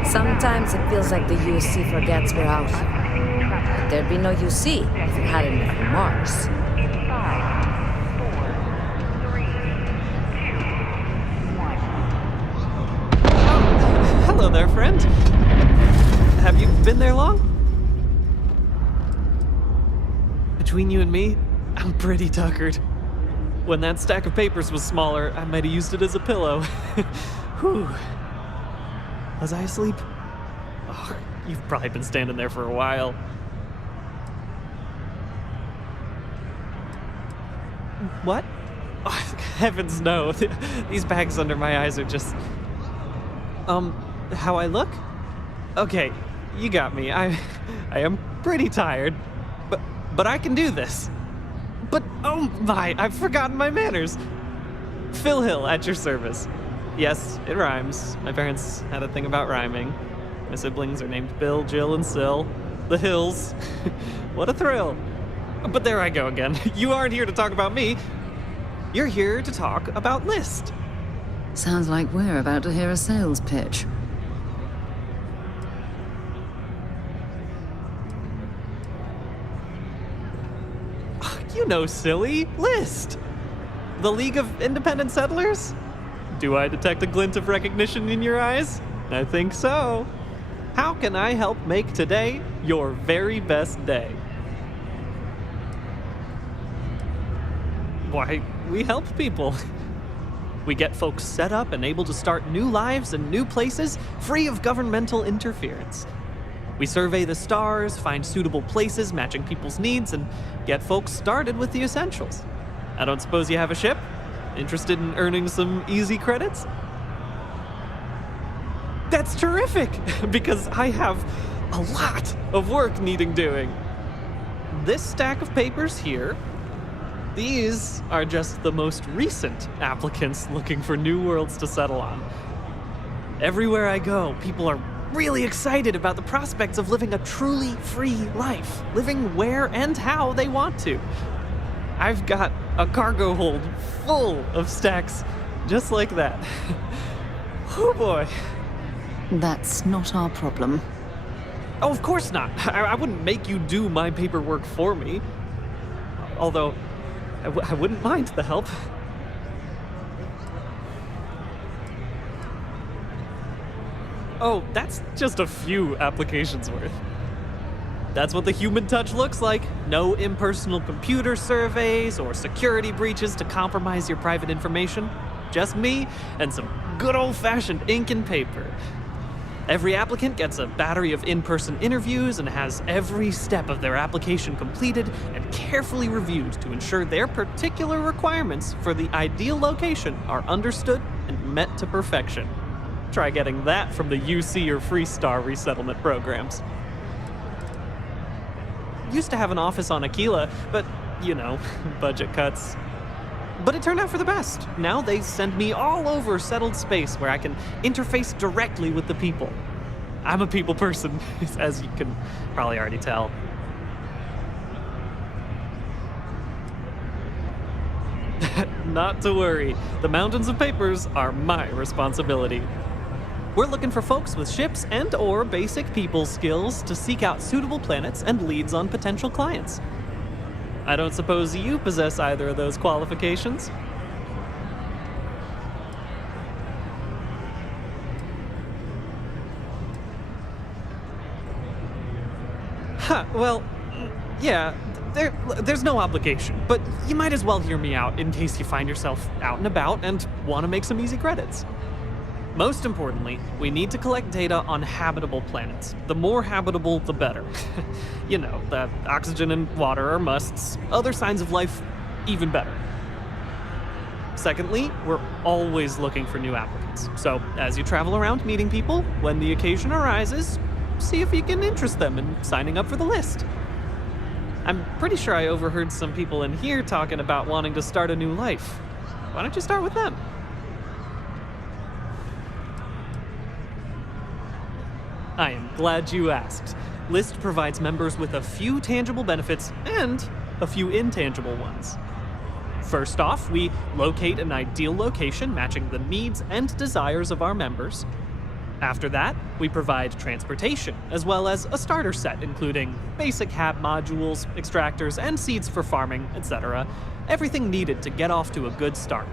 Sometimes it feels like the UC forgets we're out here. But there'd be no UC if it hadn't been for Mars. Hello there, friend. Have you been there long? Between you and me, I'm pretty tuckered. When that stack of papers was smaller, I might have used it as a pillow. Whew. Was I asleep? Oh, you've probably been standing there for a while. What? Oh, heavens no. These bags under my eyes are just... how I look? Okay, you got me. I am pretty tired, but I can do this. But, oh my, I've forgotten my manners. Phil Hill, at your service. Yes, it rhymes. My parents had a thing about rhyming. My siblings are named Bill, Jill, and Sil. The Hills. What a thrill. But there I go again. You aren't here to talk about me. You're here to talk about List. Sounds like we're about to hear a sales pitch. You know, silly. List. The League of Independent Settlers? Do I detect a glint of recognition in your eyes? I think so. How can I help make today your very best day? Why, we help people. We get folks set up and able to start new lives in new places, free of governmental interference. We survey the stars, find suitable places matching people's needs, and get folks started with the essentials. I don't suppose you have a ship? Interested in earning some easy credits? That's terrific, because I have a lot of work needing doing. This stack of papers here, these are just the most recent applicants looking for new worlds to settle on. Everywhere I go, people are really excited about the prospects of living a truly free life, living where and how they want to. I've got a cargo hold full of stacks just like that. Oh boy. That's not our problem. Oh, of course not. I wouldn't make you do my paperwork for me. Although, I wouldn't mind the help. Oh, that's just a few applications worth. That's what the human touch looks like. No impersonal computer surveys or security breaches to compromise your private information. Just me and some good old-fashioned ink and paper. Every applicant gets a battery of in-person interviews and has every step of their application completed and carefully reviewed to ensure their particular requirements for the ideal location are understood and met to perfection. Try getting that from the UC or Freestar resettlement programs. Used to have an office on Aquila, but, you know, budget cuts. But it turned out for the best. Now they send me all over settled space where I can interface directly with the people. I'm a people person, as you can probably already tell. Not to worry. The mountains of papers are my responsibility. We're looking for folks with ships and/or basic people skills to seek out suitable planets and leads on potential clients. I don't suppose you possess either of those qualifications? Huh, well, yeah, there's no obligation, but you might as well hear me out in case you find yourself out and about and want to make some easy credits. Most importantly, we need to collect data on habitable planets. The more habitable, the better. You know, the oxygen and water are musts. Other signs of life, even better. Secondly, we're always looking for new applicants. So, as you travel around meeting people, when the occasion arises, see if you can interest them in signing up for the list. I'm pretty sure I overheard some people in here talking about wanting to start a new life. Why don't you start with them? I am glad you asked. List provides members with a few tangible benefits and a few intangible ones. First off, we locate an ideal location matching the needs and desires of our members. After that, we provide transportation, as well as a starter set including basic hab modules, extractors, and seeds for farming, etc. Everything needed to get off to a good start.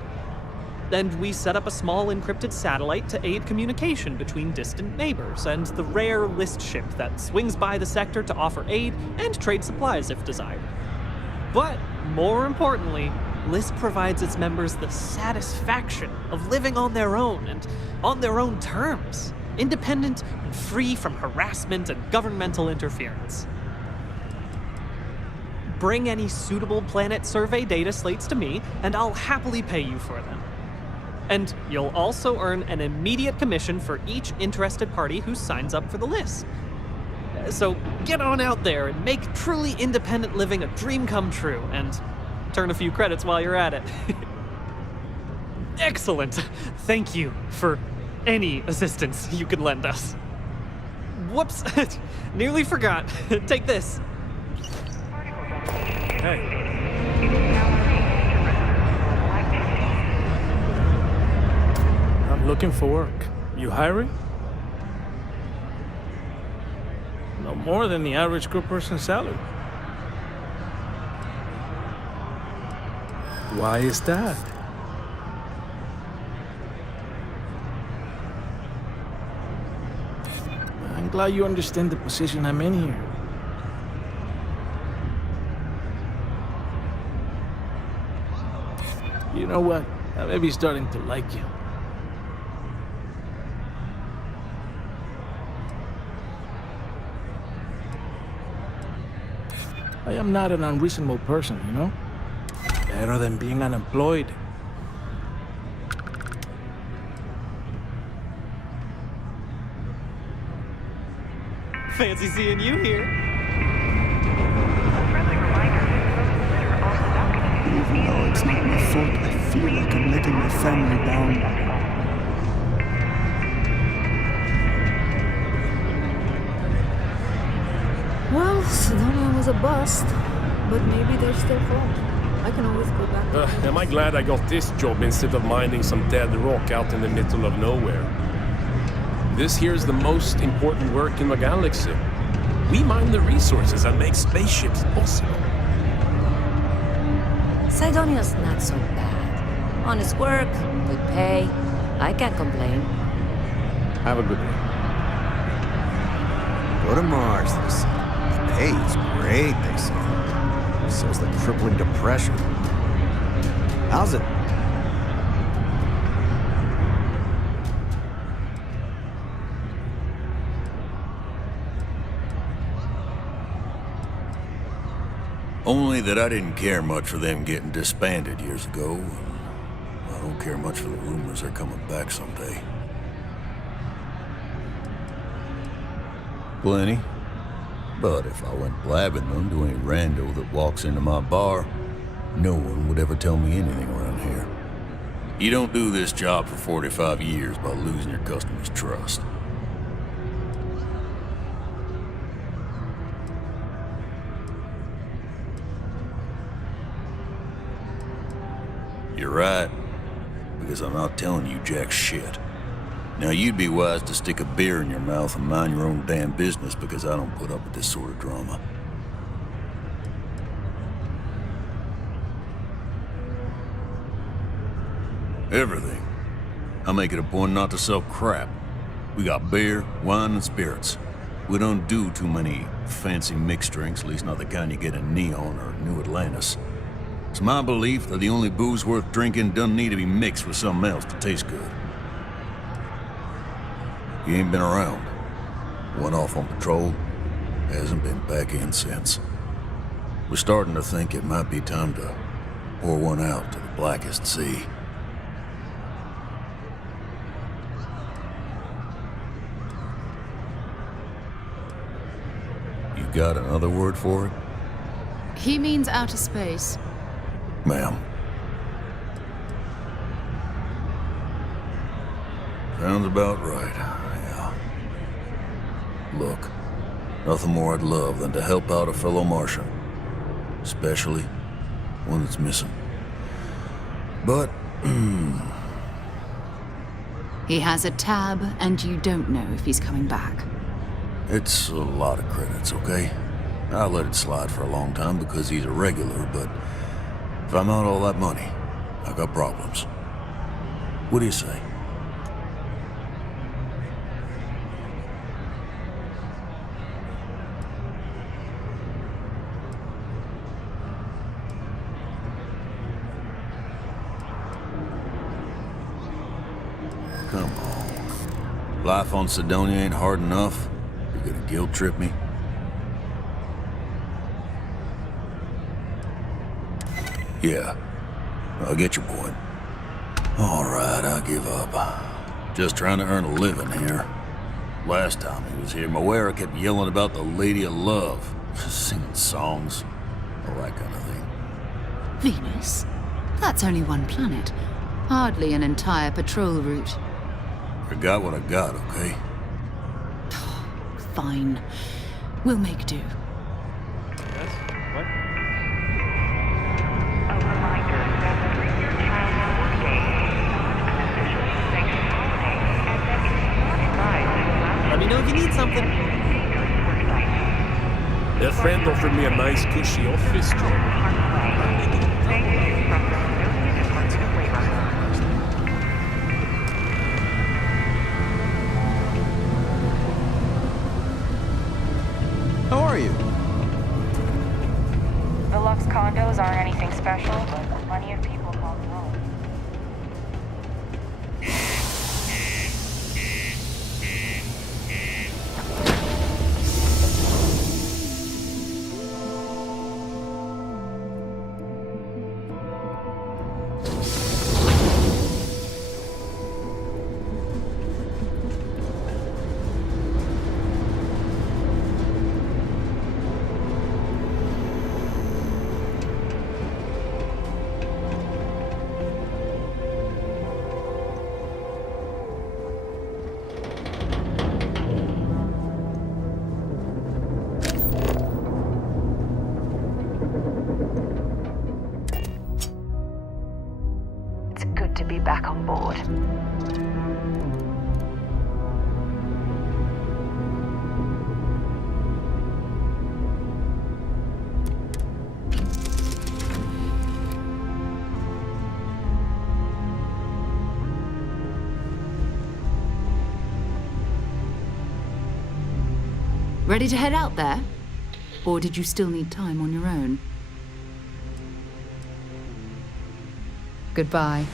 And we set up a small encrypted satellite to aid communication between distant neighbors and the rare List ship that swings by the sector to offer aid and trade supplies if desired. But more importantly, List provides its members the satisfaction of living on their own and on their own terms, independent and free from harassment and governmental interference. Bring any suitable planet survey data slates to me, and I'll happily pay you for them. And you'll also earn an immediate commission for each interested party who signs up for the list. So get on out there and make truly independent living a dream come true, and turn a few credits while you're at it. Excellent! Thank you for any assistance you could lend us. Whoops! Nearly forgot. Take this. Hey. I'm looking for work. You hiring? No more than the average good person's salary. Why is that? I'm glad you understand the position I'm in here. You know what? I may be starting to like you. I am not an unreasonable person, you know? Better than being unemployed. Fancy seeing you here. Even though it's not my fault, I feel like I'm letting my family down. Well, Sidonia was a bust, but maybe they're still home. I can always go back. Am I glad I got this job instead of mining some dead rock out in the middle of nowhere? This here's the most important work in the galaxy. We mine the resources and make spaceships possible. Sidonia's not so bad. Honest work, good pay. I can't complain. Have a good one. Go to Mars, they say. The pay is great, they say. So's the crippling depression. How's it? Only that I didn't care much for them getting disbanded years ago, and I don't care much for the rumors they're coming back someday. Plenty. But if I went blabbing them to any rando that walks into my bar, no one would ever tell me anything around here. You don't do this job for 45 years by losing your customers' trust. You're right, because I'm not telling you jack shit. Now you'd be wise to stick a beer in your mouth and mind your own damn business, because I don't put up with this sort of drama. Everything. I make it a point not to sell crap. We got beer, wine, and spirits. We don't do too many fancy mixed drinks, at least not the kind you get in Neon or New Atlantis. It's my belief that the only booze worth drinking doesn't need to be mixed with something else to taste good. You ain't been around. Went off on patrol, hasn't been back in since. We're starting to think it might be time to pour one out to the blackest sea. You got another word for it? He means outer space. Ma'am. Sounds about right, yeah. Look, nothing more I'd love than to help out a fellow Martian. Especially one that's missing. But, He has a tab, and you don't know if he's coming back. it's a lot of credits, okay? I let it slide for a long time because he's a regular, but if I'm out all that money, I got problems. What do you say? Come on. Life on Cydonia ain't hard enough. You're gonna guilt trip me? Yeah, I get your point. All right, I give up. Just trying to earn a living here. Last time he was here, Moira kept yelling about the Lady of Love, singing songs, all that kind of thing. Venus? That's only one planet. Hardly an entire patrol route. I got what I got, okay? Fine. We'll make do. Let me know if you need something. A friend offered me a nice cushy office job. How are you? The Lux condos aren't anything special, but plenty of people call them home. It's good to be back on board. Ready to head out there? Or did you still need time on your own? Goodbye.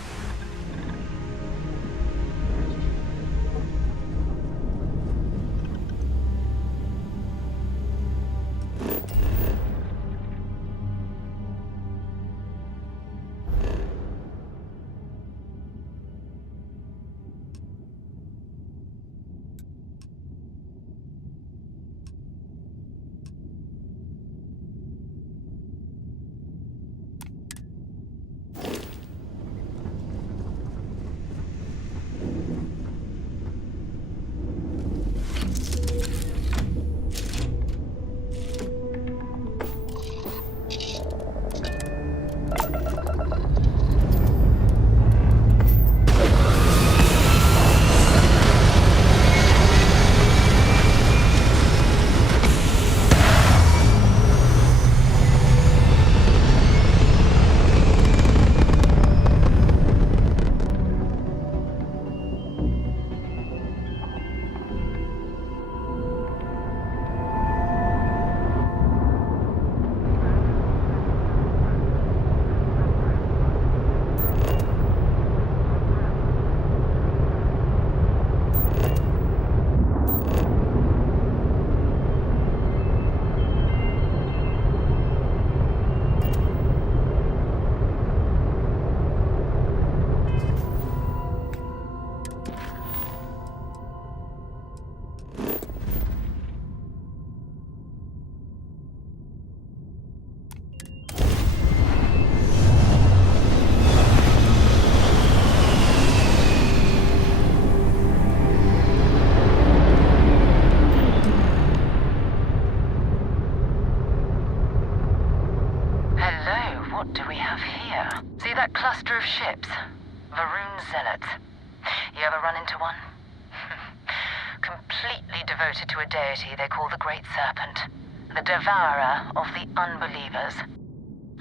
devoted to a deity they call the Great Serpent, the devourer of the unbelievers.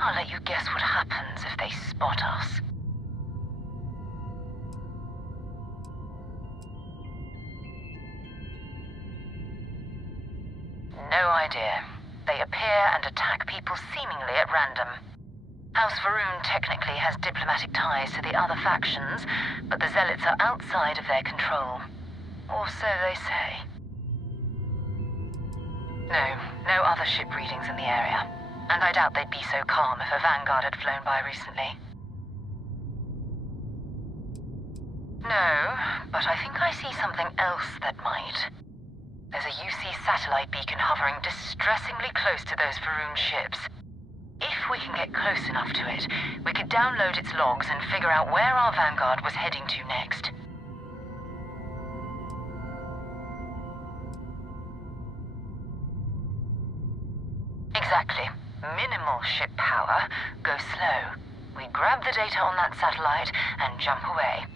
I'll let you guess what happens if they spot us. No idea. They appear and attack people seemingly at random. House Varun technically has diplomatic ties to the other factions, but the Zealots are outside of their control. Or so they say. No other ship readings in the area. And I doubt they'd be so calm if a Vanguard had flown by recently. No, but I think I see something else that might. There's a UC satellite beacon hovering distressingly close to those Varun ships. If we can get close enough to it, we could download its logs and figure out where our Vanguard was heading to next. Exactly. Minimal ship power, go slow. We grab the data on that satellite and jump away.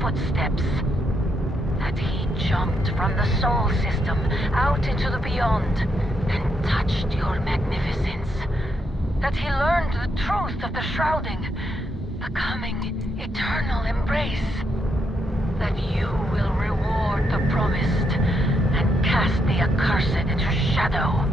Footsteps. That he jumped from the Sol system out into the beyond and touched your magnificence. That he learned the truth of the shrouding, the coming eternal embrace. That you will reward the promised and cast the accursed into shadow.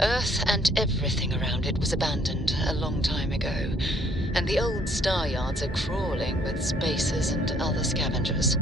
Earth and everything around it was abandoned a long time ago, and the old star yards are crawling with spacers and other scavengers.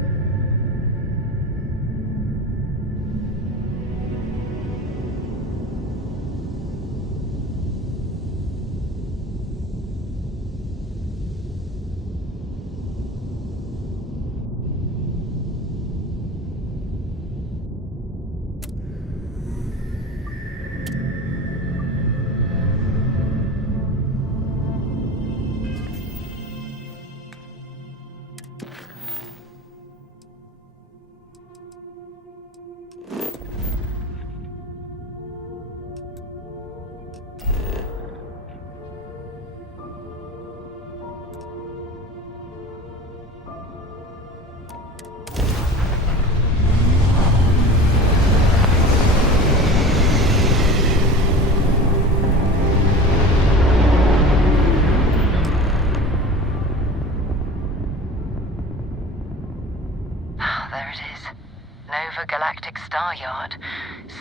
Nova Galactic Star Yard,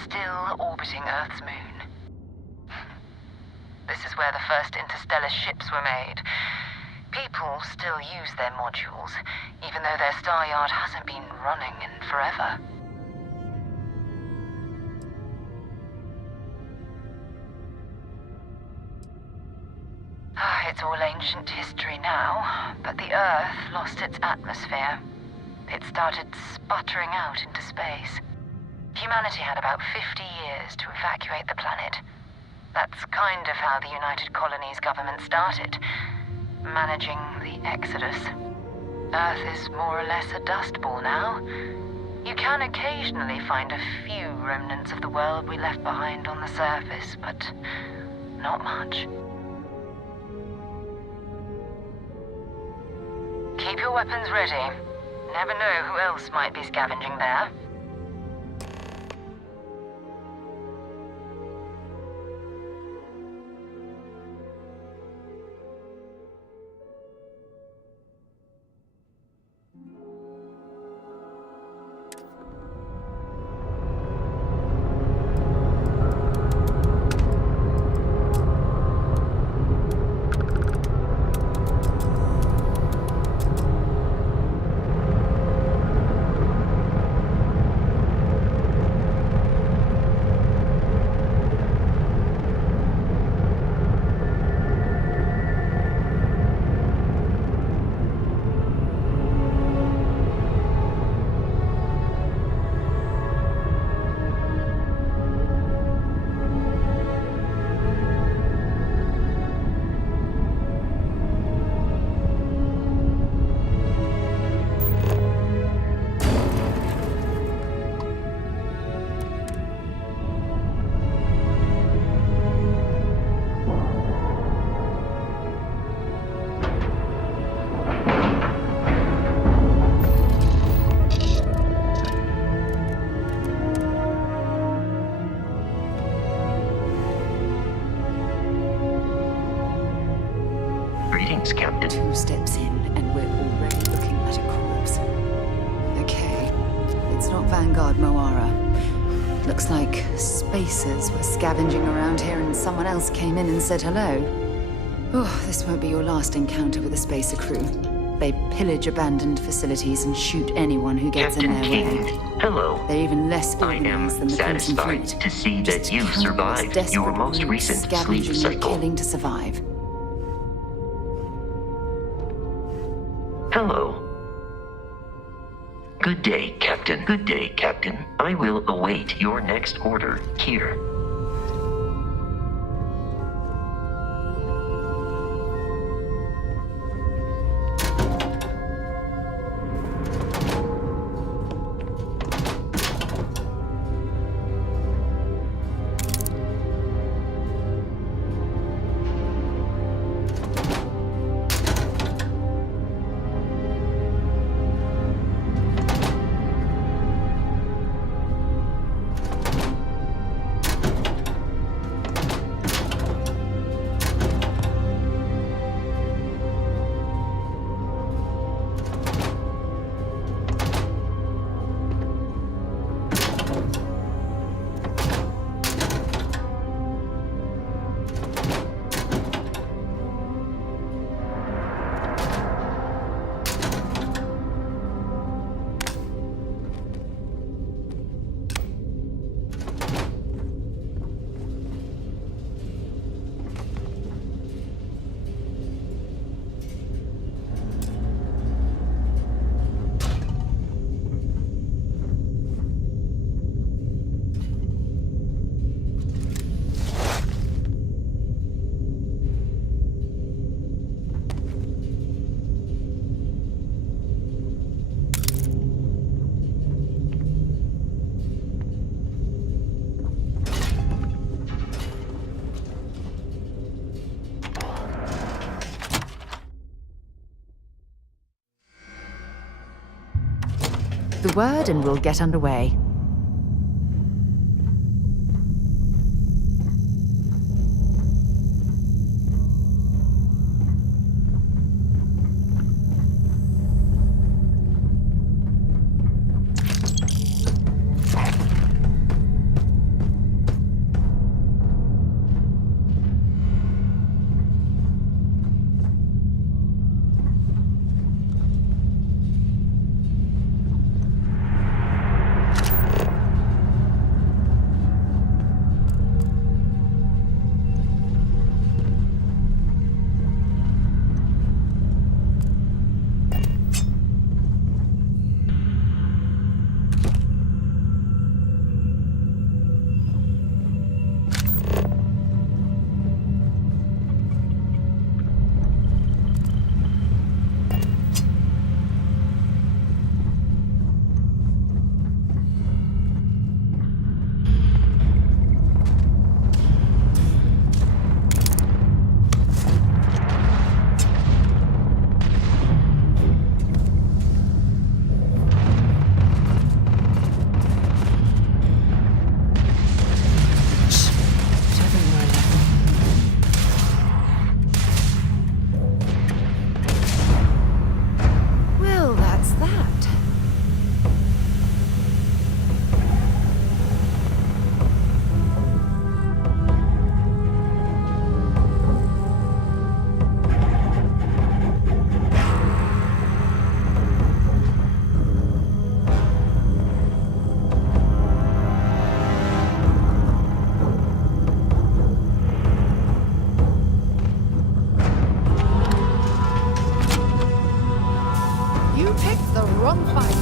still orbiting Earth's moon. This is where the first interstellar ships were made. People still use their modules, even though their star yard hasn't been running in forever. It's all ancient history now, but the Earth lost its atmosphere. It started sputtering out into space. Humanity had about 50 years to evacuate the planet. That's kind of how the United Colonies government started, managing the exodus. Earth is more or less a dust ball now. You can occasionally find a few remnants of the world we left behind on the surface, but not much. Keep your weapons ready. Never know who else might be scavenging there. Captain. 2 steps in, and we're already looking at a corpse. Okay, it's not Vanguard Moara. Looks like spacers were scavenging around here and someone else came in and said hello. Oh, this won't be your last encounter with a spacer crew. They pillage abandoned facilities and shoot anyone who gets Captain in their King, way. hello. They're even less organized than the Crimson Satisfied Fleet. to see Just that you countless survived desperate your most groups recent sleep scavenging and cycle. killing to survive. Hello. Good day, Captain. Good day, Captain. I will await your next order here. The word and we'll get underway. You picked the wrong fight.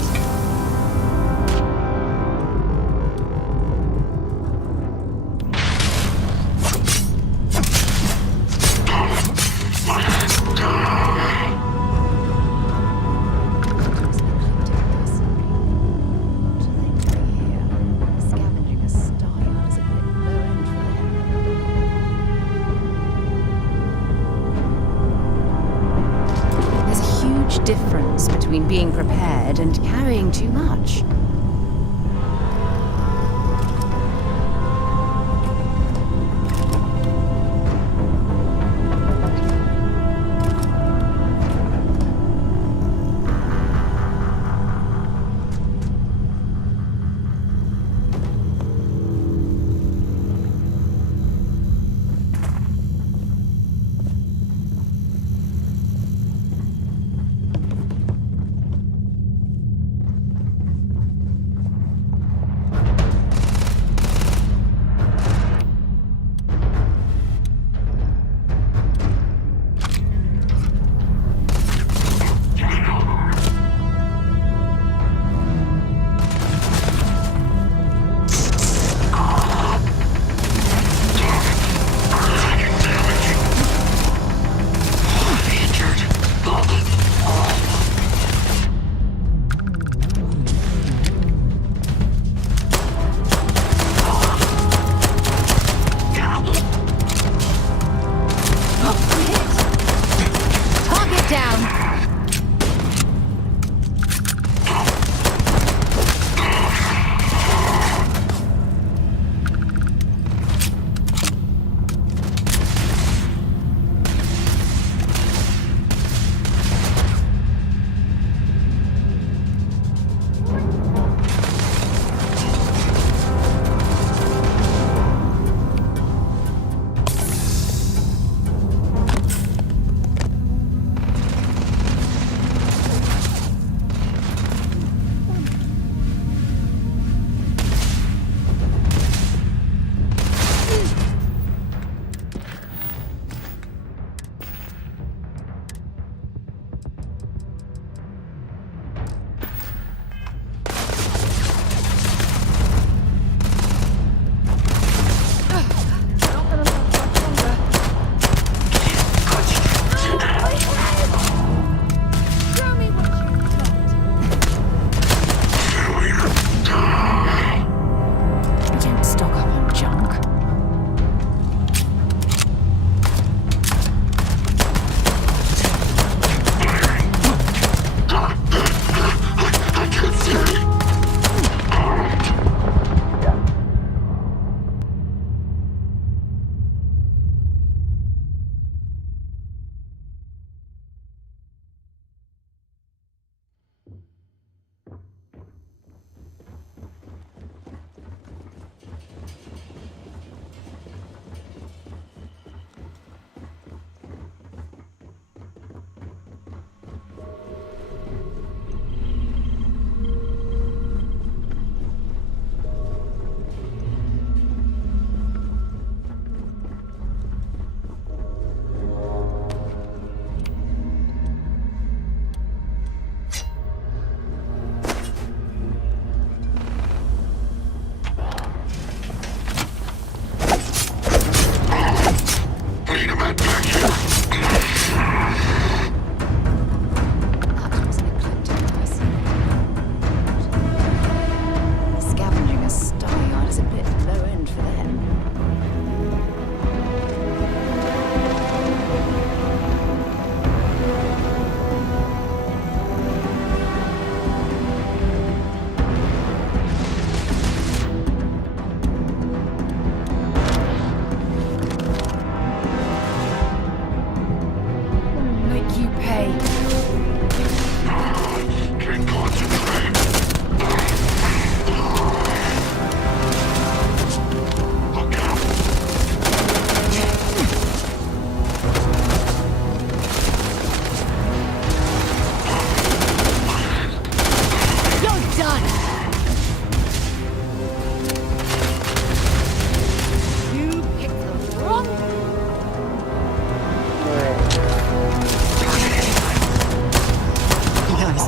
Difference between being prepared and carrying too much.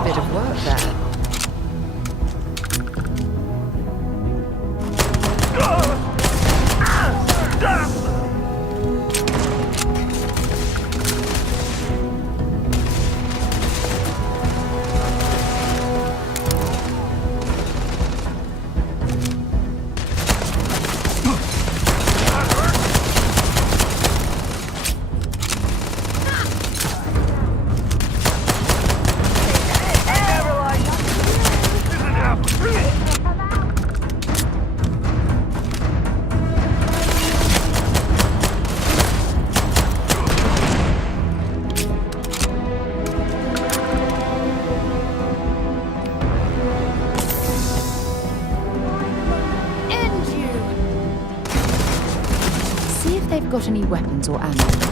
Nice bit of work there. Got any weapons or ammo?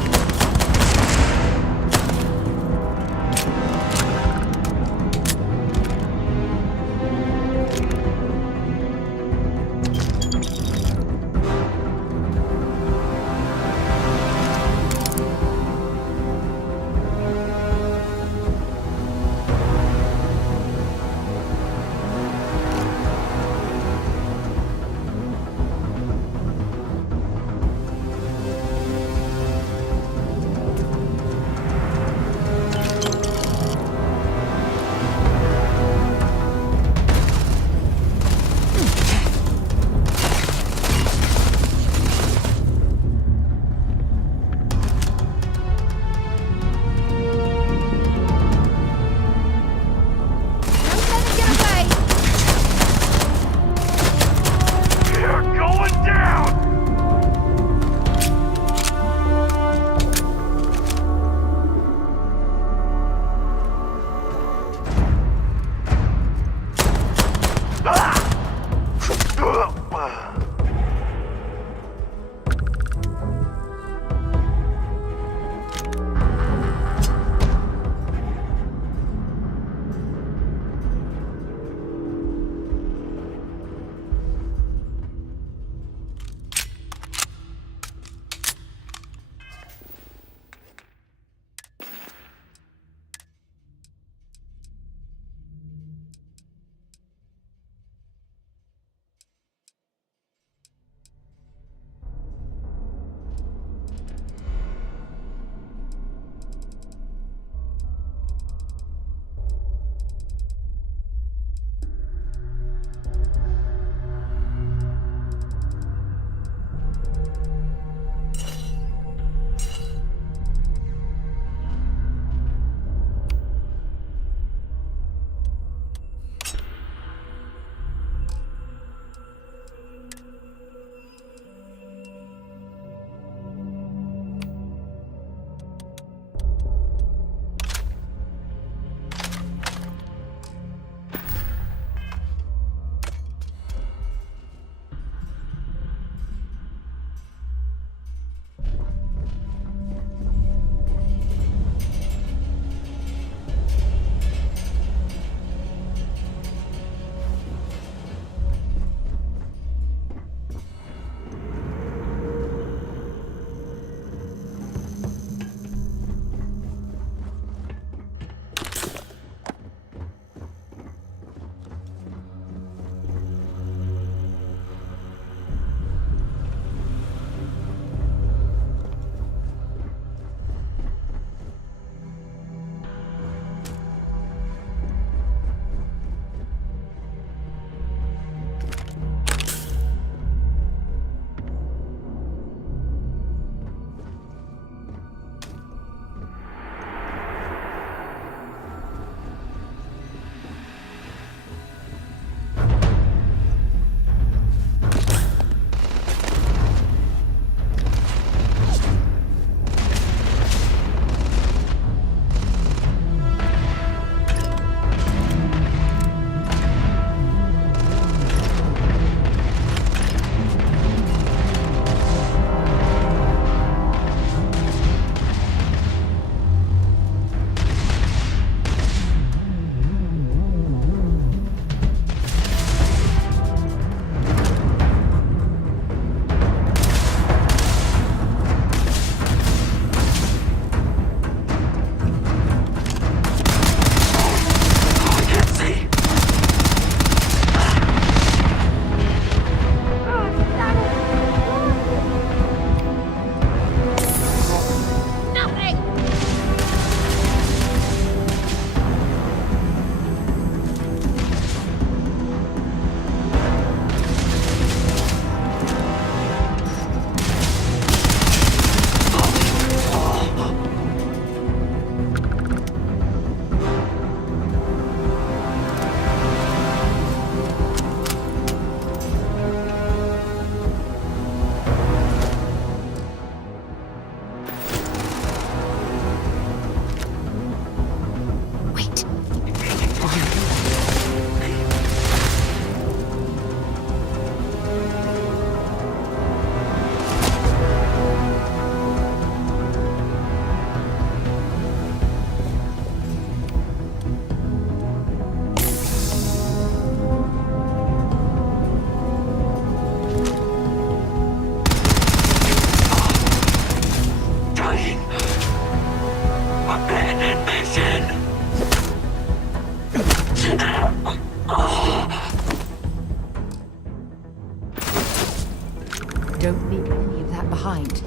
Don't leave any of that behind.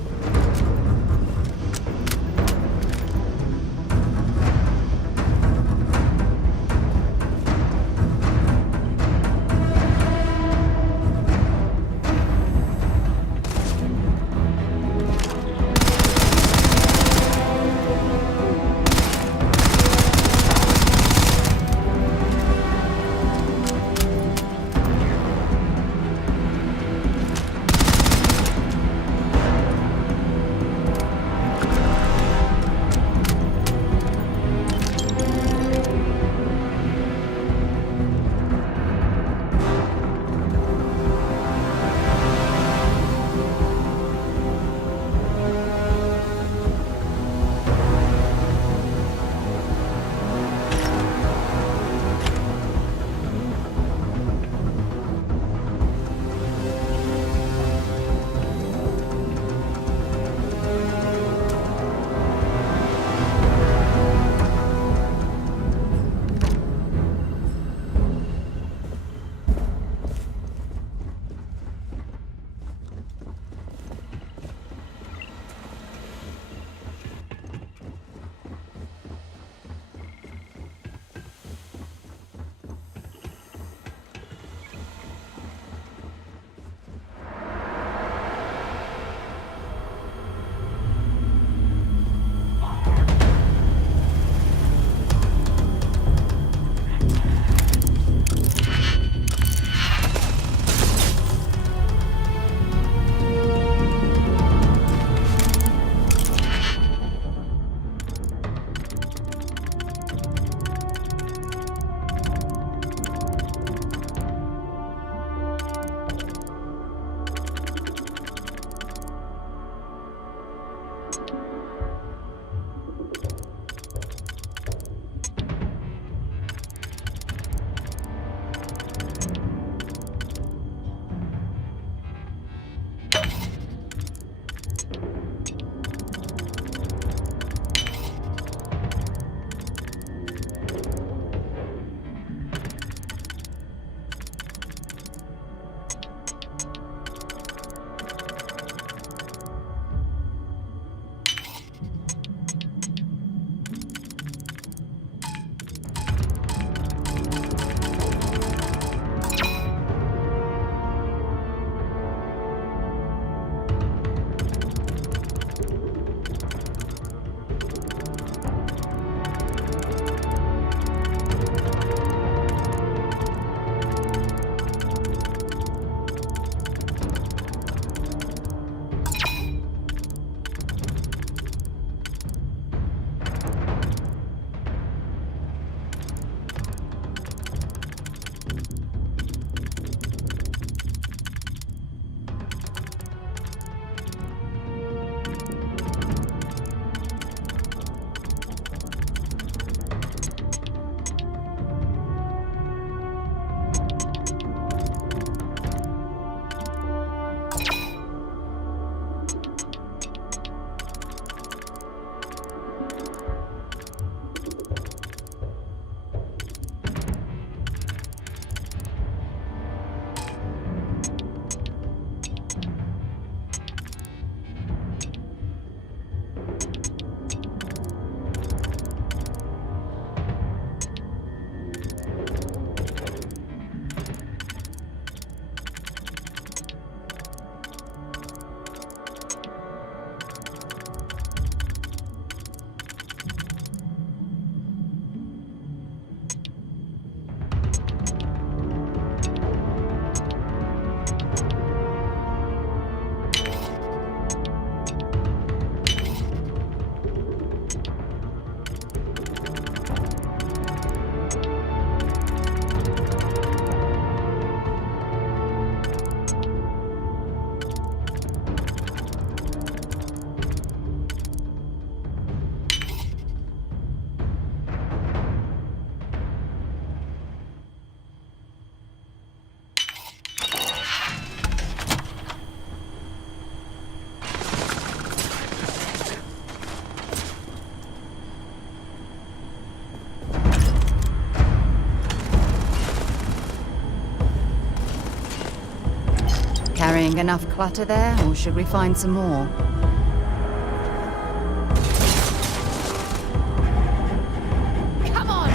Carrying enough clutter there, or should we find some more? Come on!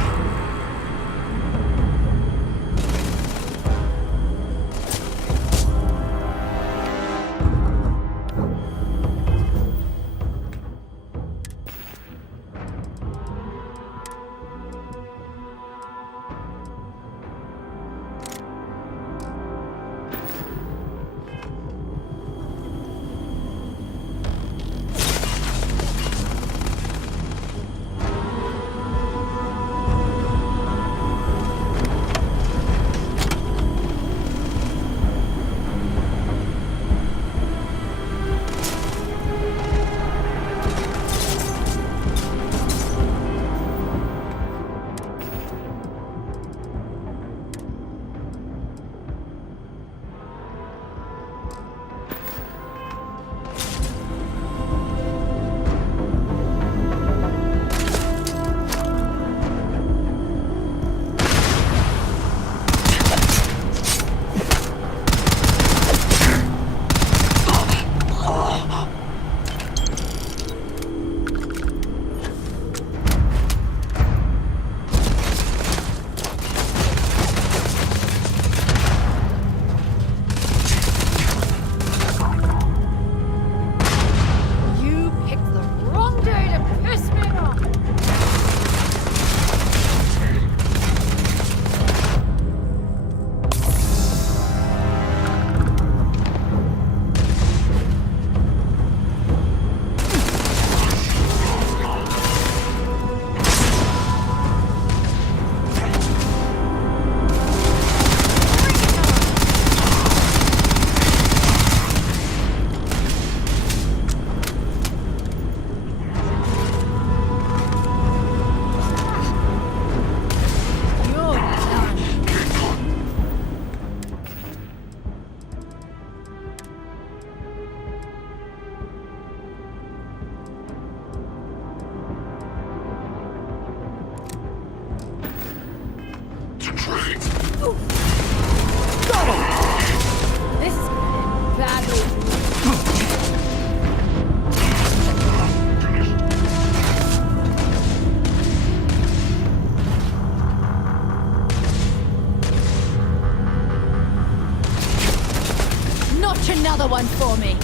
Another one for me.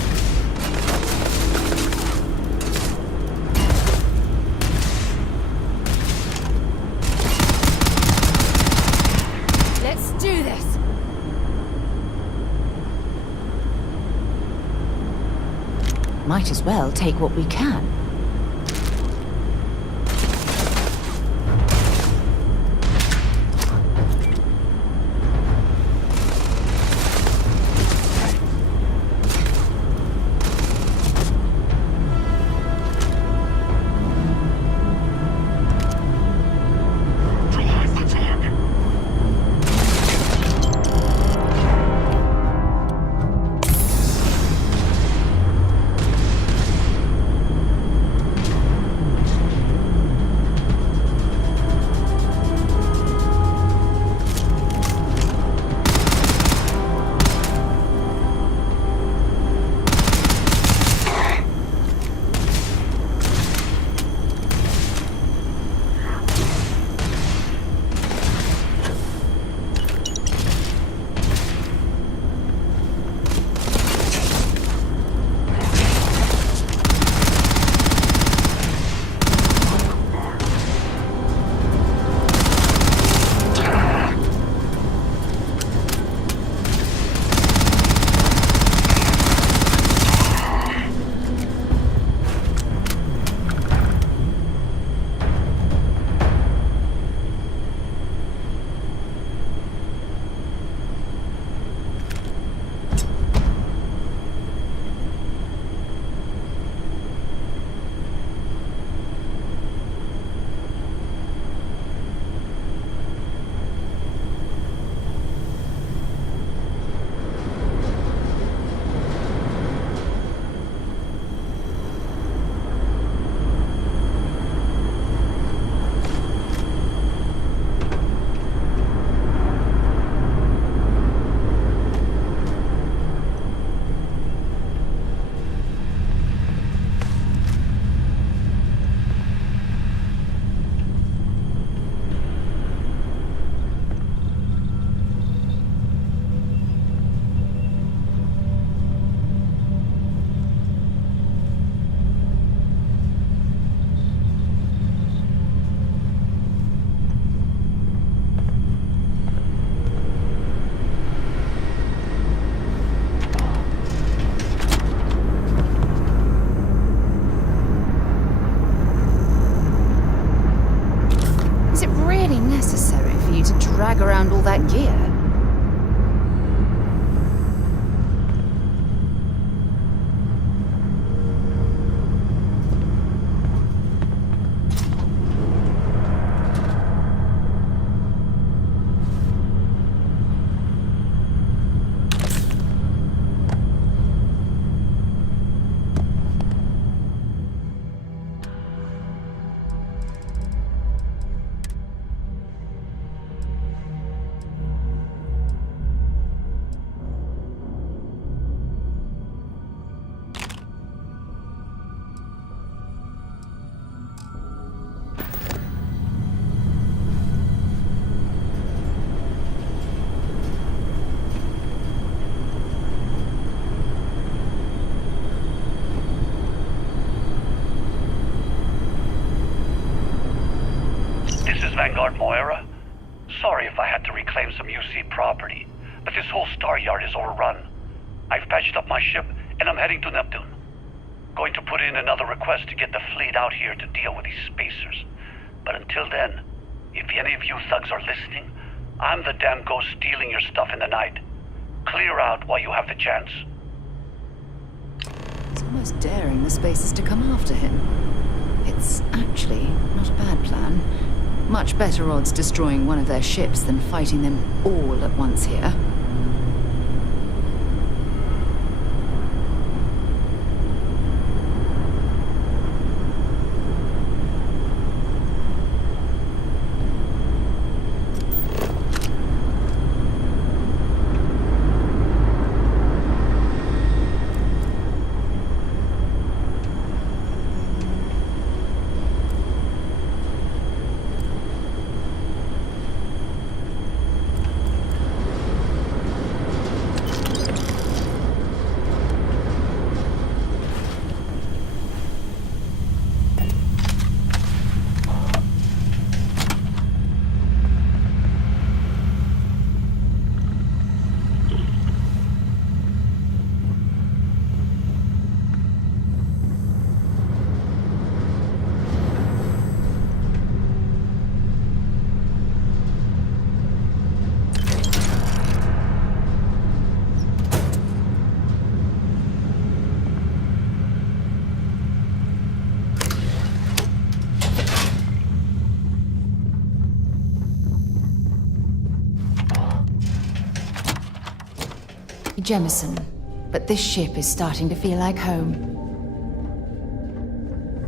Let's do this. Might as well take what we can. necessary for you to drag around all that gear? Vanguard Moira. Sorry if I had to reclaim some UC property, but this whole star yard is overrun. I've patched up my ship, and I'm heading to Neptune. Going to put in another request to get the fleet out here to deal with these spacers. But until then, if any of you thugs are listening, I'm the damn ghost stealing your stuff in the night. Clear out while you have the chance. It's almost daring the spacers to come after him. It's actually not a bad plan. Much better odds destroying one of their ships than fighting them all at once here. Jemison, but this ship is starting to feel like home.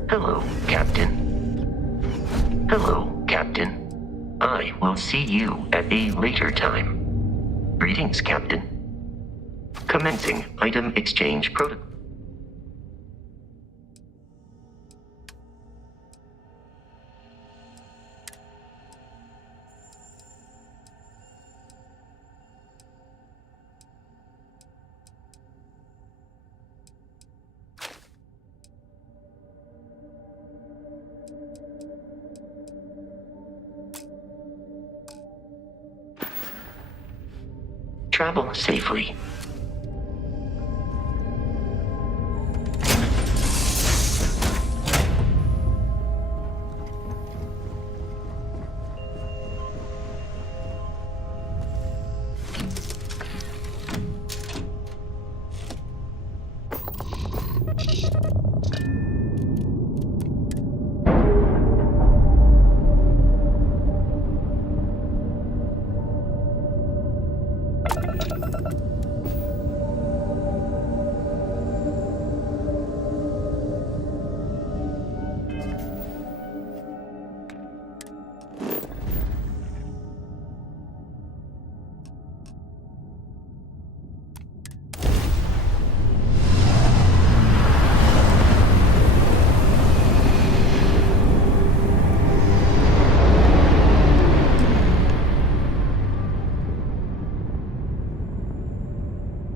Hello, Captain. Hello, Captain. I will see you at a later time. Greetings, Captain. Commencing item exchange protocol. Travel safely.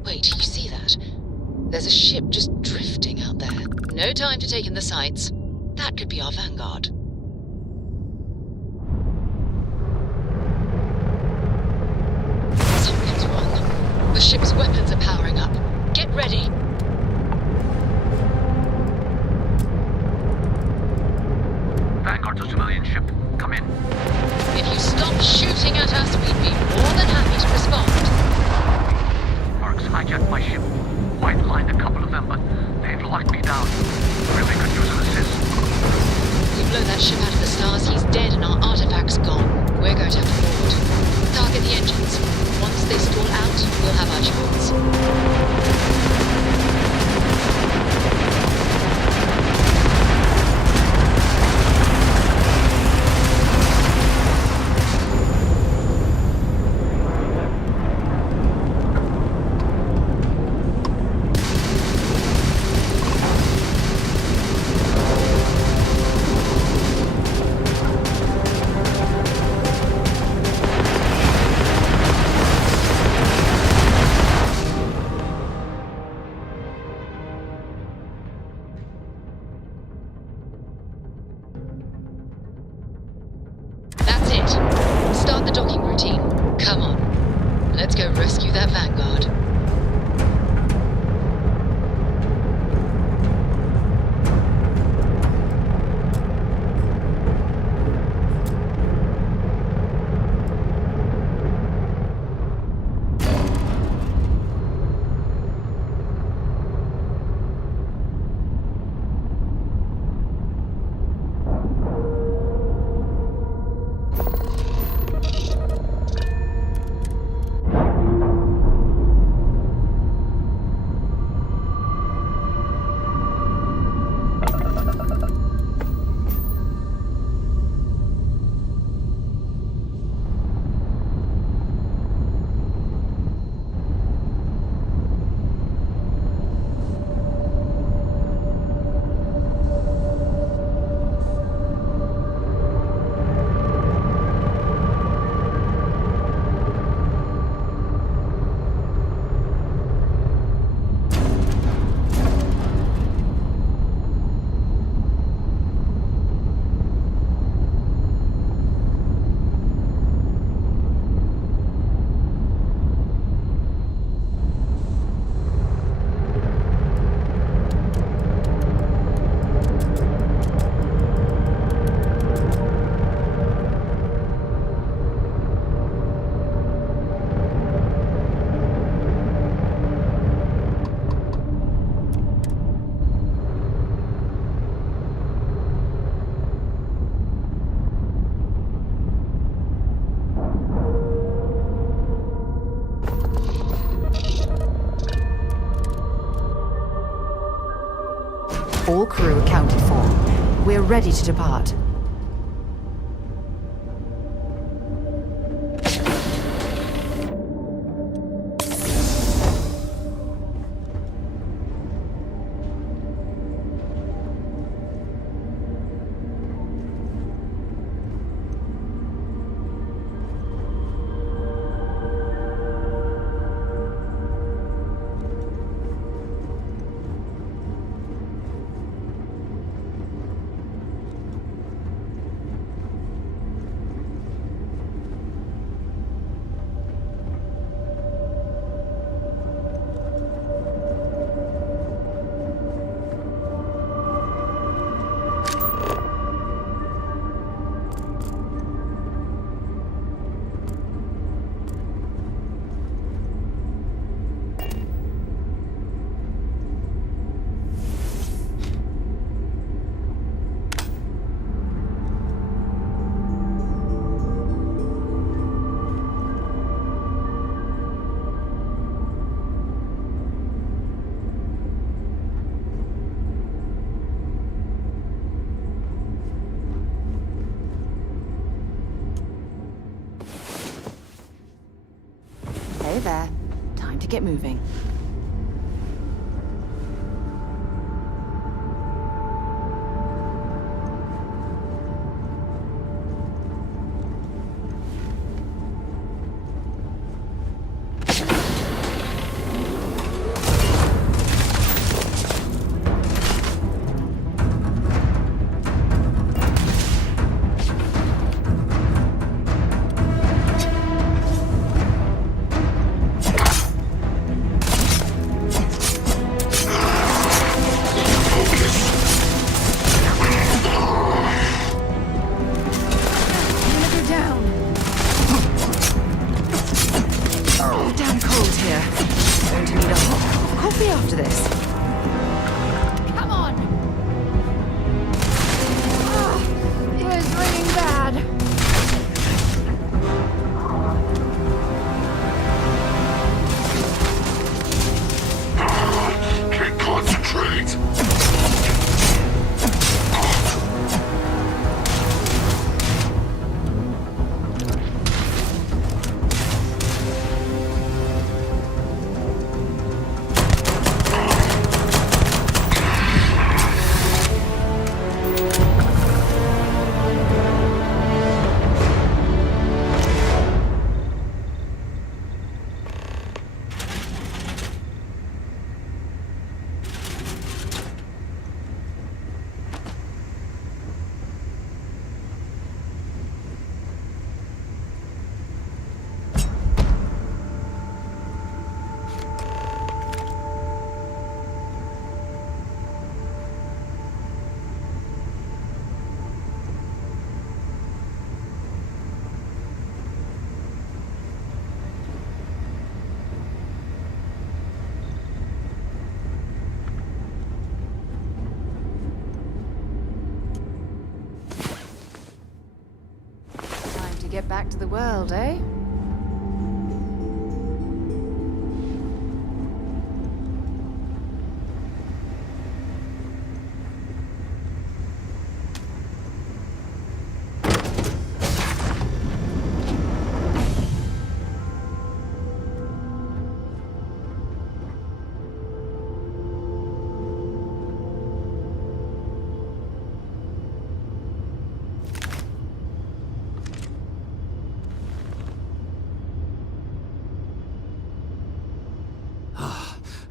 Wait, you see that? There's a ship just drifting out there. No time to take in the sights. That could be our Vanguard. Something's wrong. The ship's weapons are powering up. Get ready. Vanguard's a civilian ship. Come in. If you stop shooting at us, we'd be more than happy to respond. Mark's hijacked my ship. White lined a couple of them, but they've locked me down. Really could use an assist. We blow that ship out of the stars, he's dead and our artifact's gone. We're going to have to board. Target the engines. Once they stall out, we'll have our chance. That's it. Start the docking routine. Come on. Let's go rescue that Vanguard. All crew accounted for. We're ready to depart. Hey there. Time to get moving. here. Going to need a hot cup of coffee after this. Come on! Ears ringing bad. Can't concentrate. To get back to the world, eh?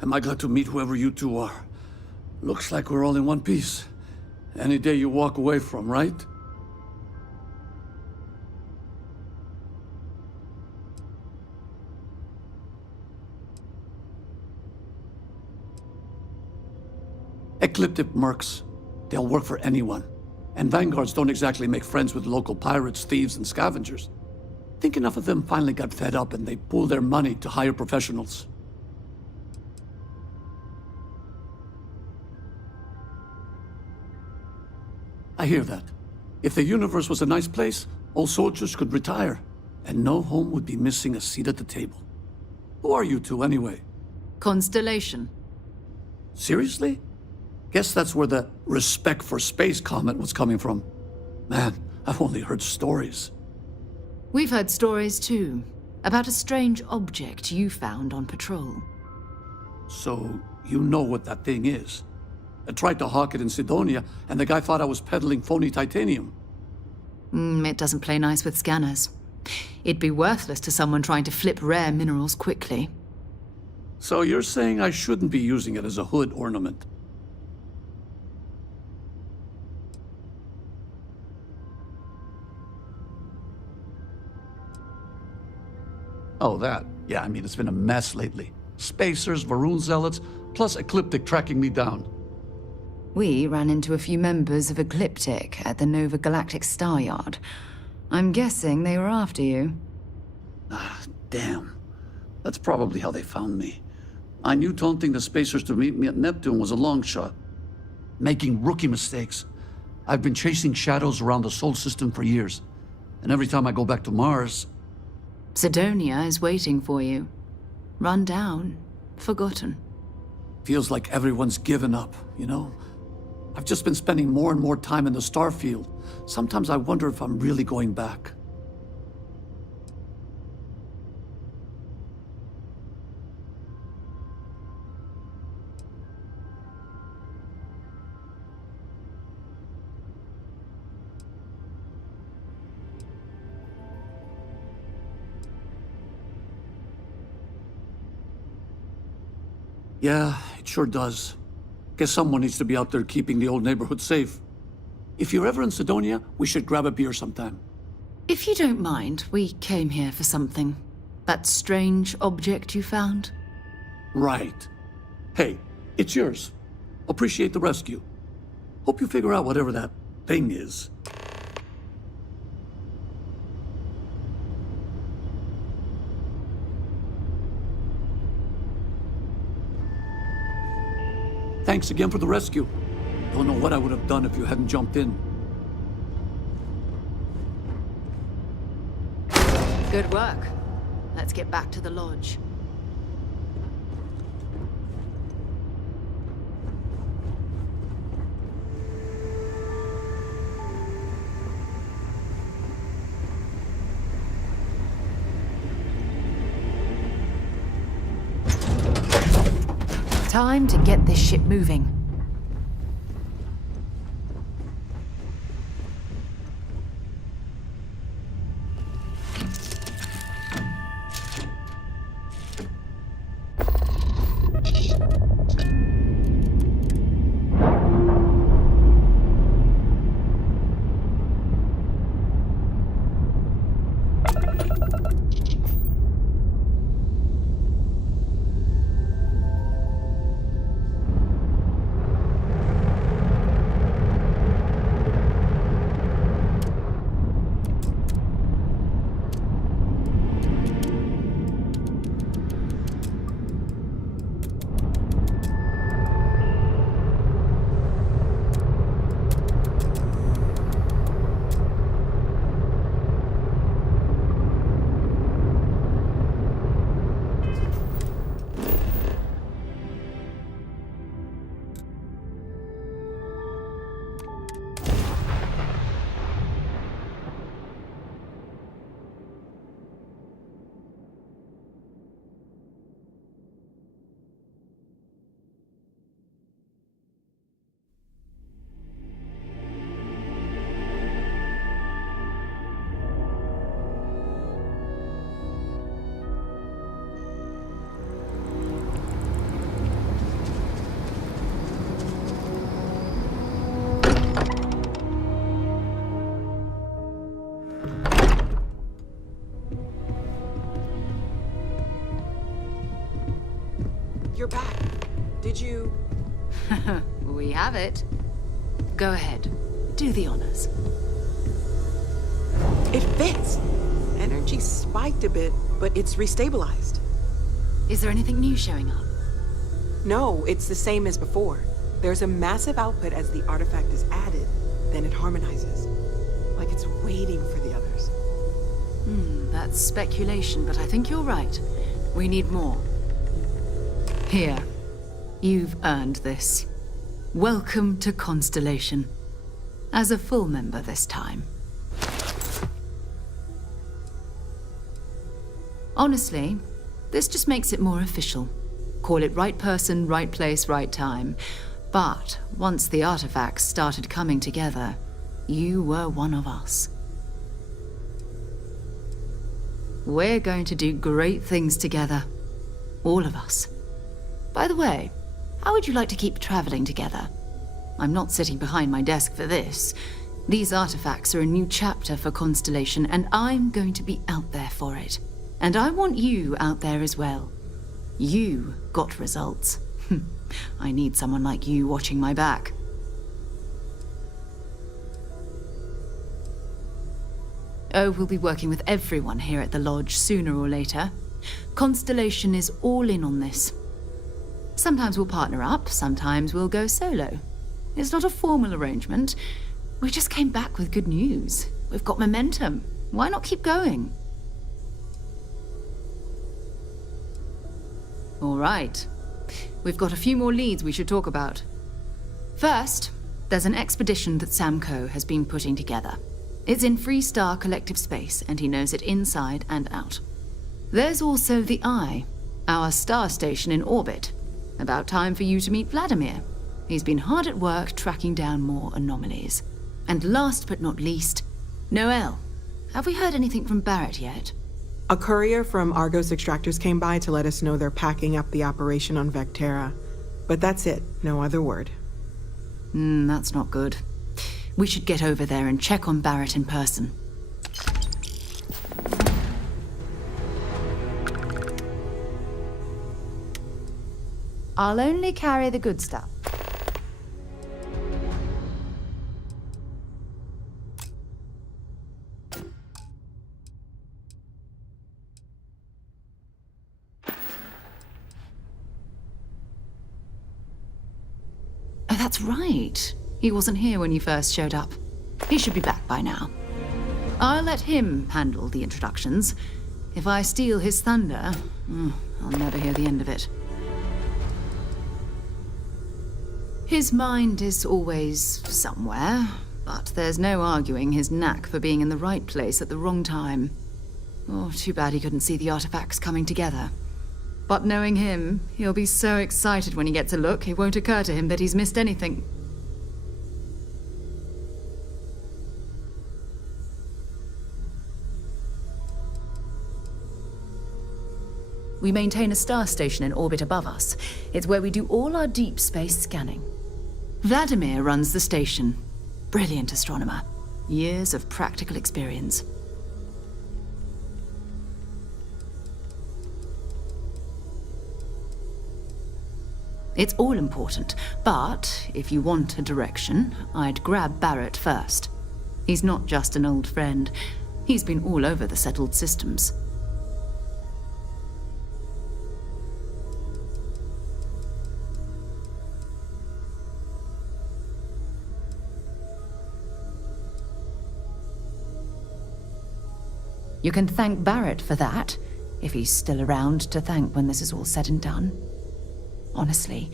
Am I glad to meet whoever you two are. Looks like we're all in one piece. Any day you walk away from, right? Ecliptic mercs. They'll work for anyone. And vanguards don't exactly make friends with local pirates, thieves, and scavengers. Think enough of them finally got fed up and they pooled their money to hire professionals. I hear that. If the universe was a nice place, all soldiers could retire, and no home would be missing a seat at the table. Who are you two, anyway? Constellation. Seriously? Guess that's where the respect for space comment was coming from. Man, I've only heard stories. We've heard stories too, about a strange object you found on patrol. So, you know what that thing is? I tried to hawk it in Sidonia, and the guy thought I was peddling phony titanium. It doesn't play nice with scanners. It'd be worthless to someone trying to flip rare minerals quickly. So you're saying I shouldn't be using it as a hood ornament? Oh, that. Yeah, I mean, it's been a mess lately. Spacers, Varun zealots, plus Ecliptic tracking me down. We ran into a few members of Ecliptic at the Nova Galactic Star Yard. I'm guessing they were after you. Ah, damn. That's probably how they found me. I knew taunting the Spacers to meet me at Neptune was a long shot. Making rookie mistakes. I've been chasing shadows around the Sol system for years. And every time I go back to Mars... Sidonia is waiting for you. Run down. Forgotten. Feels like everyone's given up, you know? I've just been spending more and more time in the Starfield. Sometimes I wonder if I'm really going back. Yeah, it sure does. Guess someone needs to be out there keeping the old neighborhood safe. If you're ever in Sidonia, we should grab a beer sometime. If you don't mind, we came here for something. That strange object you found? Right. Hey, it's yours. Appreciate the rescue. Hope you figure out whatever that thing is. Thanks again for the rescue. Don't know what I would have done if you hadn't jumped in. Good work. Let's get back to the lodge. Time to get this ship moving. You're back. Did you... We have it. Go ahead. Do the honors. It fits. Energy spiked a bit, but it's restabilized. Is there anything new showing up? No, it's the same as before. There's a massive output as the artifact is added, then it harmonizes. Like it's waiting for the others. That's speculation, but I think you're right. We need more. Here. You've earned this. Welcome to Constellation. As a full member this time. Honestly, this just makes it more official. Call it right person, right place, right time. But once the artifacts started coming together, you were one of us. We're going to do great things together. All of us. By the way, how would you like to keep traveling together? I'm not sitting behind my desk for this. These artifacts are a new chapter for Constellation, and I'm going to be out there for it. And I want you out there as well. You got results. I need someone like you watching my back. Oh, we'll be working with everyone here at the lodge sooner or later. Constellation is all in on this. Sometimes we'll partner up, sometimes we'll go solo. It's not a formal arrangement. We just came back with good news. We've got momentum. Why not keep going? All right. We've got a few more leads we should talk about. First, there's an expedition that Samco has been putting together. It's in Freestar Collective Space, and he knows it inside and out. There's also the Eye, our star station in orbit. About time for you to meet Vladimir. He's been hard at work tracking down more anomalies. And last but not least, Noel. Have we heard anything from Barrett yet? A courier from Argos Extractors came by to let us know they're packing up the operation on Vectera. But that's it, no other word. That's not good. We should get over there and check on Barrett in person. I'll only carry the good stuff. that's right. He wasn't here when you first showed up. He should be back by now. I'll let him handle the introductions. If I steal his thunder, I'll never hear the end of it. His mind is always somewhere, but there's no arguing his knack for being in the right place at the wrong time. Oh, too bad he couldn't see the artifacts coming together. But knowing him, he'll be so excited when he gets a look, it won't occur to him that he's missed anything. We maintain a star station in orbit above us. It's where we do all our deep space scanning. Vladimir runs the station. Brilliant astronomer. Years of practical experience. It's all important, but if you want a direction, I'd grab Barrett first. He's not just an old friend. He's been all over the settled systems. You can thank Barrett for that, if he's still around to thank when this is all said and done. Honestly,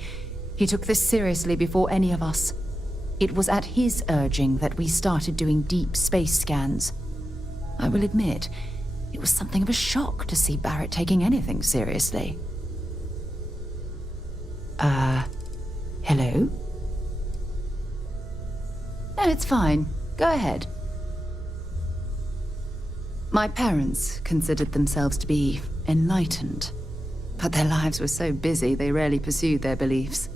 he took this seriously before any of us. It was at his urging that we started doing deep space scans. I will admit, it was something of a shock to see Barrett taking anything seriously. Hello? No, it's fine. Go ahead. My parents considered themselves to be enlightened, but their lives were so busy they rarely pursued their beliefs.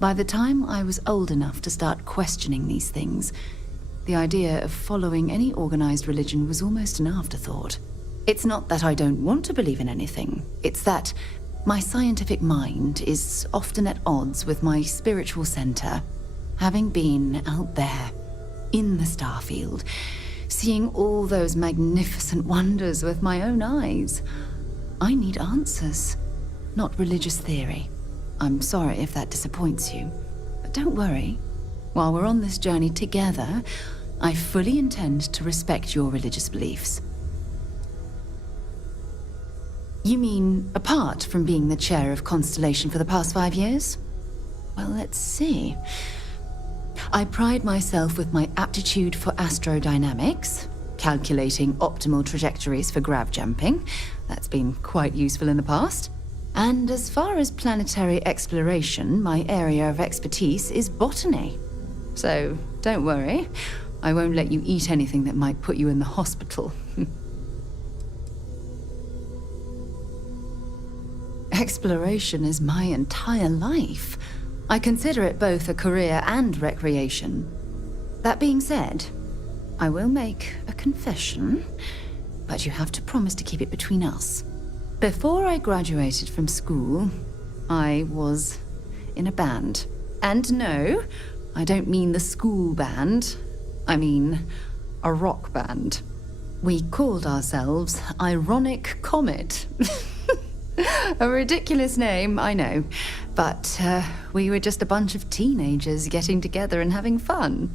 By the time I was old enough to start questioning these things, the idea of following any organized religion was almost an afterthought. It's not that I don't want to believe in anything, it's that my scientific mind is often at odds with my spiritual center. Having been out there, in the Starfield, seeing all those magnificent wonders with my own eyes, I need answers, not religious theory. I'm sorry if that disappoints you, but don't worry. While we're on this journey together, I fully intend to respect your religious beliefs. You mean apart from being the chair of Constellation for the past 5 years? Well, let's see. I pride myself with my aptitude for astrodynamics, calculating optimal trajectories for grav jumping. That's been quite useful in the past. And as far as planetary exploration, my area of expertise is botany. So don't worry, I won't let you eat anything that might put you in the hospital. Exploration is my entire life. I consider it both a career and recreation. That being said, I will make a confession, but you have to promise to keep it between us. Before I graduated from school, I was in a band. And no, I don't mean the school band. I mean a rock band. We called ourselves Ironic Comet. A ridiculous name, I know. But we were just a bunch of teenagers getting together and having fun.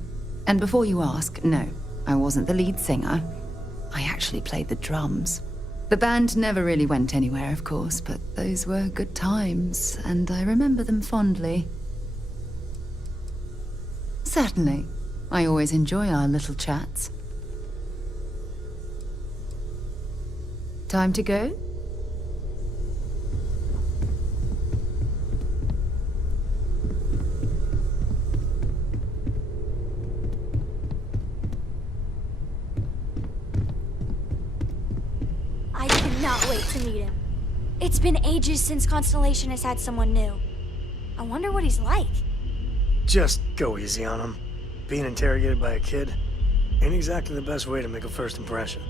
And before you ask, no, I wasn't the lead singer. I actually played the drums. The band never really went anywhere, of course, but those were good times, and I remember them fondly. Certainly. I always enjoy our little chats. Time to go? I cannot wait to meet him. It's been ages since Constellation has had someone new. I wonder what he's like. Just go easy on him. Being interrogated by a kid ain't exactly the best way to make a first impression.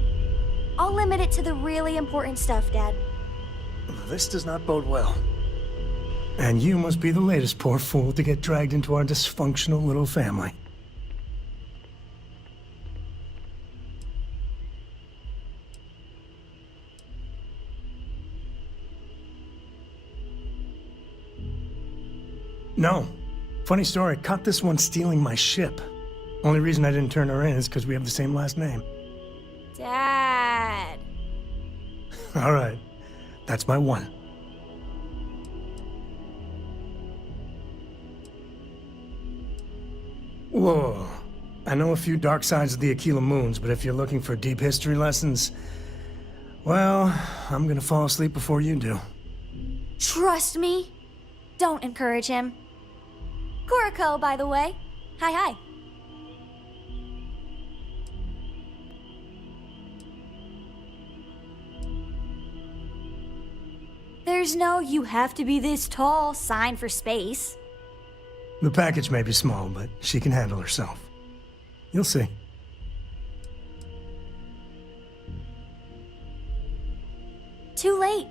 I'll limit it to the really important stuff, Dad. This does not bode well. And you must be the latest poor fool to get dragged into our dysfunctional little family. No. Funny story, caught this one stealing my ship. Only reason I didn't turn her in is because we have the same last name. Dad. All right, that's my one. Whoa. I know a few dark sides of the Aquila Moons, but if you're looking for deep history lessons, well, I'm gonna fall asleep before you do. Trust me. Don't encourage him. Kuriko, by the way. Hi. There's no "you have to be this tall" sign for space. The package may be small, but she can handle herself. You'll see. Too late.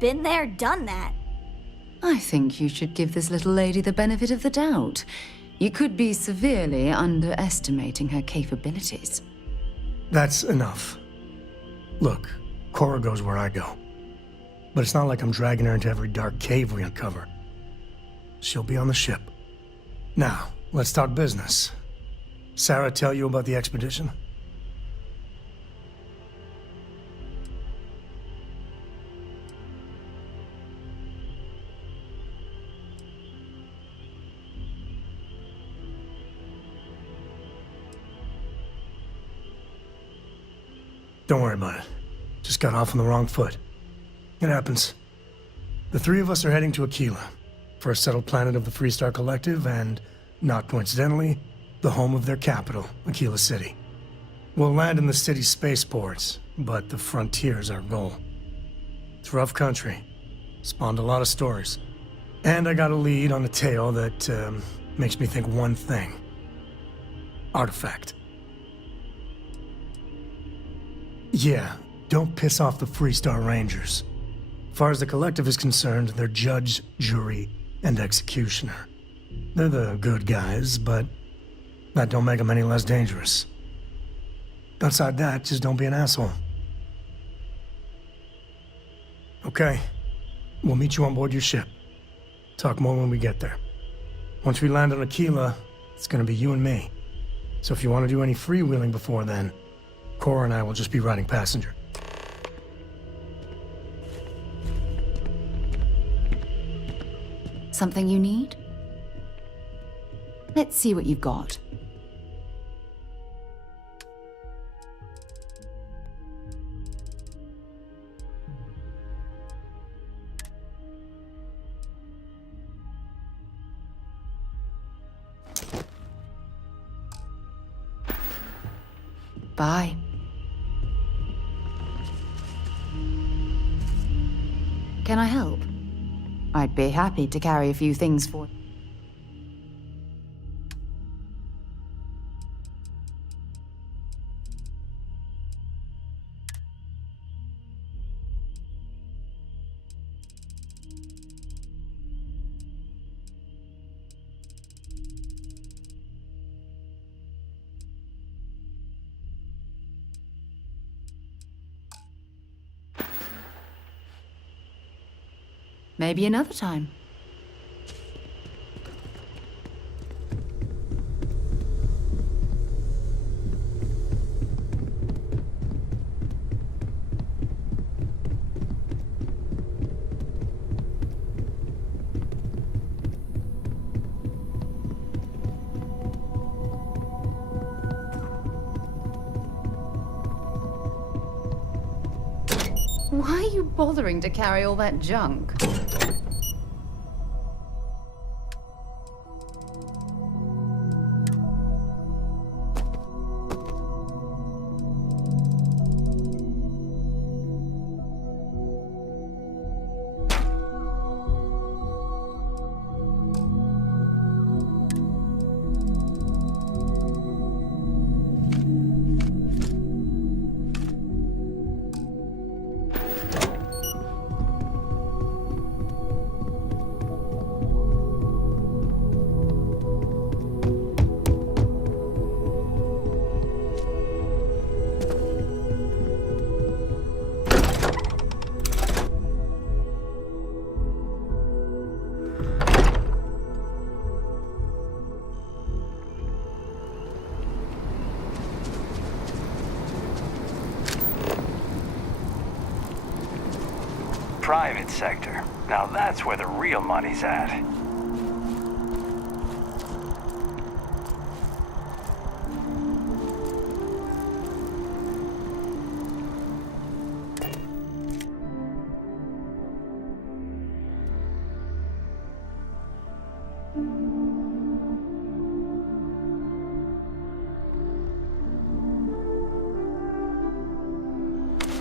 Been there, done that. I think you should give this little lady the benefit of the doubt. You could be severely underestimating her capabilities. That's enough. Look, Cora goes where I go. But it's not like I'm dragging her into every dark cave we uncover. She'll be on the ship. Now, let's talk business. Sarah tell you about the expedition? Don't worry about it. Just got off on the wrong foot. It happens. The three of us are heading to Aquila, for a settled planet of the Freestar Collective and, not coincidentally, the home of their capital, Aquila City. We'll land in the city's spaceports, but the frontier's our goal. It's rough country. Spawned a lot of stories. And I got a lead on a tale that makes me think one thing. Artifact. Yeah, don't piss off the Freestar Rangers. As far as the Collective is concerned, they're judge, jury, and executioner. They're the good guys, but that don't make them any less dangerous. Outside that, just don't be an asshole. Okay, we'll meet you on board your ship. Talk more when we get there. Once we land on Aquila, it's gonna be you and me. So if you want to do any freewheeling before then, Cora and I will just be riding passenger. Something you need? Let's see what you've got. Bye. Can I help? I'd be happy to carry a few things for you. Maybe another time. Why are you bothering to carry all that junk? private sector. Now that's where the real money's at.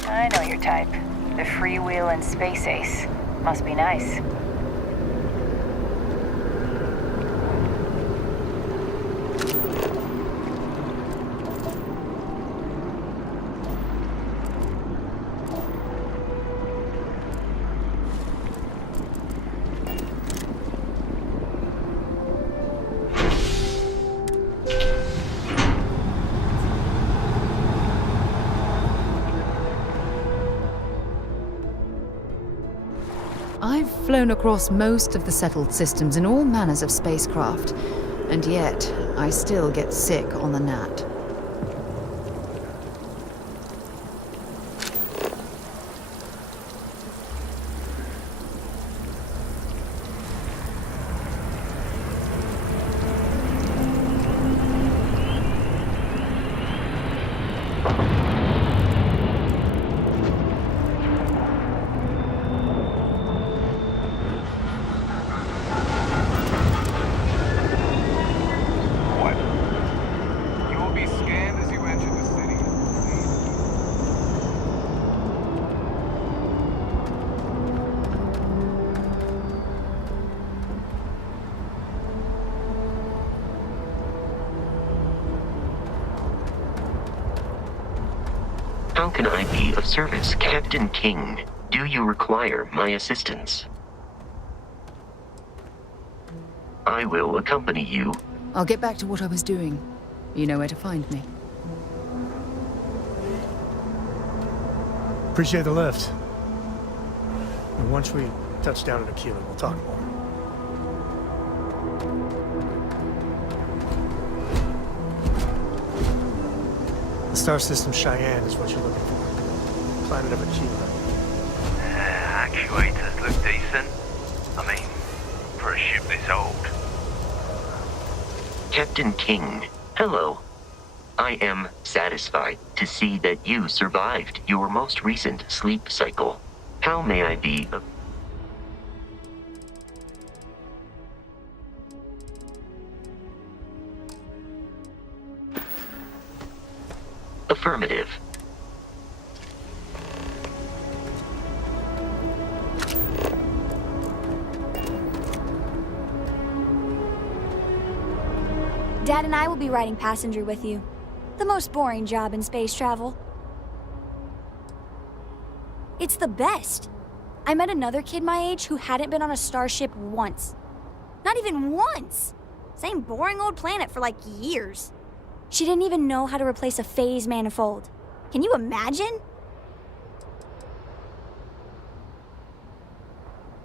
I know your type. The freewheeling space ace. Must be nice. I've flown across most of the settled systems in all manners of spacecraft, and yet I still get sick on the gnat. How can I be of service, Captain King? Do you require my assistance? I will accompany you. I'll get back to what I was doing. You know where to find me. Appreciate the lift. And once we touch down at Aquila, we'll talk more. The star system Cheyenne is what you're looking for. Planet of Aquila. Actuators look decent. I mean, for a ship this old. Captain King, hello. I am satisfied to see that you survived your most recent sleep cycle. How may I be of... Affirmative. Dad and I will be riding passenger with you. The most boring job in space travel. It's the best. I met another kid my age who hadn't been on a starship once. Not even once! Same boring old planet for like years. She didn't even know how to replace a phase manifold. Can you imagine?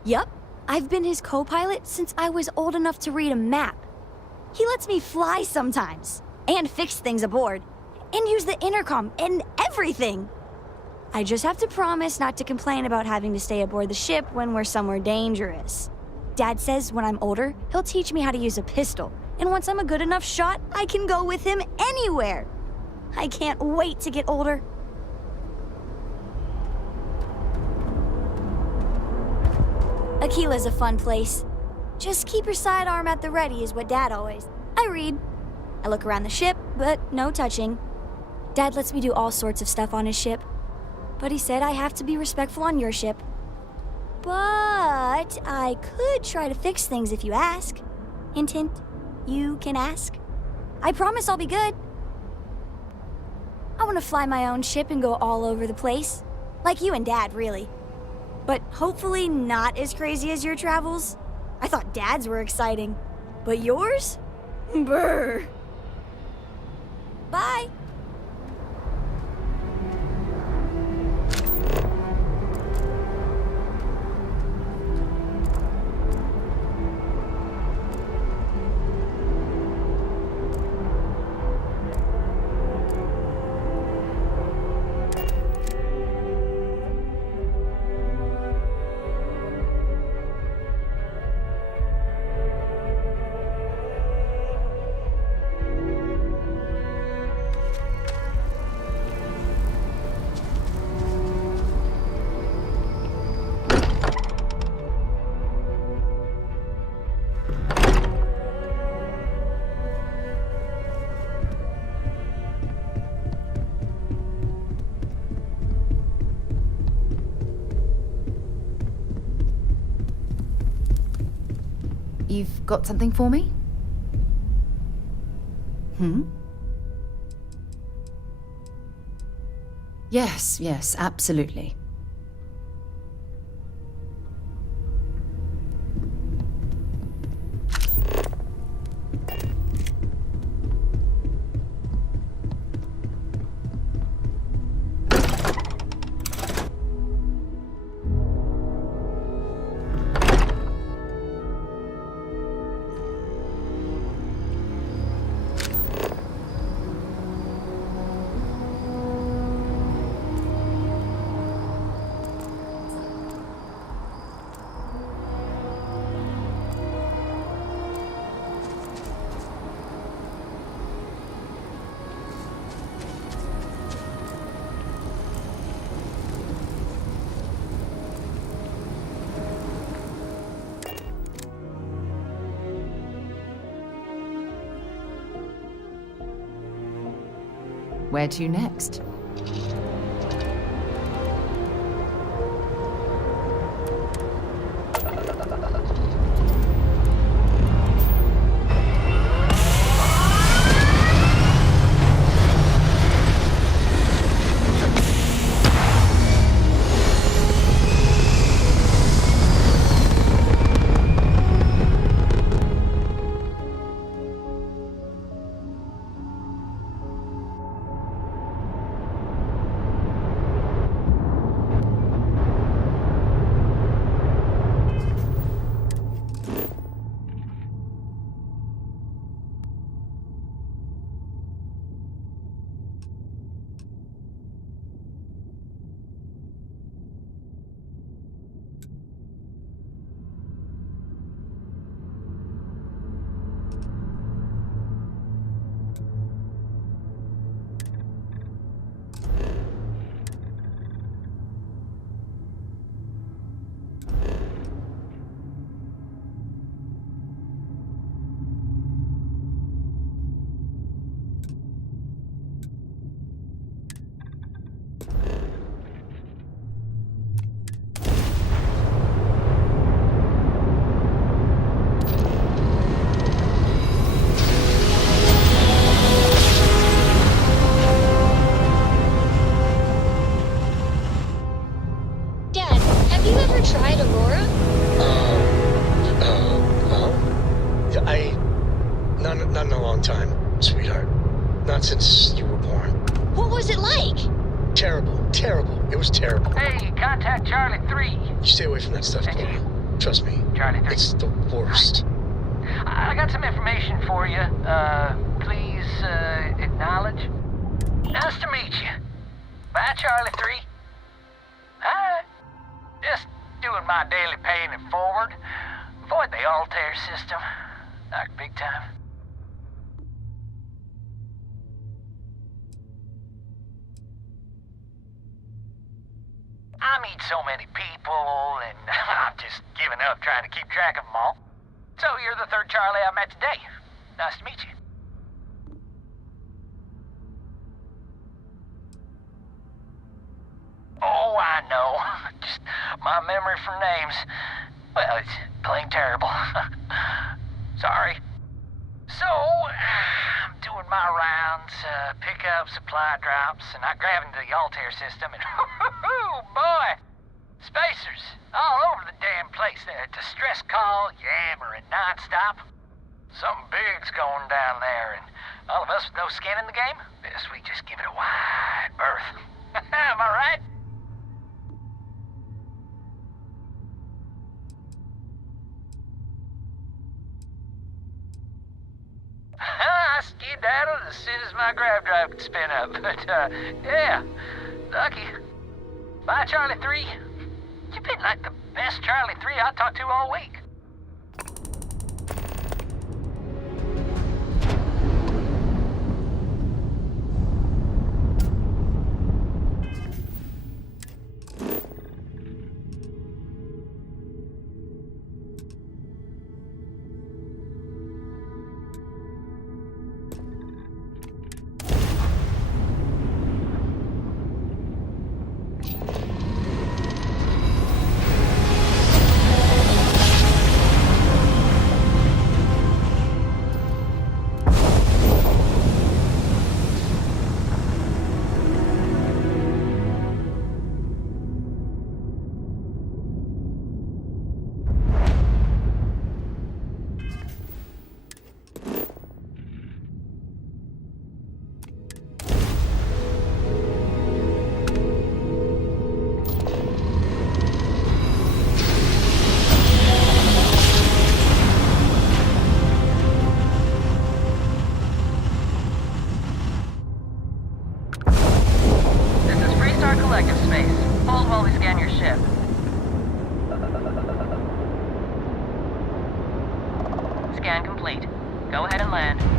Yup, I've been his co-pilot since I was old enough to read a map. He lets me fly sometimes, and fix things aboard, and use the intercom and everything. I just have to promise not to complain about having to stay aboard the ship when we're somewhere dangerous. Dad says when I'm older, he'll teach me how to use a pistol, and once I'm a good enough shot, I can go with him anywhere. I can't wait to get older. Aquila's a fun place. Just keep your sidearm at the ready is what Dad always. I read. I look around the ship, but no touching. Dad lets me do all sorts of stuff on his ship. But he said I have to be respectful on your ship. But I could try to fix things if you ask. Hint, hint. You can ask. I promise I'll be good. I want to fly my own ship and go all over the place. Like you and Dad, really. But hopefully not as crazy as your travels. I thought Dad's were exciting. But yours? Brr. Bye. you've got something for me? Yes, absolutely. Where to next? tried Aurora? Not in a long time, sweetheart. Not since you were born. What was it like? Terrible. It was terrible. Hey, contact Charlie 3. You stay away from that stuff, Paul. Trust me. Charlie 3. It's the worst. I got some information for you. Please, acknowledge. Nice to meet you. Bye, Charlie 3. Hi. Just doing my daily paying it forward. Avoid the Altair system. Like big time. I meet so many people, and I'm just giving up trying to keep track of them all. So you're the third Charlie I met today. Nice to meet you. Oh, I know. Just my memory for names. Well, it's plain terrible. Sorry. So, I'm doing my rounds, pick up supply drops, and I grab into the Altair system, and oh boy! Spacers all over the damn place. Distress call, yammering nonstop. Something big's going down there, and all of us with no skin in the game, best we just give it a wide berth. Am I right? I skedaddled as soon as my grab drive could spin up, but, yeah, lucky. Bye, Charlie 3. You've been like the best Charlie 3 I talked to all week. scan your ship. Scan complete. Go ahead and land.